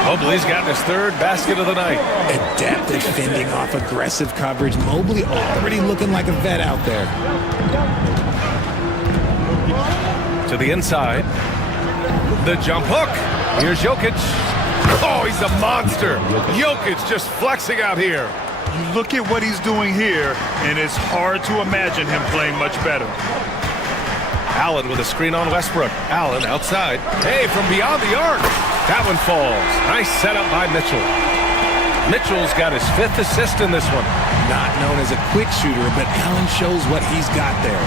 Mobley's gotten his third basket of the night. Adept at fending off aggressive coverage. Mobley already looking like a vet out there. To the inside. The jump hook. Here's Jokic. Oh, he's a monster. Jokic just flexing out here. You look at what he's doing here, and it's hard to imagine him playing much better. Allen with a screen on Westbrook. Allen outside. Hey, from beyond the arc. That one falls. Nice setup by Mitchell. Mitchell's got his 5th assist in this one. Not known as a quick shooter, but Allen shows what he's got there.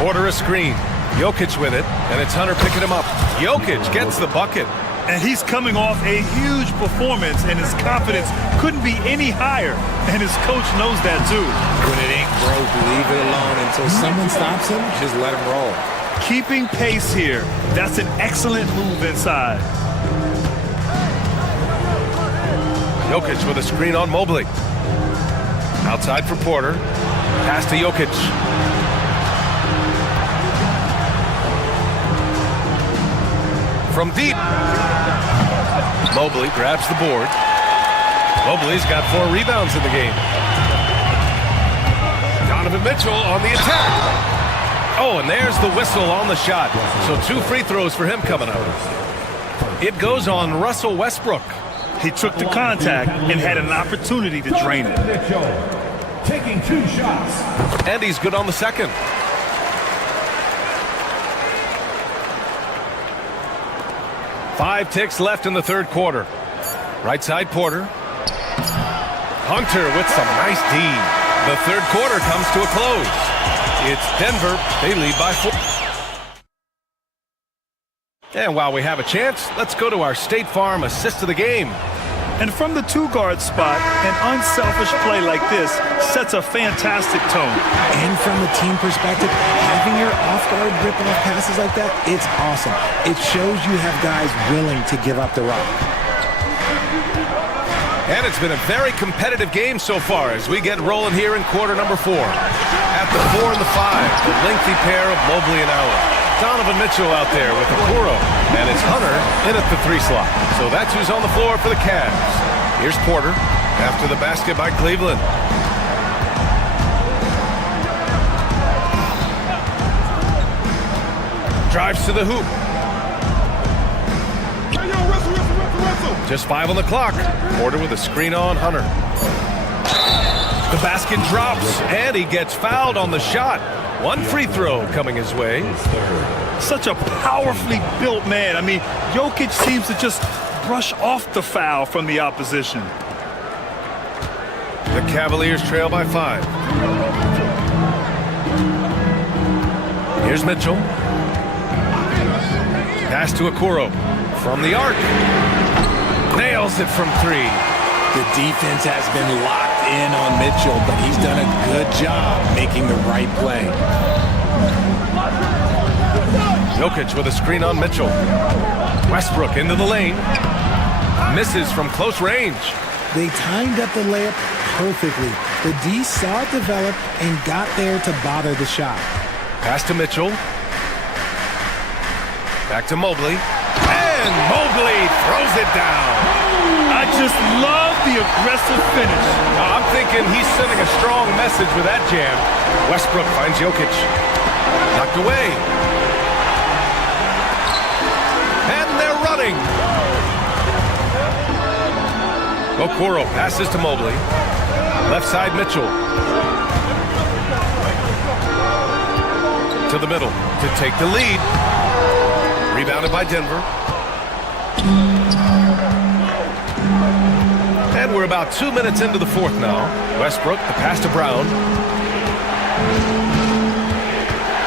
Porter a screen. Jokic with it, and it's Hunter picking him up. Jokic gets the bucket. And he's coming off a huge performance, and his confidence couldn't be any higher. And his coach knows that, too. When it ain't broke, leave it alone. Until someone stops him, just let him roll. Keeping pace here. That's an excellent move inside. Jokic with a screen on Mobley. Outside for Porter. Pass to Jokic. From deep. Mobley grabs the board. Mobley's got 4 rebounds in the game. Donovan Mitchell on the attack. Oh, and there's the whistle on the shot. So 2 free throws for him coming up. It goes on Russell Westbrook. He took the contact and had an opportunity to drain it. Taking 2 shots. And he's good on the second. Five ticks left in the third quarter. Right side Porter. Hunter with some nice D. The third quarter comes to a close. It's Denver. They lead by 4. And while we have a chance, let's go to our State Farm assist of the game. And from the two-guard spot, an unselfish play like this sets a fantastic tone. And from a team perspective, having your off-guard rip-off passes like that, it's awesome. It shows you have guys willing to give up the rock. And it's been a very competitive game so far as we get rolling here in quarter number 4. At the 4 and the 5, the lengthy pair of Mobley and Allen. Donovan Mitchell out there with Okoro, and it's Hunter in at the 3 slot. So that's who's on the floor for the Cavs. Here's Porter after the basket by Cleveland. Drives to the hoop. Just 5 on the clock. Porter with a screen on Hunter. The basket drops, and he gets fouled on the shot. 1 free throw coming his way. Such a powerfully built man. I mean, Jokic seems to just brush off the foul from the opposition. The Cavaliers trail by 5. Here's Mitchell. Pass to Okoro from the arc. Nails it from 3. The defense has been locked in on Mitchell, but he's done a good job making the right play. Jokic with a screen on Mitchell. Westbrook into the lane. Misses from close range. They timed up the layup perfectly. The D saw it develop and got there to bother the shot. Pass to Mitchell. Back to Mobley. And Mobley throws it down. I just love the aggressive finish. I'm thinking he's sending a strong message with that jam. Westbrook finds Jokic. Knocked away. And they're running. Okoro passes to Mobley. Left side Mitchell. To the middle to take the lead. Rebounded by Denver. And we're about 2 minutes into the 4th now. Westbrook, the pass to Brown.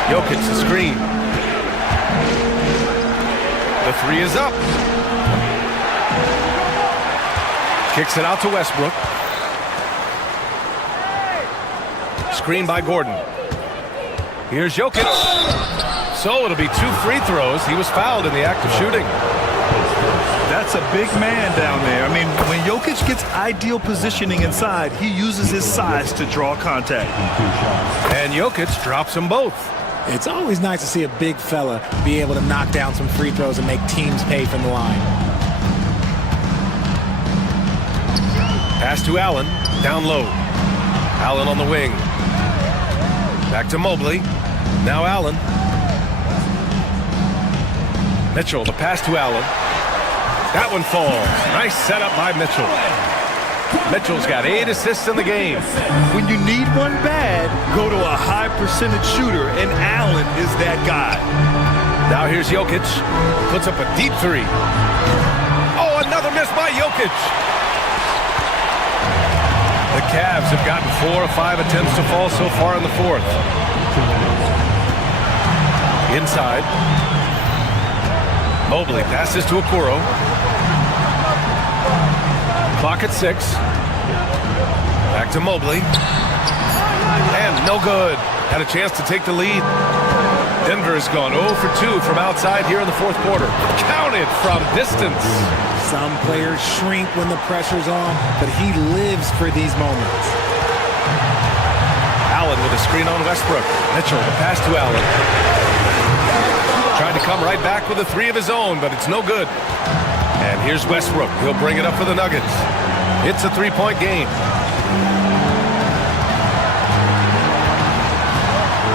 Jokic, the screen. The 3 is up. Kicks it out to Westbrook. Screen by Gordon. Here's Jokic. So it'll be 2 free throws. He was fouled in the act of shooting. That's a big man down there. I mean, when Jokic gets ideal positioning inside, he uses his size to draw contact. And Jokic drops them both. It's always nice to see a big fella be able to knock down some free throws and make teams pay from the line. Pass to Allen, down low. Allen on the wing. Back to Mobley. Now Allen. Mitchell, the pass to Allen. That one falls. Nice setup by Mitchell. Mitchell's got 8 assists in the game. When you need one bad, go to a high percentage shooter, and Allen is that guy. Now here's Jokic. Puts up a deep 3. Oh, another miss by Jokic. The Cavs have gotten 4 or 5 attempts to fall so far in the 4th. Inside. Mobley passes to Okoro. Clock at 6. Back to Mobley. And no good. Had a chance to take the lead. Denver has gone 0 for 2 from outside here in the 4th quarter. Counted from distance. Some players shrink when the pressure's on, but he lives for these moments. Allen with a screen on Westbrook. Mitchell, the pass to Allen. Tried to come right back with a 3 of his own, but it's no good. And here's Westbrook. He'll bring it up for the Nuggets. It's a 3-point game.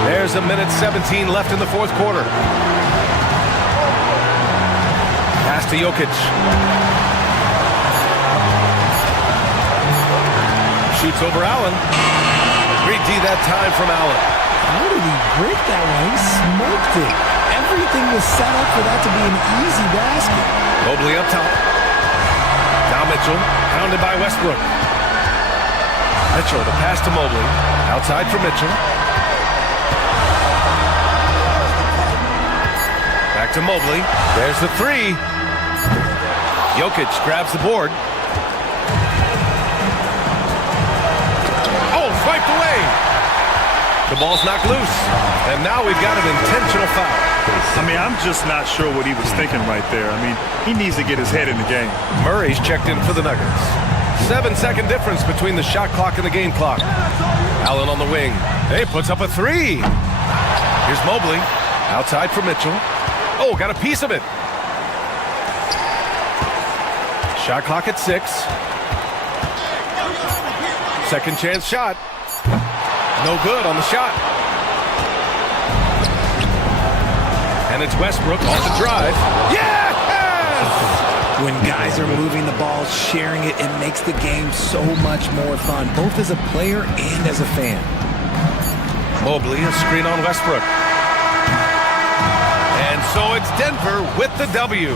There's a minute 17 left in the 4th quarter. Pass to Jokic. Shoots over Allen. Great D that time from Allen. How did he break that one? He smoked it. Everything was set up for that to be an easy basket. Mobley up top. Now Mitchell, pounded by Westbrook. Mitchell, the pass to Mobley. Outside for Mitchell. Back Back to Mobley. There's the three. Jokic grabs the board. Oh, swiped away. The ball's knocked loose. And now we've got an intentional foul. I mean, I'm just not sure what he was thinking right there. I mean, he needs to get his head in the game. Murray's checked in for the Nuggets. 7-second difference between the shot clock and the game clock. Allen on the wing. He puts up a three. Here's Mobley. Outside for Mitchell. Oh, got a piece of it. Shot clock at 6. Second chance shot. No good on the shot. And it's Westbrook off the drive. Yes! When guys are moving the ball, sharing it, it makes the game so much more fun, both as a player and as a fan. Mobley, a screen on Westbrook. And so it's Denver with the W.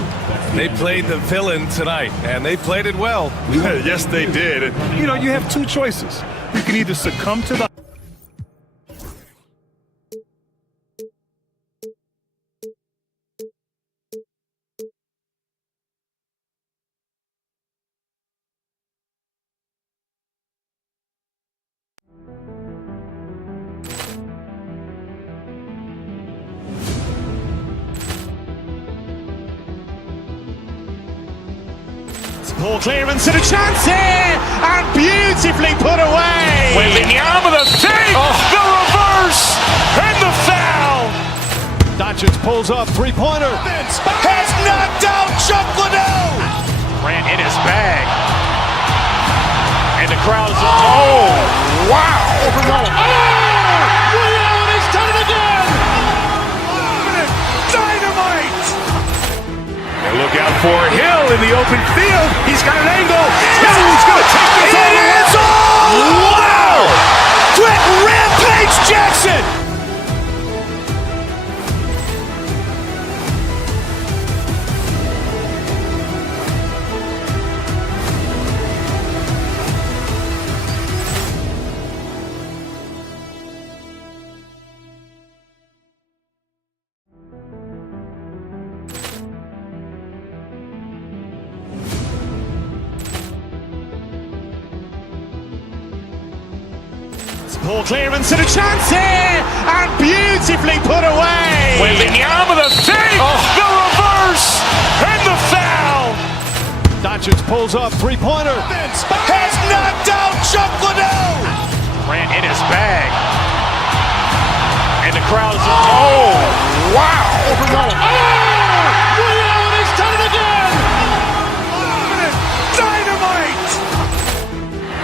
They played the villain tonight, and they played it well. Yes, they did. And, you know, you have two choices. You can either succumb to the Poor clearance and a chance here, and beautifully put away. Wembanyama the save, the reverse, and the foul. Doncic pulls up, three-pointer. Has knocked out Chuck Liddell. Grant in his bag. And the crowd is, oh, wow. Ray Allen has done it again. Dynamite. And look out for Hill in the open field. He's got an angle. Hill's going to take this all the way. Wow! Quick rampage Jackson. Poor clearance and a chance here, and beautifully put away. Wembanyama the save, the reverse, and the foul. Doncic pulls up, three-pointer. Has knocked out Chuck Liddell. Grant in his bag. And the crowd is, oh, wow. Ray Allen has done it again. Dynamite.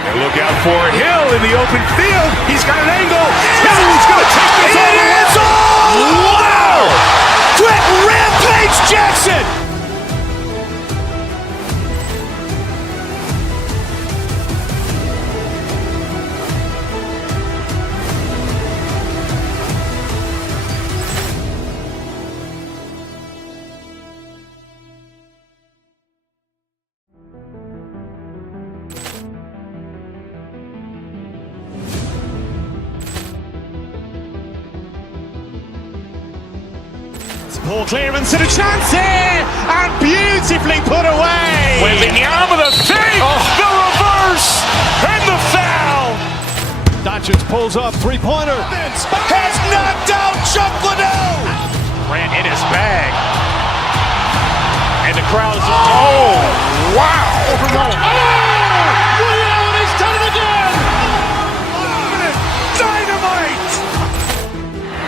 And look out for Hill in the open field. He's got an angle. Hill's going to take this all the way. Wow! Quick rampage Jackson. Poor clearance and a chance here, and beautifully put away. Wembanyama the save, the reverse, and the foul. Doncic pulls up, three-pointer. Has knocked out Chuck Liddell. Grant in his bag. And the crowd is, oh, wow. Ray Allen has done it again. Dynamite.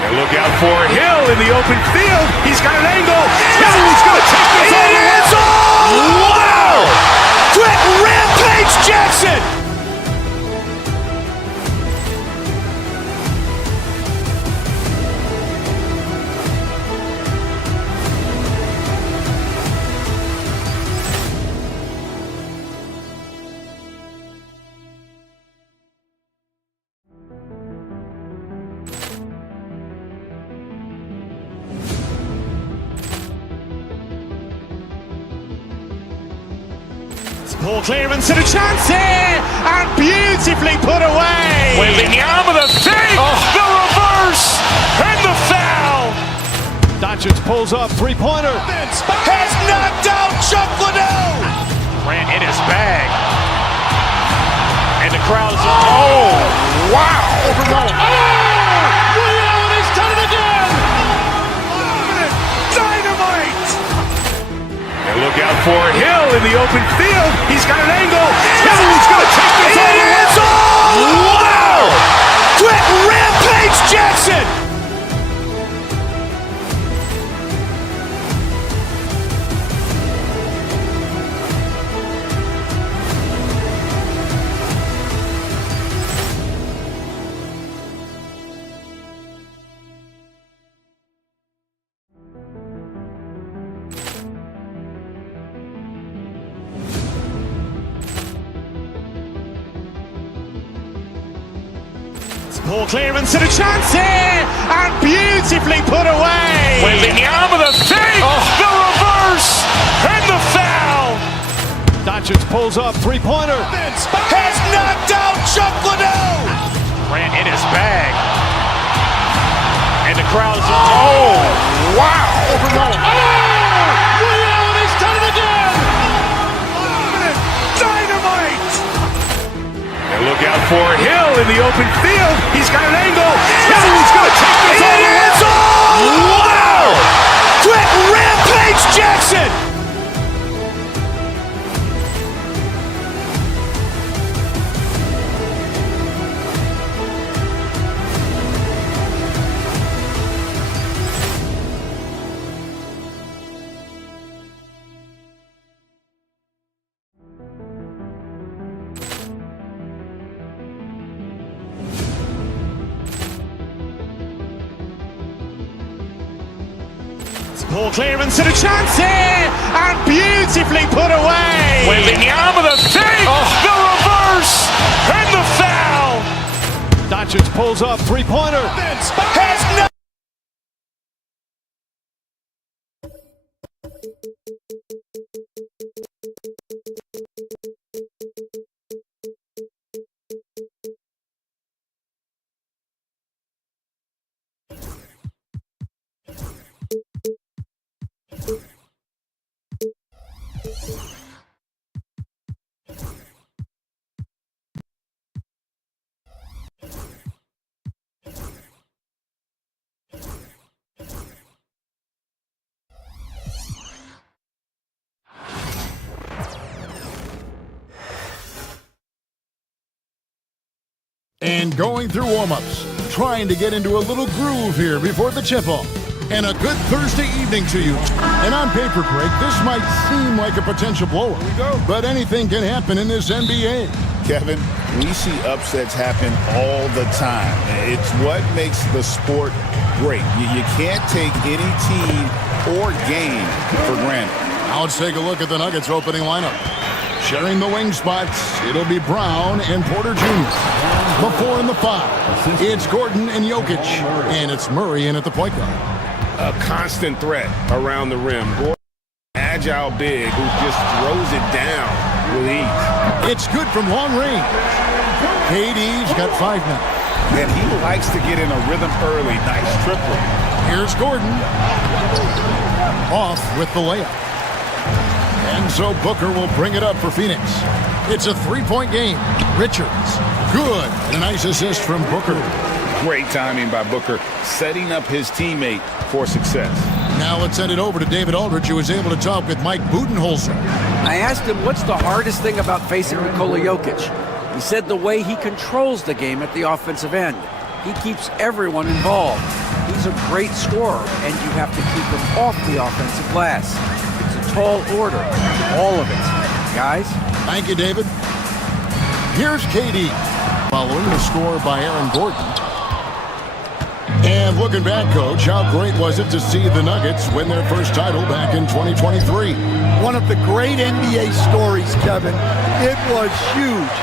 And look out for Hill in the open field. He's got an angle. Hill's going to take this all the way. Wow! Quick rampage Jackson. Poor clearance and a chance here, and beautifully put away. Wembanyama the save, the reverse, and the foul. Doncic pulls up, three-pointer. Has knocked out Chuck Liddell. Grant in his bag. And the crowd is... Oh, wow. Ray Allen has done it again. Dynamite. And look out for Hill in the open field. He's got an angle. Hill's going to take this all the way. Wow. Quick rampage Jackson. Poor clearance and a chance here, and beautifully put away. Wembanyama the fake, the reverse, and the foul. Doncic pulls up, three-pointer. Has knocked out Chuck Liddell. Grant in his bag. And the crowd is... Oh, wow. Ray Allen has done it again. Dynamite. And look out for Hill in the open field. He's got an angle. Hill's going to take this all the way. Wow. Quick rampage Jackson. Poor clearance and a chance here, and beautifully put away. Wembanyama the fake, the reverse, and the foul. Doncic pulls up, three-pointer. Has no... And going through warm-ups, trying to get into a little groove here before the tip-off. And a good Thursday evening to you. And on paper, Greg, this might seem like a potential blowout. Here we go. But anything can happen in this NBA. Kevin, we see upsets happen all the time. It's what makes the sport great. You can't take any team or game for granted. Now let's take a look at the Nuggets opening lineup. Sharing the wing spots, it'll be Brown and Porter Jr. The 4 and the 5. It's Gordon and Jokic. And it's Murray in at the point guard. A constant threat around the rim. Agile big who just throws it down with ease. It's good from long range. KD's got 5 now. And he likes to get in a rhythm early. Nice triple. Here's Gordon. Off with the layup. And so Booker will bring it up for Phoenix. It's a 3-point game. Richards, good. And a nice assist from Booker. Great timing by Booker, setting up his teammate for success. Now let's send it over to David Aldridge, who was able to talk with Mike Budenholzer. I asked him what's the hardest thing about facing Nikola Jokic. He said the way he controls the game at the offensive end. He keeps everyone involved. He's a great scorer, and you have to keep him off the offensive glass. It's a tall order, all of it. Guys? Thank you, David. Here's KD, following the score by Aaron Gordon. And looking back, Coach, how great was it to see the Nuggets win their first title back in 2023? One of the great NBA stories, Kevin. It was huge.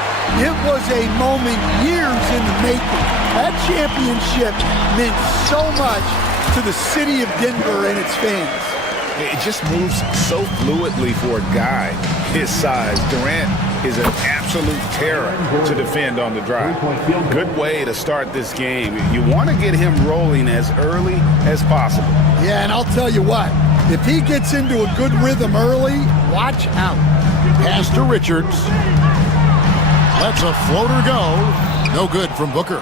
It was a moment years in the making. That championship meant so much to the city of Denver and its fans. It just moves so fluidly for a guy his size. Durant is an absolute absolute terror to defend on the drive. Good way to start this game. You want to get him rolling as early as possible. Yeah, and I'll tell you what, if he gets into a good rhythm early, watch out. Pass to Richards. Lets a floater go. No good from Booker.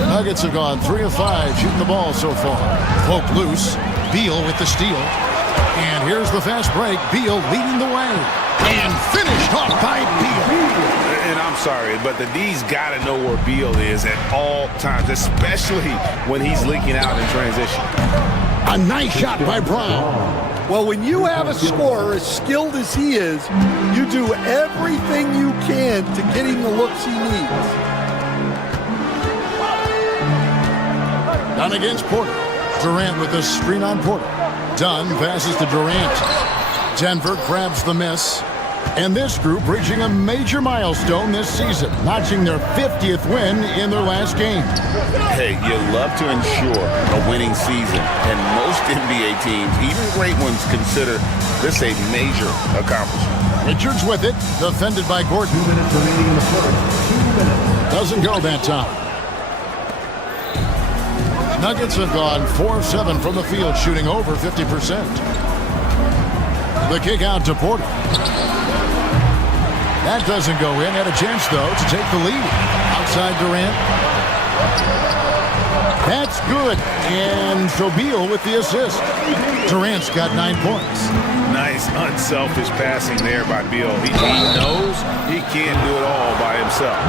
The Nuggets have gone 3 of 5 shooting the ball so far. Cloak loose. Beal with the steal. And here's the fast break. Beal leading the way. And finished off by Beal. And I'm sorry, but the D's got to know where Beal is at all times, especially when he's leaking out in transition. A nice shot by Brown. Well, when you have a scorer as skilled as he is, you do everything you can to get him the looks he needs. Dunn against Porter. Durant with the screen on Porter. Dunn passes to Durant. Denver grabs the miss. And this group reaching a major milestone this season, notching their 50th win in their last game. Hey, you love to ensure a winning season, and most NBA teams, even great ones, consider this a major accomplishment. Richards with it, defended by Gordon. 2 minutes remaining in the quarter. Doesn't go that time. Nuggets have gone 4 of 7 from the field, shooting over 50%. The kick out to Porter. That doesn't go in. Had a chance, though, to take the lead. Outside Durant. That's good. And so Beal with the assist. Durant's got 9 points. Nice, unselfish passing there by Beal. He knows he can't do it all by himself.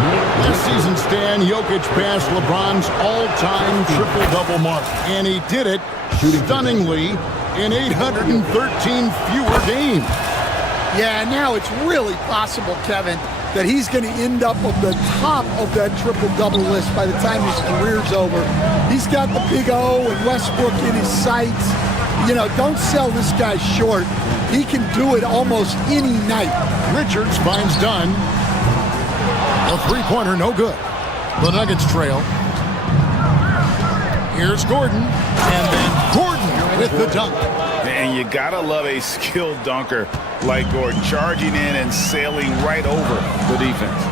This season, Stan, Jokic passed LeBron's all-time triple-double mark. And he did it stunningly in 813 fewer games. Yeah, now it's really possible, Kevin, that he's going to end up on the top of that triple-double list by the time his career's over. He's got the Big O and Westbrook in his sights. You know, don't sell this guy short. He can do it almost any night. Richards finds Dunn. A three-pointer, no good. The Nuggets trail. Here's Gordon. And then Gordon with the dunk. And you gotta love a skilled dunker like Gordon, charging in and sailing right over the defense.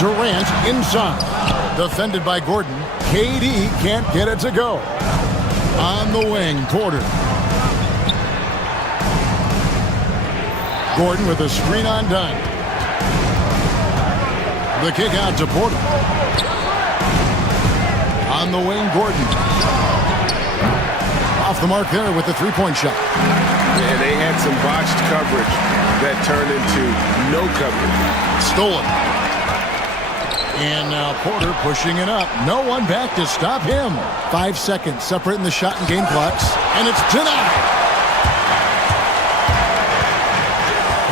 Durant inside. Defended by Gordon. KD can't get it to go. On the wing, Porter. Gordon with a screen on Dunn. The kick out to Porter. On the wing, Gordon. Off the mark there with the three-point shot. Yeah, they had some botched coverage that turned into no coverage. Stolen. And now Porter pushing it up. No one back to stop him. 5 seconds separating the shot and game clocks. And it's denied.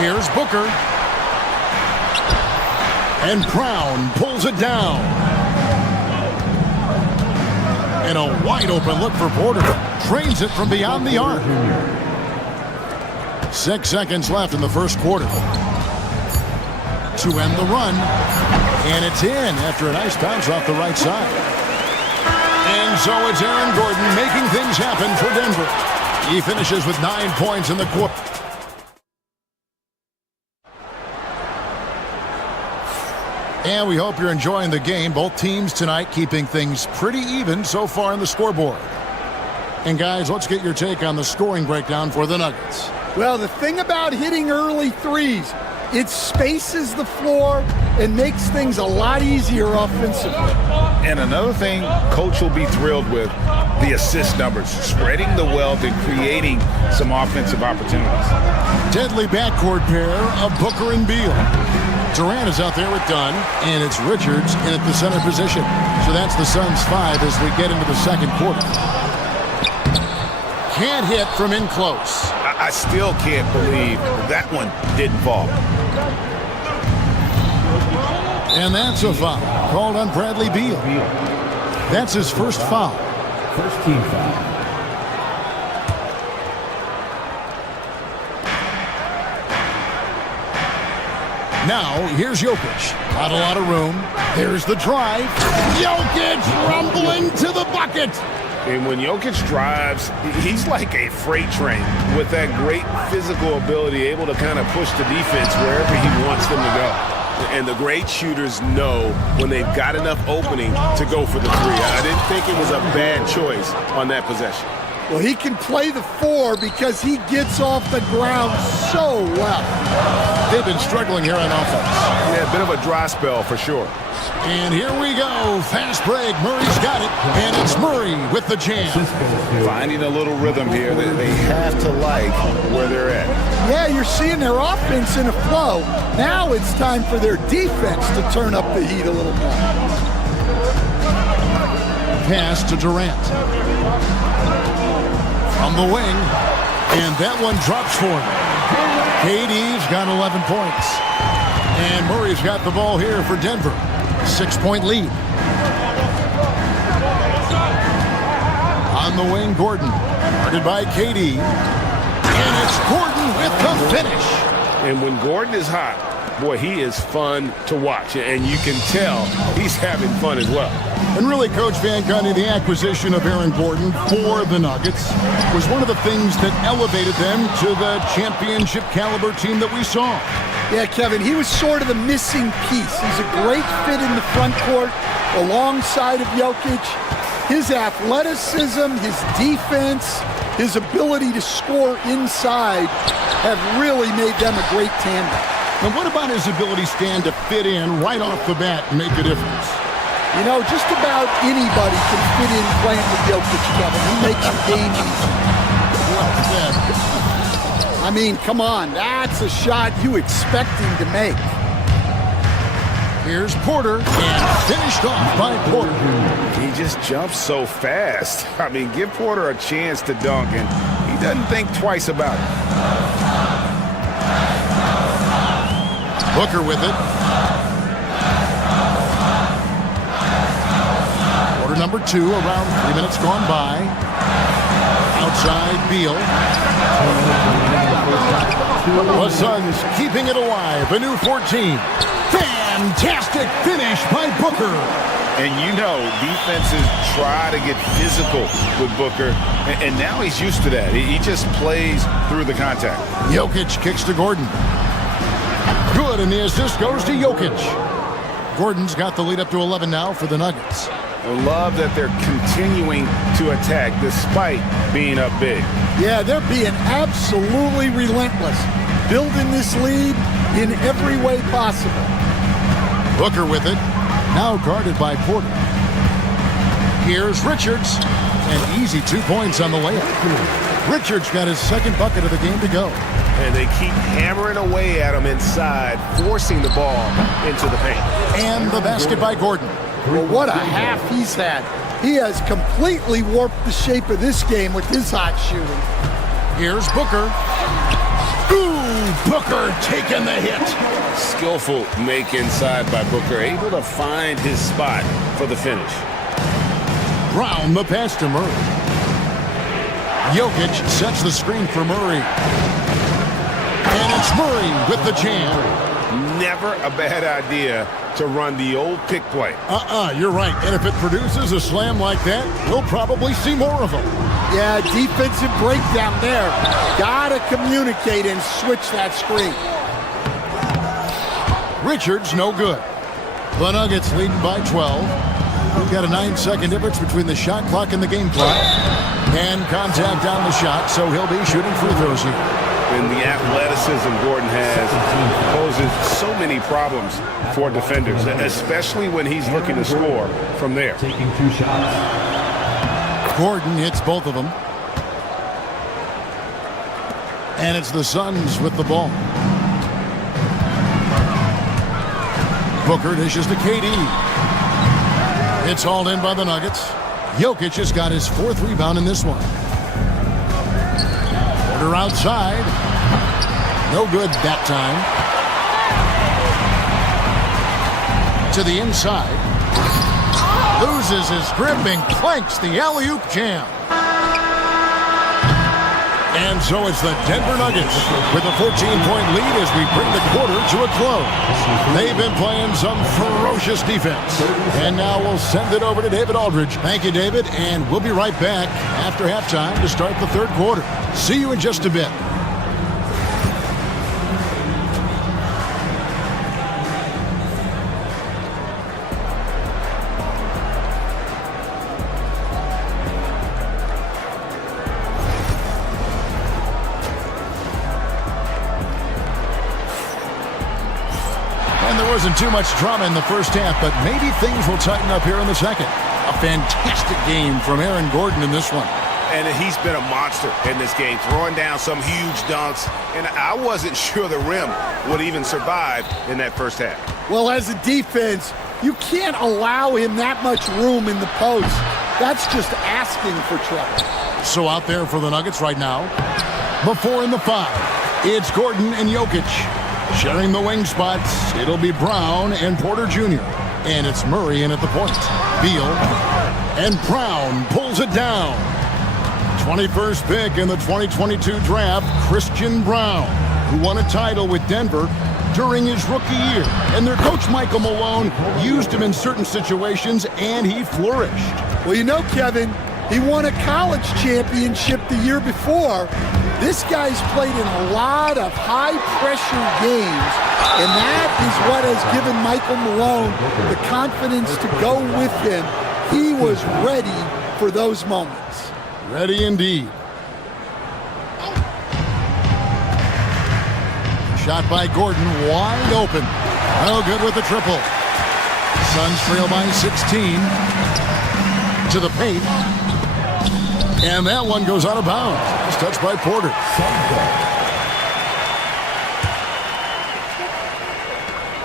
Here's Booker. And Brown pulls it down. And a wide open look for Porter. Drains it from beyond the arc. 6 seconds left in the first quarter. To end the run. And it's in after a nice bounce off the right side. And so it's Aaron Gordon making things happen for Denver. He finishes with 9 points in the quarter. And we hope you're enjoying the game. Both teams tonight keeping things pretty even so far on the scoreboard. And guys, let's get your take on the scoring breakdown for the Nuggets. Well, the thing about hitting early threes, it spaces the floor and makes things a lot easier offensively. And another thing Coach will be thrilled with, the assist numbers, spreading the wealth and creating some offensive opportunities. Deadly backcourt pair of Booker and Beal. Durant is out there with Dunn, and it's Richards in at the center position. So that's the Suns' 5 as we get into the second quarter. Can't hit from in close. I still can't believe that one didn't fall. And that's a foul called on Bradley Beal. That's his first foul. First team foul. Now, here's Jokic. Not a lot of room. There's the drive. Jokic rumbling to the bucket. And when Jokic drives, he's like a freight train with that great physical ability, able to kind of push the defense wherever he wants them to go. And the great shooters know when they've got enough opening to go for the three. I didn't think it was a bad choice on that possession. Well, he can play the four because he gets off the ground so well. They've been struggling here on offense. Yeah, a bit of a dry spell for sure. And here we go. Fast break. Murray's got it. And it's Murray with the jam. Finding a little rhythm here. They have to like where they're at. Yeah, you're seeing their offense in a flow. Now it's time for their defense to turn up the heat a little more. Pass to Durant. From the wing. And that one drops for him. KD's got 11 points. And Murray's got the ball here for Denver. 6-point lead. On the wing, Gordon. Guarded by KD. And it's Gordon with the finish. And when Gordon is hot, boy, he is fun to watch. And you can tell he's having fun as well. And really, Coach Van Gundy, the acquisition of Aaron Gordon for the Nuggets was one of the things that elevated them to the championship caliber team that we saw. Yeah, Kevin, he was sort of the missing piece. He's a great fit in the front court alongside of Jokic. His athleticism, his defense, his ability to score inside have really made them a great tandem. And what about his ability, Stan, to fit in right off the bat and make a difference? You know, just about anybody can fit in playing with Jokic, Kevin. He makes your game easy. Well said. I mean, come on. That's a shot you expect him to make. Here's Porter, and finished off by Porter. He just jumps so fast. I mean, give Porter a chance to dunk, and he doesn't think twice about it. Booker with it. Quarter number 2, around 3 minutes gone by. Outside, Beal. The Suns keeping it alive. A new 14. Fantastic finish by Booker. And you know, defenses try to get physical with Booker, and now he's used to that. He just plays through the contact. Jokic kicks to Gordon. Good, and the assist goes to Jokic. Gordon's got the lead up to 11 now for the Nuggets. I love that they're continuing to attack despite being up big. Yeah, they're being absolutely relentless, building this lead in every way possible. Booker with it, now guarded by Porter. Here's Richards, and easy 2 points on the layup. Richards got his second bucket of the game to go. And they keep hammering away at him inside, forcing the ball into the paint. And the basket by Gordon. Well, what a half he's had. He has completely warped the shape of this game with his hot shooting. Here's Booker. Ooh, Booker taking the hit. Skillful make inside by Booker, able to find his spot for the finish. Brown the pass to Murray. Jokic sets the screen for Murray. And it's Murray with the jam. Never a bad idea to run the old pick play. You're right. And if it produces a slam like that, we'll probably see more of them. Yeah, defensive breakdown there. Gotta communicate and switch that screen. Richards, no good. The Nuggets leading by 12. We've got a 9-second difference between the shot clock and the game clock. And contact on the shot, so he'll be shooting free throws here. And the athleticism Gordon has poses so many problems for defenders, especially when he's looking to score from there. Taking 2 shots. Gordon hits both of them. And it's the Suns with the ball. Booker dishes to KD. It's hauled in by the Nuggets. Jokic has got his 4th rebound in this one. Porter outside. No good that time. To the inside. Loses his grip and clanks the alley-oop jam. And so it's the Denver Nuggets with a 14-point lead as we bring the quarter to a close. They've been playing some ferocious defense. And now we'll send it over to David Aldridge. Thank you, David, and we'll be right back after halftime to start the third quarter. See you in just a bit. Wasn't too much drama in the first half, but maybe things will tighten up here in the second. A fantastic game from Aaron Gordon in this one. And he's been a monster in this game, throwing down some huge dunks. And I wasn't sure the rim would even survive in that first half. Well, as a defense, you can't allow him that much room in the post. That's just asking for trouble. So out there for the Nuggets right now, the 4 and the 5. It's Gordon and Jokic. Sharing the wing spots, it'll be Brown and Porter Jr. And it's Murray in at the point. Beal and Brown pulls it down. 21st pick in the 2022 draft, Christian Brown, who won a title with Denver during his rookie year. And their coach, Michael Malone, used him in certain situations, and he flourished. Well, you know, Kevin, he won a college championship the year before. This guy's played in a lot of high-pressure games, and that is what has given Michael Malone the confidence to go with him. He was ready for those moments. Ready indeed. Shot by Gordon, wide open. No good with the triple. Suns trail by 16. To the paint. And that one goes out of bounds. It's touched by Porter.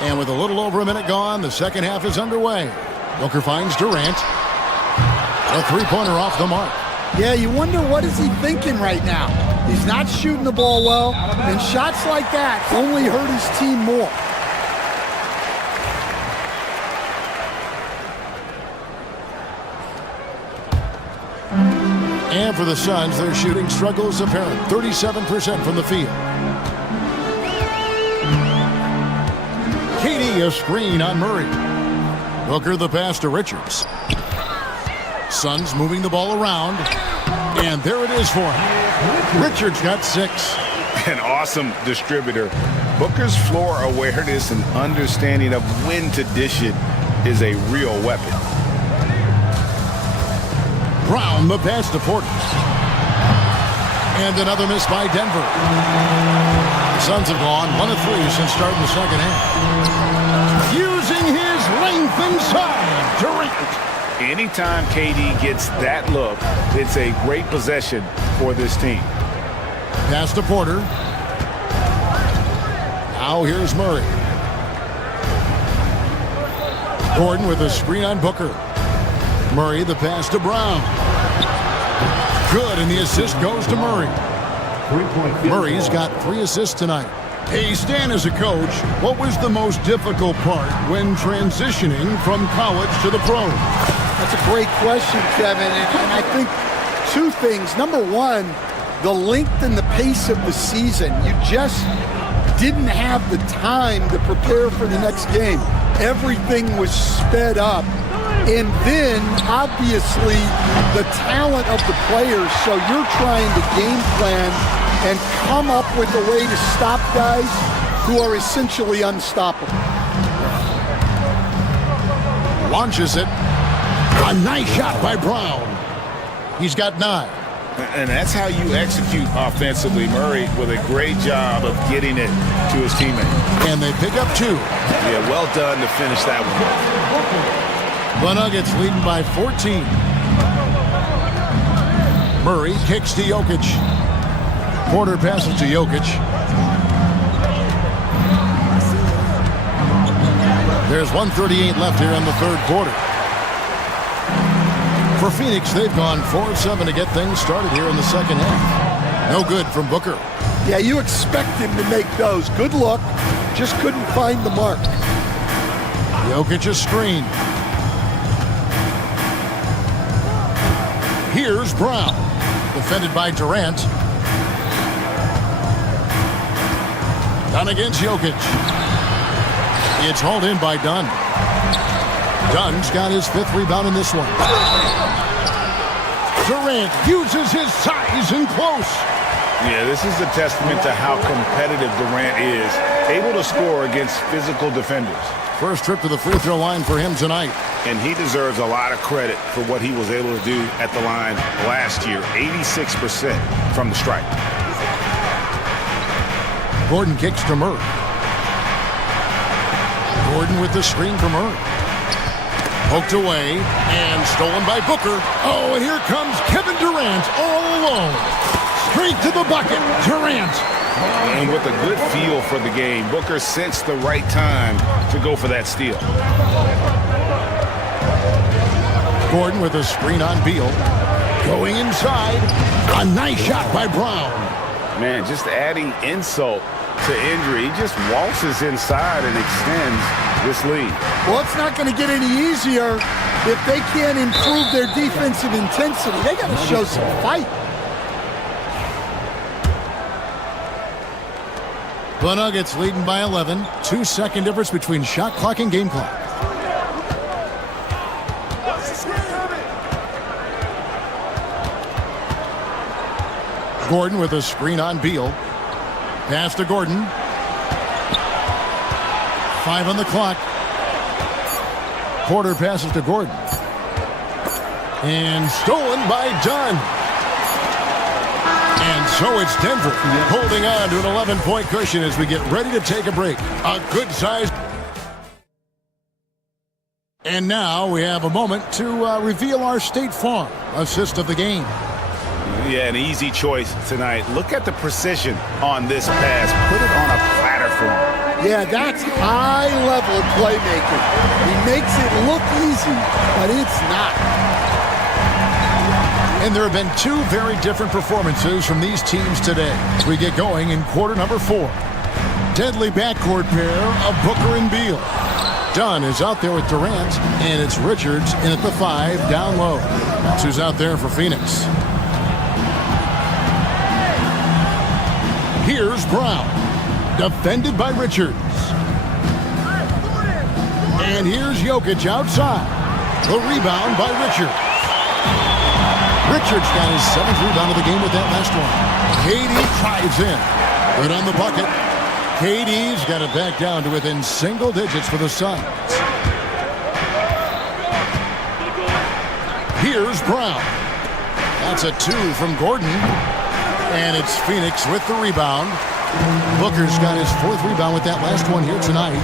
And with a little over a minute gone, the second half is underway. Booker finds Durant. A three-pointer off the mark. Yeah, you wonder what is he thinking right now. He's not shooting the ball well, and shots like that only hurt his team more. And for the Suns, their shooting struggle is apparent. 37% from the field. KD a screen on Murray. Booker the pass to Richards. Suns moving the ball around. And there it is for him. Richards got 6. An awesome distributor. Booker's floor awareness and understanding of when to dish it is a real weapon. Brown the pass to Porter. And another miss by Denver. The Suns have gone 1 of 3 since starting the second half. Using his length inside. Durant. Anytime KD gets that look, it's a great possession for this team. Pass to Porter. Now here's Murray. Gordon with a screen on Booker. Murray the pass to Brown. Good, and the assist goes to Murray. Murray's got 3 assists tonight. Hey, Stan, as a coach, what was the most difficult part when transitioning from college to the pros? That's a great question, Kevin, and I think 2 things. Number 1, the length and the pace of the season. You just didn't have the time to prepare for the next game. Everything was sped up. And then, obviously, the talent of the players. So you're trying to game plan and come up with a way to stop guys who are essentially unstoppable. Launches it. A nice shot by Brown. He's got 9. And that's how you execute offensively. Murray with a great job of getting it to his teammate. And they pick up 2. Yeah, well done to finish that one. The Nuggets leading by 14. Murray kicks to Jokic. Porter passes to Jokic. There's 1:38 left here in the third quarter. For Phoenix, they've gone 4 of 7 to get things started here in the second half. No good from Booker. Yeah, you expect him to make those. Good look. Just couldn't find the mark. Jokic's screen. Here's Brown. Defended by Durant. Dunn against Jokic. It's hauled in by Dunn. Dunn's got his 5th rebound in this one. Durant uses his size and close. Yeah, this is a testament to how competitive Durant is, able to score against physical defenders. First trip to the free throw line for him tonight. And he deserves a lot of credit for what he was able to do at the line last year. 86% from the stripe. Gordon kicks to Murray. Gordon with the screen from Murray. Poked away and stolen by Booker. Oh, and here comes Kevin Durant all alone. Straight to the bucket. Durant. And with a good feel for the game, Booker sensed the right time to go for that steal. Gordon with a screen on Beal. Going inside. A nice shot by Brown. Man, just adding insult to injury. He just waltzes inside and extends this lead. Well, it's not going to get any easier if they can't improve their defensive intensity. They got to show some fight. The Nuggets leading by 11. 2-second difference between shot clock and game clock. Gordon with a screen on Beal. Pass to Gordon. 5 on the clock. Porter passes to Gordon. And stolen by Dunn. And so it's Denver holding on to an 11-point cushion as we get ready to take a break. A good size. And now we have a moment to reveal our State Farm assist of the game. Yeah, an easy choice tonight. Look at the precision on this pass. Put it on a platter for him. Yeah, that's high-level playmaking. He makes it look easy, but it's not. And there have been 2 very different performances from these teams today. As we get going in quarter number 4. Deadly backcourt pair of Booker and Beal. Dunn is out there with Durant, and it's Richards in at the 5 down low. That's who's out there for Phoenix. Here's Brown, defended by Richards. And here's Jokic outside. The rebound by Richards. Richards got his 7th rebound of the game with that last one. KD drives in. Right on the bucket. KD's got it back down to within single digits for the Suns. Here's Brown. That's a 2 from Gordon. And it's Phoenix with the rebound. Booker's got his 4th rebound with that last one here tonight.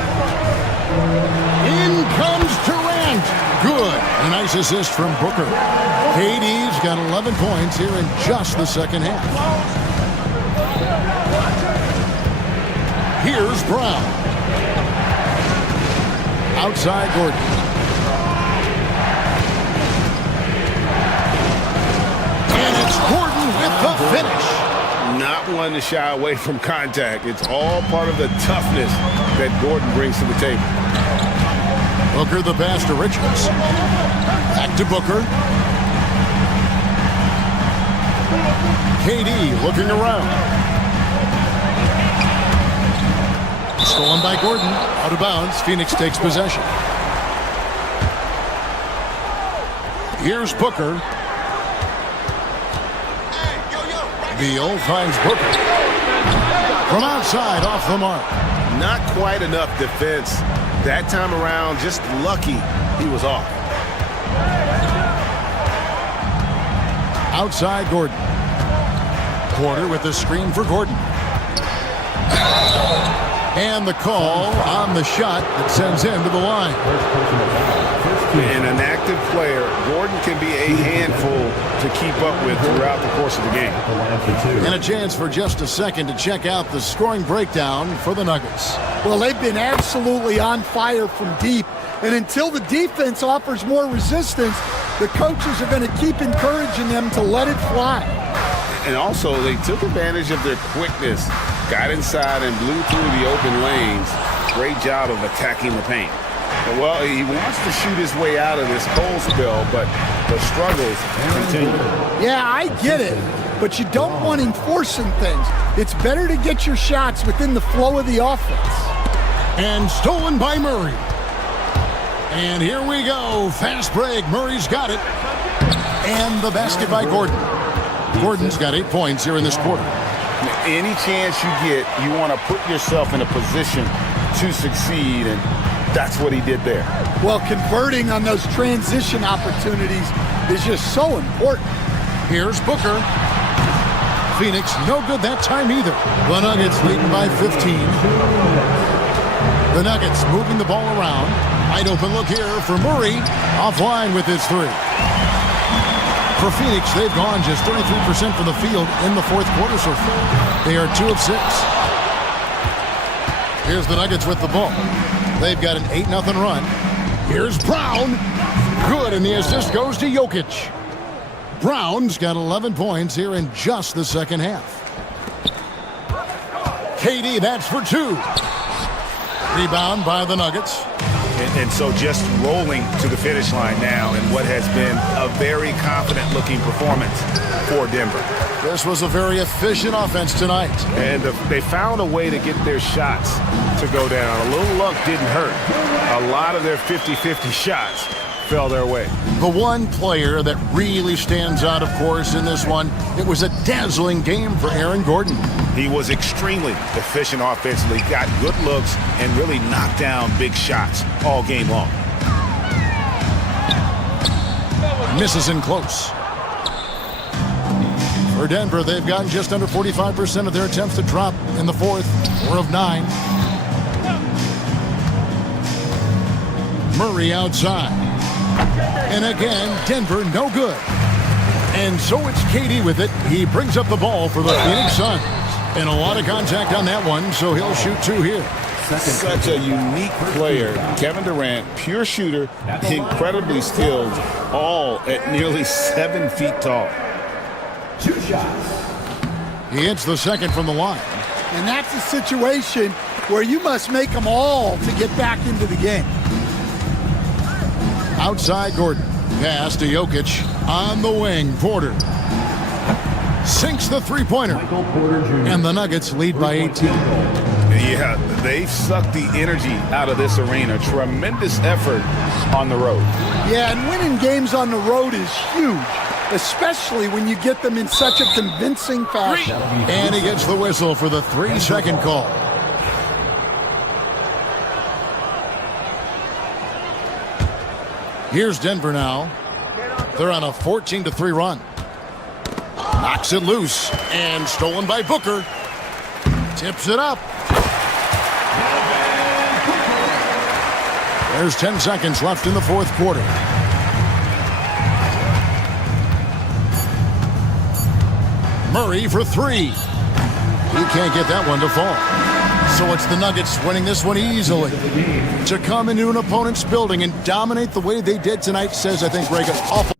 In comes Durant. Good. A nice assist from Booker. KD's got 11 points here in just the second half. Here's Brown. Outside Gordon. And it's Gordon with the finish. Not one to shy away from contact. It's all part of the toughness that Gordon brings to the table. Booker the pass to Richards. Back to Booker. KD looking around. Stolen by Gordon. Out of bounds. Phoenix takes possession. Here's Booker. Beal finds Booker. From outside, off the mark. Not quite enough defense. That time around, just lucky he was off. Outside Gordon. Porter with the screen for Gordon. And the call on the shot that sends him to the line. And an active player, Gordon can be a handful to keep up with throughout the course of the game. And a chance for just a second to check out the scoring breakdown for the Nuggets. Well, they've been absolutely on fire from deep. And until the defense offers more resistance, the coaches are going to keep encouraging them to let it fly. And also, they took advantage of their quickness, got inside and blew through the open lanes. Great job of attacking the paint. Well, he wants to shoot his way out of this cold spell, but the struggles continue. Yeah, I get it. but you don't want him forcing things. It's better to get your shots within the flow of the offense. And stolen by Murray. And here we go. Fast break. Murray's got it. And the basket by Gordon. Gordon's got 8 points here in this quarter. Any chance you get, you want to put yourself in a position to succeed, and that's what he did there. Well, converting on those transition opportunities is just so important. Here's Booker. Phoenix, no good that time either. The Nuggets leading by 15. The Nuggets moving the ball around. Wide open look here for Murray. Offline with his three. For Phoenix, they've gone just 33% from the field in the fourth quarter so far. They are 2 of 6. Here's the Nuggets with the ball. They've got an 8-0 run. Here's Brown. Good, and the assist goes to Jokic. Brown's got 11 points here in just the second half. KD, that's for 2. Rebound by the Nuggets. And so just rolling to the finish line now in what has been a very confident-looking performance for Denver. This was a very efficient offense tonight. And they found a way to get their shots to go down. A little luck didn't hurt. A lot of their 50-50 shots fell their way. The one player that really stands out, of course, in this one, it was a dazzling game for Aaron Gordon. He was extremely efficient offensively, got good looks, and really knocked down big shots all game long. Misses in close. For Denver, they've gotten just under 45% of their attempts to drop in the fourth. 4 of 9. Murray outside. And again, Denver no good. And so it's KD with it. He brings up the ball for the Phoenix Suns. And a lot of contact on that one, so he'll shoot 2 here. Such a unique player. Kevin Durant, pure shooter, incredibly skilled, all at nearly 7 feet tall. 2 shots. He hits the second from the line. And that's a situation where you must make them all to get back into the game. Outside Gordon. Pass to Jokic. On the wing, Porter. Sinks the three-pointer. And the Nuggets lead by 18. Yeah, they've sucked the energy out of this arena. Tremendous effort on the road. Yeah, and winning games on the road is huge, especially when you get them in such a convincing fashion. And he gets the whistle for the 3-second call. Here's Denver now. They're on a 14-3 run. Knocks it loose and stolen by Booker. Tips it up. There's 10 seconds left in the fourth quarter. Murray for 3. He can't get that one to fall. So it's the Nuggets winning this one easily. To come into an opponent's building and dominate the way they did tonight says, I think, Greg, an awful.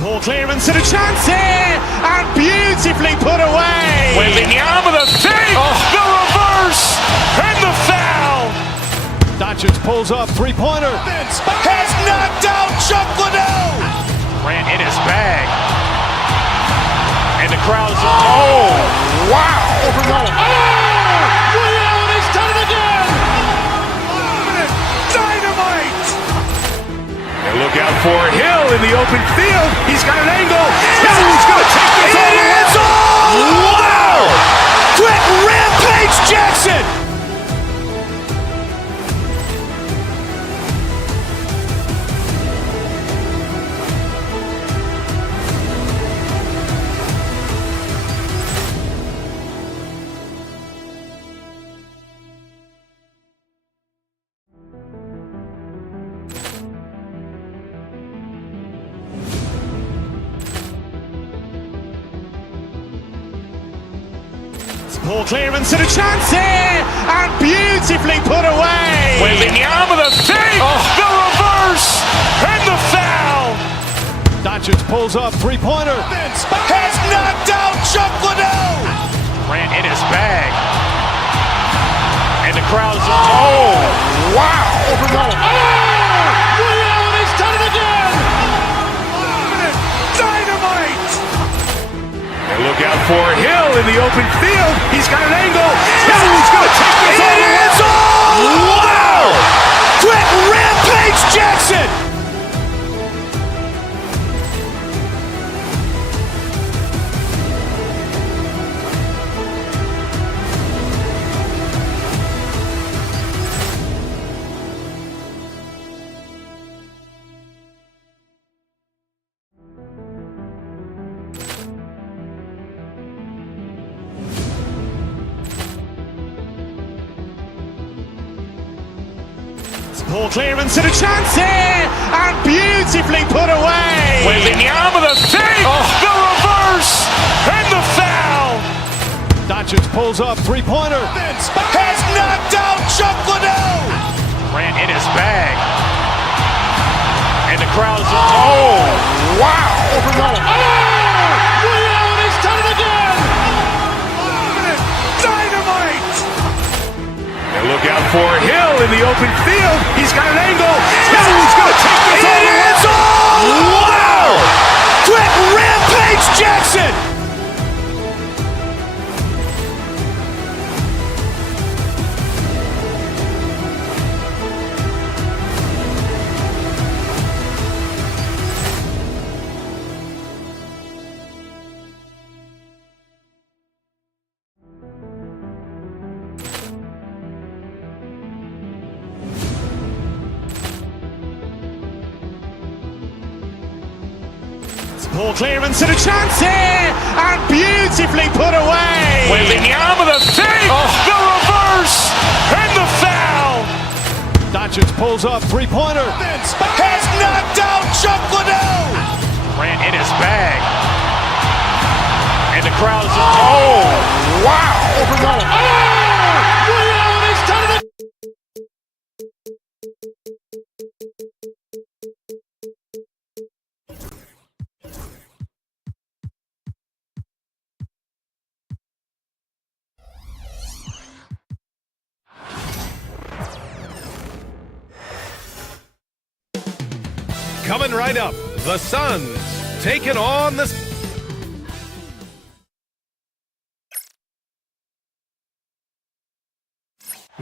Poor clearance and a chance here, and beautifully put away. Wembanyama the fake, the reverse, and the foul. Doncic pulls up, 3-pointer. Has knocked out Chuck Liddell. Ran in his bag. And the crowd is, oh, wow. Reality's done it again. Dynamite. And look out for Hill in the open field. He's got an angle. He's going to take this all the way. Wow! Quick rampage Jackson. Poor clearance and a chance here, and beautifully put away. Wembanyama the fake, the reverse, and the foul. Doncic pulls up, three-pointer. Has knocked out Chuck Liddell. Grant in his bag. And the crowd is, oh, wow. Ray Allen has done it again. Dynamite. And look out for Hill in the open field. He's got an angle. Hill's going to take this all the way. Wow. Quick Rampage Jackson. Poor clearance and a chance here, and beautifully put away. Wembanyama the fake, the reverse, and the foul. Doncic pulls up, three-pointer. Has knocked out Chuck Liddell. Grant in his bag. And the crowd is, oh, wow. Ray Allen has done it again. Dynamite. And look out for Hill in the open field. He's got an angle. Hill's going to take this all the way. Wow. Quick Rampage Jackson. Poor clearance and a chance here, and beautifully put away. Wembanyama the fake, the reverse, and the foul. Doncic pulls up, three-pointer. Has knocked out Chuck Liddell. Grant in his bag. And the crowd is, oh, wow. Ray Allen has done it again. Coming right up, the Suns taking on the...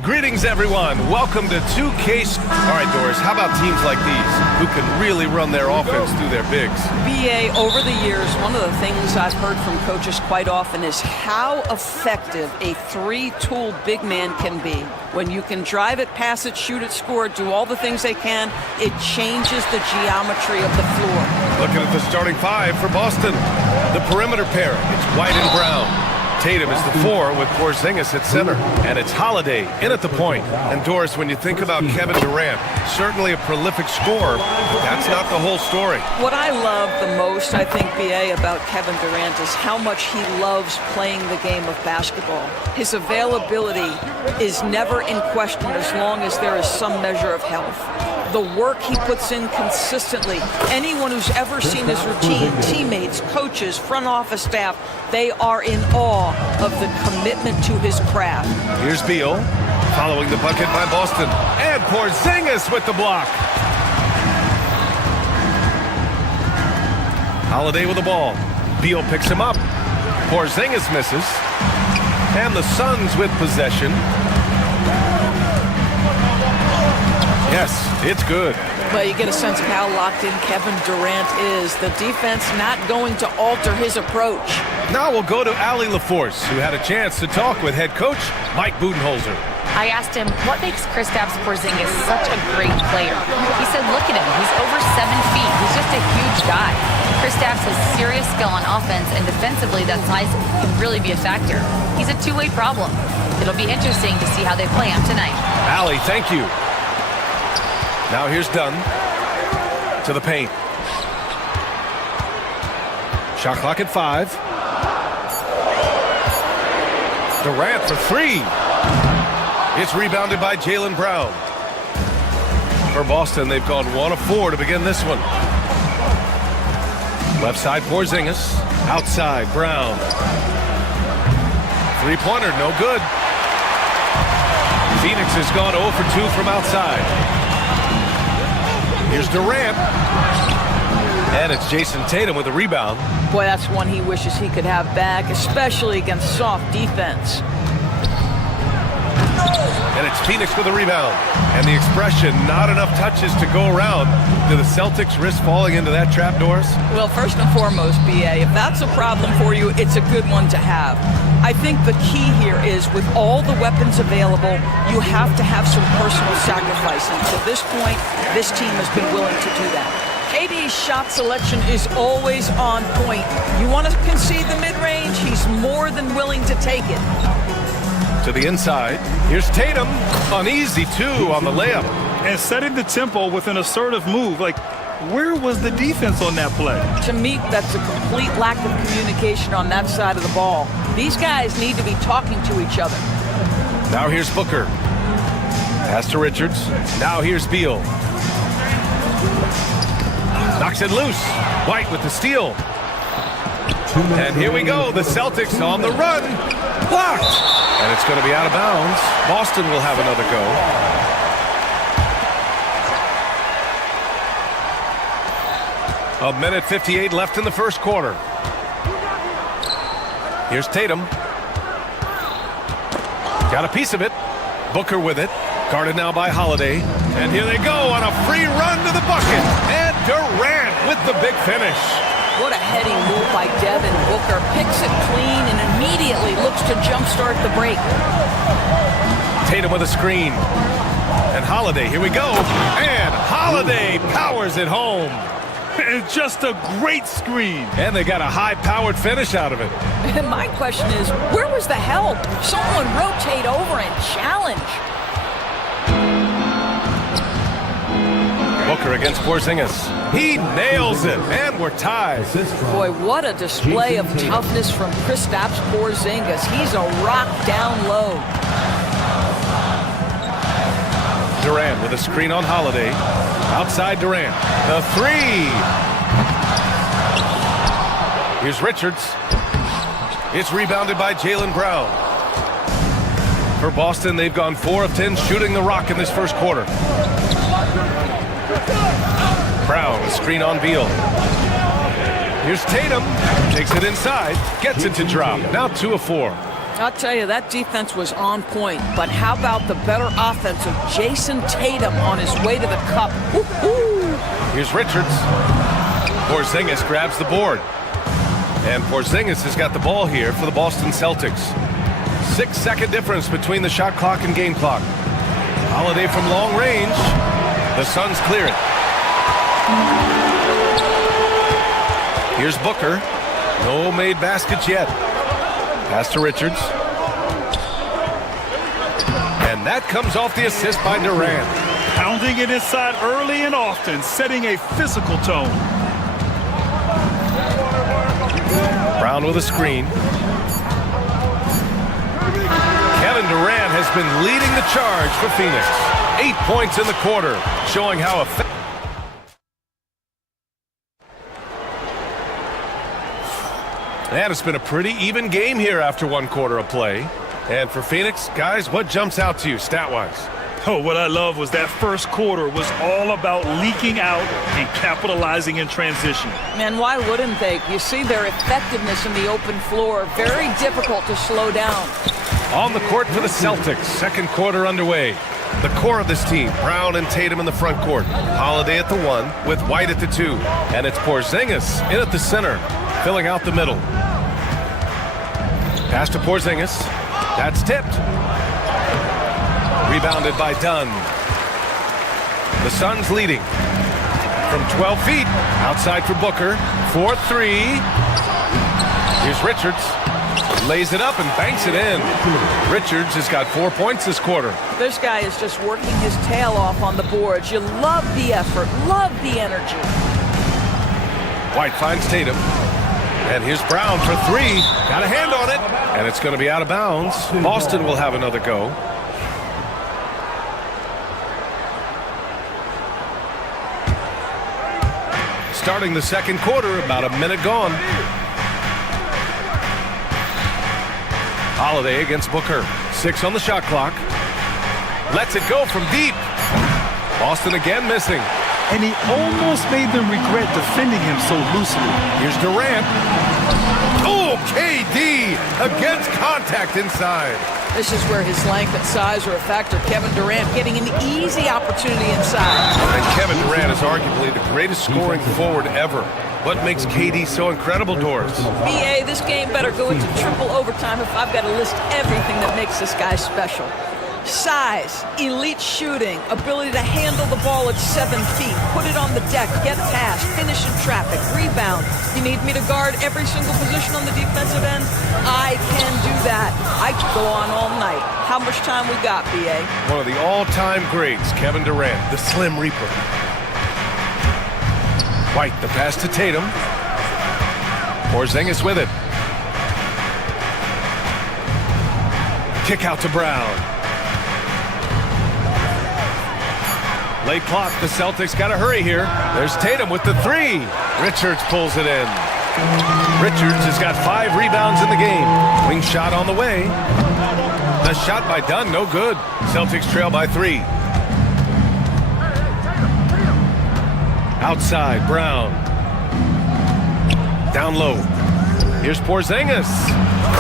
Greetings, everyone. Welcome to 2K. All right, Doris, how about teams like these who can really run their offense through their bigs? BA, over the years, one of the things I've heard from coaches quite often is how effective a three-tool big man can be. When you can drive it, pass it, shoot it, score it, do all the things they can, it changes the geometry of the floor. Looking at the starting five for Boston. The perimeter pair, it's White and Brown. Tatum is the 4 with Porzingis at center. And it's Holiday in at the point. And Doris, when you think about Kevin Durant, certainly a prolific scorer, but that's not the whole story. What I love the most, I think, BA, about Kevin Durant is how much he loves playing the game of basketball. His availability is never in question as long as there is some measure of health. The work he puts in consistently. Anyone who's ever seen his routine, teammates, coaches, front office staff, they are in awe of the commitment to his craft. Here's Beal, following the bucket by Boston. And Porzingis with the block. Holiday with the ball. Beal picks him up. Porzingis misses. And the Suns with possession. Yes, it's good. Well, you get a sense of how locked in Kevin Durant is. The defense not going to alter his approach. Now we'll go to Allie LaForce, who had a chance to talk with head coach Mike Budenholzer. I asked him, what makes Kristaps Porzingis such a great player? He said, look at him. He's over 7 feet. He's just a huge guy. Kristaps has serious skill on offense, and defensively, that size can really be a factor. He's a two-way problem. It'll be interesting to see how they play him tonight. Allie, thank you. Now here's Dunn to the paint. Shot clock at 5. Durant for 3. It's rebounded by Jaylen Brown. For Boston, they've gone 1 of 4 to begin this one. Left side, Porzingis. Outside, Brown. Three-pointer, no good. Phoenix has gone 0 for 2 from outside. Here's Durant. And it's Jason Tatum with a rebound. Boy, that's one he wishes he could have back, especially against soft defense. And it's Phoenix with a rebound. And the expression, not enough touches to go around. Do the Celtics risk falling into that trap, Doris? Well, first and foremost, BA, if that's a problem for you, it's a good one to have. I think the key here is with all the weapons available, you have to have some personal sacrifice. And to this point, this team has been willing to do that. KD's shot selection is always on point. You want to concede the mid-range, he's more than willing to take it. To the inside. Here's Tatum. Uneasy, too, on the layup. And setting the tempo with an assertive move. Like, where was the defense on that play? To me, that's a complete lack of communication on that side of the ball. These guys need to be talking to each other. Now here's Booker. Pass to Richards. Now here's Beal. Knocks it loose. White with the steal. And here we go. The Celtics on the run. Blocked. And it's going to be out of bounds. Boston will have another go. A minute 58 left in the first quarter. Here's Tatum. Got a piece of it. Booker with it. Guarded now by Holiday. And here they go on a free run to the bucket. And Durant with the big finish. What a heading move by Devin Booker. Picks it clean and immediately looks to jumpstart the break. Tatum with a screen. And Holiday, here we go. And Holiday powers it home. It's just a great screen. And they got a high-powered finish out of it. And my question is, where was the help? Someone rotate over and challenge. Booker against Porzingis. He nails it, and we're tied. Boy, what a display of toughness from Kristaps Porzingis. He's a rock down low. Durant with a screen on Holiday. Outside Durant. The three. Here's Richards. It's rebounded by Jaylen Brown. For Boston, they've gone 4 of 10 shooting the rock in this first quarter. Brown, a screen on Beal. Here's Tatum. Takes it inside. Gets it to drop. Now 2 of 4. I'll tell you, that defense was on point. But how about the better offense of Jason Tatum on his way to the cup? Woo-hoo! Here's Richards. Porzingis grabs the board. And Porzingis has got the ball here for the Boston Celtics. 6-second difference between the shot clock and game clock. Holiday from long range. The Suns clear it. Here's Booker. No made baskets yet. Pass to Richards. And that comes off the assist by Durant. Pounding it inside early and often, setting a physical tone. Brown with a screen. Kevin Durant has been leading the charge for Phoenix. 8 points in the quarter, showing how effective. And it's been a pretty even game here after 1 quarter of play. And for Phoenix, guys, what jumps out to you stat-wise? Oh, what I love was that first quarter was all about leaking out and capitalizing in transition. Man, why wouldn't they? You see their effectiveness in the open floor. Very difficult to slow down. On the court for the Celtics, second quarter underway. The core of this team, Brown and Tatum in the front court. Holiday at the 1 with White at the 2. And it's Porzingis in at the center, filling out the middle. Pass to Porzingis. That's tipped. Rebounded by Dunn. The Suns leading from 12 feet. Outside for Booker. 4-3. Here's Richards. Lays it up and banks it in. Richards has got 4 points this quarter. This guy is just working his tail off on the boards. You love the effort, love the energy. White finds Tatum. And here's Brown for 3. Got a hand on it. And it's going to be out of bounds. Boston will have another go. Starting the second quarter, about a minute gone. Holiday against Booker. 6 on the shot clock. Lets it go from deep. Boston again missing. And he almost made them regret defending him so loosely. Here's Durant. Oh, KD against contact inside. This is where his length and size are a factor. Kevin Durant getting an easy opportunity inside. And Kevin Durant is arguably the greatest scoring forward ever. What makes KD so incredible, Doris? BA, this game better go into triple overtime if I've got to list everything that makes this guy special. Size, elite shooting, ability to handle the ball at 7 feet, put it on the deck, get past, finish in traffic, rebound. You need me to guard every single position on the defensive end? I can do that. I could go on all night. How much time we got, BA? One of the all-time greats, Kevin Durant, the Slim Reaper. White, the pass to Tatum. Porzingis with it. Kick out to Brown. Late clock, the Celtics got to hurry here. There's Tatum with the 3. Richards pulls it in. Richards has got 5 rebounds in the game. Wing shot on the way. The shot by Dunn, no good. Celtics trail by 3. Outside, Brown. Down low. Here's Porzingis.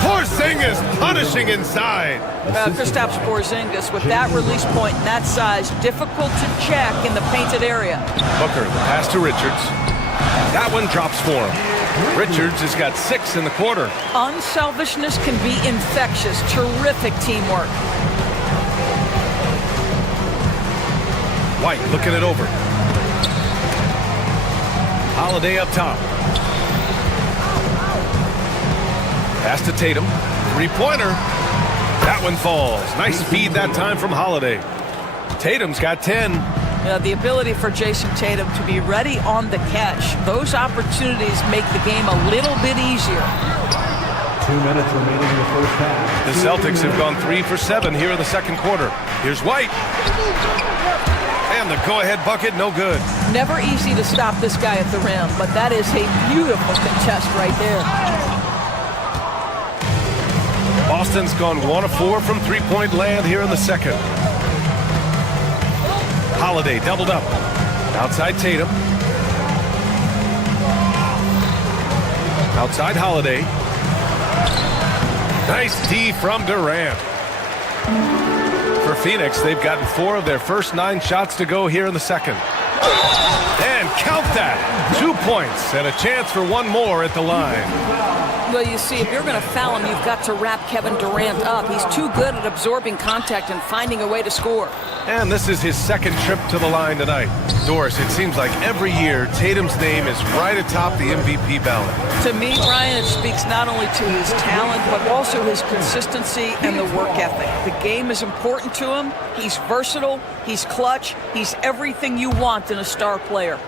Porzingis punishing inside. Kristaps Porzingis with that release point and that size, difficult to check in the painted area. Booker, the pass to Richards. That one drops for him. Richards has got 6 in the quarter. Unselfishness can be infectious. Terrific teamwork. White looking it over. Holiday up top. Pass to Tatum. 3-pointer. That one falls. Nice speed that time from Holiday. Tatum's got 10. The ability for Jason Tatum to be ready on the catch. Those opportunities make the game a little bit easier. 2 minutes remaining in the first half. The Celtics have gone 3 for 7 here in the second quarter. Here's White. And the go-ahead bucket, no good. Never easy to stop this guy at the rim, but that is a beautiful contest right there. Boston's gone 1 of 4 from three-point land here in the second. Holiday doubled up. Outside Tatum. Outside Holiday. Nice D from Durant. For Phoenix, they've gotten 4 of their first 9 shots to go here in the second. And count that. 2 points and a chance for 1 more at the line. Well, you see, if you're going to foul him, you've got to wrap Kevin Durant up. He's too good at absorbing contact and finding a way to score. And this is his second trip to the line tonight. Doris, it seems like every year Tatum's name is right atop the MVP ballot. To me, Brian, it speaks not only to his talent, but also his consistency and the work ethic. The game is important to him. He's versatile. He's clutch. He's everything you want in a star player.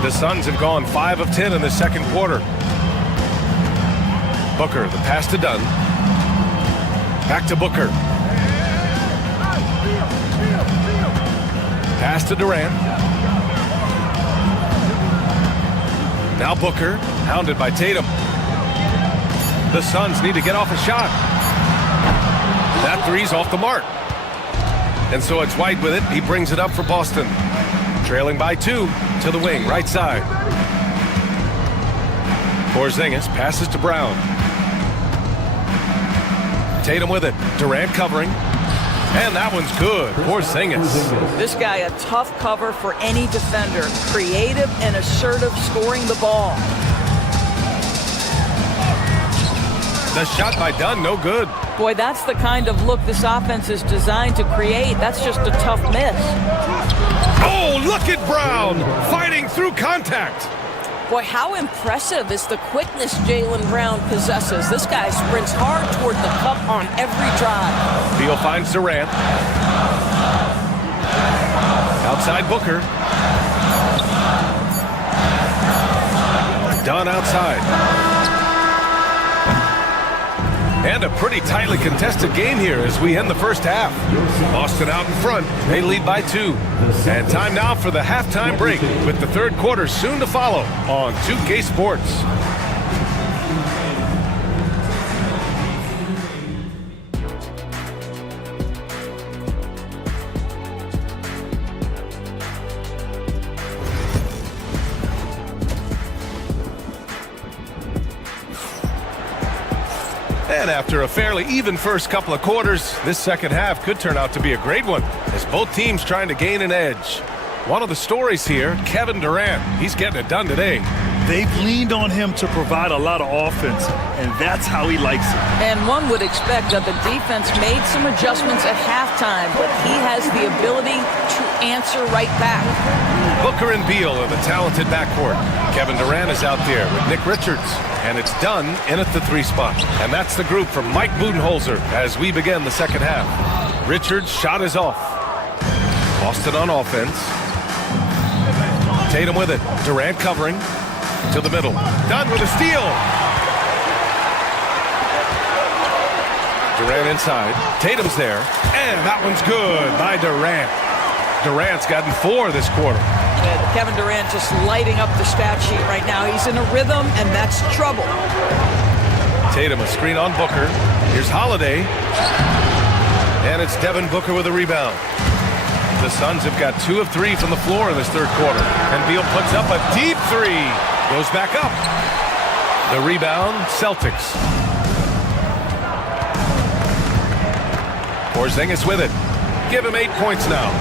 The Suns have gone 5 of 10 in the second quarter. Booker, the pass to Dunn. Back to Booker. Pass to Durant. Now Booker, hounded by Tatum. The Suns need to get off a shot. That three's off the mark. And so it's White with it. He brings it up for Boston. Trailing by 2 to the wing, right side. Porzingis passes to Brown. Tatum with it. Durant covering. And that one's good. Porzingis. This guy, a tough cover for any defender. Creative and assertive scoring the ball. The shot by Dunn, no good. Boy, that's the kind of look this offense is designed to create. That's just a tough miss. Oh, look at Brown fighting through contact. Boy, how impressive is the quickness Jaylen Brown possesses. This guy sprints hard toward the cup on every drive. Beal finds Durant. Outside Booker. Dunn outside. And a pretty tightly contested game here as we end the first half. Boston out in front. They lead by 2. And time now for the halftime break with the third quarter soon to follow on 2K Sports. And after a fairly even first couple of quarters, this second half could turn out to be a great one as both teams trying to gain an edge. One of the stories here, Kevin Durant. He's getting it done today. They've leaned on him to provide a lot of offense, and that's how he likes it. And one would expect that the defense made some adjustments at halftime, but he has the ability to answer right back. Booker and Beal are the talented backcourt. Kevin Durant is out there with Nick Richards, and it's done in at the 3 spot. And that's the group from Mike Budenholzer as we begin the second half. Richards' shot is off. Boston on offense. Tatum with it. Durant covering. To the middle. Done with a steal. Durant inside. Tatum's there. And that one's good by Durant. Durant's gotten 4 this quarter. Yeah, Kevin Durant just lighting up the stat sheet right now. He's in a rhythm, and that's trouble. Tatum a screen on Booker. Here's Holiday. And it's Devin Booker with a rebound. The Suns have got 2 of 3 from the floor in this third quarter. And Beal puts up a deep 3. Goes back up. The rebound, Celtics. Porzingis with it. Give him 8 points now.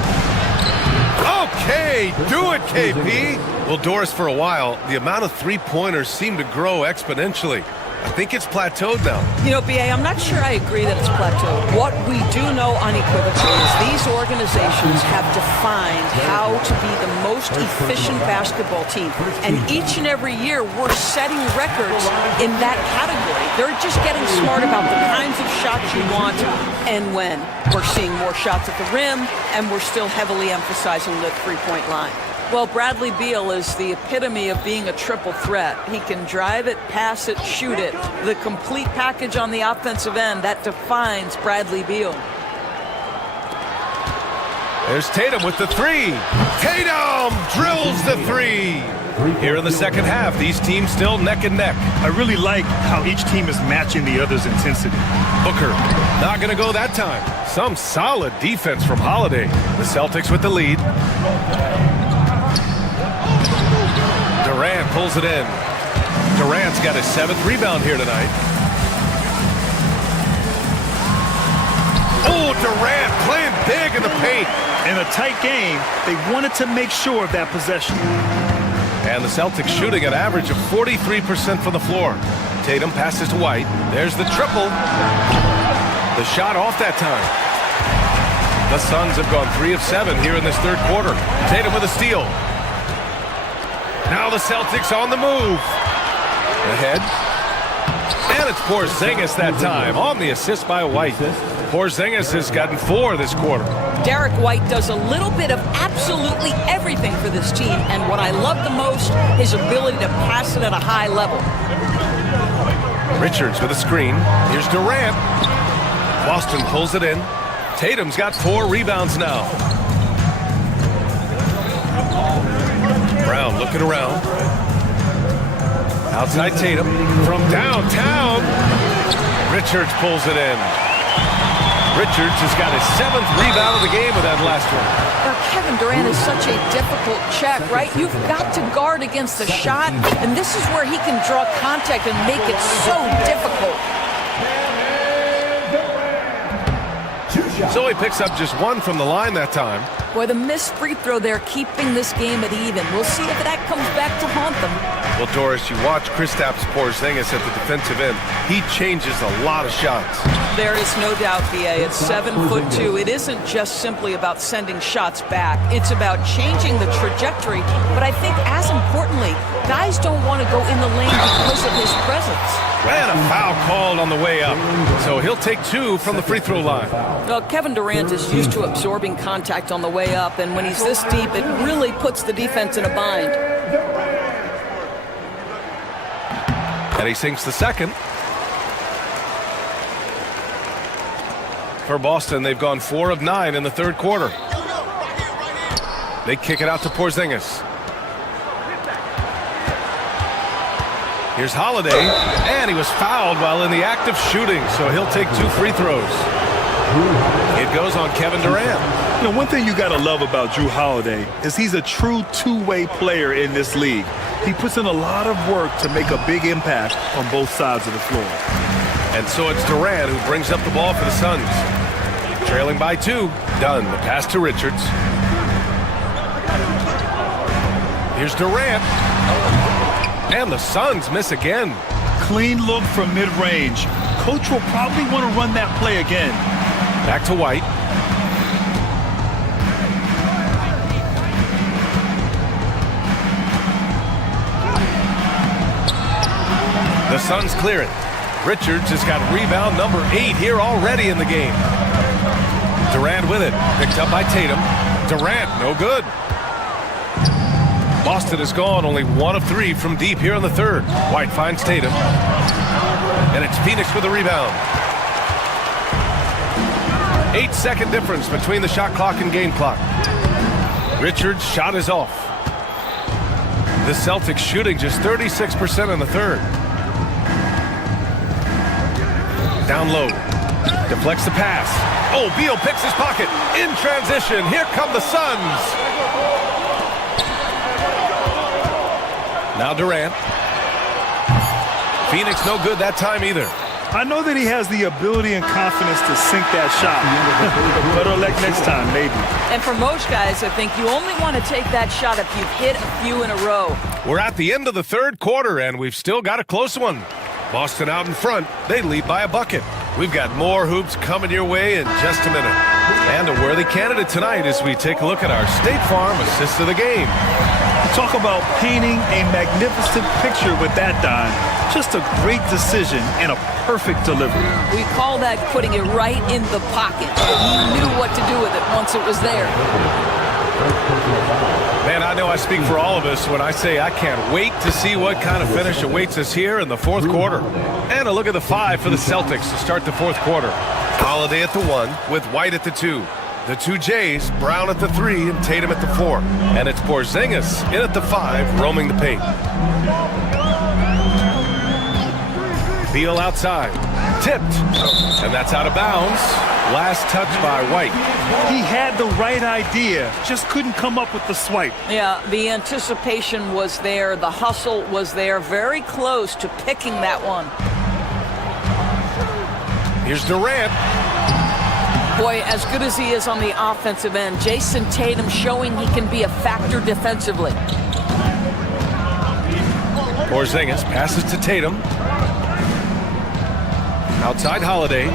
Okay, do it, KP. Well, Doris, for a while, the amount of three-pointers seemed to grow exponentially. I think it's plateaued now. You know, B.A., I'm not sure I agree that it's plateaued. What we do know unequivocally is these organizations have defined how to be the most efficient basketball team. And each and every year, we're setting records in that category. They're just getting smart about the kinds of shots you want and when. We're seeing more shots at the rim, and we're still heavily emphasizing the three-point line. Well, Bradley Beal is the epitome of being a triple threat. He can drive it, pass it, shoot it. The complete package on the offensive end, that defines Bradley Beal. There's Tatum with the 3. Tatum drills the 3. Here in the second half, these teams still neck and neck. I really like how each team is matching the other's intensity. Booker, not going to go that time. Some solid defense from Holiday. The Celtics with the lead. Durant pulls it in. Durant's got his 7th rebound here tonight. Oh, Durant playing big in the paint. In a tight game, they wanted to make sure of that possession. And the Celtics shooting an average of 43% from the floor. Tatum passes to White. There's the triple. The shot off that time. The Suns have gone 3 of 7 here in this third quarter. Tatum with a steal. Now the Celtics on the move. Ahead. And it's Porzingis that time on the assist by White. Porzingis has gotten 4 this quarter. Derek White does a little bit of absolutely everything for this team, and what I love the most, his ability to pass it at a high level. Richards with a screen. Here's Durant. Boston pulls it in. Tatum's got 4 rebounds now. Brown looking around. Outside Tatum. From downtown. Richards pulls it in. Richards has got his 7th rebound of the game with that last one. Now, Kevin Durant is such a difficult check, right? You've got to guard against the shot, and this is where he can draw contact and make it so difficult. So he picks up just 1 from the line that time. Boy, the missed free throw there, keeping this game at even. We'll see if that comes back to haunt them. Well, Doris, you watch Kristaps Porzingis at the defensive end. He changes a lot of shots. There is no doubt, B.A. It's 7'2". It isn't just simply about sending shots back. It's about changing the trajectory. But I think, as importantly, guys don't want to go in the lane because of his presence. And a foul called on the way up. So he'll take 2 from the free throw line. Well, Kevin Durant is used to absorbing contact on the way up, and when he's this deep, it really puts the defense in a bind. And he sinks the second. For Boston, they've gone 4 of 9 in the third quarter. They kick it out to Porzingis. Here's Holiday, and he was fouled while in the act of shooting, so he'll take 2 free throws. It goes on Kevin Durant. You know, one thing you got to love about Jrue Holiday is he's a true two-way player in this league. He puts in a lot of work to make a big impact on both sides of the floor. And so it's Durant who brings up the ball for the Suns. Trailing by 2. Dunn, the pass to Richards. Here's Durant. And the Suns miss again. Clean look from mid-range. Coach will probably want to run that play again. Back to White. The Suns clear it. Richards has got rebound number 8 here already in the game. Durant with it. Picked up by Tatum. Durant, no good. Boston is gone only 1 of 3 from deep here in the third. White finds Tatum. And it's Phoenix with a rebound. 8-second difference between the shot clock and game clock. Richards' shot is off. The Celtics shooting just 36% in the third. Down low. Deflects the pass. Oh, Beal picks his pocket. In transition. Here come the Suns. Now Durant. Phoenix no good that time either. I know that he has the ability and confidence to sink that shot. Better luck next time, maybe. And for most guys, I think you only want to take that shot if you've hit a few in a row. We're at the end of the third quarter, and we've still got a close one. Boston out in front. They lead by a bucket. We've got more hoops coming your way in just a minute. And a worthy candidate tonight as we take a look at our State Farm assist of the game. Talk about painting a magnificent picture with that, Don. Just a great decision and a perfect delivery. We call that putting it right in the pocket. He knew what to do with it once it was there. Man, I know I speak for all of us when I say I can't wait to see what kind of finish awaits us here in the fourth quarter. And a look at the 5 for the Celtics to start the fourth quarter. Holiday at the 1 with White at the 2. The 2 Jays, Brown at the 3 and Tatum at the 4. And it's Porzingis in at the 5, roaming the paint. Beal outside. Tipped. And that's out of bounds. Last touch by White. He had the right idea, just couldn't come up with the swipe. Yeah, the anticipation was there. The hustle was there. Very close to picking that one. Here's Durant. Boy, as good as he is on the offensive end, Jason Tatum showing he can be a factor defensively. Porzingis passes to Tatum. Outside Holiday.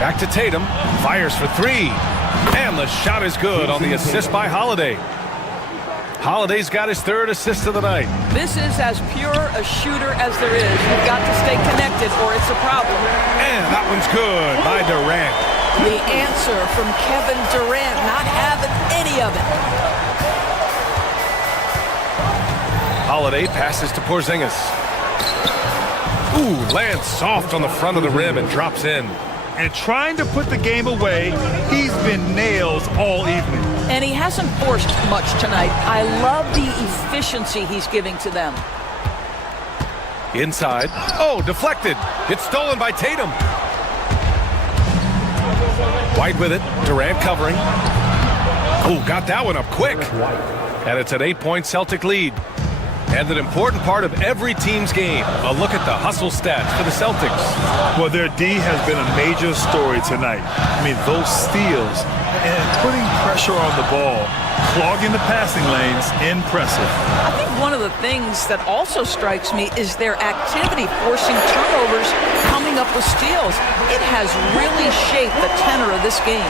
Back to Tatum. Fires for 3. And the shot is good on the assist by Holiday. Holiday's got his 3rd assist of the night. This is as pure a shooter as there is. You've got to stay connected or it's a problem. And that one's good by Durant. The answer from Kevin Durant, not having any of it. Holiday passes to Porzingis. Ooh, lands soft on the front of the rim and drops in. And trying to put the game away, he's been nails all evening. And he hasn't forced much tonight. I love the efficiency he's giving to them. Inside. Oh, deflected. It's stolen by Tatum. White with it. Durant covering. Oh, got that one up quick. And it's an 8-point Celtic lead. And an important part of every team's game. A look at the hustle stats for the Celtics. Well, their D has been a major story tonight. I mean, those steals and putting pressure on the ball, clogging the passing lanes, impressive. I think one of the things that also strikes me is their activity forcing turnovers, coming up with steals. It has really shaped the tenor of this game.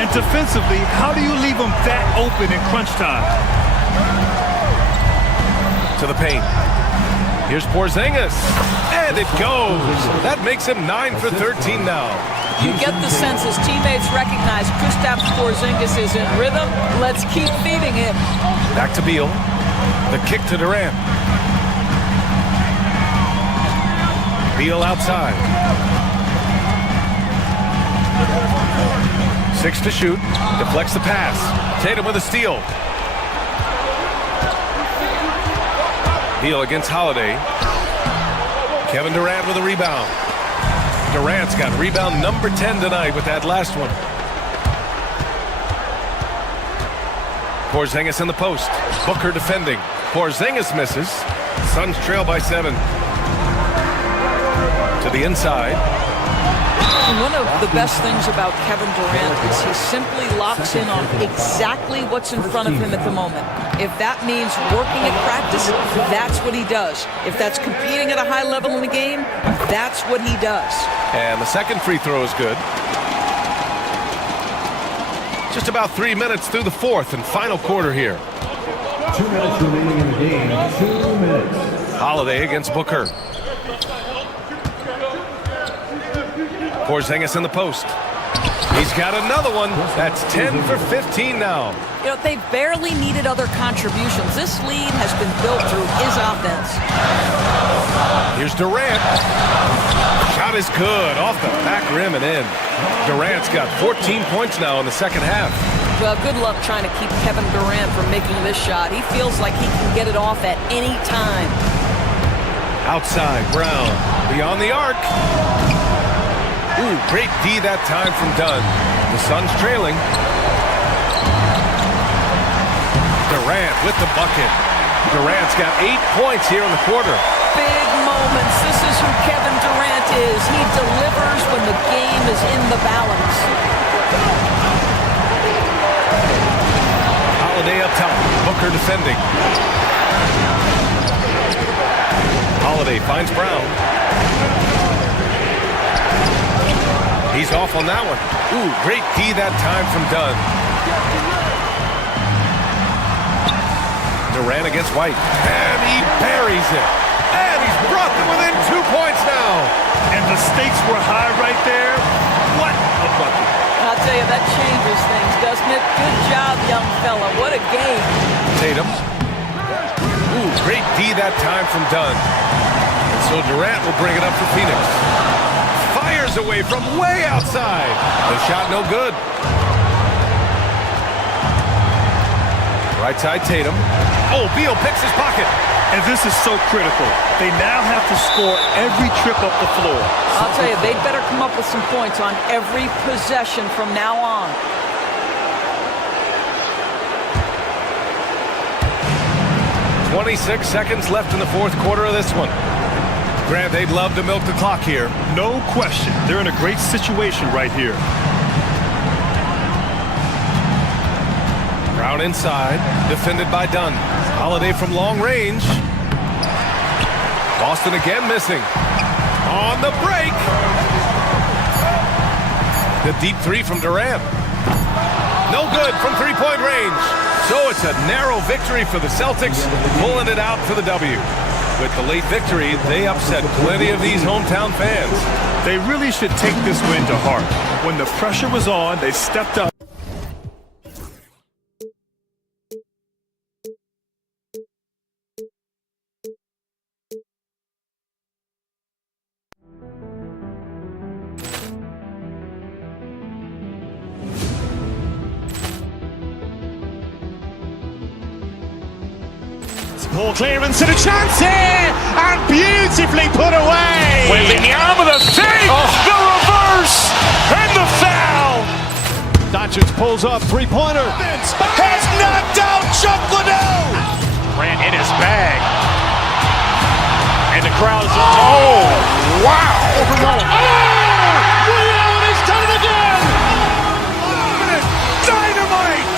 And defensively, how do you leave them that open in crunch time? To the paint. Here's Porzingis. And it goes. That makes him 9 for 13 now. You get the sense his teammates recognize Kristaps Porzingis is in rhythm. Let's keep feeding him. Back to Beal. The kick to Durant. Beal outside. 6 to shoot. Deflects the pass. Tatum with a steal. Beal against Holiday. Kevin Durant with a rebound. Durant's got rebound number 10 tonight with that last one. Porzingis in the post. Booker defending. Porzingis misses. Suns trail by 7. To the inside. And one of the best things about Kevin Durant is he simply locks in on exactly what's in front of him at the moment. If that means working at practice, that's what he does. If that's competing at a high level in the game, that's what he does. And the second free throw is good. Just about 3 minutes through the fourth and final quarter here. 2 minutes remaining in the game. 2 minutes. Holiday against Booker. Porzingis in the post. He's got another one. That's 10 for 15 now. You know, they barely needed other contributions. This lead has been built through his offense. Here's Durant. Shot is good. Off the back rim and in. Durant's got 14 points now in the second half. Well, good luck trying to keep Kevin Durant from making this shot. He feels like he can get it off at any time. Outside, Brown. Beyond the arc. Ooh, great D that time from Dunn. The Suns trailing. Durant with the bucket. Durant's got 8 points here in the quarter. Big moments. This is who Kevin Durant is. He delivers when the game is in the balance. Holiday up top. Booker defending. Holiday finds Brown. He's off on that one. Ooh, great D that time from Dunn. Durant against White. And he buries it. And he's brought them within 2 points now. And the stakes were high right there. What a bucket. I'll tell you, that changes things, doesn't it? Good job, young fella. What a game. Tatum. Ooh, great D that time from Dunn. And so Durant will bring it up for Phoenix. Fires away from way outside. The shot no good. Right side Tatum. Oh, Beal picks his pocket. And this is so critical. They now have to score every trip up the floor. I'll tell you, they'd better come up with some points on every possession from now on. .26 seconds left in the fourth quarter of this one. Grant, they'd love to milk the clock here. No question. They're in a great situation right here. Brown inside, defended by Dunn. Holiday from long range. Boston again missing. On the break. The deep three from Durant. No good from three-point range. So it's a narrow victory for the Celtics, pulling it out for the W. With the late victory, they upset plenty of these hometown fans. They really should take this win to heart. When the pressure was on, they stepped up. Poor clearance and a chance here, and beautifully put away. Wembanyama the save, the reverse, and the foul. Doncic pulls up, three-pointer. Has knocked out Chuck Liddell. Ran in his bag. And the crowd is, oh, wow. Liddell, he's done it again. Dynamite.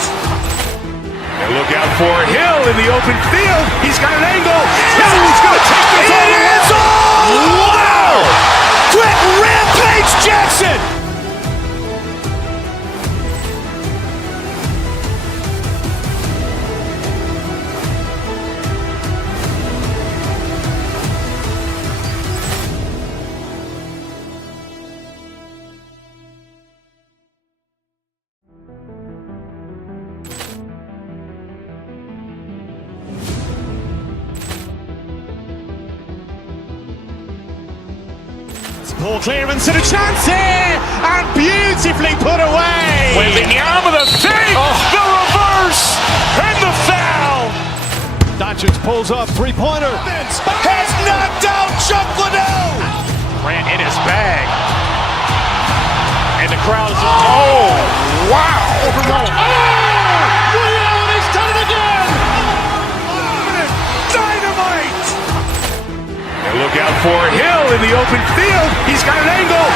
And look out for Hill in the open field. He's got an angle. Hill's going to take this all the way. Wow! Quick rampage Jackson. Poor clearance and a chance here, and beautifully put away. Wembanyama the fake, the reverse, and the foul. Doncic pulls up, three-pointer. Has knocked out Chuck Liddell. Ran in his bag. And the crowd is... Oh, wow. He's done it again! Dynamite! And look out for Hill in the open field. He's got an angle.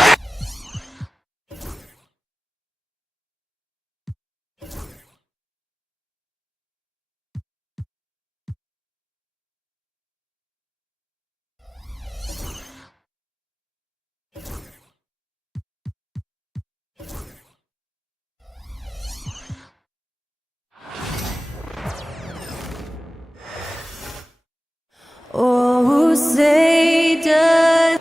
Oh, say does.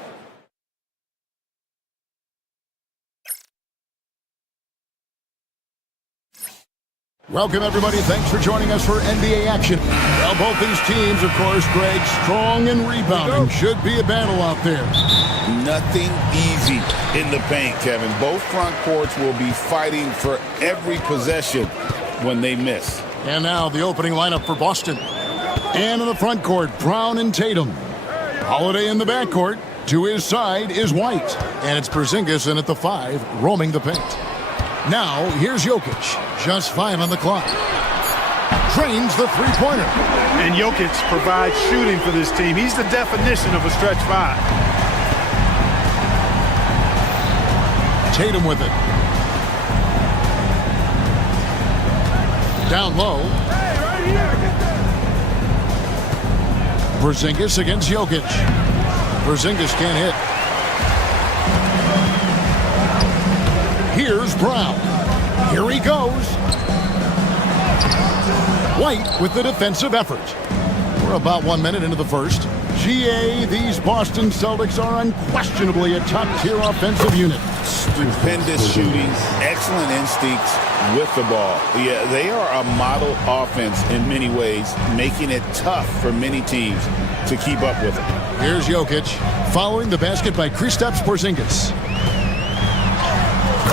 Welcome, everybody. Thanks for joining us for NBA action. Well, both these teams, of course, Greg, strong and rebounding. Should be a battle out there. Nothing easy in the paint, Kevin. Both front courts will be fighting for every possession when they miss. And now the opening lineup for Boston. And in the front court, Brown and Tatum. Holiday in the backcourt. To his side is White. And it's Porzingis in at the 5, roaming the paint. Now, here's Jokic. Just 5 on the clock. Drains the three-pointer. And Jokic provides shooting for this team. He's the definition of a stretch 5. Tatum with it. Down low. Porzingis against Jokic. Porzingis can't hit. Here's Brown. Here he goes. White with the defensive effort. We're about 1 minute into the first. GA, these Boston Celtics are unquestionably a top-tier offensive unit. Stupendous shooting, excellent instincts with the ball. Yeah, they are a model offense in many ways, making it tough for many teams to keep up with it. Here's Jokic, following the basket by Kristaps Porzingis.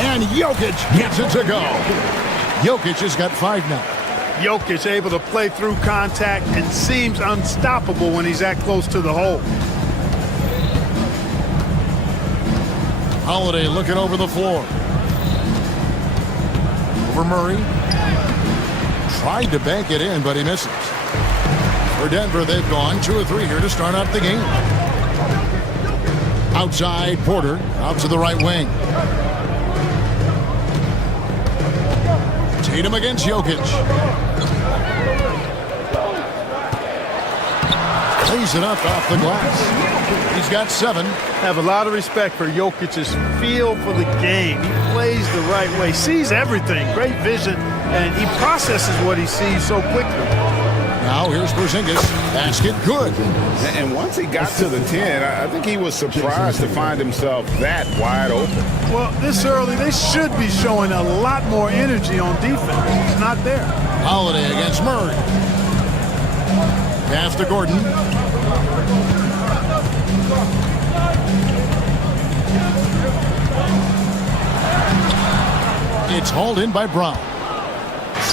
And Jokic gets it to go. Jokic has got 5 now. Jokic able to play through contact and seems unstoppable when he's that close to the hole. Holiday looking over the floor. Over Murray. Tried to bank it in, but he misses. For Denver, they've gone 2 of 3 here to start out the game. Outside, Porter, out to the right wing. Tatum against Jokic. Plays it up off the glass. He's got 7. Have a lot of respect for Jokic's feel for the game. He plays the right way, sees everything, great vision, and he processes what he sees so quickly. Now here's Porzingis. Basket good. And once he got to the 10, I think he was surprised to find himself that wide open. Well, this early, they should be showing a lot more energy on defense. It's not there. Holiday against Murray. Pass to Gordon. It's hauled in by Brown.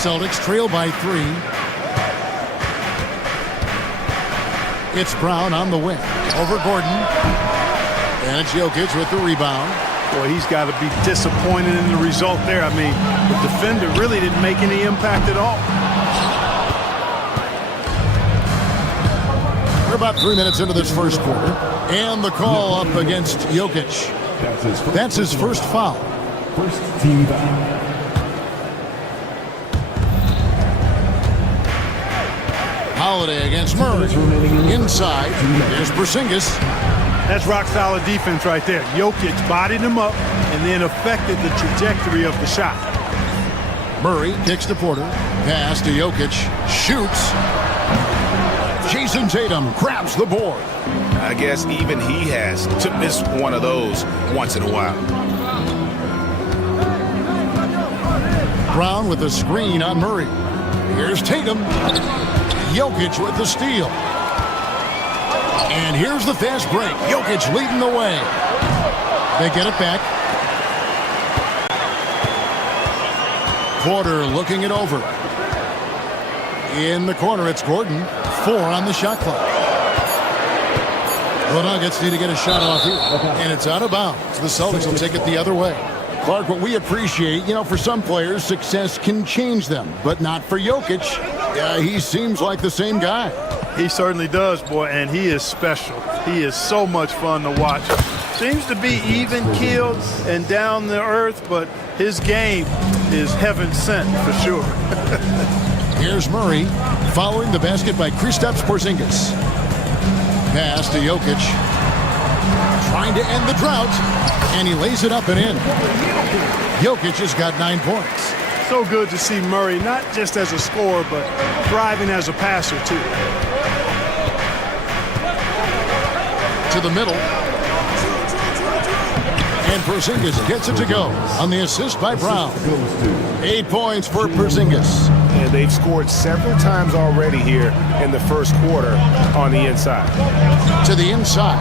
Celtics trail by 3. It's Brown on the wing. Over Gordon. And it's Jokic with the rebound. Boy, he's got to be disappointed in the result there. I mean, the defender really didn't make any impact at all. We're about 3 minutes into this first quarter. And the call up against Jokic. That's his first foul. First team foul. Holiday against Murray. Inside, there's Porzingis. That's rock-solid defense right there. Jokic bodied him up and then affected the trajectory of the shot. Murray kicks to Porter. Pass to Jokic. Shoots. Jason Tatum grabs the board. I guess even he has to miss one of those once in a while. Brown with the screen on Murray. Here's Tatum. Jokic with the steal. And here's the fast break. Jokic leading the way. They get it back. Porter looking it over. In the corner, it's Gordon. 4 on the shot clock. The Nuggets need to get a shot off here. And it's out of bounds. The Celtics will take it the other way. Clark, what we appreciate, for some players, success can change them, but not for Jokic. He seems like the same guy. He certainly does, boy, and he is special. He is so much fun to watch. Seems to be even-keeled and down to earth, but his game is heaven sent for sure. Here's Murray following the basket by Kristaps Porzingis. Pass to Jokic. Trying to end the drought, and he lays it up and in. Jokic has got 9 points. So good to see Murray, not just as a scorer, but thriving as a passer, too. To the middle. And Porzingis gets it to go on the assist by Brown. 8 points for Porzingis. And they've scored several times already here in the first quarter on the inside. To the inside.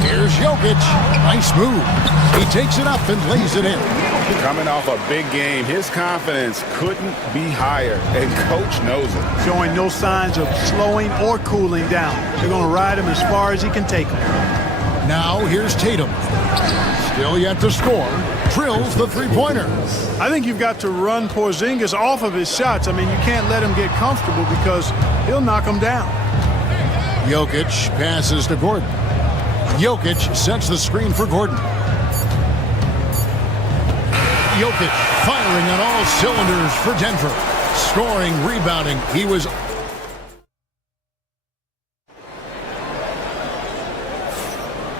Here's Jokic. Nice move. He takes it up and lays it in. Coming off a big game, his confidence couldn't be higher, and Coach knows it. Showing no signs of slowing or cooling down. They're going to ride him as far as he can take him. Now here's Tatum. Still yet to score. Drills the three-pointer. I think you've got to run Porzingis off of his shots. I mean, you can't let him get comfortable because he'll knock him down. Jokic passes to Gordon. Jokic sets the screen for Gordon. Jokic firing on all cylinders for Denver. Scoring, rebounding. He was...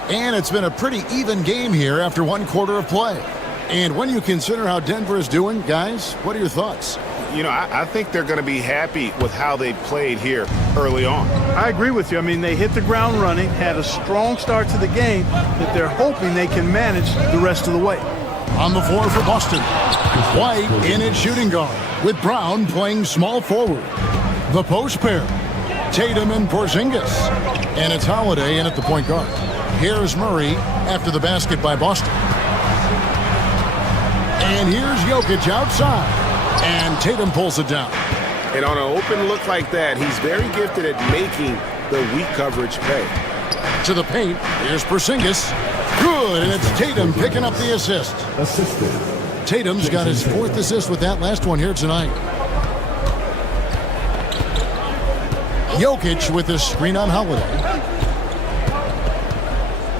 And it's been a pretty even game here after 1 quarter of play. And when you consider how Denver is doing, guys, what are your thoughts? I think they're going to be happy with how they played here early on. I agree with you. I mean, they hit the ground running, had a strong start to the game that they're hoping they can manage the rest of the way. On the floor for Boston. White in its shooting guard, with Brown playing small forward. The post pair, Tatum and Porzingis. And it's Holiday in at the point guard. Here's Murray after the basket by Boston. And here's Jokic outside. And Tatum pulls it down. And on an open look like that, he's very gifted at making the weak coverage pay. To the paint, here's Porzingis. Good, and it's Tatum picking up the assist. Tatum's got his 4th assist with that last one here tonight. Jokic with the screen on Holiday.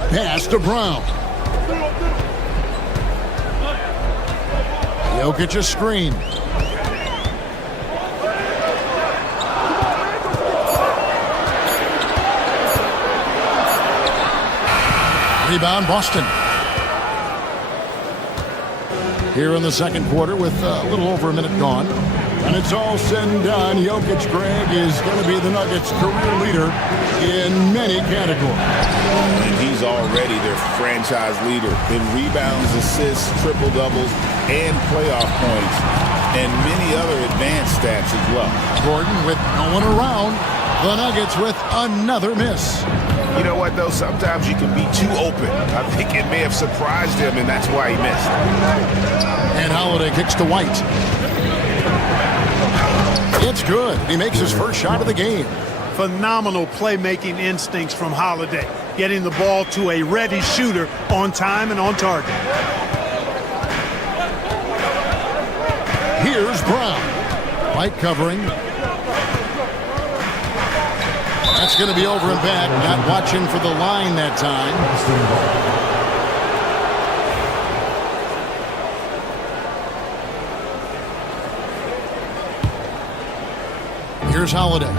Pass to Brown. Jokic a screen. Rebound Boston. Here in the second quarter with a little over a minute gone. And it's all said and done. Jokic, Greg, is going to be the Nuggets' career leader in many categories. And he's already their franchise leader in rebounds, assists, triple-doubles, and playoff points, and many other advanced stats as well. Gordon with no one around. The Nuggets with another miss. You know what, though? Sometimes you can be too open. I think it may have surprised him, and that's why he missed. And Holiday kicks to White. It's good. He makes his first shot of the game. Phenomenal playmaking instincts from Holiday. Getting the ball to a ready shooter on time and on target. Here's Brown. White covering. That's going to be over and back. Not watching for the line that time. Here's Holiday.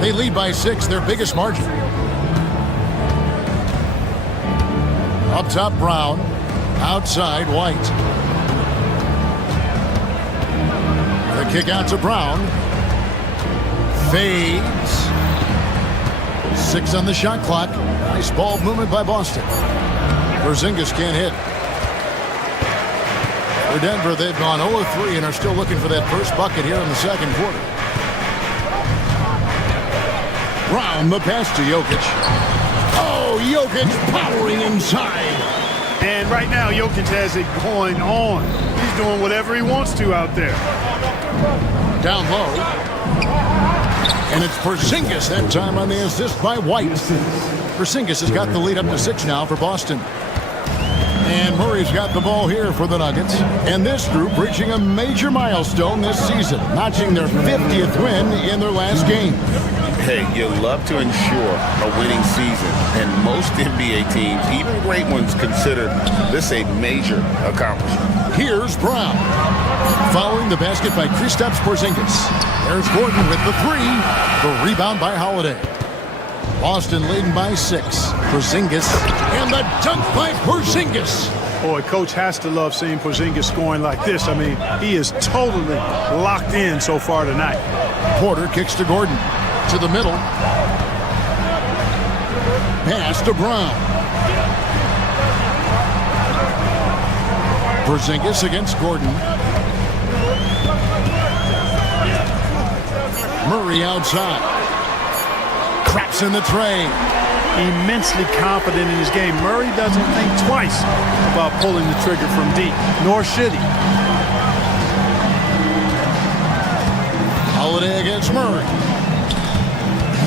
They lead by 6, their biggest margin. Up top, Brown. Outside, White. The kick out to Brown. Fades. 6 on the shot clock. Nice ball movement by Boston. Porzingis can't hit. For Denver, they've gone 0-3 and are still looking for that first bucket here in the second quarter. Brown, the pass to Jokic. Oh, Jokic powering inside. And right now, Jokic has it going on. He's doing whatever he wants to out there. Down low. And it's Porzingis that time on the assist by White. Porzingis has got the lead up to 6 now for Boston. And Murray's got the ball here for the Nuggets. And this group reaching a major milestone this season, notching their 50th win in their last game. Hey, you love to ensure a winning season, and most NBA teams, even great ones, consider this a major accomplishment. Here's Brown. Following the basket by Kristaps Porzingis. There's Gordon with the 3. The rebound by Holiday. Boston leading by 6. Porzingis. And the dunk by Porzingis. Boy, coach has to love seeing Porzingis scoring like this. I mean, he is totally locked in so far tonight. Porter kicks to Gordon. To the middle. Pass to Brown. Porzingis against Gordon. Murray outside. Traps in the tray. Immensely confident in his game. Murray doesn't think twice about pulling the trigger from deep, nor should he. Holiday against Murray.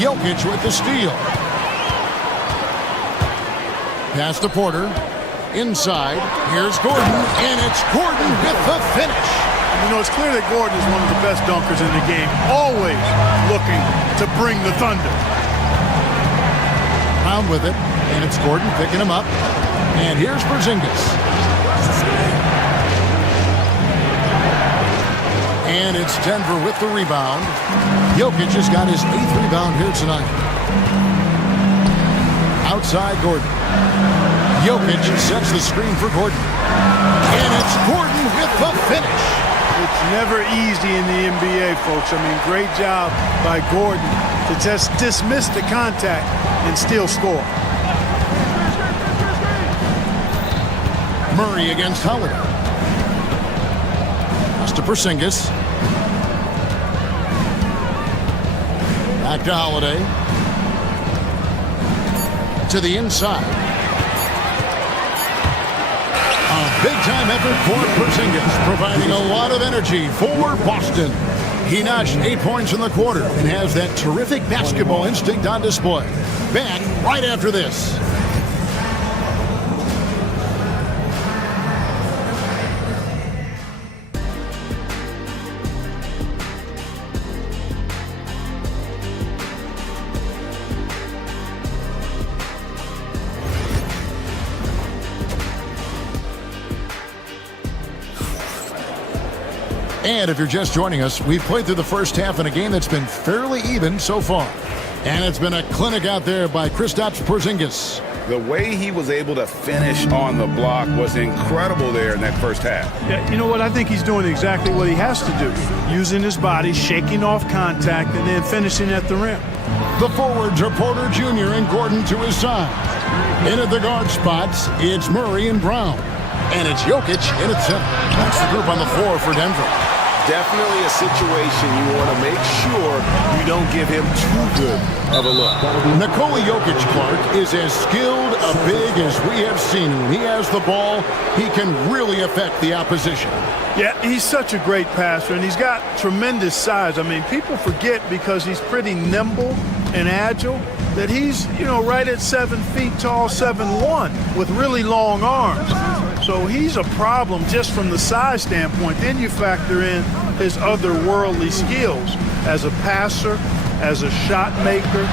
Jokic with the steal. Pass to Porter. Inside. Here's Gordon. And it's Gordon with the finish. You know, it's clear that Gordon is one of the best dunkers in the game. Always looking to bring the thunder. Round with it. And it's Gordon picking him up. And here's Porzingis. And it's Denver with the rebound. Jokic has got his 8th rebound here tonight. Outside Gordon. Jokic sets the screen for Gordon. And it's Gordon with the finish. It's never easy in the NBA, folks. I mean, great job by Gordon to just dismiss the contact and still score. Murray against Holiday. Pass to Porzingis. Back to Holiday. To the inside. A big-time effort for Porzingis, providing a lot of energy for Boston. He notched 8 points in the quarter and has that terrific basketball instinct on display. Back right after this. And if you're just joining us, we've played through the first half in a game that's been fairly even so far. And it's been a clinic out there by Kristaps Porzingis. The way he was able to finish on the block was incredible there in that first half. Yeah, you know what? I think he's doing exactly what he has to do. Using his body, shaking off contact, and then finishing at the rim. The forwards are Porter Jr. and Gordon to his side. In at the guard spots, it's Murray and Brown. And it's Jokic in at center. That's the group on the floor for Denver. Definitely a situation you want to make sure you don't give him too good of a look. Nikola Jokic, Clark, is as skilled a big as we have seen him. He has the ball. He can really affect the opposition. Yeah, he's such a great passer, and he's got tremendous size. I mean, people forget because he's pretty nimble and agile that he's, you know, right at 7 feet tall, 7'1", with really long arms. So he's a problem just from the size standpoint. Then you factor in his otherworldly skills as a passer, as a shot maker,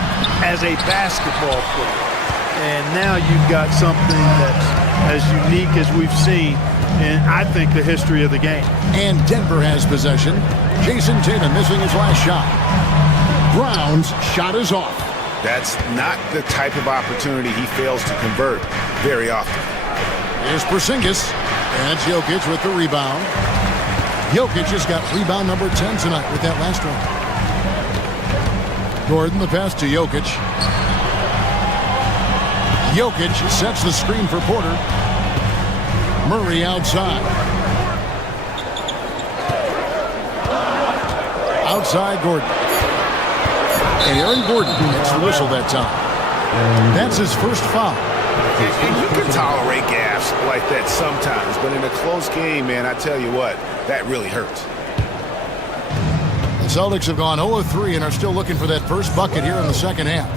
as a basketball player. And now you've got something that's as unique as we've seen in, I think, the history of the game. And Denver has possession. Jason Tatum missing his last shot. Brown's shot is off. That's not the type of opportunity he fails to convert very often. Here's Porzingis. And it's Jokic with the rebound. Jokic has got rebound number 10 tonight with that last one. Gordon, the pass to Jokic. Jokic sets the screen for Porter. Murray outside. Outside Gordon. And Aaron Gordon gets the whistle that time. That's his first foul. And you can tolerate gaffes like that sometimes, but in a close game, man, I tell you what, that really hurts. The Celtics have gone 0-3 and are still looking for that first bucket here in the second half.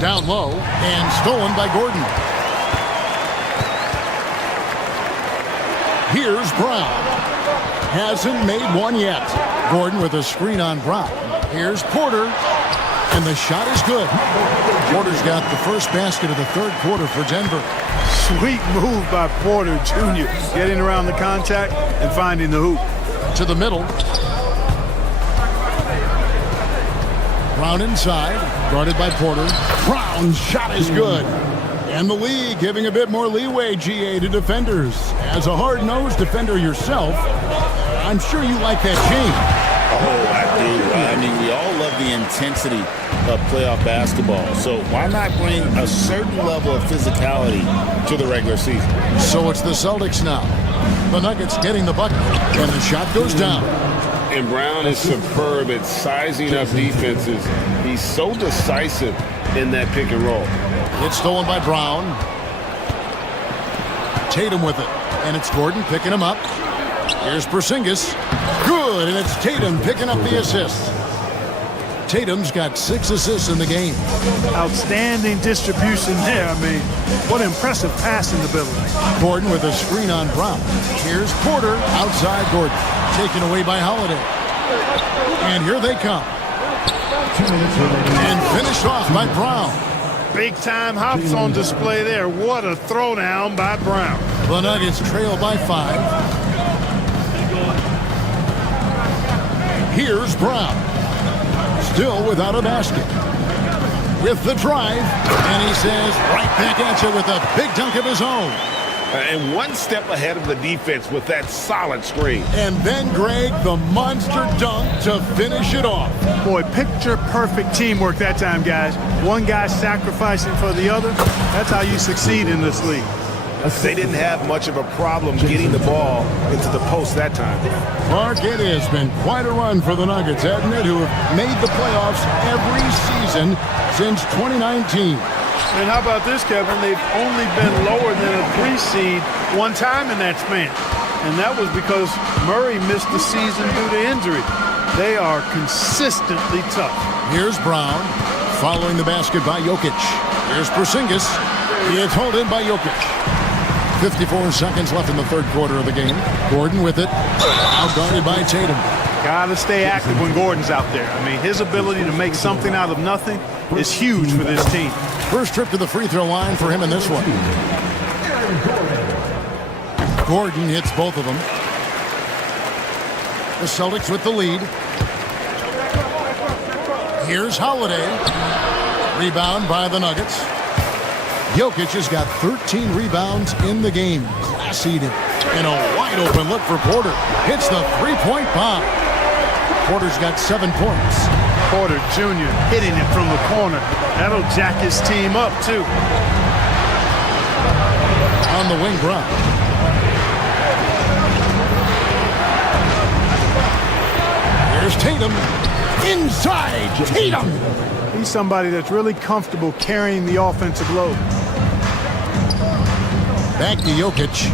Down low and stolen by Gordon. Here's Brown. Hasn't made one yet. Gordon with a screen on Brown. Here's Porter. And the shot is good. Porter's got the first basket of the third quarter for Denver. Sweet move by Porter Jr. Getting around the contact and finding the hoop. To the middle. Brown inside. Guarded by Porter. Brown's shot is good. And the league giving a bit more leeway, GA, to defenders. As a hard-nosed defender yourself, I'm sure you like that change. Oh, I do. I mean, we all love the intensity of playoff basketball. So why not bring a certain level of physicality to the regular season? So it's the Celtics now. The Nuggets getting the bucket, and the shot goes down. And Brown is superb at sizing up defenses. He's so decisive in that pick and roll. It's stolen by Brown. Tatum with it. And it's Gordon picking him up. Here's Porzingis. Good, and it's Tatum picking up the assist. Tatum's got 6 assists in the game. Outstanding distribution there. I mean, what impressive passing ability. Gordon with a screen on Brown. Here's Porter outside Gordon. Taken away by Holiday. And here they come. And finished off by Brown. Big-time hops on display there. What a throwdown by Brown. The Nuggets trail by 5. Here's Brown. Still without a basket. With the drive. And he says, right back at you with a big dunk of his own. And one step ahead of the defense with that solid screen. And then, Greg, the monster dunk to finish it off. Boy, picture-perfect teamwork that time, guys. One guy sacrificing for the other. That's how you succeed in this league. They didn't have much of a problem getting the ball into the post that time. Mark, it has been quite a run for the Nuggets, hasn't it, who have made the playoffs every season since 2019. And how about this, Kevin? They've only been lower than a 3 seed one time in that span. And that was because Murray missed the season due to injury. They are consistently tough. Here's Brown following the basket by Jokic. Here's Porzingis. It's held in by Jokic. 54 seconds left in the third quarter of the game. Gordon with it. Outguarded by Tatum. Got to stay active when Gordon's out there. I mean, his ability to make something out of nothing is huge for this team. First trip to the free throw line for him in this one. Gordon hits both of them. The Celtics with the lead. Here's Holiday. Rebound by the Nuggets. Jokic has got 13 rebounds in the game. Class eating. And a wide open look for Porter. Hits the three-point bomb. Porter's got 7 points. Porter Jr. hitting it from the corner. That'll jack his team up, too. On the wing, Brown. Here's Tatum. Inside, Tatum. He's somebody that's really comfortable carrying the offensive load. Back to Jokic.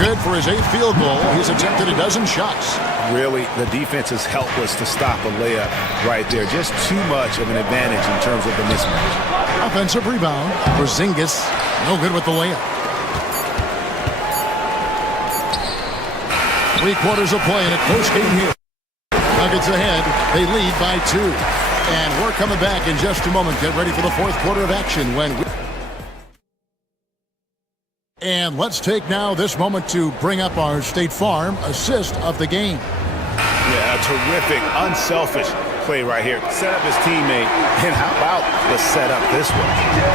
Good for his 8th field goal. He's attempted a dozen shots. Really, the defense is helpless to stop a layup right there. Just too much of an advantage in terms of the mismatch. Offensive rebound. Porzingis, no good with the layup. 3 quarters of play in a close game here. Nuggets ahead. They lead by 2. And we're coming back in just a moment. Get ready for the fourth quarter of action when we... And let's take now this moment to bring up our State Farm assist of the game. Yeah, a terrific, unselfish play right here. Set up his teammate, and how about the setup this way?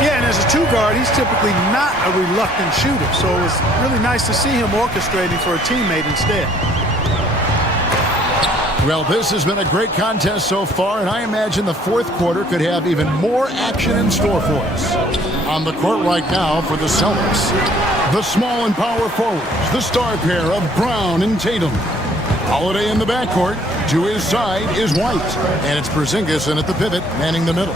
Yeah, and as a 2-guard, he's typically not a reluctant shooter, so it was really nice to see him orchestrating for a teammate instead. Well, this has been a great contest so far, and I imagine the fourth quarter could have even more action in store for us. On the court right now for the Celtics, the small and power forwards, the star pair of Brown and Tatum. Holiday in the backcourt. To his side is White, and it's Porzingis in at the pivot, manning the middle.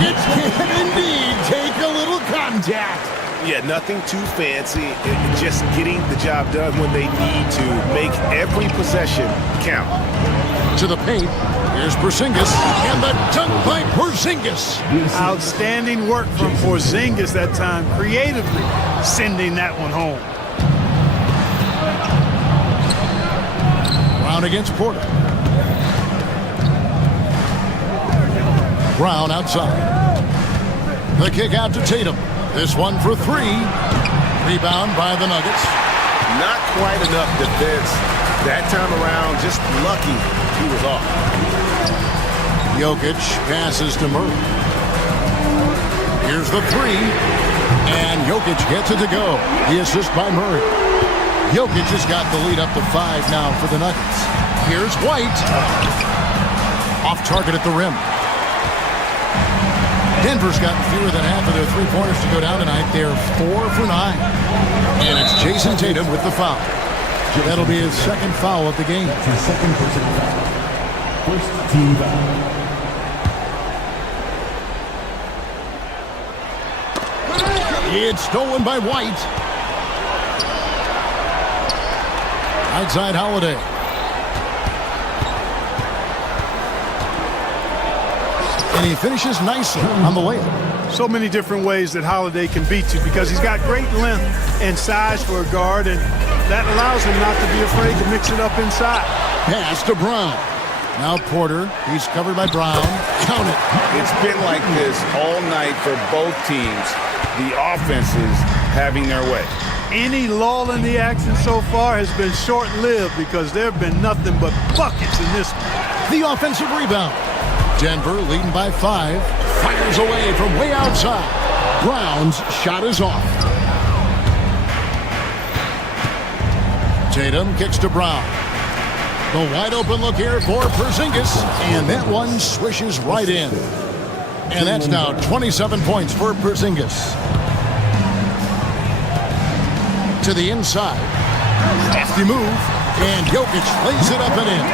Jokic can indeed take a little contact. Yeah, nothing too fancy. Just getting the job done when they need to. Make every possession count. To the paint. Here's Porzingis, and the dunk by Porzingis. Outstanding work from Porzingis that time, creatively sending that one home. Brown against Porter. Brown outside. The kick out to Tatum. This one for three. Rebound by the Nuggets. Not quite enough defense that time around. Just lucky he was off. Jokic passes to Murray. Here's the three. And Jokic gets it to go. The assist by Murray. Jokic has got the lead up to 5 now for the Nuggets. Here's White. Off target at the rim. Denver's gotten fewer than half of their three-pointers to go down tonight. They're 4 for 9. And it's Jason Tatum with the foul. That'll be his second foul of the game. His second personal foul. First team foul. It's stolen by White. Outside Holiday. And he finishes nicely on the layup. So many different ways that Holiday can beat you because he's got great length and size for a guard, and that allows him not to be afraid to mix it up inside. Pass to Brown. Now Porter. He's covered by Brown. Count it. It's been like this all night for both teams. The offenses having their way. Any lull in the action so far has been short-lived because there have been nothing but buckets in this one. The offensive rebound. Denver leading by 5. Fires away from way outside. Brown's shot is off. Tatum kicks to Brown. The wide open look here for Porzingis. And that one swishes right in. And that's now 27 points for Porzingis. To the inside. Hefty move. And Jokic lays it up and in.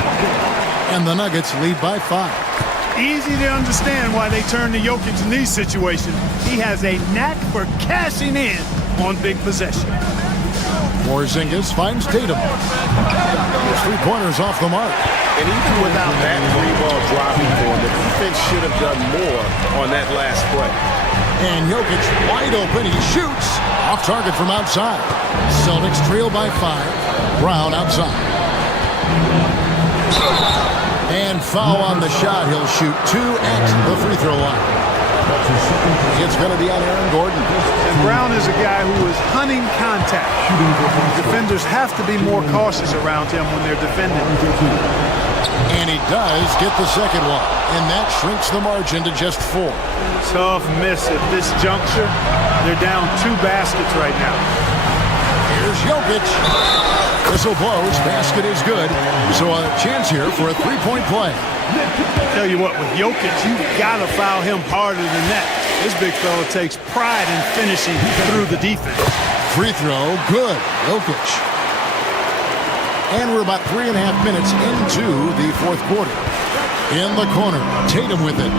And the Nuggets lead by 5. Easy to understand why they turn to Jokic in these situations. He has a knack for cashing in on big possession. Porzingis finds Tatum. His three-pointers off the mark. And even without that three ball dropping for him, the defense should have done more on that last play. And Jokic wide open. He shoots. Off target from outside. Celtics trail by 5. Brown outside. And foul on the shot. He'll shoot 2 at the free throw line. It's going to be on Aaron Gordon. And Brown is a guy who is hunting contact. Defenders have to be more cautious around him when they're defending. And he does get the second one. And that shrinks the margin to just 4. Tough miss at this juncture. They're down 2 baskets right now. Here's Jokic. Whistle blows. Basket is good. So a chance here for a three-point play. Tell you what, with Jokic, you've got to foul him harder than that. This big fella takes pride in finishing through the defense. Free throw, good. Jokic. And we're about 3.5 minutes into the fourth quarter. In the corner, Tatum with it.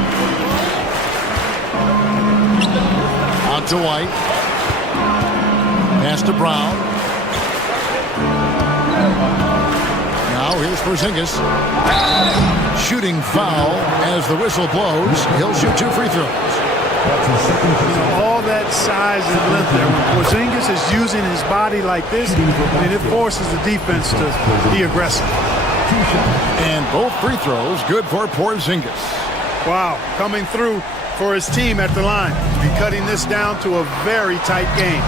Out to White. Pass to Brown. Now here's Porzingis. Shooting foul as the whistle blows. He'll shoot 2 free throws. All that size and length there. When Porzingis is using his body like this, and it forces the defense to be aggressive. And both free throws good for Porzingis. Wow, coming through for his team at the line and cutting this down to a very tight game.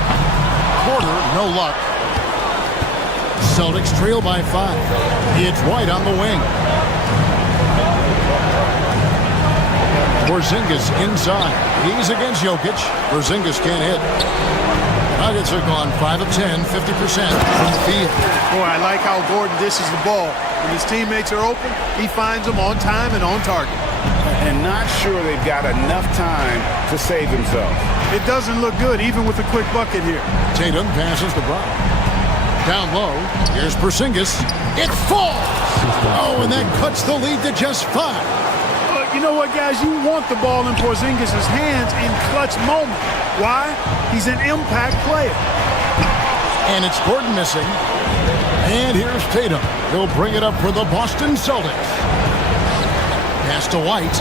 Porter, no luck. Celtics trail by 5. It's White on the wing. Porzingis inside. He's against Jokic. Porzingis can't hit. Nuggets are gone 5 of 10, 50% from the field. Boy, I like how Gordon dishes the ball. When his teammates are open, he finds them on time and on target. And not sure they've got enough time to save themselves. It doesn't look good, even with a quick bucket here. Tatum passes to Brown. Down low, here's Porzingis. It falls! Oh, and that cuts the lead to just 5. But you know what, guys? You want the ball in Porzingis' hands in clutch moment. Why? He's an impact player. And it's Gordon missing. And here's Tatum. He'll bring it up for the Boston Celtics. Pass to White.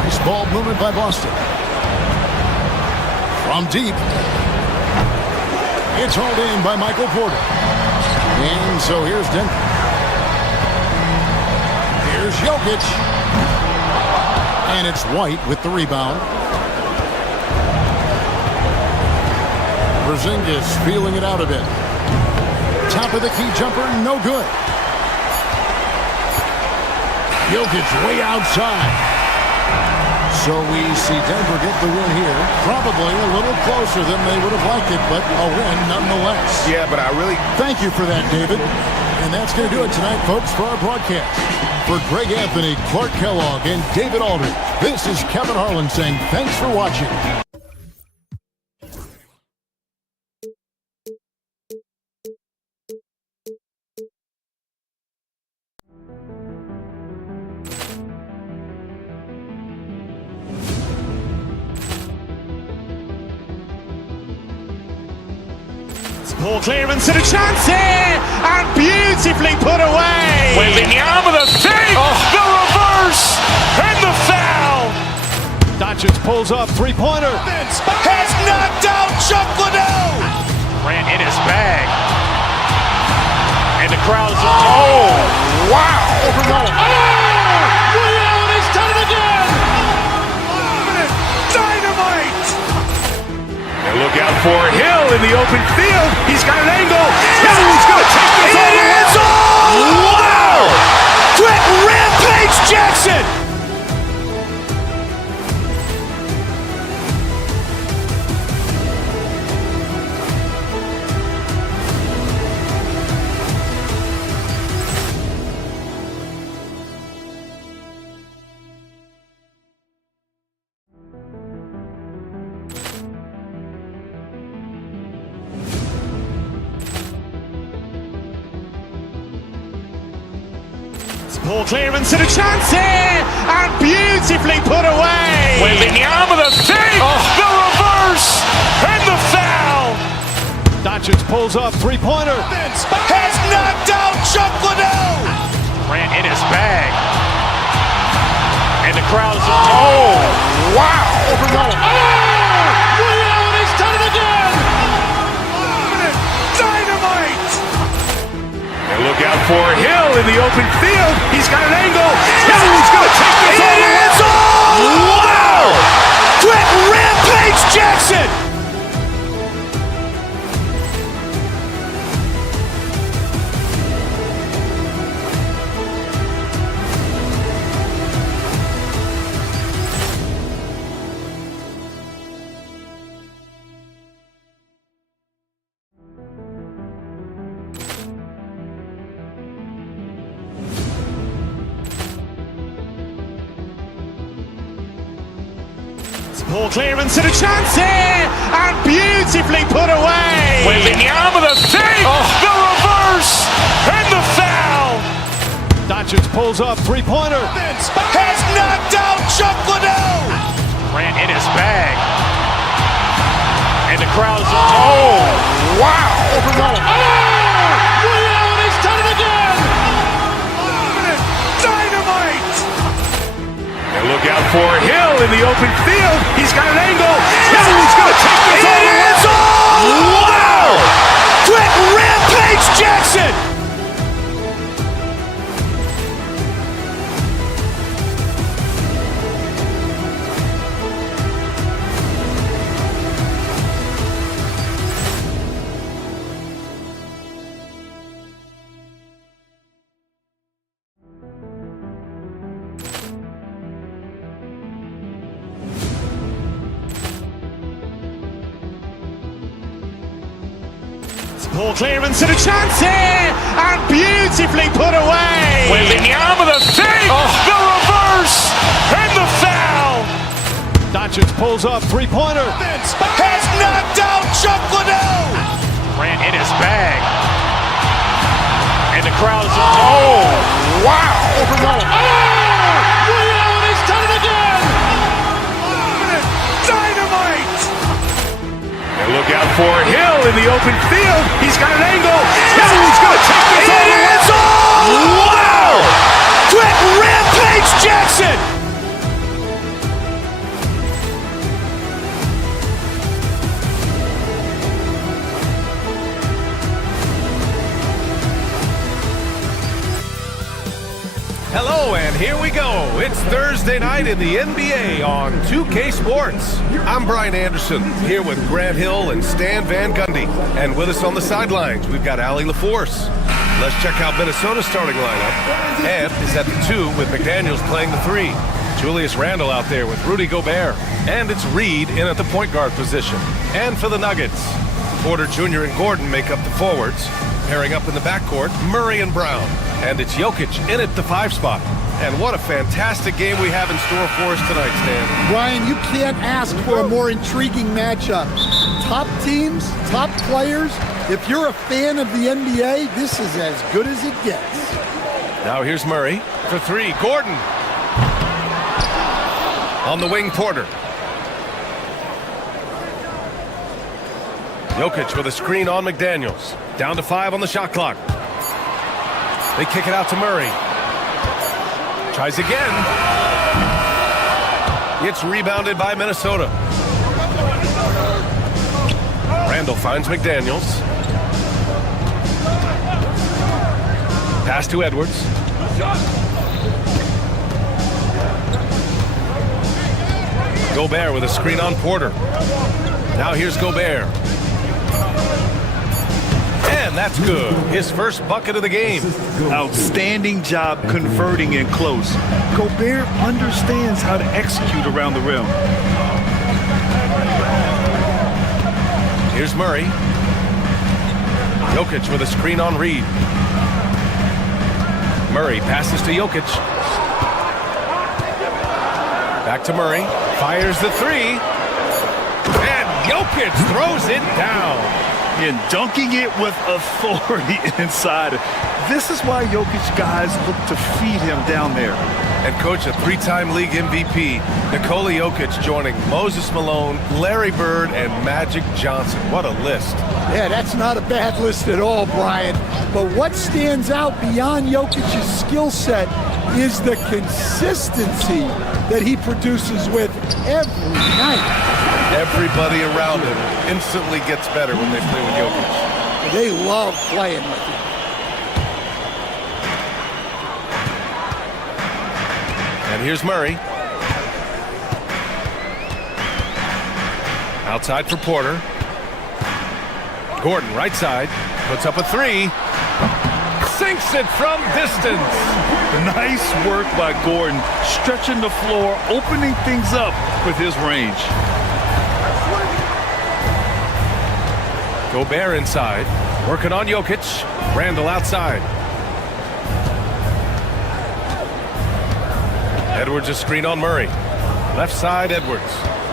Nice ball movement by Boston. From deep. It's hauled in by Michael Porter. And so here's Denver. Here's Jokic. And it's White with the rebound. Porzingis feeling it out a bit. Top of the key jumper, no good. Jokic way outside. So we see Denver get the win here. Probably a little closer than they would have liked it, but a win nonetheless. Yeah, but I really... Thank you for that, David. And that's going to do it tonight, folks, for our broadcast. For Greg Anthony, Clark Kellogg, and David Aldridge, this is Kevin Harlan saying thanks for watching. Poor clearance and a chance here, and beautifully put away. Wembanyama the save, the reverse, and the foul. Doncic pulls up, three-pointer. Has knocked out Chuck Liddell. Ran in his bag. And the crowd's oh, wow. He's done it again. Dynamite. And look out for Hill in the open field. He's got an angle. Hill's going to take this all the way. Wow! Quick Rampage Jackson. Poor clearance and a chance here, and beautifully put away. Wembanyama the save, the reverse, and the foul. Doncic pulls up, three-pointer. Has knocked out Chuck Liddell. Ran in his bag. And the crowd's oh, wow. He's done it again. Dynamite. And look out for Hill in the open field. He's got an angle. Hill's going to take this all the way. Wow! Quick Rampage Jackson. Poor clearance and a chance here, and beautifully put away. Wembanyama the save, the reverse, and the foul. Doncic pulls up, three-pointer. Has knocked out Chuck Liddell. Ran in his bag. And the crowd's oh, wow. He's done it again. Dynamite. And look out for Hill in the open field. He's got an angle. Hill's going to take this all the way. Wow! Quick Rampage Jackson. Poor clearance and a chance here, and beautifully put away. Wembanyama the save, the reverse, and the foul. Doncic pulls up, three-pointer. Has knocked out Chuck Liddell. Ran in his bag. And the crowd's oh, wow. He's done it again! Dynamite! And look out for Hill in the open field. He's got an angle. Hill's going to take this all the way. Wow! Quick rampage Jackson! Hello, and here we go. It's Thursday night in the NBA on 2K Sports. I'm Brian Anderson, here with Grant Hill and Stan Van Gundy. And with us on the sidelines, we've got Allie LaForce. Let's check out Minnesota's starting lineup. Ed is at the 2 with McDaniels playing the 3. Julius Randle out there with Rudy Gobert. And it's Reed in at the point guard position. And for the Nuggets, Porter Jr. and Gordon make up the forwards. Pairing up in the backcourt, Murray and Brown. And it's Jokic in at the 5 spot. And what a fantastic game we have in store for us tonight, Stan. Brian, you can't ask for a more intriguing matchup. Top teams, top players. If you're a fan of the NBA, this is as good as it gets. Now here's Murray for 3. Gordon. On the wing, Porter. Jokic with a screen on McDaniels. Down to 5 on the shot clock. They kick it out to Murray. Tries again. It's rebounded by Minnesota. Randle finds McDaniels. Pass to Edwards. Gobert with a screen on Porter. Now here's Gobert. And that's good. His first bucket of the game. Outstanding job converting in close. Gobert understands how to execute around the rim. Here's Murray. Jokic with a screen on Reed. Murray passes to Jokic. Back to Murray. Fires the 3. And Jokic throws it down. And dunking it with authority inside. This is why Jokic guys look to feed him down there. And coach, a 3-time league MVP, Nikola Jokic joining Moses Malone, Larry Bird, and Magic Johnson. What a list. Yeah, that's not a bad list at all, Brian. But what stands out beyond Jokic's skill set is the consistency that he produces with every night. Everybody around him instantly gets better when they play with Jokic. They love playing with him. And here's Murray. Outside for Porter. Gordon, right side, puts up a 3. Sinks it from distance. Nice work by Gordon, stretching the floor, opening things up with his range. Gobert inside, working on Jokic. Randle outside. Edwards a screen on Murray. Left side, Edwards.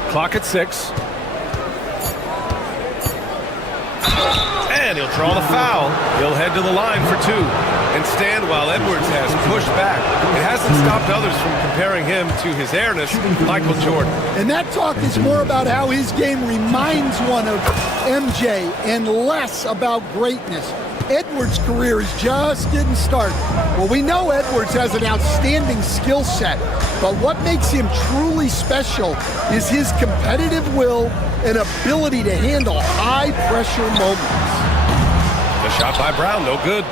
Clock at 6. And he'll draw the foul. He'll head to the line for 2. And stand while Edwards has pushed back. It hasn't stopped others from comparing him to his airness, Michael Jordan. And that talk is more about how his game reminds one of MJ and less about greatness. Edwards' career is just getting started. Well, we know Edwards has an outstanding skill set, but what makes him truly special is his competitive will and ability to handle high-pressure moments. The shot by Brown, no good.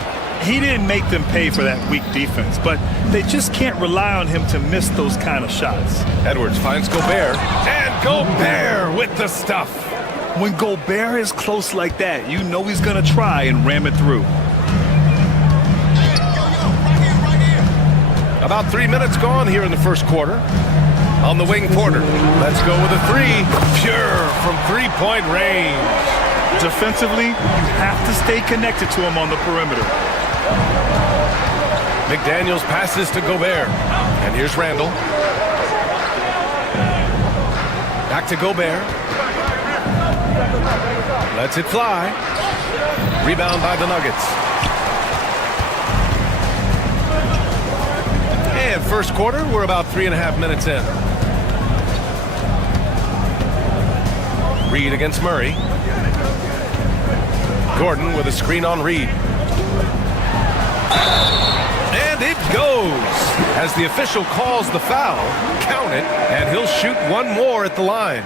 He didn't make them pay for that weak defense, but they just can't rely on him to miss those kind of shots. Edwards finds Gobert, and Gobert with the stuff. When Gobert is close like that, you know he's going to try and ram it through. About 3 minutes gone here in the first quarter. On the wing, Porter. Let's go with a 3. Pure from three-point range. Defensively, you have to stay connected to him on the perimeter. McDaniels passes to Gobert. And here's Randle. Back to Gobert. Lets it fly. Rebound by the Nuggets. And first quarter, we're about 3.5 minutes in. Reed against Murray. Gordon with a screen on Reed. And it goes! As the official calls the foul, count it, and he'll shoot one more at the line.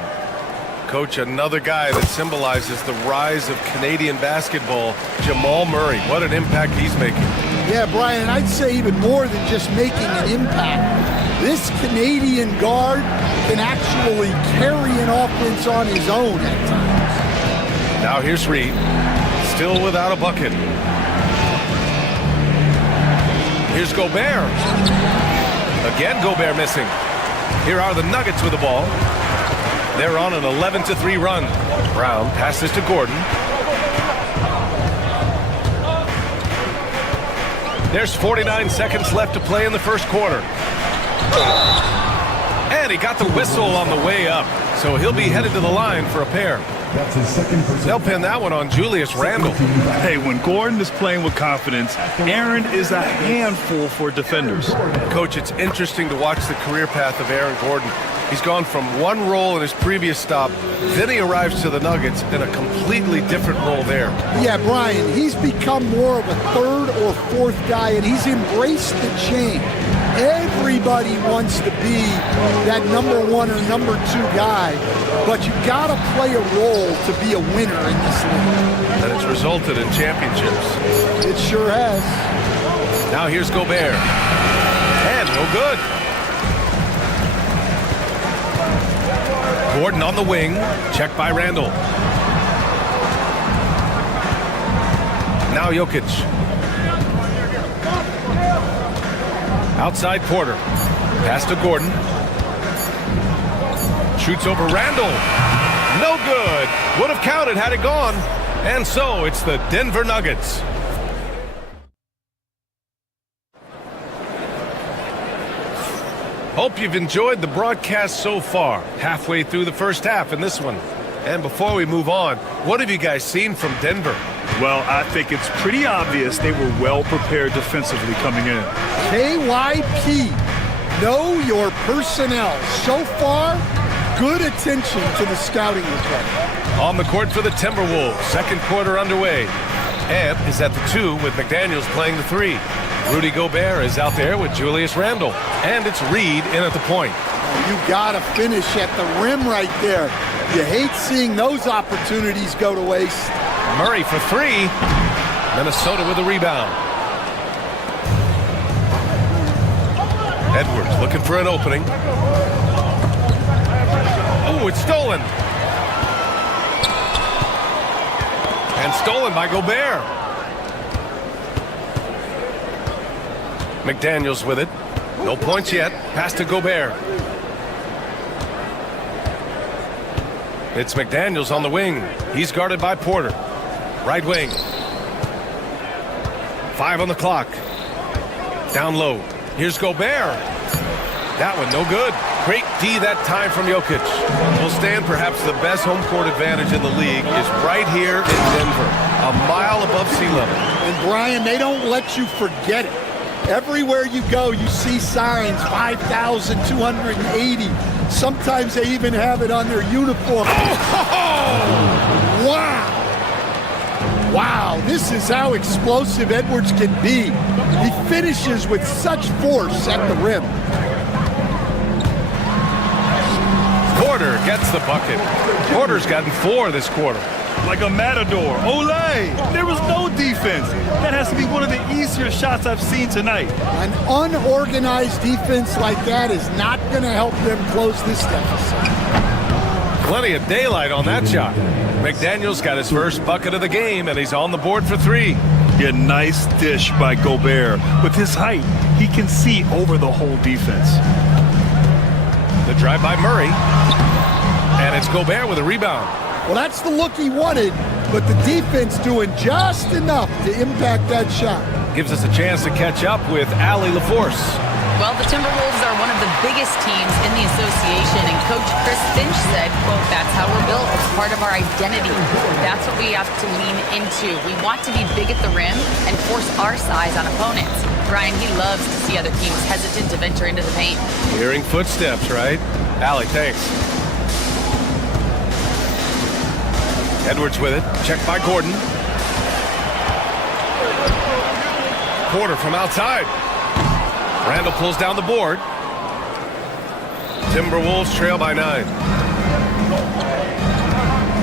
Coach, another guy that symbolizes the rise of Canadian basketball, Jamal Murray. What an impact he's making. Yeah, Brian, I'd say even more than just making an impact. This Canadian guard can actually carry an offense on his own at times. Now here's Reed, still without a bucket. Here's Gobert. Again, Gobert missing. Here are the Nuggets with the ball. They're on an 11-3 run. Brown passes to Gordon. There's 49 seconds left to play in the first quarter. And he got the whistle on the way up, so he'll be headed to the line for a pair. That's his second. They'll pin that one on Julius Randle. Hey, when Gordon is playing with confidence, Aaron is a handful for defenders. Coach, it's interesting to watch the career path of Aaron Gordon. He's gone from one role in his previous stop, then he arrives to the Nuggets in a completely different role there. Yeah, Brian, he's become more of a third or fourth guy, and he's embraced the change. Everybody wants to be that number one or number two guy, but you gotta play a role to be a winner in this league. And it's resulted in championships. It sure has. Now here's Gobert. And no good. Gordon on the wing, checked by Randle. Now Jokic. Outside Porter. Pass to Gordon. Shoots over Randle. No good. Would have counted had it gone. And so it's the Denver Nuggets. Hope you've enjoyed the broadcast so far. Halfway through the first half in this one. And before we move on, what have you guys seen from Denver? Well, I think it's pretty obvious they were well prepared defensively coming in. KYP, know your personnel. So far, good attention to the scouting report. On the court for the Timberwolves, second quarter underway. Ant is at the 2 with McDaniels playing the 3. Rudy Gobert is out there with Julius Randle. And it's Reed in at the point. You gotta finish at the rim right there. You hate seeing those opportunities go to waste. Murray for 3. Minnesota with a rebound. Edwards looking for an opening. Oh, it's stolen. And stolen by Gobert. McDaniels with it. No points yet. Pass to Gobert. It's McDaniels on the wing. He's guarded by Porter. Right wing. 5 on the clock. Down low. Here's Gobert. That one no good. Great D that time from Jokic. Will stand perhaps the best home court advantage in the league is right here in Denver. A mile above sea level. And Brian, they don't let you forget it. Everywhere you go, you see signs, 5,280. Sometimes they even have it on their uniform. Oh! Wow! Wow, this is how explosive Edwards can be. He finishes with such force at the rim. Porter gets the bucket. Porter's gotten 4 this quarter. Like a matador. Olay! There was no defense. That has to be one of the easier shots I've seen tonight. An unorganized defense like that is not going to help them close this deficit. Plenty of daylight on that shot. McDaniels got his first bucket of the game, and he's on the board for 3. Yeah, nice dish by Gobert. With his height, he can see over the whole defense. The drive by Murray. And it's Gobert with a rebound. Well, that's the look he wanted, but the defense doing just enough to impact that shot. Gives us a chance to catch up with Allie LaForce. Well, the Timberwolves are one of the biggest teams in the association, and Coach Chris Finch said, quote, that's how we're built. It's part of our identity. That's what we have to lean into. We want to be big at the rim and force our size on opponents. Brian, he loves to see other teams hesitant to venture into the paint. Hearing footsteps, right? Allie, thanks. Edwards with it. Checked by Gordon. Porter from outside. Randall pulls down the board. Timberwolves trail by 9.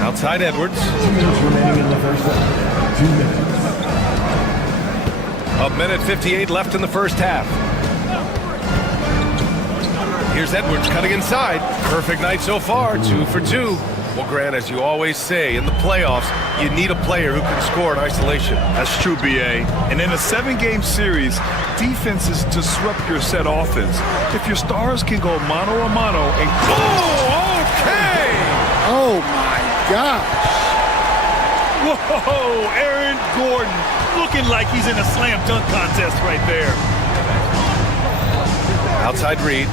Outside Edwards. 2 minutes remaining in the first half. 2 minutes. A minute 58 left in the first half. Here's Edwards cutting inside. Perfect night so far, 2 for 2. Well, Grant, as you always say, in the playoffs, you need a player who can score in isolation. That's true, B.A. And in a 7-game series, defenses disrupt your set offense. If your stars can go mano a mano and... Oh, okay! Oh, my gosh. Whoa, Aaron Gordon looking like he's in a slam dunk contest right there. Outside Reed.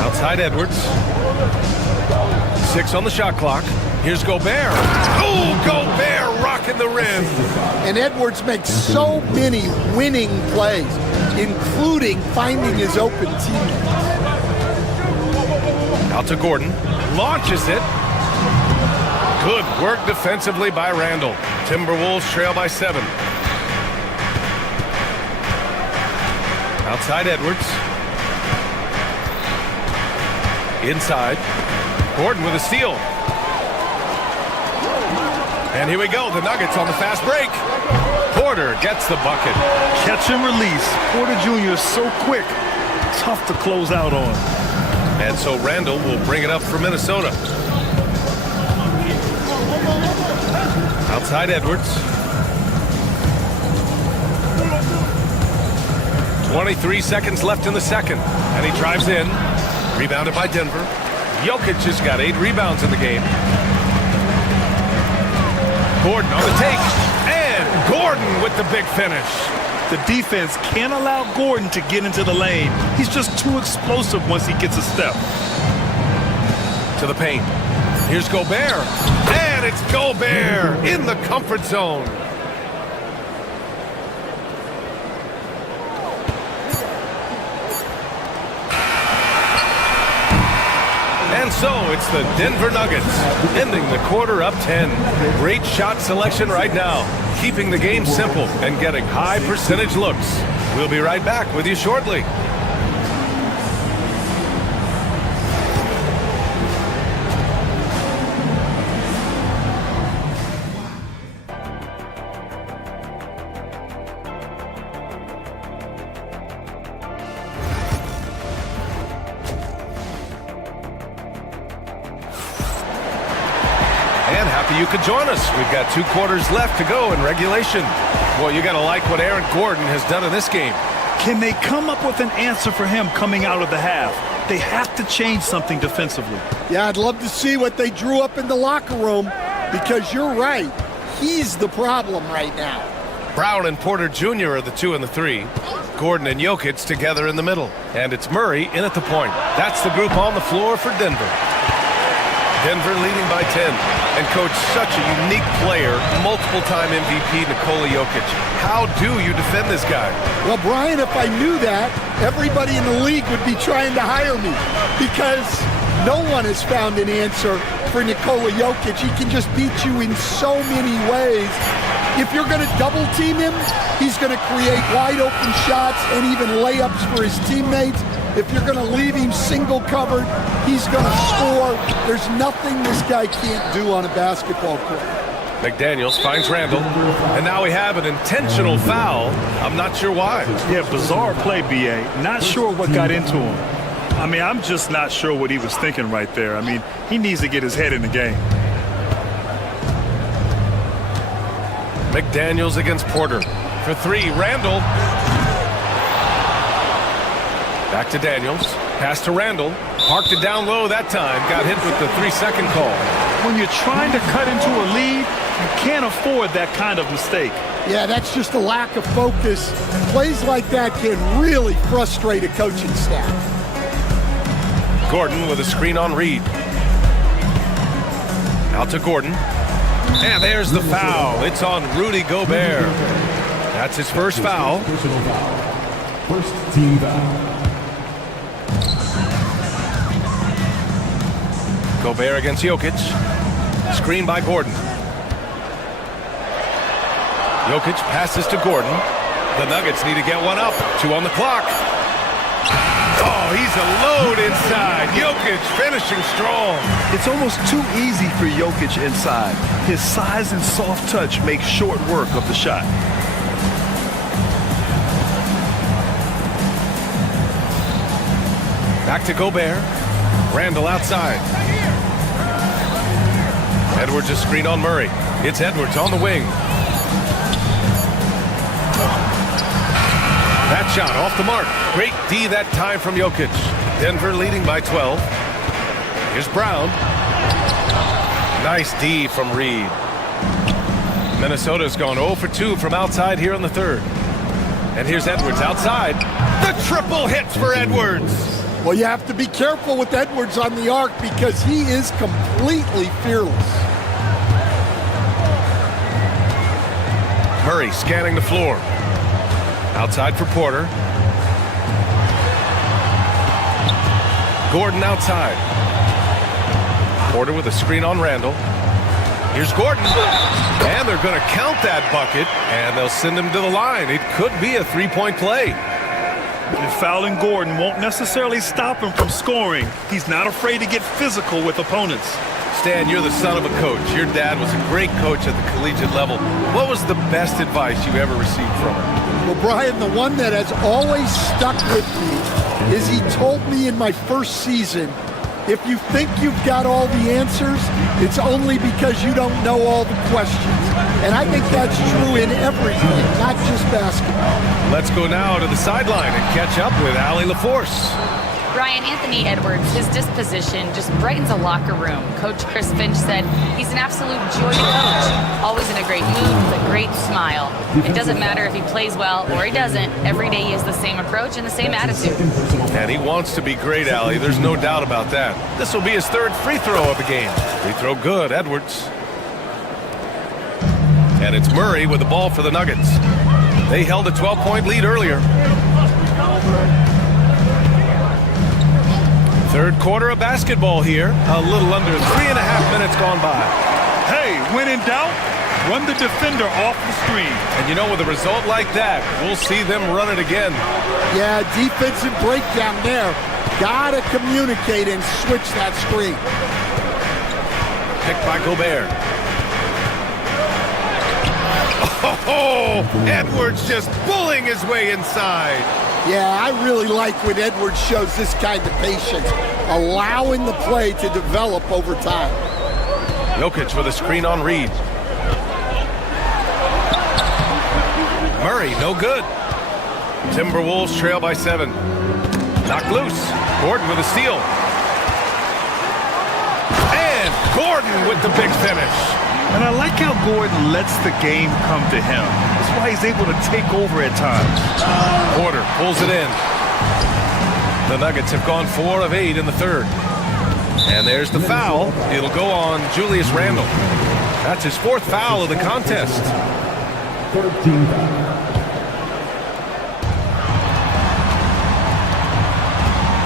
Outside Edwards. 6 on the shot clock. Here's Gobert. Oh, Gobert rocking the rim. And Edwards makes so many winning plays, including finding his open teammates. Out to Gordon. Launches it. Good work defensively by Randall. Timberwolves trail by 7. Outside Edwards. Inside. Gordon with a steal. And here we go. The Nuggets on the fast break. Porter gets the bucket. Catch and release. Porter Jr. is so quick. Tough to close out on. And so Randall will bring it up for Minnesota. Outside Edwards. 23 seconds left in the second. And he drives in. Rebounded by Denver. Jokic has got 8 rebounds in the game. Gordon on the take. And Gordon with the big finish. The defense can't allow Gordon to get into the lane. He's just too explosive once he gets a step. To the paint. Here's Gobert. And it's Gobert in the comfort zone. And so it's the Denver Nuggets ending the quarter up 10. Great shot selection right now, keeping the game simple and getting high percentage looks. We'll be right back with you shortly. You could join us. We've got 2 quarters left to go in regulation. Boy, you got to like what Aaron Gordon has done in this game. Can they come up with an answer for him coming out of the half? They have to change something defensively. Yeah, I'd love to see what they drew up in the locker room, because you're right. He's the problem right now. Brown and Porter Jr. are the 2 and the 3. Gordon and Jokic together in the middle. And it's Murray in at the point. That's the group on the floor for Denver. Denver leading by 10. And coach, such a unique player, multiple-time MVP Nikola Jokic. How do you defend this guy? Well, Brian, if I knew that, everybody in the league would be trying to hire me, because no one has found an answer for Nikola Jokic. He can just beat you in so many ways. If you're going to double team him, he's going to create wide open shots and even layups for his teammates. If you're going to leave him single covered, he's going to score. There's nothing this guy can't do on a basketball court. McDaniels finds Randall, and now we have an intentional foul. I'm not sure why. Yeah, bizarre play, B.A. Not sure what got into him. I mean, I'm just not sure what he was thinking right there. I mean, he needs to get his head in the game. McDaniels against Porter. For 3, Randall. Back to Daniels. Pass to Randall. Parked it down low that time. Got hit with the 3-second call. When you're trying to cut into a lead, you can't afford that kind of mistake. Yeah, that's just a lack of focus. Plays like that can really frustrate a coaching staff. Gordon with a screen on Reed. Out to Gordon. And there's the foul. It's on Rudy Gobert. That's his first foul. First team foul. Gobert against Jokic. Screen by Gordon. Jokic passes to Gordon. The Nuggets need to get one up. 2 on the clock. Oh, he's a load inside. Jokic finishing strong. It's almost too easy for Jokic inside. His size and soft touch make short work of the shot. Back to Gobert. Randall outside. Edwards a screen on Murray. It's Edwards on the wing. That shot off the mark. Great D that time from Jokic. Denver leading by 12. Here's Brown. Nice D from Reed. Minnesota's gone 0 for 2 from outside here in the third. And here's Edwards outside. The triple hits for Edwards. Well, you have to be careful with Edwards on the arc because he is completely fearless. Murray scanning the floor. Outside for Porter. Gordon outside. Porter with a screen on Randall. Here's Gordon. And they're going to count that bucket, and they'll send him to the line. It could be a three-point play. And fouling Gordon won't necessarily stop him from scoring. He's not afraid to get physical with opponents. Stan, you're the son of a coach. Your dad was a great coach at the collegiate level. What was the best advice you ever received from him? Well, Brian, the one that has always stuck with me is he told me in my first season, if you think you've got all the answers, it's only because you don't know all the questions. And I think that's true in everything, not just basketball. Let's go now to the sideline and catch up with Allie LaForce. Ryan, Anthony Edwards, his disposition just brightens a locker room. Coach Chris Finch said he's an absolute joy to coach. Always in a great mood with a great smile. It doesn't matter if he plays well or he doesn't. Every day he has the same approach and the same attitude. And he wants to be great, Allie. There's no doubt about that. This will be his third free throw of the game. Free throw good, Edwards. And it's Murray with the ball for the Nuggets. They held a 12-point lead earlier. Third quarter of basketball here. A little under 3.5 minutes gone by. Hey, when in doubt, run the defender off the screen. And you know, with a result like that, we'll see them run it again. Yeah, defensive breakdown there. Gotta communicate and switch that screen. Picked by Gobert. Oh, Edwards just bullying his way inside. Yeah, I really like when Edwards shows this kind of patience, allowing the play to develop over time. Jokic with a screen on Reed. Murray, no good. Timberwolves trail by 7. Knocked loose. Gordon with a steal. And Gordon with the big finish. And I like how Gordon lets the game come to him. That's why he's able to take over at times. Porter pulls it in. The Nuggets have gone 4 of 8 in the third. And there's the foul. It'll go on Julius Randle. That's his 4th foul of the contest. 13 foul.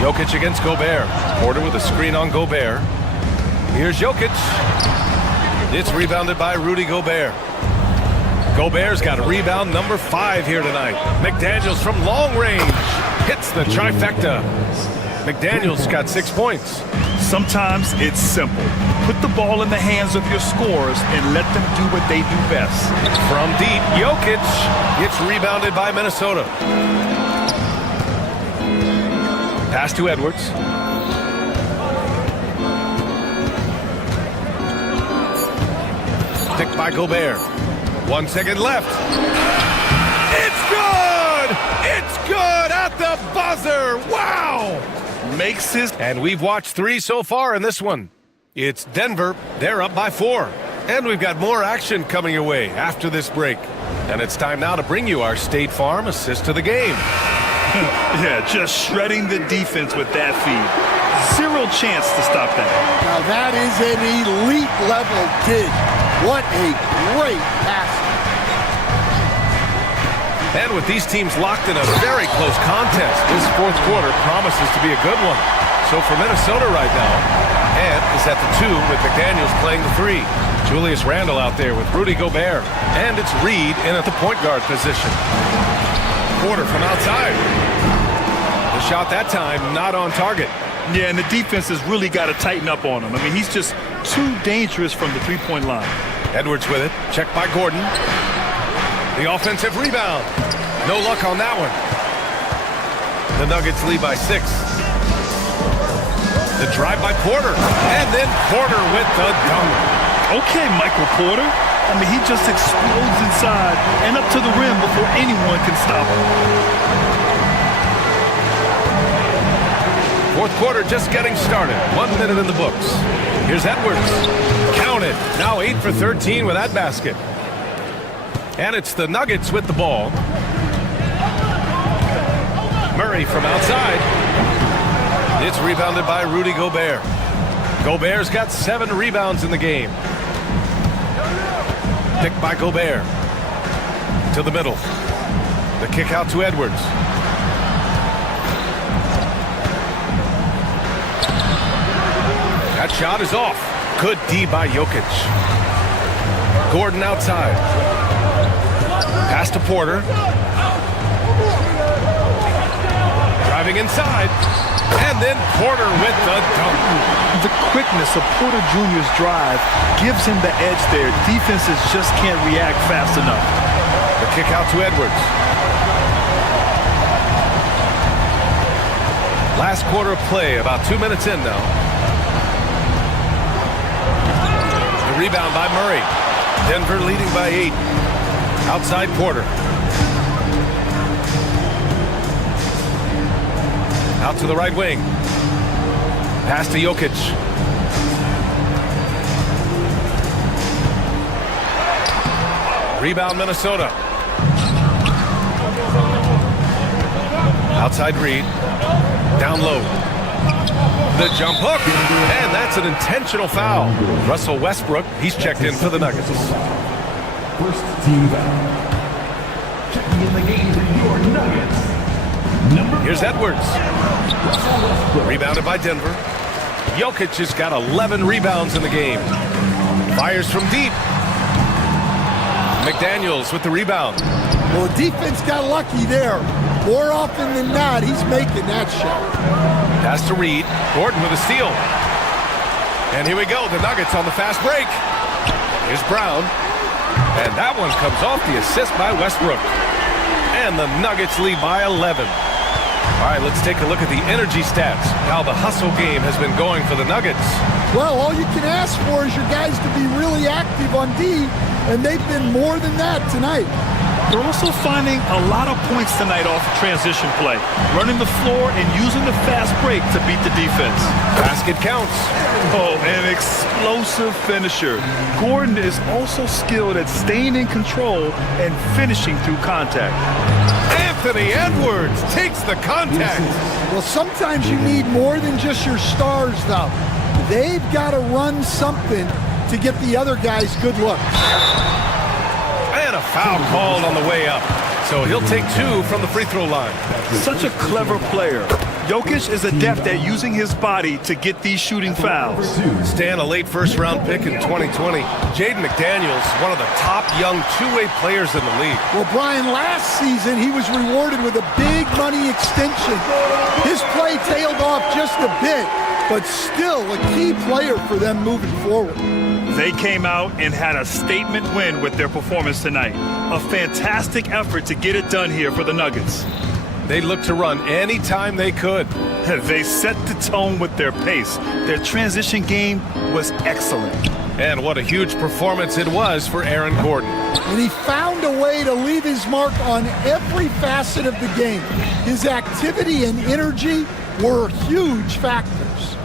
Jokic against Gobert. Porter with a screen on Gobert. Here's Jokic. It's rebounded by Rudy Gobert. Gobert's got a rebound number 5 here tonight. McDaniels from long range hits the trifecta. McDaniels got 6 points. Sometimes it's simple. Put the ball in the hands of your scorers and let them do what they do best. From deep, Jokic gets rebounded by Minnesota. Pass to Edwards. Picked by Gobert. 1 second left. It's good! It's good at the buzzer! Wow! Makes his... And we've watched 3 so far in this one. It's Denver. They're up by 4. And we've got more action coming your way after this break. And it's time now to bring you our State Farm assist to the game. Yeah, just shredding the defense with that feed. 0 chance to stop that. Now that is an elite level dig. What a great pass. And with these teams locked in a very close contest, this fourth quarter promises to be a good one. So for Minnesota right now, Ant is at the 2 with McDaniels playing the 3. Julius Randle out there with Rudy Gobert. And it's Reed in at the point guard position. Porter from outside. The shot that time not on target. Yeah, and the defense has really got to tighten up on him. I mean, he's just too dangerous from the three-point line. Edwards with it. Checked by Gordon. The offensive rebound. No luck on that one. The Nuggets lead by 6. The drive by Porter. And then Porter with the dunk. Okay, Michael Porter. I mean, he just explodes inside and up to the rim before anyone can stop him. Fourth quarter just getting started. 1 minute in the books. Here's Edwards. Counted. Now 8 for 13 with that basket. And it's the Nuggets with the ball. Murray from outside. It's rebounded by Rudy Gobert. Gobert's got 7 rebounds in the game. Picked by Gobert. To the middle. The kick out to Edwards. That shot is off. Good D by Jokic. Gordon outside. Pass to Porter. Driving inside. And then Porter with the dunk. The quickness of Porter Jr.'s drive gives him the edge there. Defenses just can't react fast enough. The kick out to Edwards. Last quarter of play, about 2 minutes in now. The rebound by Murray. Denver leading by 8. Outside Porter. Out to the right wing. Pass to Jokic. Rebound Minnesota. Outside Reed. Down low. The jump hook. And that's an intentional foul. Russell Westbrook, he's checked in for the Nuggets. First team foul. Checking in the game for your Nuggets. Here's Edwards. Rebounded by Denver. Jokic has got 11 rebounds in the game. Fires from deep. McDaniels with the rebound. Well, defense got lucky there. More often than not, he's making that shot. Pass to Reed. Gordon with a steal. And here we go. The Nuggets on the fast break. Here's Brown. And that one comes off the assist by Westbrook. And the Nuggets lead by 11. All right, let's take a look at the energy stats. How the hustle game has been going for the Nuggets. Well, all you can ask for is your guys to be really active on D, and they've been more than that tonight. They're also finding a lot of points tonight off of transition play, running the floor and using the fast break to beat the defense. Basket counts. Oh, an explosive finisher. Gordon is also skilled at staying in control and finishing through contact. Anthony Edwards takes the contact. Well, sometimes you need more than just your stars, though. They've got to run something to get the other guys good looks. And a foul called on the way up. So he'll take 2 from the free throw line. Such a clever player. Jokic is adept at using his body to get these shooting fouls. Stan, a late first-round pick in 2020. Jaden McDaniels, one of the top young two-way players in the league. Well, Brian, last season he was rewarded with a big money extension. His play tailed off just a bit, but still a key player for them moving forward. They came out and had a statement win with their performance tonight. A fantastic effort to get it done here for the Nuggets. They looked to run anytime they could. They set the tone with their pace. Their transition game was excellent. And what a huge performance it was for Aaron Gordon. And he found a way to leave his mark on every facet of the game. His activity and energy were huge factors.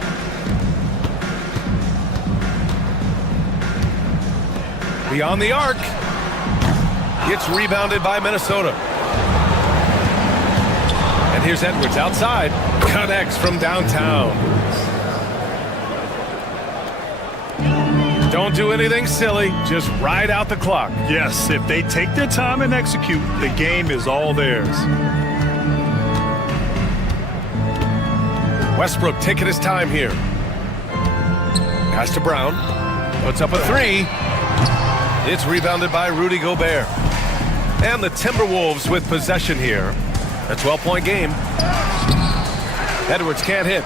Beyond the arc. Gets rebounded by Minnesota. And here's Edwards outside. Connects from downtown. Don't do anything silly. Just ride out the clock. Yes, if they take their time and execute, the game is all theirs. Westbrook taking his time here. Pass to Brown. Puts up a three. It's rebounded by Rudy Gobert. And the Timberwolves with possession here. A 12-point game. Edwards can't hit.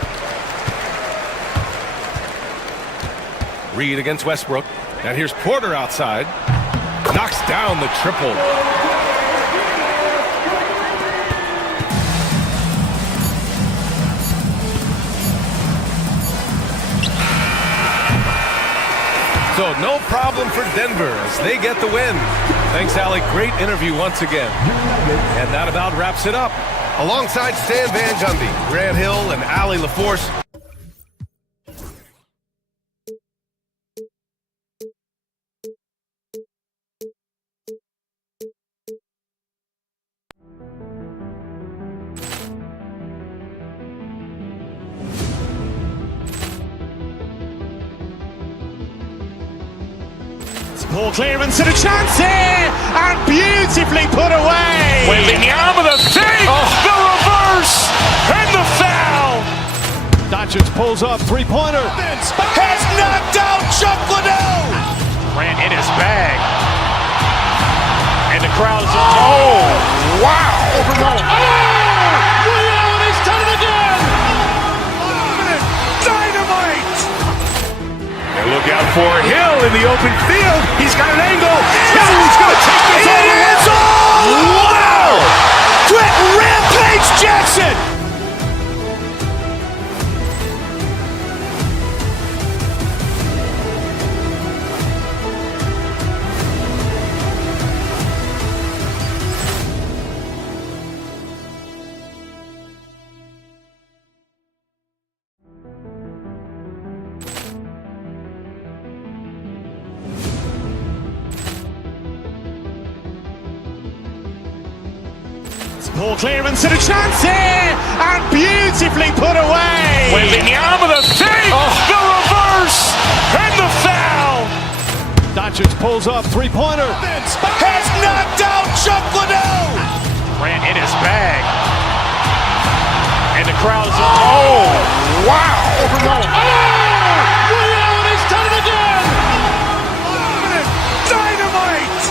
Reed against Westbrook. And here's Porter outside. Knocks down the triple. So no problem for Denver as they get the win. Thanks, Allie. Great interview once again. And that about wraps it up. Alongside Stan Van Gundy, Grant Hill, and Allie LaForce. Poor clearance and a chance here, and beautifully put away. Wembanyama the save, the reverse, and the foul. Doncic pulls up, three-pointer. Has knocked out Chuck Liddell. Grant in his bag. And the crowd is, oh, wow. He's done it again. Dynamite. And look out for Hill in the open field. He's got an angle. He's going to take this all the way. Wow! Quick Rampage Jackson. Poor clearance and a chance here, and beautifully put away. Wembanyama the save, the reverse, and the foul. Doncic pulls up, three-pointer. Has knocked out Chuck Liddell. Grant in his bag. And the crowd is, oh, wow. He's done it again. Dynamite.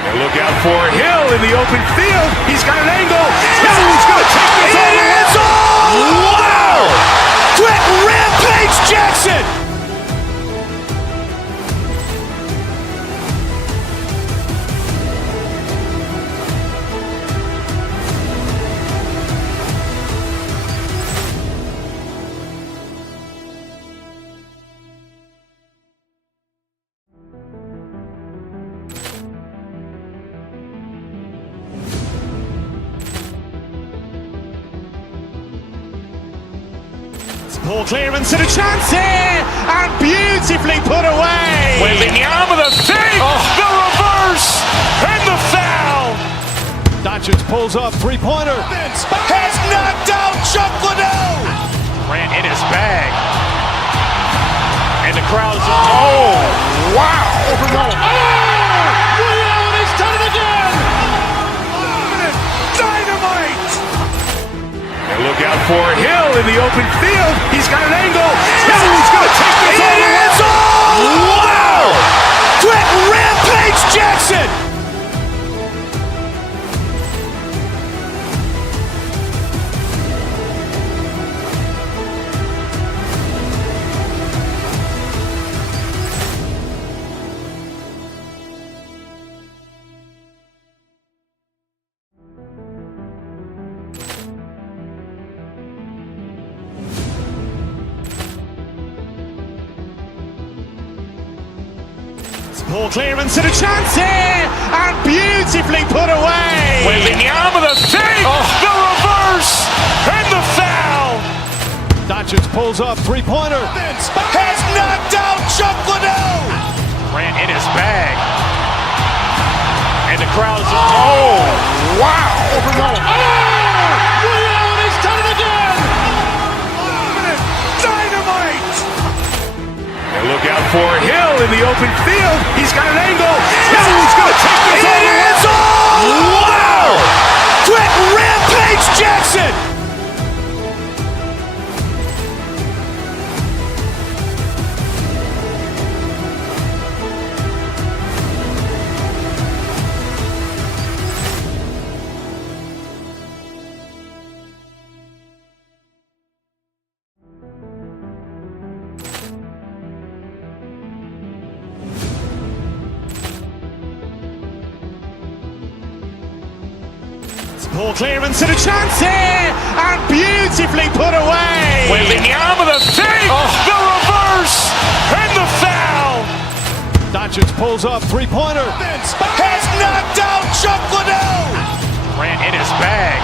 And look out for Hill in the open field. He's got an angle. He's going to take this all the way. Wow! Quick Rampage Jackson. Poor clearance and a chance here, and beautifully put away. Wembanyama the save, the reverse, and the foul. Doncic pulls up, three-pointer. Has knocked out Chuck Liddell. Grant in his bag. And the crowd is, oh, wow. He's done it again. Dynamite. And look out for Hill in the open field. He's got an angle. He's going to take this all the way. Wow! Quick Rampage Jackson. Poor clearance and a chance here, and beautifully put away. Wembanyama the save, the reverse, and the foul. Doncic pulls up, three-pointer. Has knocked out Chuck Liddell. Grant in his bag. And the crowd is, oh, wow. He's done it again. Dynamite. And look out for open field. He's got an angle. He's going to take this all the way. Wow! Quick rampage Jackson! Ball clearance and a chance here, and beautifully put away. Wembanyama the fake, the reverse, and the foul. Doncic pulls up, three-pointer. Has knocked out Chuck Liddell. Grant in his bag.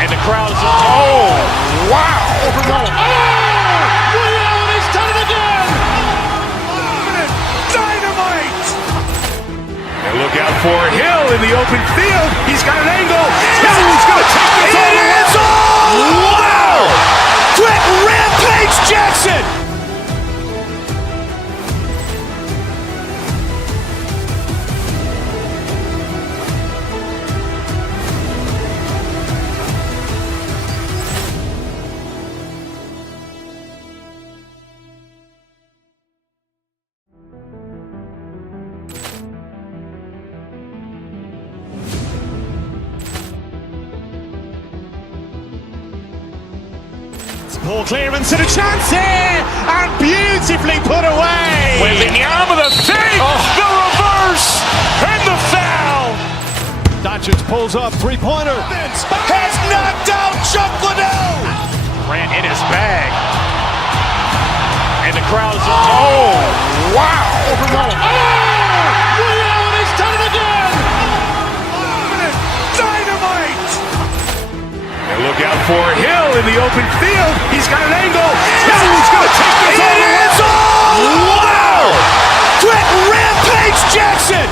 And the crowd is, oh, wow. Ray Allen has done it again. Dynamite. And look out for Hill in the open field. He's got an angle. He's going to take this all the way. Wow. Quick rampage Jackson. Ball clearance and a chance here, and beautifully put away. Wembanyama the fake, the reverse, and the foul. Doncic pulls up, three-pointer. Has knocked out Chuck Liddell. Grant in his bag. And the crowd is, oh, wow. Ray Allen has done it again. Dynamite. And look out for Hill in the open field. He's got an angle. He's going to take this all the way. Wow. Quick rampage Jackson.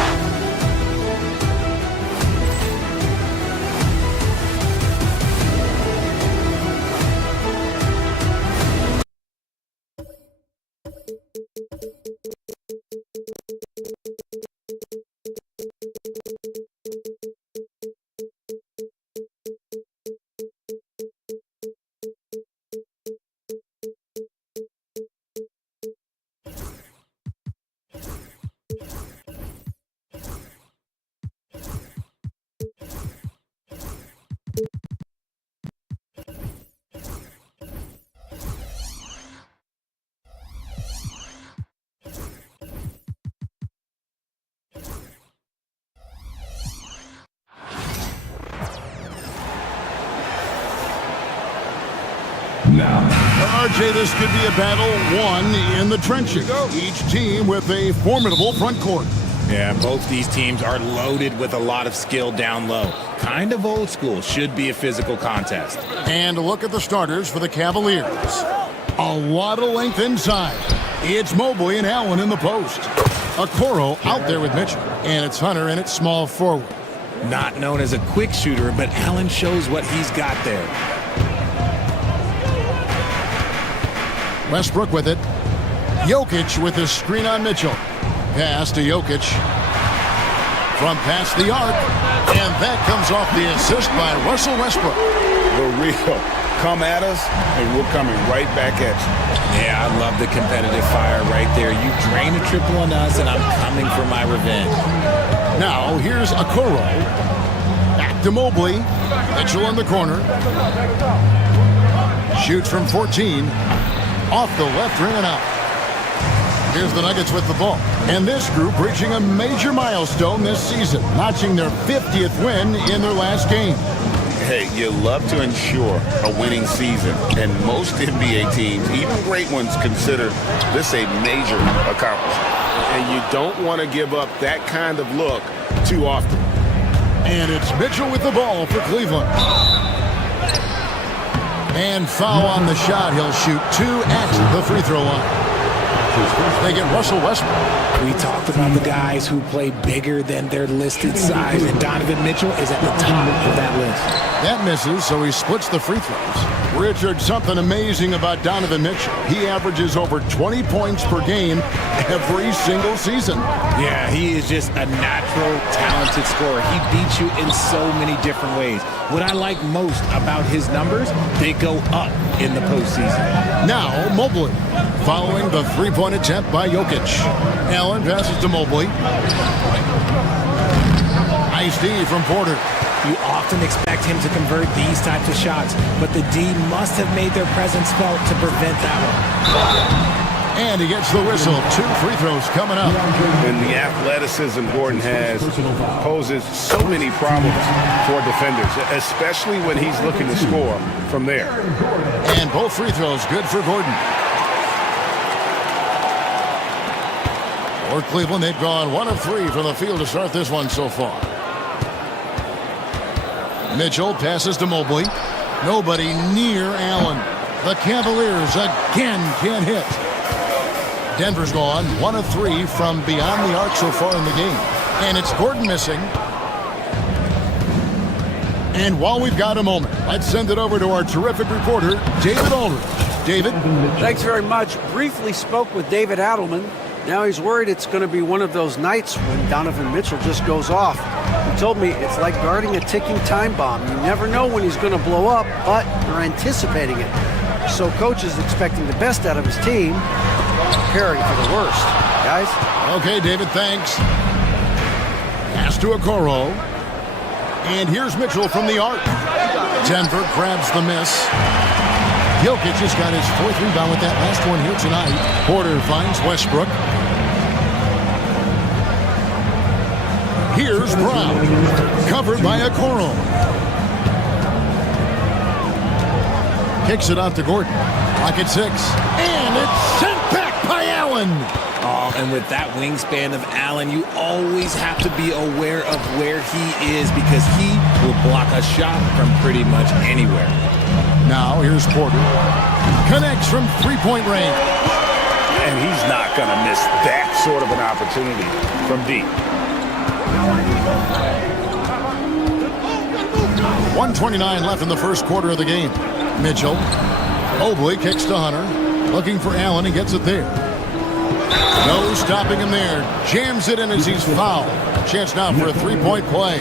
RJ, this could be a battle won in the trenches. Each team with a formidable front court. Yeah, both these teams are loaded with a lot of skill down low. Kind of old school. Should be a physical contest. And look at the starters for the Cavaliers. A lot of length inside. It's Mobley and Allen in the post. Okoro out there with Mitchell. And it's Hunter in at small forward. Not known as a quick shooter, but Allen shows what he's got there. Westbrook with it. Jokic with his screen on Mitchell. Pass to Jokic. From past the arc. And that comes off the assist by Russell Westbrook. The real. Come at us, and we're coming right back at you. Yeah, I love the competitive fire right there. You drain a triple on us, and I'm coming for my revenge. Now, here's Okoro. Back to Mobley. Mitchell in the corner. Shoots from 14. Off the left rim and out. Here's the Nuggets with the ball. And this group reaching a major milestone this season, notching their 50th win in their last game. Hey, you love to ensure a winning season, and most NBA teams, even great ones, consider this a major accomplishment. And you don't want to give up that kind of look too often. And it's Mitchell with the ball for Cleveland. And foul on the shot. He'll shoot 2 at the free throw line. They get Russell Westbrook. We talked about the guys who play bigger than their listed size, and Donovan Mitchell is at the top of that list. That misses, so he splits the free throws. Richard, something amazing about Donovan Mitchell. He averages over 20 points per game every single season. Yeah, he is just a natural, talented scorer. He beats you in so many different ways. What I like most about his numbers, they go up in the postseason. Now, Mobley, following the three-point attempt by Jokic. Allen passes to Mobley. Nice D from Porter. You often expect him to convert these types of shots, but the D must have made their presence felt to prevent that one. And he gets the whistle. 2 free throws coming up. And the athleticism Gordon has poses so many problems for defenders, especially when he's looking to score from there. And both free throws good for Gordon. For Cleveland, they've gone 1 of 3 from the field to start this one so far. Mitchell passes to Mobley. Nobody near Allen. The Cavaliers again can't hit. Denver's gone 1 of 3 from beyond the arc so far in the game. And it's Gordon missing. And while we've got a moment, let's send it over to our terrific reporter, David Aldridge. David? Thanks very much. Briefly spoke with David Adelman. Now he's worried it's going to be one of those nights when Donovan Mitchell just goes off. He told me it's like guarding a ticking time bomb. You never know when he's going to blow up, but you're anticipating it. So coach is expecting the best out of his team, preparing for the worst. Guys? Okay, David, thanks. Pass to Okoro. And here's Mitchell from the arc. Denver grabs the miss. Jokic just got his 4th rebound with that last one here tonight. Porter finds Westbrook. Here's Brown, covered by Okoro. Kicks it out to Gordon. Clock at 6. And it's sent back by Allen. Oh, and with that wingspan of Allen, you always have to be aware of where he is because he will block a shot from pretty much anywhere. Now here's Porter. Connects from three-point range. And he's not going to miss that sort of an opportunity from deep. 1:29 left in the first quarter of the game. Mitchell. Mobley kicks to Hunter. Looking for Allen and gets it there. No stopping him there. Jams it in as he's fouled. Chance now for a three-point play.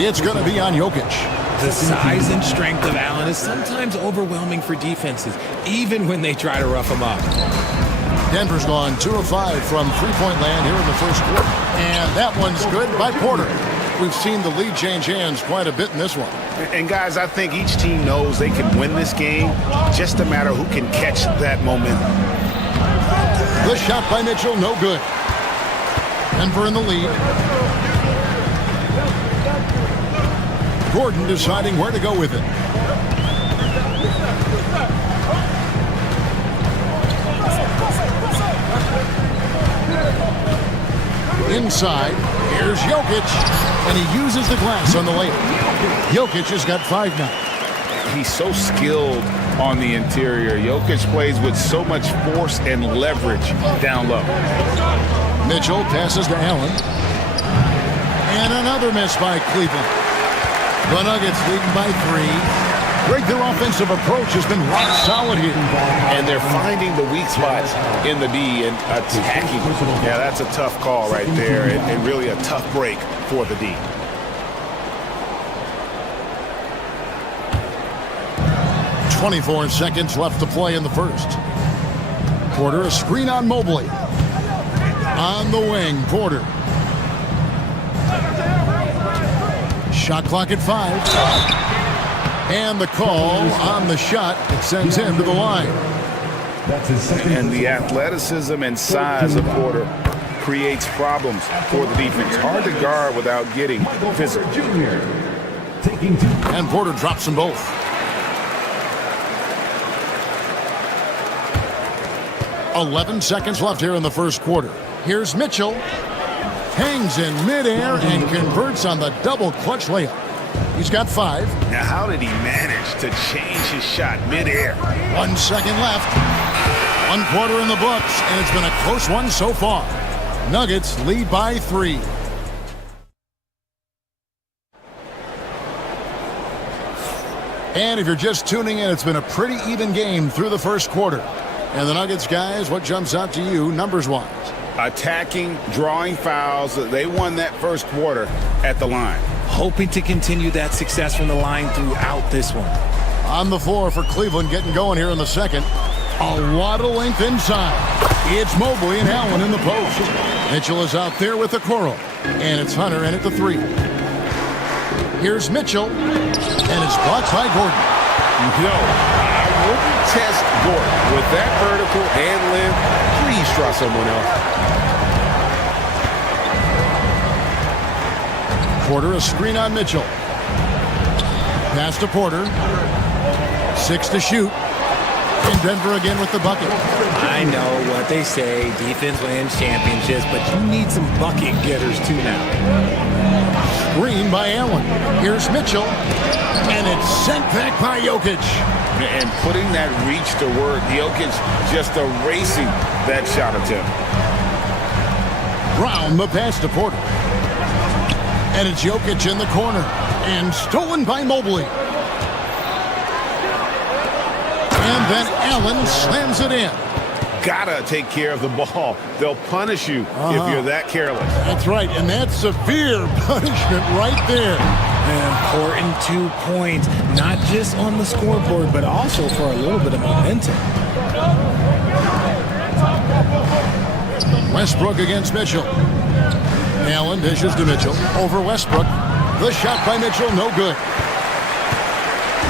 It's going to be on Jokic. The size and strength of Allen is sometimes overwhelming for defenses, even when they try to rough him up. Denver's gone 2 of 5 from three-point land here in the first quarter. And that one's good by Porter. We've seen the lead change hands quite a bit in this one. And guys, I think each team knows they can win this game. Just a matter who can catch that momentum. The shot by Mitchell, no good. Denver in the lead. Gordon deciding where to go with it. Inside, here's Jokic, and he uses the glass on the layup. Jokic has got 5 now. He's so skilled on the interior. Jokic plays with so much force and leverage down low. Mitchell passes to Allen. And another miss by Cleveland. The Nuggets leading by 3. Greg, their offensive approach has been rock solid here. And they're finding the weak spots in the D and attacking. Yeah, that's a tough call right there and really a tough break for the D. .24 seconds left to play in the first. Porter, a screen on Mobley. On the wing, Porter. Shot clock at 5. And the call on the shot, it sends him to the line. And the athleticism and size of Porter creates problems for the defense. Hard to guard without getting physical. And Porter drops them both. .11 seconds left here in the first quarter. Here's Mitchell. Hangs in midair and converts on the double clutch layup. He's got 5. Now, how did he manage to change his shot midair? 1 second left. One quarter in the books, and it's been a close one so far. Nuggets lead by 3. And if you're just tuning in, it's been a pretty even game through the first quarter. And the Nuggets guys, what jumps out to you numbers-wise? Attacking, drawing fouls. They won that first quarter at the line. Hoping to continue that success from the line throughout this one. On the floor for Cleveland, getting going here in the second. A lot of length inside. It's Mobley and Allen in the post. Mitchell is out there with the Coro. And it's Hunter in at the 3. Here's Mitchell. And it's blocked by Gordon. No, I wouldn't test Gordon. With that vertical and length, please try someone else. Porter, a screen on Mitchell. Pass to Porter. 6 to shoot. And Denver again with the bucket. I know what they say, defense wins championships, but you need some bucket getters too now. Screen by Allen. Here's Mitchell. And it's sent back by Jokic. And putting that reach to work, Jokic just erasing that shot attempt. Brown, the pass to Porter. And it's Jokic in the corner. And stolen by Mobley. And then Allen slams it in. Gotta take care of the ball. They'll punish you if you're that careless. That's right, and that's severe punishment right there. An important 2 points, not just on the scoreboard, but also for a little bit of momentum. Westbrook against Mitchell. Allen dishes to Mitchell. Over Westbrook. The shot by Mitchell, no good.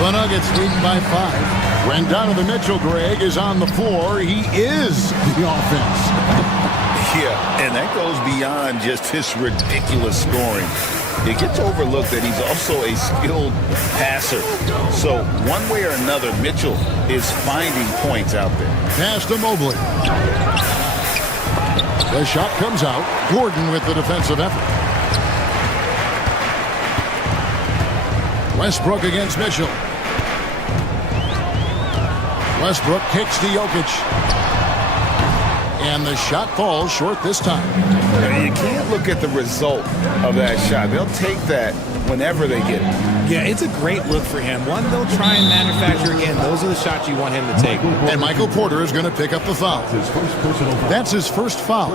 The Nuggets leading by 5. When Donovan Mitchell, Greg, is on the floor, he is the offense. Yeah, and that goes beyond just his ridiculous scoring. It gets overlooked that he's also a skilled passer. So one way or another, Mitchell is finding points out there. Pass to Mobley. The shot comes out. Gordon with the defensive effort. Westbrook against Mitchell. Westbrook kicks to Jokic. And the shot falls short this time. You can't look at the result of that shot. They'll take that whenever they get it. Yeah, it's a great look for him. One they'll try and manufacture again. Those are the shots you want him to take. And Michael Porter is going to pick up the foul. That's his first foul.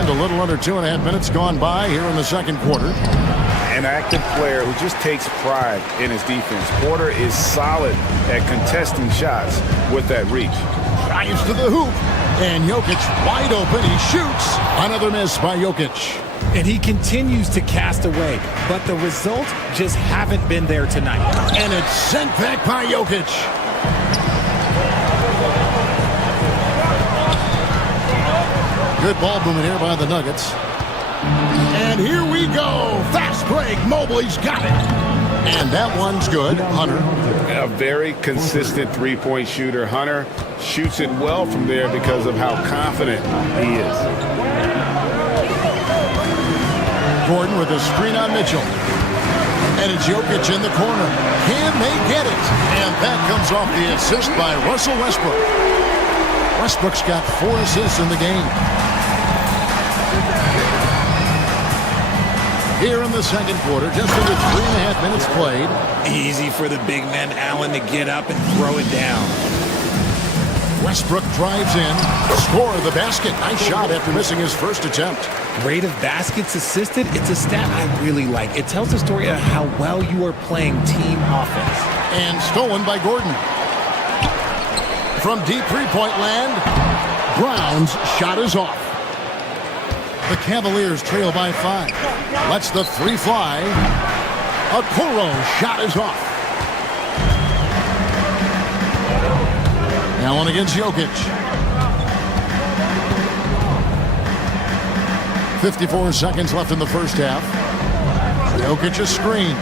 And a little under 2.5 minutes gone by here in the second quarter. An active player who just takes pride in his defense. Porter is solid at contesting shots with that reach. Drives to the hoop. And Jokic wide open. He shoots. Another miss by Jokic. And he continues to cast away. But the results just haven't been there tonight. And it's sent back by Jokic. Good ball movement here by the Nuggets. And here we go. Fast break. Mobley's got it. And that one's good. Hunter. A very consistent three-point shooter. Hunter shoots it well from there because of how confident he is. Gordon with a screen on Mitchell. And it's Jokic in the corner. Can they get it? And that comes off the assist by Russell Westbrook. Westbrook's got 4 assists in the game. Here in the second quarter, just under 3.5 minutes played. Easy for the big man Allen to get up and throw it down. Westbrook drives in, score the basket. Nice shot after missing his first attempt. Rate of baskets assisted, it's a stat I really like. It tells the story of how well you are playing team offense. And stolen by Gordon. From deep three-point land, Brown's shot is off. The Cavaliers trail by 5. Lets the 3 fly. Okoro shot is off. Allen against Jokic. 54 seconds left in the first half. Jokic a screen.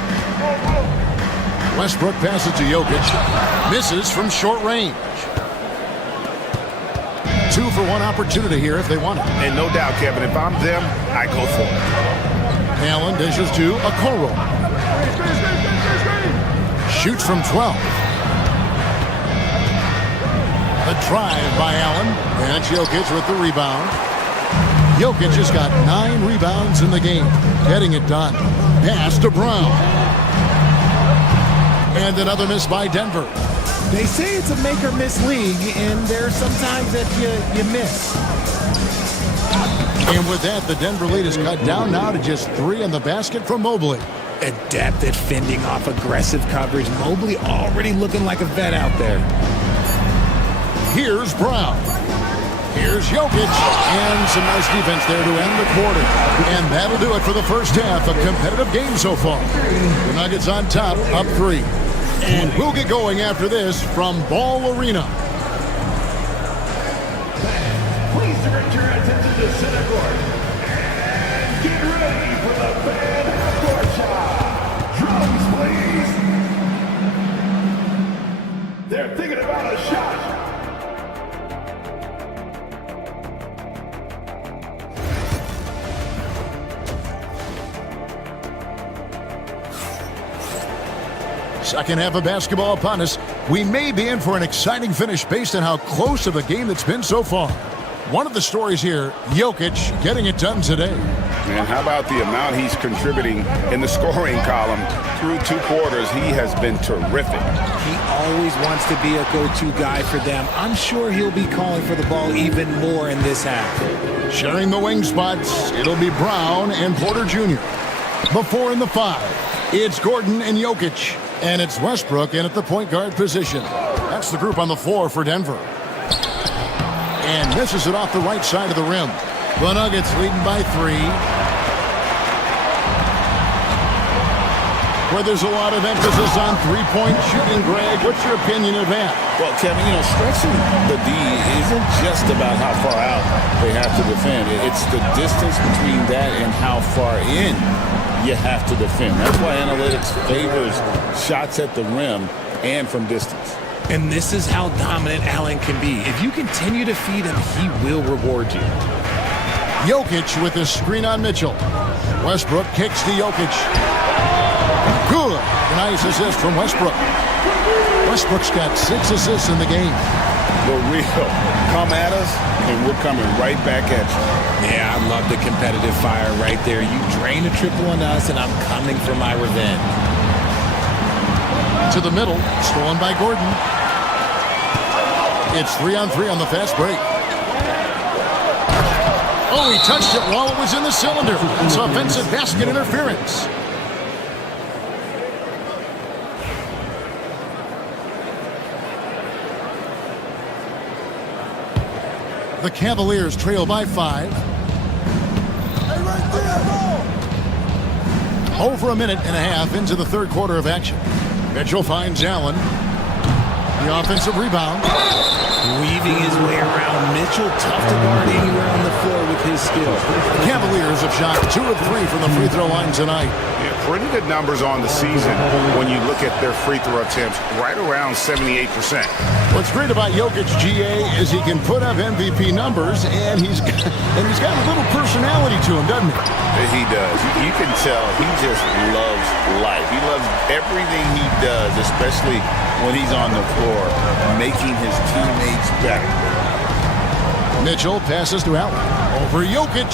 Westbrook passes to Jokic. Misses from short range. 2 for 1 opportunity here if they want it. And no doubt, Kevin, if I'm them, I go for it. Allen dishes to Okoro. Shoots from 12. The drive by Allen. And Jokic with the rebound. Jokic has got 9 rebounds in the game. Getting it done. Pass to Brown. And another miss by Denver. They say it's a make-or-miss league, and there's sometimes that you miss. And with that, the Denver lead is cut down now to just 3 in the basket from Mobley. Adept at fending off aggressive coverage. Mobley already looking like a vet out there. Here's Brown. Here's Jokic. And some nice defense there to end the quarter. And that'll do it for the first half. A competitive game so far. The Nuggets on top, up 3. And we'll get going after this from Ball Arena. Please direct your attention to center court. And get ready for the fan half-court shot. Drums, please. They're thinking about a shot. Second half of basketball upon us. We may be in for an exciting finish based on how close of a game it's been so far. One of the stories here, Jokic getting it done today. And how about the amount he's contributing in the scoring column through 2 quarters? He has been terrific. He always wants to be a go-to guy for them. I'm sure he'll be calling for the ball even more in this half. Sharing the wing spots, it'll be Brown and Porter Jr. Before in the 5, it's Gordon and Jokic. And it's Westbrook in at the point guard position. That's the group on the floor for Denver. And misses it off the right side of the rim. The Nuggets leading by 3. Where there's a lot of emphasis on three-point shooting, Greg. What's your opinion of that? Well, Kevin, stretching the D isn't just about how far out they have to defend. It's the distance between that and how far in you have to defend. That's why analytics favors shots at the rim and from distance. And this is how dominant Allen can be. If you continue to feed him, he will reward you. Jokic with the screen on Mitchell. Westbrook kicks to Jokic. Good. Nice assist from Westbrook. Westbrook's got 6 assists in the game. The real come at us, and we're coming right back at you. Yeah, I love the competitive fire right there. You drain a triple on us, and I'm coming for my revenge. To the middle, stolen by Gordon. It's 3-on-3 on the fast break. Oh, he touched it while it was in the cylinder. It's offensive basket interference. The Cavaliers trail by 5. Over a minute and a half into the third quarter of action. Mitchell finds Allen. The offensive rebound. Weaving his way around. Mitchell, tough to guard anywhere on the floor with his skill. The Cavaliers have shot 2 of 3 from the free throw line tonight. Yeah, pretty good numbers on the season when you look at their free throw attempts, right around 78%. What's great about Jokic, GA, is he can put up MVP numbers, and he's got a little personality to him, doesn't he? He does. You can tell he just loves life. He loves everything he does, especially when he's on the floor, making his teammates better. Mitchell passes to Allen. Over Jokic.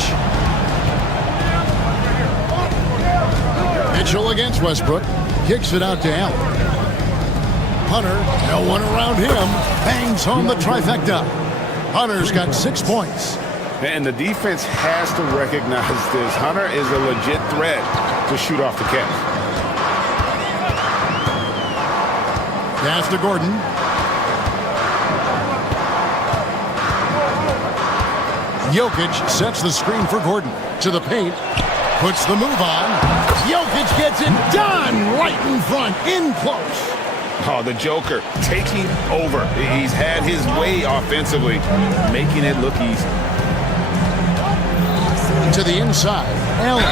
Mitchell against Westbrook. Kicks it out to Allen. Hunter, no one around him. Bangs home the trifecta. Hunter's got 6 points. And the defense has to recognize this. Hunter is a legit threat to shoot off the catch. Pass to Gordon. Jokic sets the screen for Gordon. To the paint. Puts the move on. Jokic gets it done right in front. In close. Oh, the Joker taking over. He's had his way offensively, making it look easy. To the inside. Allen.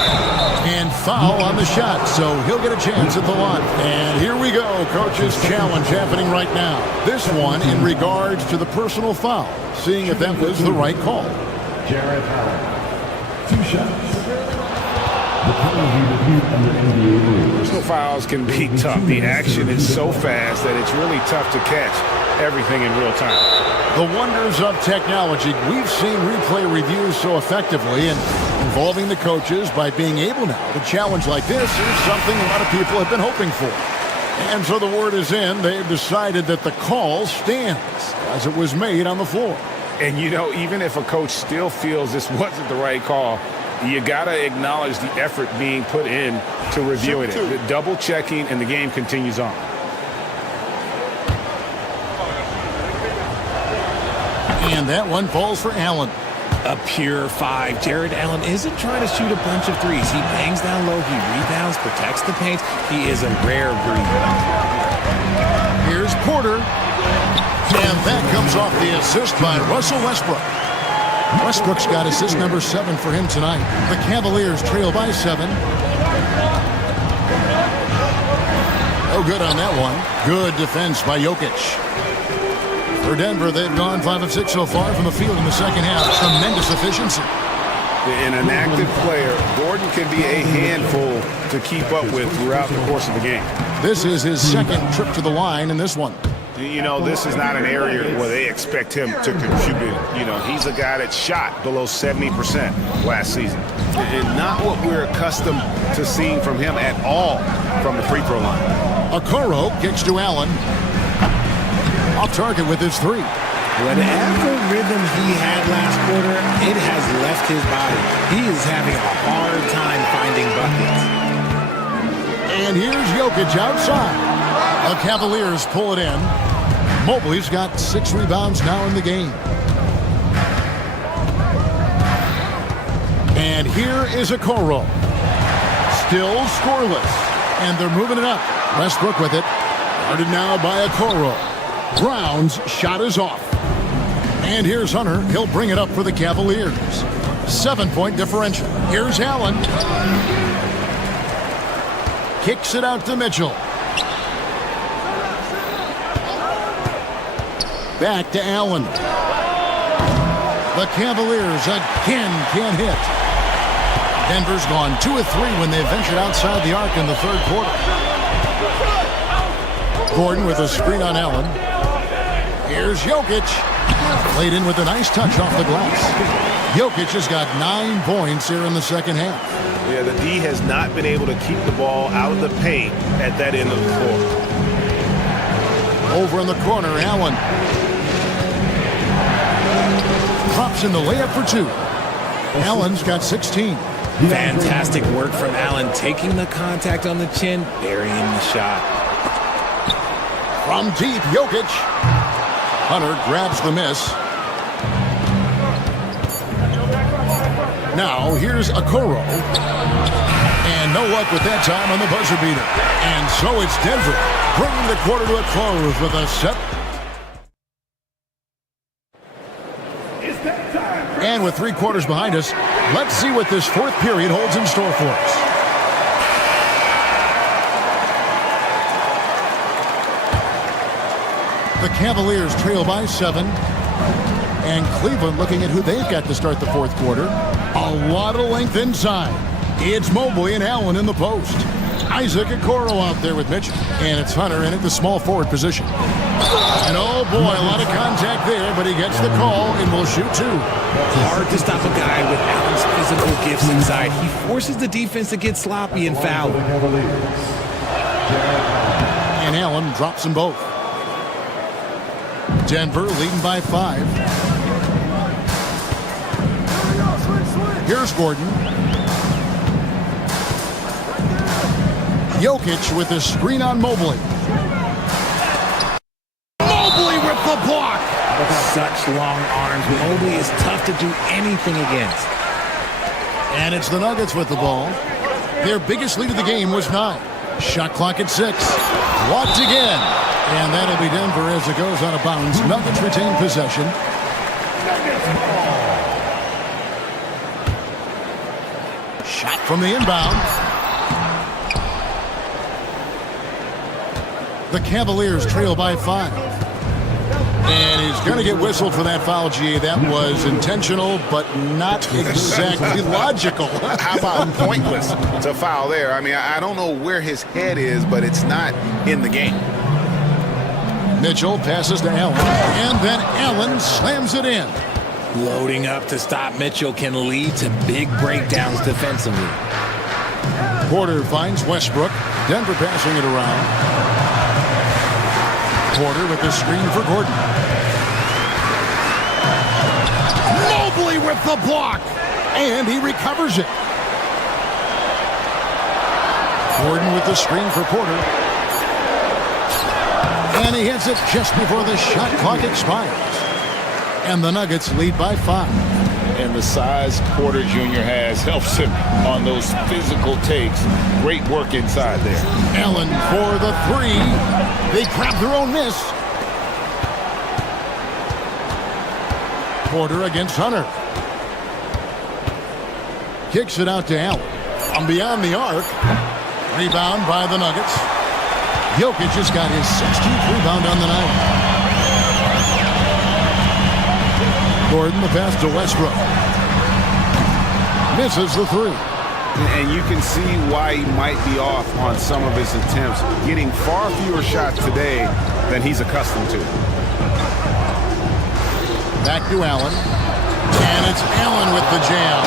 And foul on the shot, so he'll get a chance at the line. And here we go. Coach's challenge happening right now. This one in regards to the personal foul. Seeing if that was the right call. Jared Allen. 2 shots. Personal fouls can be tough. The action is so fast that it's really tough to catch everything in real time. The wonders of technology. We've seen replay reviews so effectively, and involving the coaches by being able now to challenge like this is something a lot of people have been hoping for. And so the word is in. They've decided that the call stands as it was made on the floor. And, you know, even if a coach still feels this wasn't the right call, you got to acknowledge the effort being put in to reviewing it. The double checking, and the game continues on. And that one falls for Allen. A pure 5. Jared Allen isn't trying to shoot a bunch of threes. He bangs down low, he rebounds, protects the paint. He is a rare breed. Here's Porter. And that comes off the assist by Russell Westbrook. Westbrook's got assist number 7 for him tonight. The Cavaliers trail by 7. Oh, good on that one. Good defense by Jokic. For Denver, they've gone 5 of 6 so far from the field in the second half. Tremendous efficiency. And an active player, Gordon can be a handful to keep up with throughout the course of the game. This is his second trip to the line in this one. You know, this is not an area where they expect him to contribute. You know, he's a guy that shot below 70% last season. And not what we're accustomed to seeing from him at all from the free throw line. Okoro kicks to Allen. Off target with his 3. Whatever rhythm he had last quarter, it has left his body. He is having a hard time finding buckets. And here's Jokic outside. The Cavaliers pull it in. Mobley's got 6 rebounds now in the game. And here is Okoro. Still scoreless. And they're moving it up. Westbrook with it. Guarded now by Okoro. Brown's shot is off. And here's Hunter. He'll bring it up for the Cavaliers. 7-point differential. Here's Allen. Kicks it out to Mitchell. Back to Allen. The Cavaliers again can't hit. Denver's gone 2 of 3 when they ventured outside the arc in the third quarter. Gordon with a screen on Allen. Here's Jokic. Played in with a nice touch off the glass. Jokic has got 9 points here in the second half. Yeah, the D has not been able to keep the ball out of the paint at that end of the floor. Over in the corner, Allen. Drops in the layup for 2. Allen's got 16. Fantastic work from Allen, taking the contact on the chin, burying the shot. From deep, Jokic. Hunter grabs the miss. Now, here's Okoro. And no luck with that time on the buzzer beater. And so it's Denver, bringing the quarter to a close with a set. And with 3 quarters behind us, let's see what this fourth period holds in store for us. The Cavaliers trail by 7. And Cleveland looking at who they've got to start the fourth quarter. A lot of length inside. It's Mobley and Allen in the post. Isaac Okoro out there with Mitchell. And it's Hunter in at the small forward position. And oh boy, a lot of contact there, but he gets the call and will shoot 2. Hard to stop a guy with Allen's physical gifts inside. He forces the defense to get sloppy and foul. And Allen drops them both. Denver leading by 5. Here's Gordon. Jokic with the screen on Mobley. Mobley with the block. Such long arms. Mobley is tough to do anything against. And it's the Nuggets with the ball. Their biggest lead of the game was 9. Shot clock at 6. Blocked again. And that'll be Denver as it goes out of bounds. Nuggets retain possession. Shot from the inbound. The Cavaliers trail by 5. And he's going to get whistled for that foul, G. That was intentional, but not exactly logical. How about pointless to foul there? I mean, I don't know where his head is, but it's not in the game. Mitchell passes to Allen, and then Allen slams it in. Loading up to stop Mitchell can lead to big breakdowns defensively. Porter finds Westbrook. Denver passing it around. Porter with the screen for Gordon. Mobley with the block. And he recovers it. Gordon with the screen for Porter. And he hits it just before the shot clock expires. And the Nuggets lead by 5. And the size Porter Jr. has helps him on those physical takes. Great work inside there. Allen for the 3. They grab their own miss. Porter against Hunter. Kicks it out to Allen. From beyond the arc. Rebound by the Nuggets. Jokic just got his 16th rebound on the night. Gordon, the pass to Westbrook. Misses the 3. And you can see why he might be off on some of his attempts, getting far fewer shots today than he's accustomed to. Back to Allen. And it's Allen with the jam.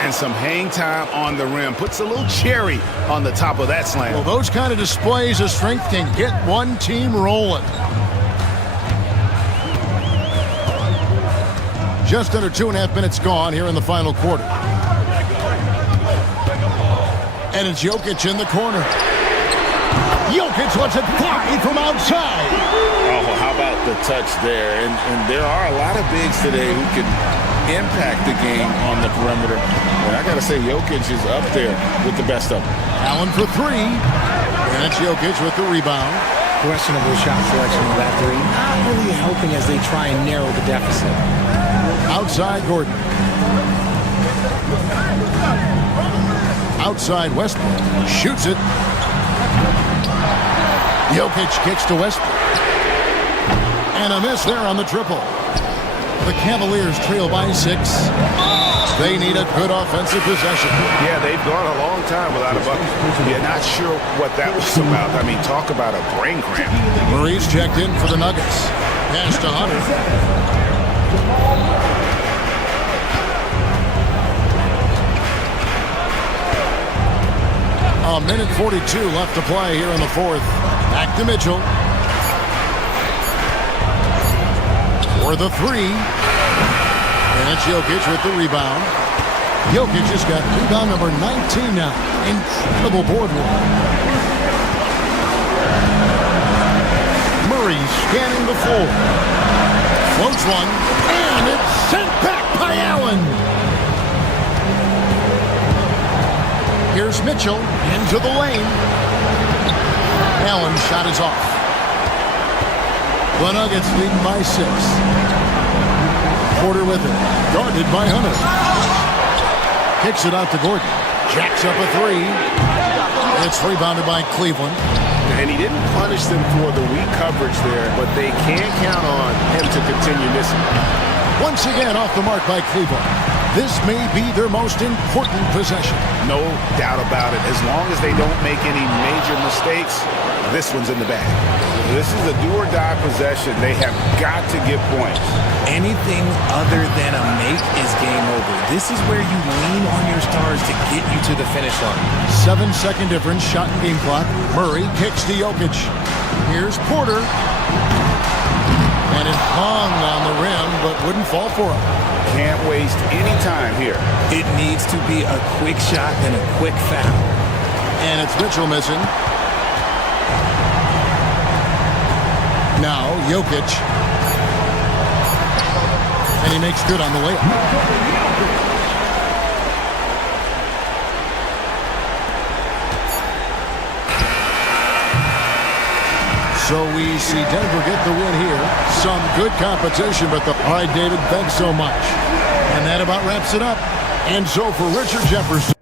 And some hang time on the rim. Puts a little cherry on the top of that slam. Well, those kind of displays of strength can get one team rolling. Just under 2.5 minutes gone here in the final quarter. And it's Jokic in the corner. Jokic lets it fly from outside. Oh, how about the touch there? And there are a lot of bigs today who can impact the game on the perimeter. And I got to say, Jokic is up there with the best of them. Allen for 3. And it's Jokic with the rebound. Questionable shot selection of that 3. Not really helping as they try and narrow the deficit. Outside Gordon. Outside Westbrook. Shoots it. Jokic kicks to Westbrook. And a miss there on the triple. The Cavaliers trail by 6. They need a good offensive possession. Yeah, they've gone a long time without a bucket. Yeah, not sure what that was about. I mean, talk about a brain cramp. Murray's checked in for the Nuggets. Pass to Hunter. A minute 42 left to play here in the 4th. Back to Mitchell. For the 3. And it's Jokic with the rebound. Jokic has got rebound number 19 now. Incredible board work. Murray scanning the floor. Floats one. And it's sent back by Allen. Here's Mitchell into the lane. Allen's shot is off. The Nuggets leading by 6. Porter with it. Guarded by Hunter. Kicks it out to Gordon. Jacks up a 3. It's rebounded by Cleveland. And he didn't punish them for the weak coverage there, but they can't count on him to continue missing. Once again off the mark by Cleveland. This may be their most important possession. No doubt about it. As long as they don't make any major mistakes, this one's in the bag. This is a do-or-die possession. They have got to get points. Anything other than a make is game over. This is where you lean on your stars to get you to the finish line. 7-second difference, shot and game clock. Murray kicks to Jokic. Here's Porter. And it hung on the rim, but wouldn't fall for him. Can't waste any time here. It needs to be a quick shot and a quick foul. And it's Mitchell missing. Now, Jokic. And he makes good on the layup. So we see Denver get the win here. Some good competition, but all right, David, thanks so much. And that about wraps it up. And so for Richard Jefferson.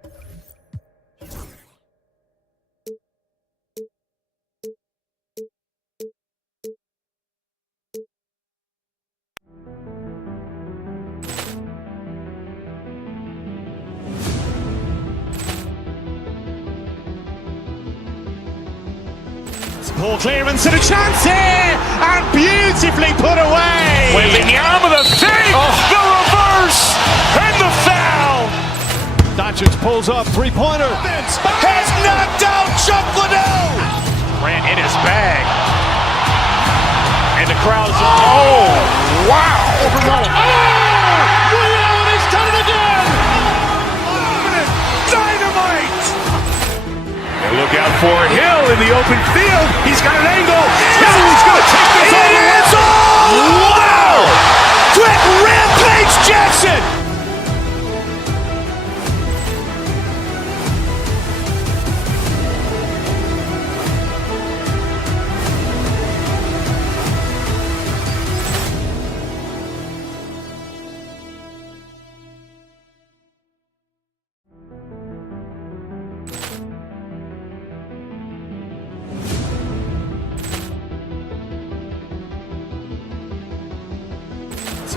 Poor clearance and a chance here, and beautifully put away. Wembanyama the fake, the reverse, and the foul. Doncic pulls up, three-pointer. Has knocked out Chuck Liddell. Ran in his bag. And the crowd is, oh, wow. He's done it again. Dynamite. And look out for Hill in the open field. He's got an angle. He's going to take this all the way. Wow. Quick rampage Jackson.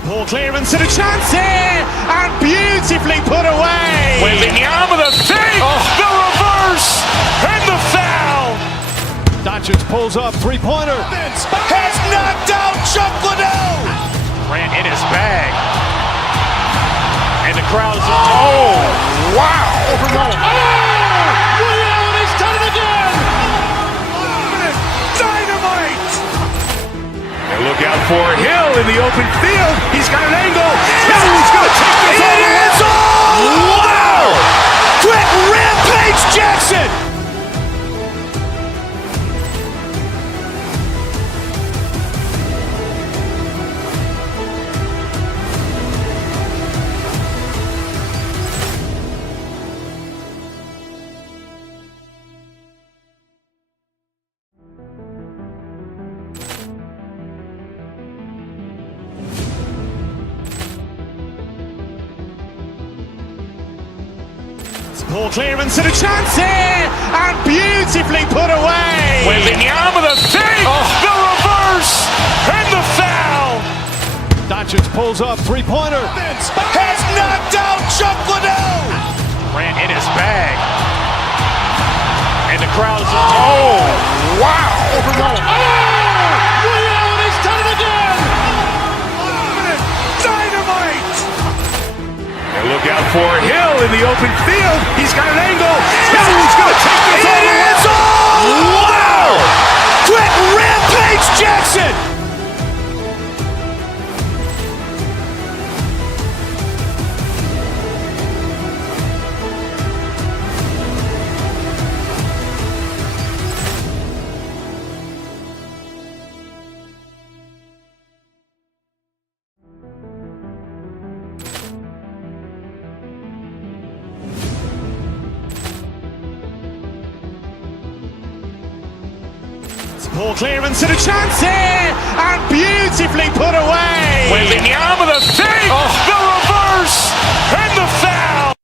Poor clearance and a chance here, and beautifully put away. Wembanyama the fake, the reverse, and the foul. Doncic pulls up, three-pointer. Has knocked out Chuck Liddell. Ran in his bag. And the crowd is, oh, wow. He's done it again. Dynamite. And look out for Hill in the open field. He's got an angle. He's going to take this all the way. Wow. Quick rampage Jackson. Poor clearance and a chance here, and beautifully put away. Wembanyama the fake, the reverse, and the foul. Doncic pulls up, three-pointer. Has knocked out Chuck Liddell. Ran in his bag. And the crowd is, oh, wow. He's done it again. Dynamite. And look out for Hill in the open field. He's got an angle. He's going to take this all the way. Wow. Quick rampage Jackson. Poor clearance and a chance here, and beautifully put away. Wembanyama the fake, the reverse, and the foul.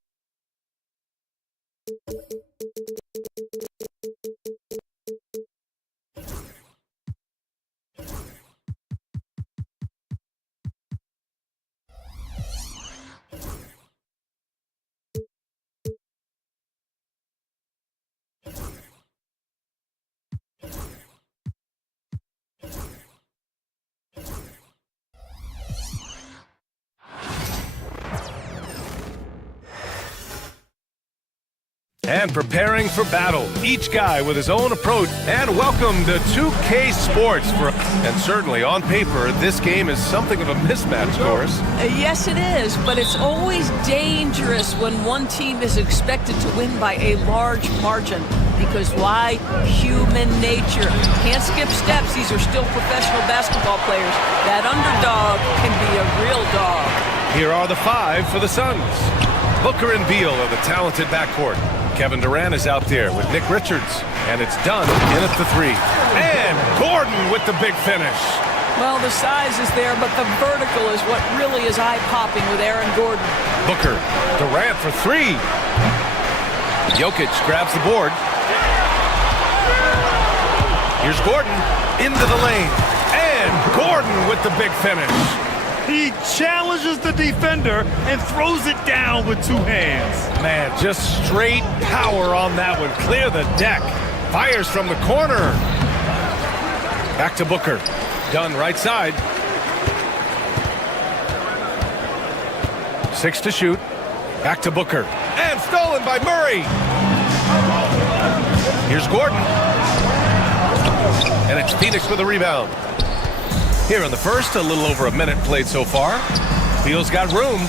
And preparing for battle, each guy with his own approach. And welcome to 2K Sports. And certainly on paper, this game is something of a mismatch, Doris. Yes, it is, but it's always dangerous when one team is expected to win by a large margin. Because why? Human nature. Can't skip steps. These are still professional basketball players. That underdog can be a real dog. Here are the five for the Suns. Booker and Beal are the talented backcourt. Kevin Durant is out there with Nick Richards, and it's done in at the three. And Gordon with the big finish. Well, the size is there, but the vertical is what really is eye-popping with Aaron Gordon. Booker, Durant for three. Jokic grabs the board. Here's Gordon into the lane. And Gordon with the big finish. He challenges the defender and throws it down with two hands. Man, just straight power on that one. Clear the deck. Fires from the corner. Back to Booker. Dunn right side. 6 to shoot. Back to Booker. And stolen by Murray. Here's Gordon. And it's Phoenix with a rebound. Here in the first, a little over a minute played so far. Beal's got room,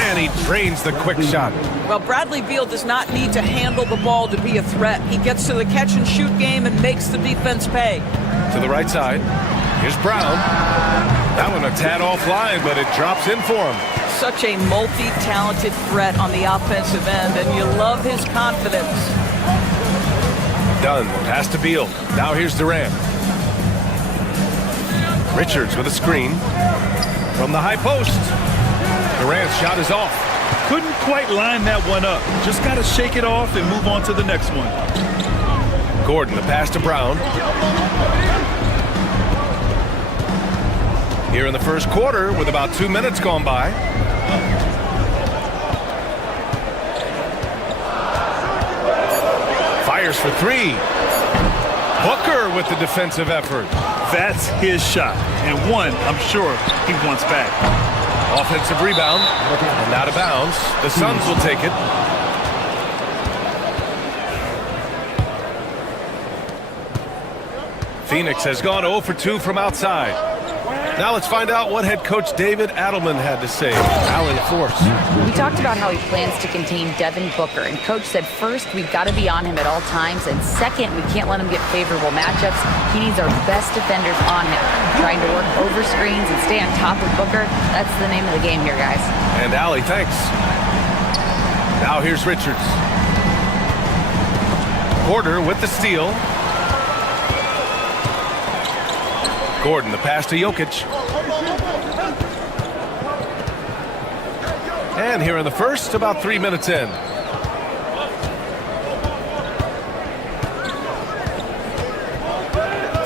and he drains the quick shot. Well, Bradley Beal does not need to handle the ball to be a threat. He gets to the catch-and-shoot game and makes the defense pay. To the right side. Here's Brown. That one a tad offline, but it drops in for him. Such a multi-talented threat on the offensive end, and you love his confidence. Dunn, pass to Beal. Now here's Durant. Richards with a screen. From the high post. Durant's shot is off. Couldn't quite line that one up. Just got to shake it off and move on to the next one. Gordon, the pass to Brown. Here in the first quarter with about 2 minutes gone by. Fires for three. Booker with the defensive effort. That's his shot, and one I'm sure he wants back. Offensive rebound, and out of bounds. The Suns will take it. Phoenix has gone 0 for 2 from outside. Now let's find out what head coach David Adelman had to say. Allie Force. We talked about how he plans to contain Devin Booker, and coach said first, we've got to be on him at all times, and second, we can't let him get favorable matchups. He needs our best defenders on him. Trying to work over screens and stay on top of Booker, that's the name of the game here, guys. And Allie, thanks. Now here's Richards. Porter with the steal. Gordon, the pass to Jokic. And here in the first, about 3 minutes in.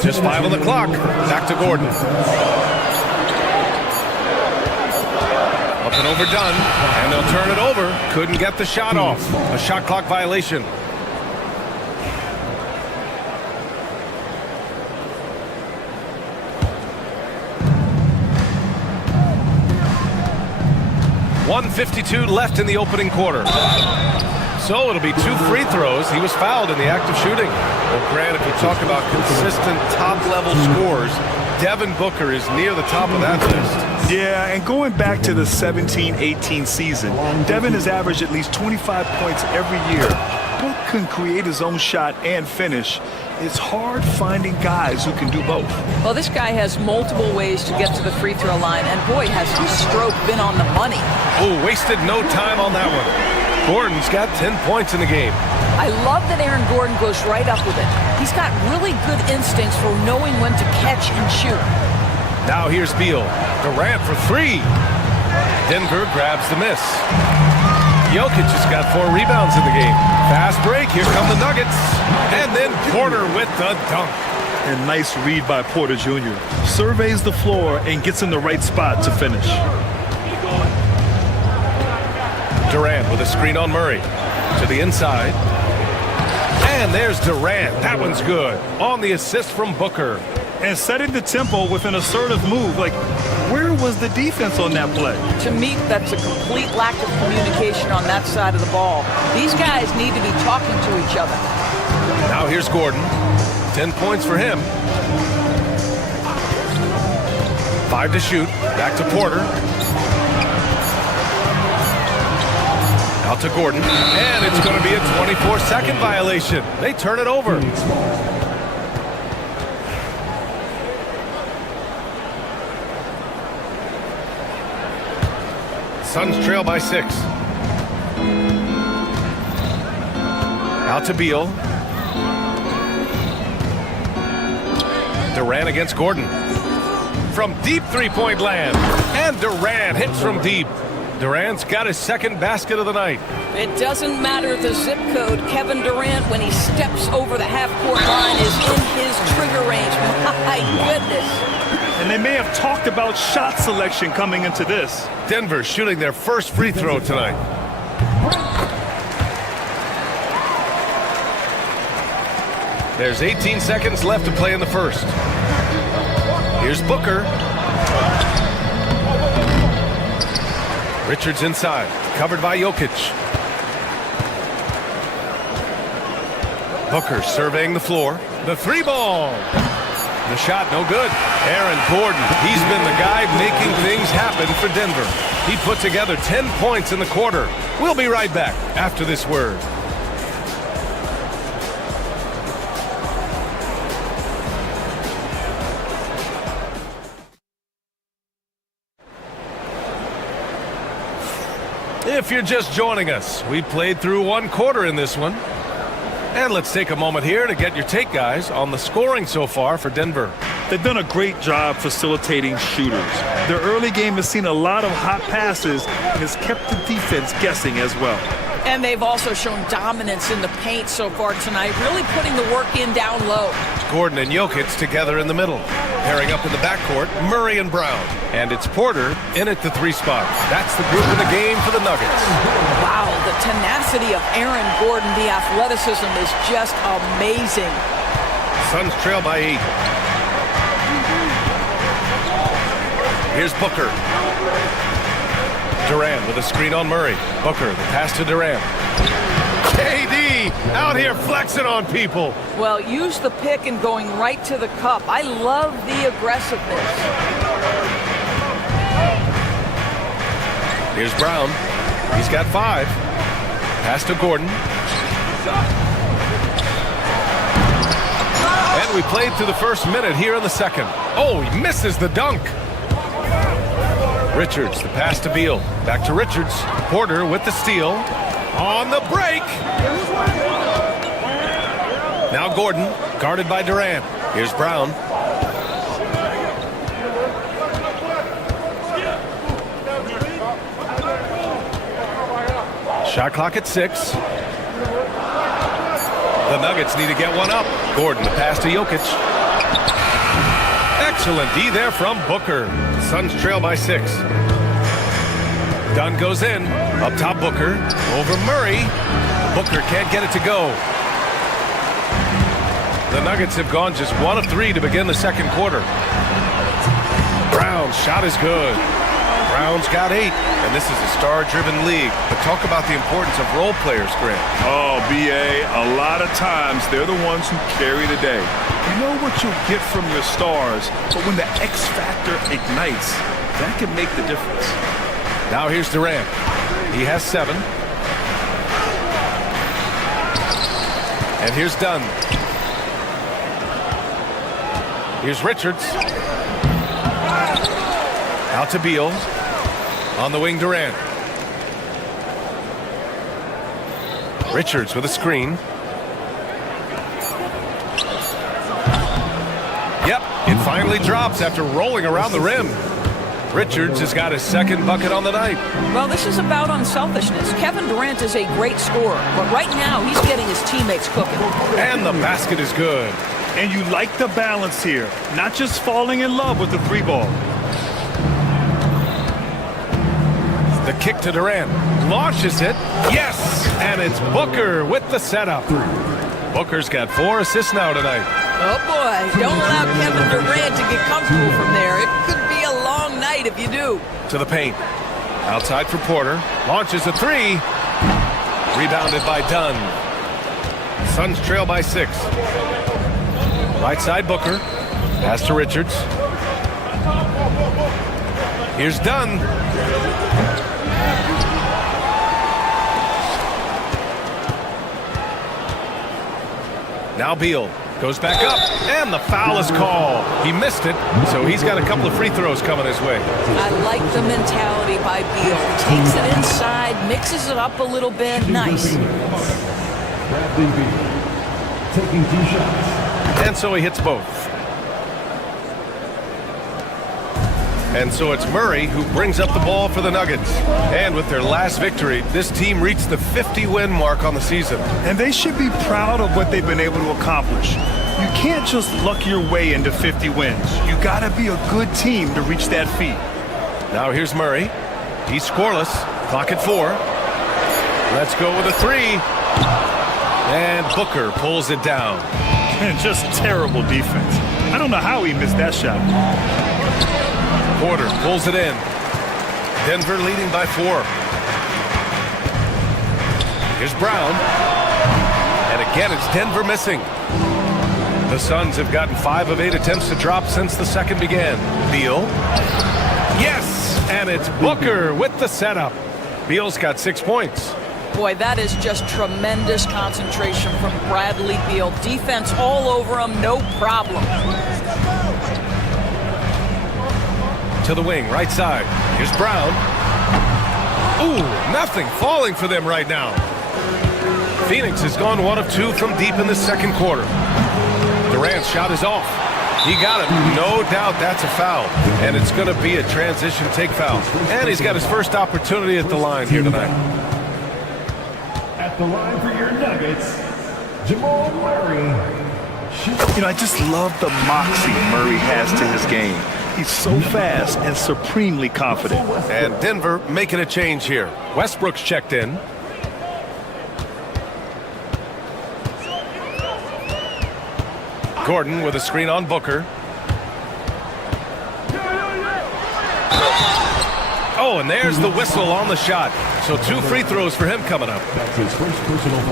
Just 5 on the clock. Back to Gordon. Up and over Dunn. And they'll turn it over. Couldn't get the shot off. A shot clock violation. .152 left in the opening quarter. So it'll be 2 free throws. He was fouled in the act of shooting. Well, Grant, if you talk about consistent top-level scores, Devin Booker is near the top of that list. Yeah, and going back to the 17-18 season, Devin has averaged at least 25 points every year. Book can create his own shot and finish. It's hard finding guys who can do both. Well, this guy has multiple ways to get to the free throw line, and boy, has his stroke been on the money. Oh, wasted no time on that one. Gordon's got 10 points in the game. I love that Aaron Gordon goes right up with it. He's got really good instincts for knowing when to catch and shoot. Now here's Beal. Durant for 3. Denver grabs the miss. Jokic has got 4 rebounds in the game. Fast break. Here come the Nuggets. And then Porter with the dunk. And nice read by Porter Jr. Surveys the floor and gets in the right spot to finish. Durant with a screen on Murray. To the inside. And there's Durant. That one's good. On the assist from Booker. And setting the tempo with an assertive move. Like, where was the defense on that play? To me, that's a complete lack of communication on that side of the ball. These guys need to be talking to each other. Now here's Gordon. 10 points for him. 5 to shoot. Back to Porter. Out to Gordon. And it's going to be a 24-second violation. They turn it over. Suns trail by 6. Out to Beal. Durant against Gordon. From deep three-point land. And Durant hits from deep. Durant's got his second basket of the night. It doesn't matter the zip code. Kevin Durant, when he steps over the half-court line, is in his trigger range. My goodness. And they may have talked about shot selection coming into this. Denver shooting their first free throw tonight. There's 18 seconds left to play in the first. Here's Booker. Richards inside, covered by Jokic. Booker surveying the floor. The three ball. The shot no good. Aaron Gordon, he's been the guy making things happen for Denver. He put together 10 points in the quarter. We'll be right back after this word. If you're just joining us, we played through one quarter in this one. And let's take a moment here to get your take, guys, on the scoring so far for Denver. They've done a great job facilitating shooters. Their early game has seen a lot of hot passes and has kept the defense guessing as well. And they've also shown dominance in the paint so far tonight, really putting the work in down low. Gordon and Jokic together in the middle. Pairing up in the backcourt, Murray and Brown. And it's Porter in at the 3 spot. That's the group in the game for the Nuggets. Wow, the tenacity of Aaron Gordon, the athleticism is just amazing. Suns trail by 8. Here's Booker. Durant with a screen on Murray. Booker, the pass to Durant. KD out here flexing on people. Well, use the pick and going right to the cup. I love the aggressiveness. Here's Brown. He's got 5. Pass to Gordon. And we played through the first minute here in the second. Oh, he misses the dunk. Richards, the pass to Beal. Back to Richards. Porter with the steal. On the break. Now Gordon, guarded by Durant. Here's Brown. Shot clock at 6. The Nuggets need to get one up. Gordon, the pass to Jokic. Excellent D there from Booker. Suns trail by 6. Dunn goes in. Up top Booker. Over Murray. Booker can't get it to go. The Nuggets have gone just 1 of 3 to begin the second quarter. Brown's shot is good. Brown's got 8. And this is a star-driven league. But talk about the importance of role players, Grant. Oh, B.A., a lot of times they're the ones who carry the day. You know what you'll get from your stars, but when the X factor ignites, that can make the difference. Now here's Durant. He has 7. And here's Dunn. Here's Richards. Out to Beal. On the wing, Durant. Richards with a screen. Yep, it finally drops after rolling around the rim. Richards has got his second bucket on the night. Well, this is about unselfishness. Kevin Durant is a great scorer, but right now he's getting his teammates cooking. And the basket is good. And you like the balance here, not just falling in love with the 3 ball. The kick to Durant. Launches it. Yes! And it's Booker with the setup. Booker's got 4 assists now tonight. Oh, boy. Don't allow Kevin Durant to get comfortable from there. It could be a long night if you do. To the paint. Outside for Porter. Launches a 3. Rebounded by Dunn. Suns trail by 6. Right side Booker. Pass to Richards. Here's Dunn. Now Beal goes back up, and the foul is called. He missed it, so he's got a couple of free throws coming his way. I like the mentality by Beal. Takes it inside, mixes it up a little bit. Nice. Taking 2 shots. And so he hits both. And so it's Murray who brings up the ball for the Nuggets. And with their last victory, this team reached the 50-win mark on the season. And they should be proud of what they've been able to accomplish. You can't just luck your way into 50 wins. You gotta be a good team to reach that feat. Now here's Murray. He's scoreless. Clock at 4. Let's go with a 3. And Booker pulls it down. And just terrible defense. I don't know how he missed that shot. Porter pulls it in. Denver leading by 4. Here's Brown. And again, it's Denver missing. The Suns have gotten 5 of 8 attempts to drop since the second began. Beal. Yes! And it's Booker with the setup. Beal's got 6 points. Boy, that is just tremendous concentration from Bradley Beal. Defense all over him, no problem. To the wing, right side. Here's Brown. Ooh, nothing falling for them right now. Phoenix has gone 1 of 2 from deep in the second quarter. Durant's shot is off. He got it. No doubt that's a foul. And it's going to be a transition take foul. And he's got his first opportunity at the line here tonight. At the line for your Nuggets, Jamal Murray. You know, I just love the moxie Murray has to his game. He's so fast and supremely confident. And Denver making a change here. Westbrook's checked in. Gordon with a screen on Booker. Oh, and there's the whistle on the shot. So 2 free throws for him coming up.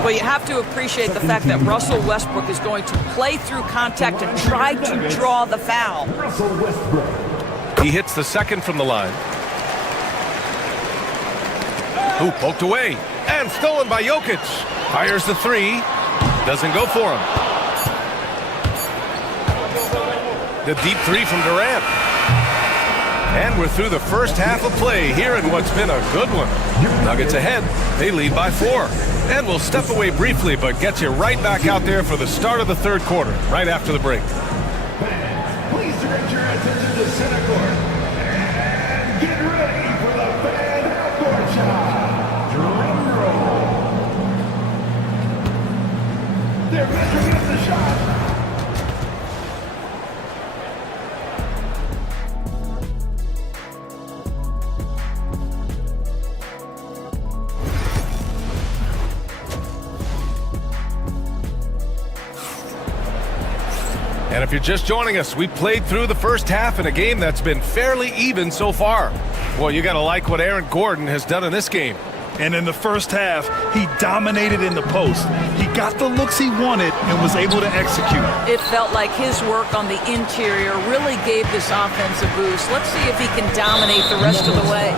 Well, you have to appreciate the fact that Russell Westbrook is going to play through contact and try to draw the foul. He hits the second from the line. Who poked away and stolen by Jokic. Fires the 3. Doesn't go for him. The deep 3 from Durant. And we're through the first half of play here in what's been a good one. Nuggets ahead. They lead by 4. And we'll step away briefly, but get you right back out there for the start of the third quarter, right after the break. Please direct your attention to center court. And get ready for the fan half-court shot. Drum roll. They're measuring up the shot. And if you're just joining us, we played through the first half in a game that's been fairly even so far. Well, you got to like what Aaron Gordon has done in this game. And in the first half, he dominated in the post. He got the looks he wanted and was able to execute. It felt like his work on the interior really gave this offense a boost. Let's see if he can dominate the rest of the way.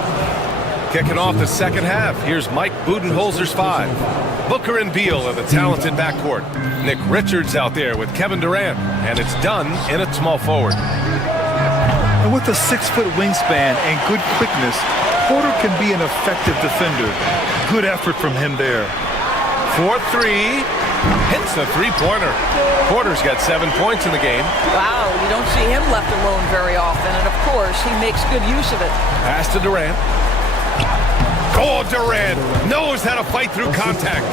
Kicking off the second half, here's Mike Budenholzer's 5. Booker and Beal are the talented backcourt. Nick Richards out there with Kevin Durant, and it's done in a small forward. And with a 6-foot wingspan and good quickness, Porter can be an effective defender. Good effort from him there. 4-3, hits the 3-pointer. Porter's got 7 points in the game. Wow, you don't see him left alone very often, and of course, he makes good use of it. Pass to Durant. Oh, Durant knows how to fight through contact.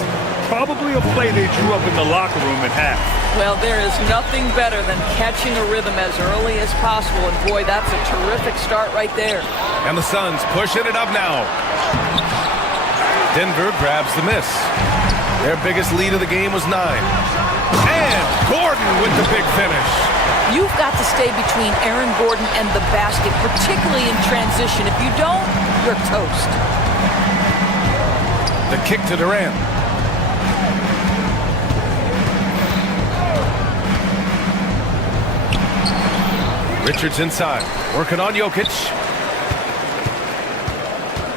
Probably a play they drew up in the locker room at half. Well, there is nothing better than catching a rhythm as early as possible, and boy, that's a terrific start right there. And the Suns pushing it up now. Denver grabs the miss. Their biggest lead of the game was 9. And Gordon with the big finish. You've got to stay between Aaron Gordon and the basket, particularly in transition. If you don't, you're toast. The kick to Durant. Richards inside, working on Jokic.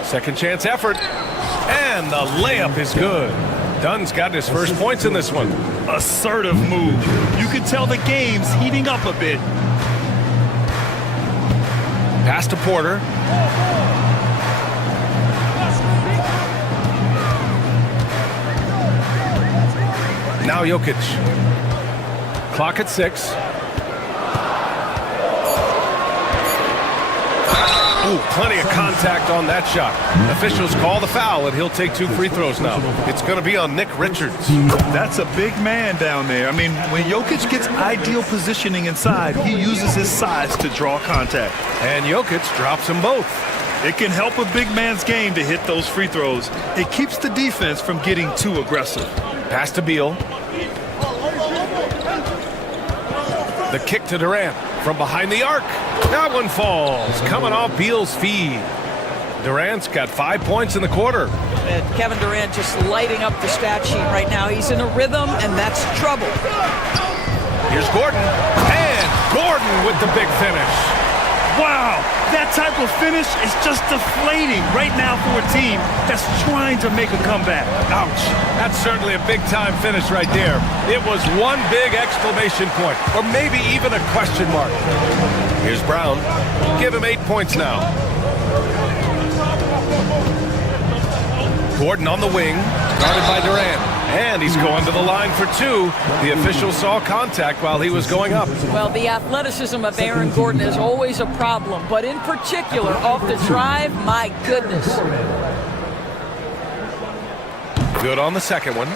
Second chance effort. And the layup is good. Dunn's got his first points in this one. Assertive move. You can tell the game's heating up a bit. Pass to Porter. Now Jokic. Clock at 6. Ooh, plenty of contact on that shot. Officials call the foul, and he'll take 2 free throws now. It's going to be on Nick Richards. That's a big man down there. I mean, when Jokic gets ideal positioning inside, he uses his size to draw contact. And Jokic drops them both. It can help a big man's game to hit those free throws. It keeps the defense from getting too aggressive. Pass to Beal. The kick to Durant from behind the arc. That one falls, coming off Beal's feed. Durant's got 5 points in the quarter. And Kevin Durant just lighting up the stat sheet right now. He's in a rhythm, and that's trouble. Here's Gordon, and Gordon with the big finish. Wow, that type of finish is just deflating right now for a team that's trying to make a comeback. Ouch. That's certainly a big-time finish right there. It was one big exclamation point, or maybe even a question mark. Here's Brown. Give him 8 points now. Gordon on the wing, guarded by Durant. And he's going to the line for two. The official saw contact while he was going up. Well, the athleticism of Aaron Gordon is always a problem, but in particular, off the drive, my goodness. Good on the second one.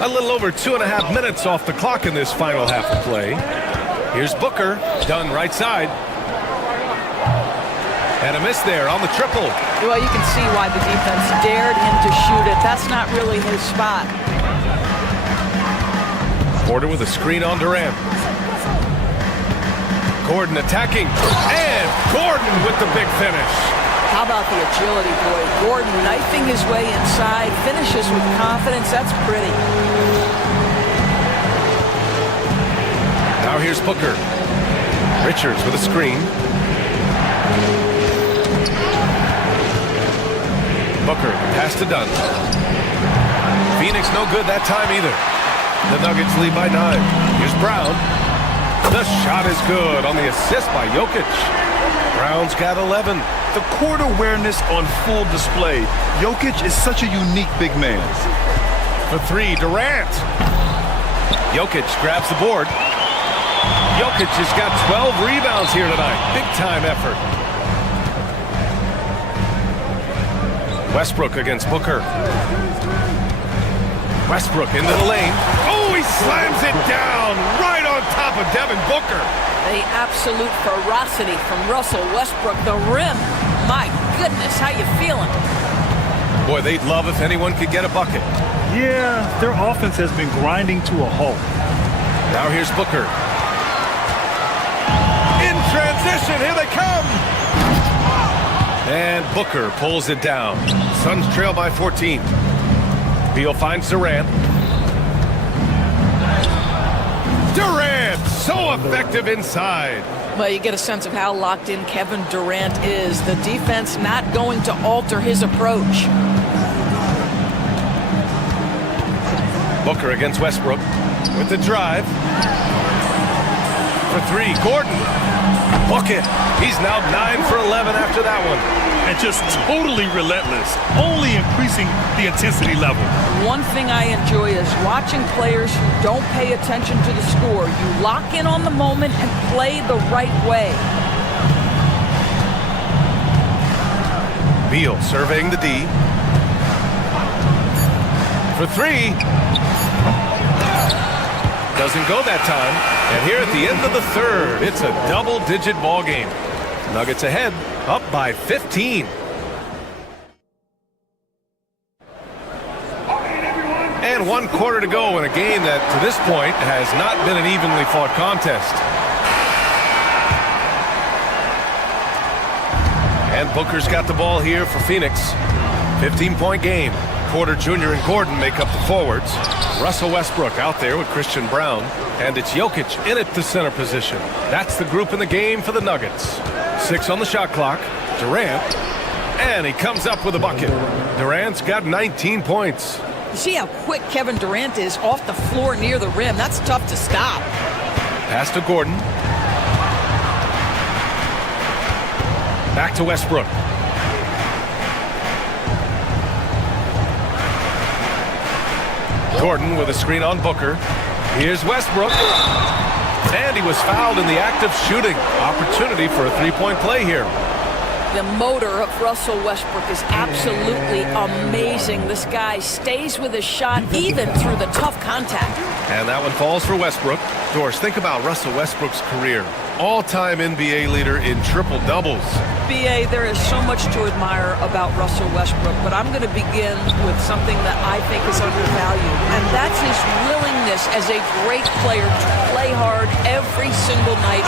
A little over 2.5 minutes off the clock in this final half of play. Here's Booker, done right side. And a miss there on the triple. Well, you can see why the defense dared him to shoot it. That's not really his spot. Porter with a screen on Durant. Gordon attacking. And Gordon with the big finish. How about the agility, boy? Gordon knifing his way inside, finishes with confidence. That's pretty. Now here's Booker. Richards with a screen. Booker, pass to Dunn. Phoenix no good that time either. The Nuggets lead by 9. Here's Brown. The shot is good on the assist by Jokic. Brown's got 11. The court awareness on full display. Jokic is such a unique big man. For 3, Durant. Jokic grabs the board. Jokic has got 12 rebounds here tonight. Big time effort. Westbrook against Booker. Westbrook into the lane. Oh, he slams it down right on top of Devin Booker. The absolute ferocity from Russell Westbrook. The rim. My goodness, how you feeling? Boy, they'd love if anyone could get a bucket. Yeah, their offense has been grinding to a halt. Now here's Booker. In transition, here they come. And Booker pulls it down. Suns trail by 14. Beal finds Durant. Durant, so effective inside. Well, you get a sense of how locked in Kevin Durant is. The defense not going to alter his approach. Booker against Westbrook with the drive. For 3, Gordon. Bucket. He's now 9 for 11 after that one. And just totally relentless, only increasing the intensity level. One thing I enjoy is watching players who don't pay attention to the score. You lock in on the moment and play the right way. Beal surveying the D. For 3. Doesn't go that time. And here at the end of the third, it's a double-digit ball game. Nuggets ahead, up by 15. And 1 quarter to go in a game that, to this point, has not been an evenly fought contest. And Booker's got the ball here for Phoenix. 15-point game. Porter Jr. and Gordon make up the forwards. Russell Westbrook out there with Christian Brown. And it's Jokic in at the center position. That's the group in the game for the Nuggets. 6 on the shot clock. Durant. And he comes up with a bucket. Durant's got 19 points. You see how quick Kevin Durant is off the floor near the rim. That's tough to stop. Pass to Gordon. Back to Westbrook. Gordon with a screen on Booker. Here's Westbrook. And he was fouled in the act of shooting. Opportunity for a 3-point play here. The motor of Russell Westbrook is absolutely amazing. This guy stays with his shot even through the tough contact. And that one falls for Westbrook. Doris, think about Russell Westbrook's career. All-time NBA leader in triple-doubles. B.A., there is so much to admire about Russell Westbrook, but I'm going to begin with something that I think is undervalued, and that's his willingness this as a great player to play hard every single night.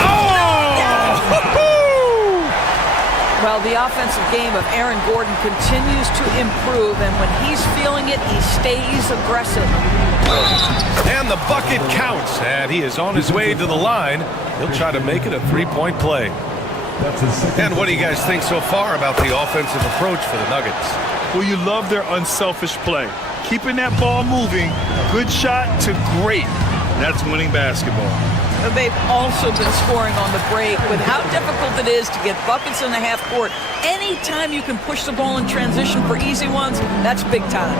Well, the offensive game of Aaron Gordon continues to improve, and when he's feeling it, he stays aggressive. And the bucket counts, and he is on his way to the line. He'll try to make it a three-point play. And what do you guys think so far about the offensive approach for the Nuggets? Well, you love their unselfish play. Keeping that ball moving, good shot to great. That's winning basketball. They've also been scoring on the break. With how difficult it is to get buckets in the half court, anytime you can push the ball in transition for easy ones, that's big time.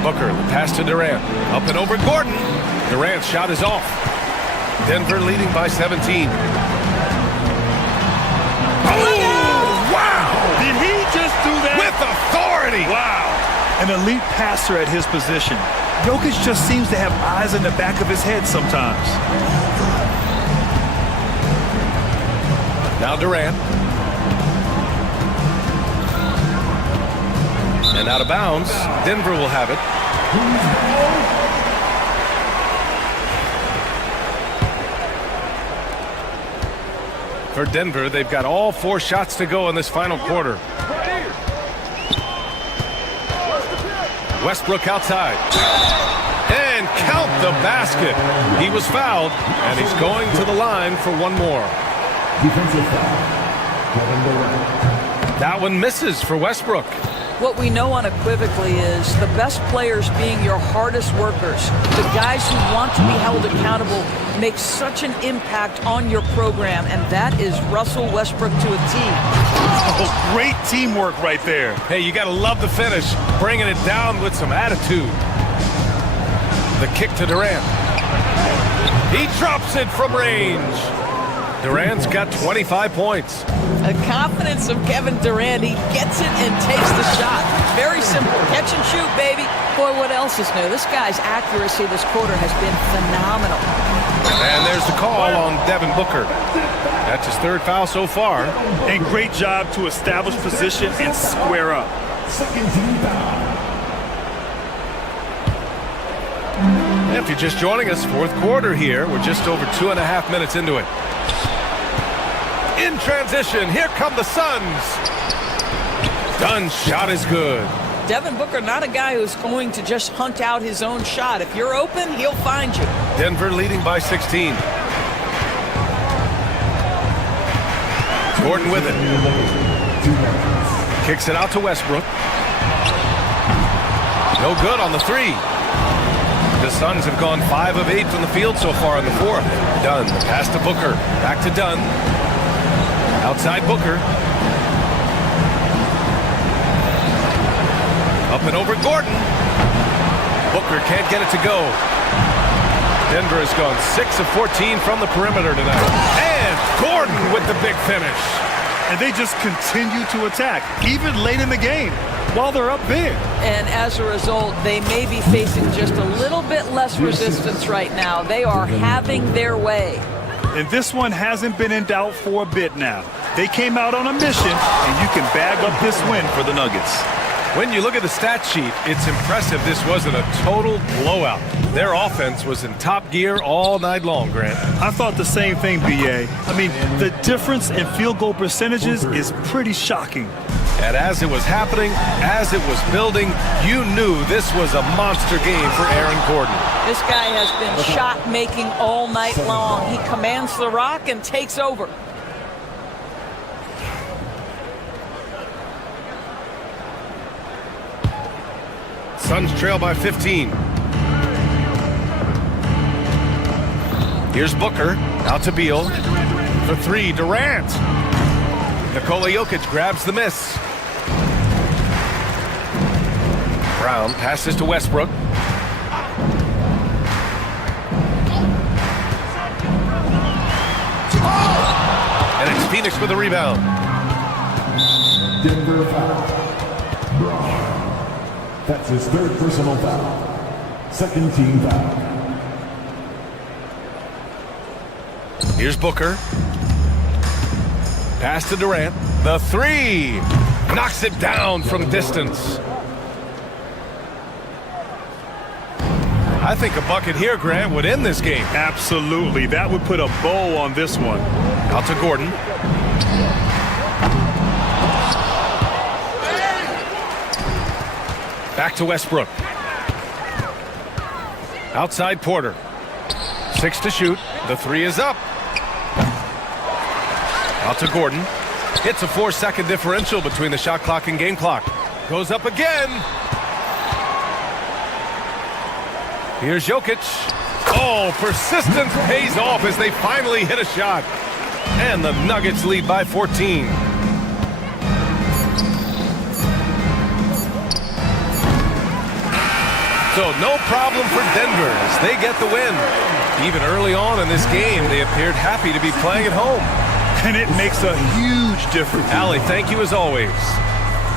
Booker, the pass to Durant. Up and over Gordon. Durant's shot is off. Denver leading by 17. Wow! Did he just do that? With authority! Wow! An elite passer at his position. Jokic just seems to have eyes in the back of his head sometimes. Now Durant. And out of bounds. Denver will have it. For Denver, they've got all 4 shots to go in this final quarter. Westbrook outside. And count the basket. He was fouled, and he's going to the line for one more. Defensive foul. That one misses for Westbrook. What we know unequivocally is the best players being your hardest workers, the guys who want to be held accountable, make such an impact on your program, and that is Russell Westbrook to a T. Oh, great teamwork right there. Hey, you got to love the finish, bringing it down with some attitude. The kick to Durant. He drops it from range. Durant's got 25 points. The confidence of Kevin Durant. He gets it and takes the shot. Very simple. Catch and shoot, baby. Boy, what else is new? This guy's accuracy this quarter has been phenomenal. And there's the call on Devin Booker. That's his 3rd foul so far. And great job to establish position and square up. Second team foul. If you're just joining us, 4th quarter here. We're just over 2.5 minutes into it. In transition, here come the Suns. Dunn's shot is good. Devin Booker, not a guy who's going to just hunt out his own shot. If you're open, he'll find you. Denver leading by 16. Gordon with it. Kicks it out to Westbrook. No good on the 3. The Suns have gone 5 of 8 from the field so far in the 4th. Dunn, the pass to Booker. Back to Dunn. Outside Booker. Up and over Gordon. Booker can't get it to go. Denver has gone 6 of 14 from the perimeter tonight. And Gordon with the big finish. And they just continue to attack, even late in the game, while they're up big. And as a result, they may be facing just a little bit less resistance right now. They are having their way. And this one hasn't been in doubt for a bit now. They came out on a mission, and you can bag up this win for the Nuggets. When you look at the stat sheet, it's impressive this wasn't a total blowout. Their offense was in top gear all night long, Grant. I thought the same thing, B.A. I mean, the difference in field goal percentages is pretty shocking. And as it was happening, as it was building, you knew this was a monster game for Aaron Gordon. This guy has been shot-making all night long. He commands the rock and takes over. Suns trail by 15. Here's Booker, out to Beal. For 3, Durant. Nikola Jokic grabs the miss. Brown passes to Westbrook. And it's Phoenix with the rebound. Denver foul. Brown. That's his 3rd personal foul. 2nd team foul. Here's Booker. Pass to Durant. The 3. Knocks it down from distance. I think a bucket here, Grant, would end this game. Absolutely. That would put a bow on this one. Out to Gordon. Back to Westbrook. Outside Porter. 6 to shoot. The 3 is up. Out to Gordon. It's a 4-second differential between the shot clock and game clock. Goes up again. Here's Jokic. Oh, persistence pays off as they finally hit a shot. And the Nuggets lead by 14. So no problem for Denver as they get the win. Even early on in this game, they appeared happy to be playing at home. And it makes a huge difference. Allie, thank you as always.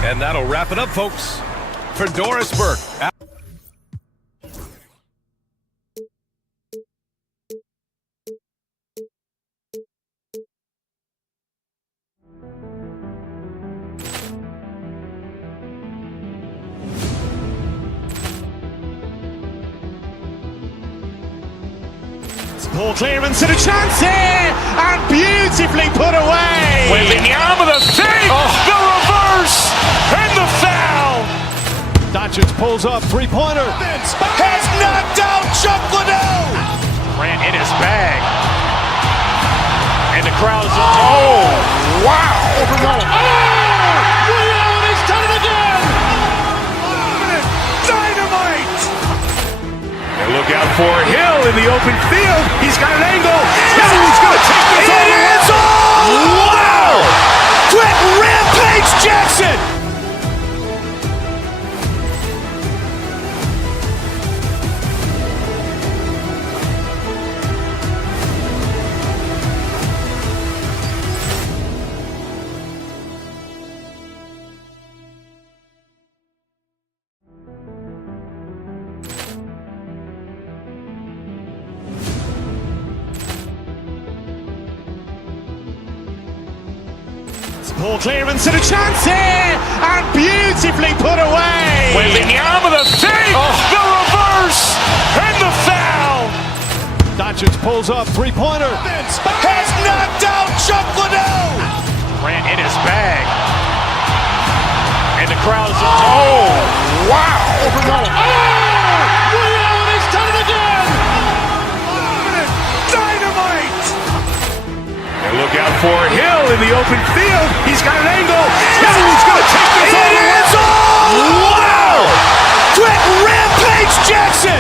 And that'll wrap it up, folks. For Doris Burke. Ball clearance and a chance here, and beautifully put away. Wembanyama the save, the reverse, and the foul. Doncic pulls up, three-pointer. Has knocked out Chuck Liddell. Grant in his bag. And the crowd is, oh, wow. Leon has done it again. Dynamite. And look out for Hill in the open field. He's got an angle. He's going to take this all the way. Wow. Quick Rampage Jackson. Ball clearance and a chance here, and beautifully put away. Wembanyama the save, the reverse, and the foul. Doncic pulls up, three-pointer. Has knocked out Chuck Liddell. Grant in his bag. And the crowd is, oh, wow. Leon has done it again. Dynamite. And look out for Hill in the open field. He's got an angle. He's going to take this all the way. Wow! Quick Rampage Jackson.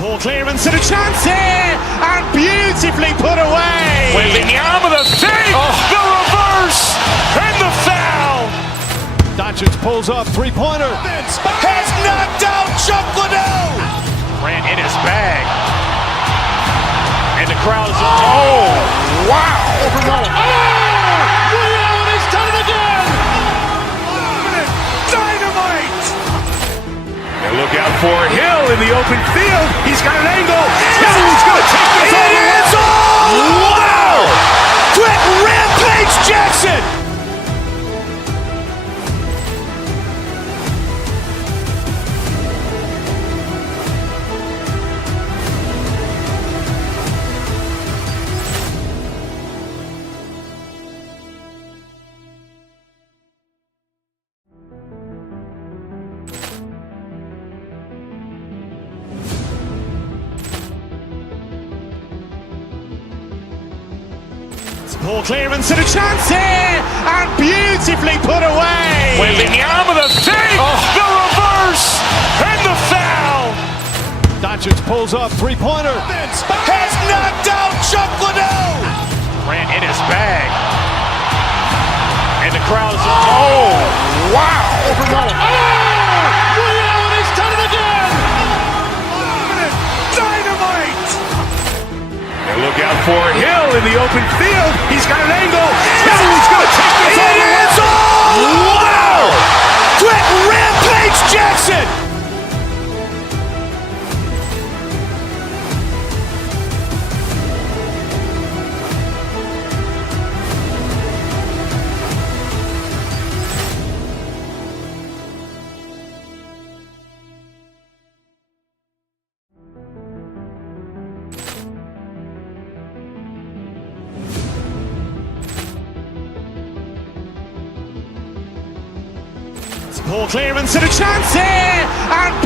Ball clearance and a chance here, and beautifully put away. Wembanyama the save, the reverse, and the foul. Doncic pulls up, three-pointer. Has knocked out Chuck Liddell. Grant in his bag. And the crowd is, oh, wow. Leon has done it again. Dynamite. And look out for Hill in the open field. He's got an angle. He's going to take this all the way. Wow! Quick Rampage Jackson. Ball clearance and a chance here, and beautifully put away. Wembanyama the save, the reverse, and the foul. Doncic pulls up, three-pointer. Has knocked out Chuck Liddell. Grant in his bag. And the crowd is, oh, wow. Leon has done it again. Dynamite. out for Hill in the open field. He's got an angle. He's going to take this all the way. Wow! Quick rampage Jackson! Poor clearance and a chance here, and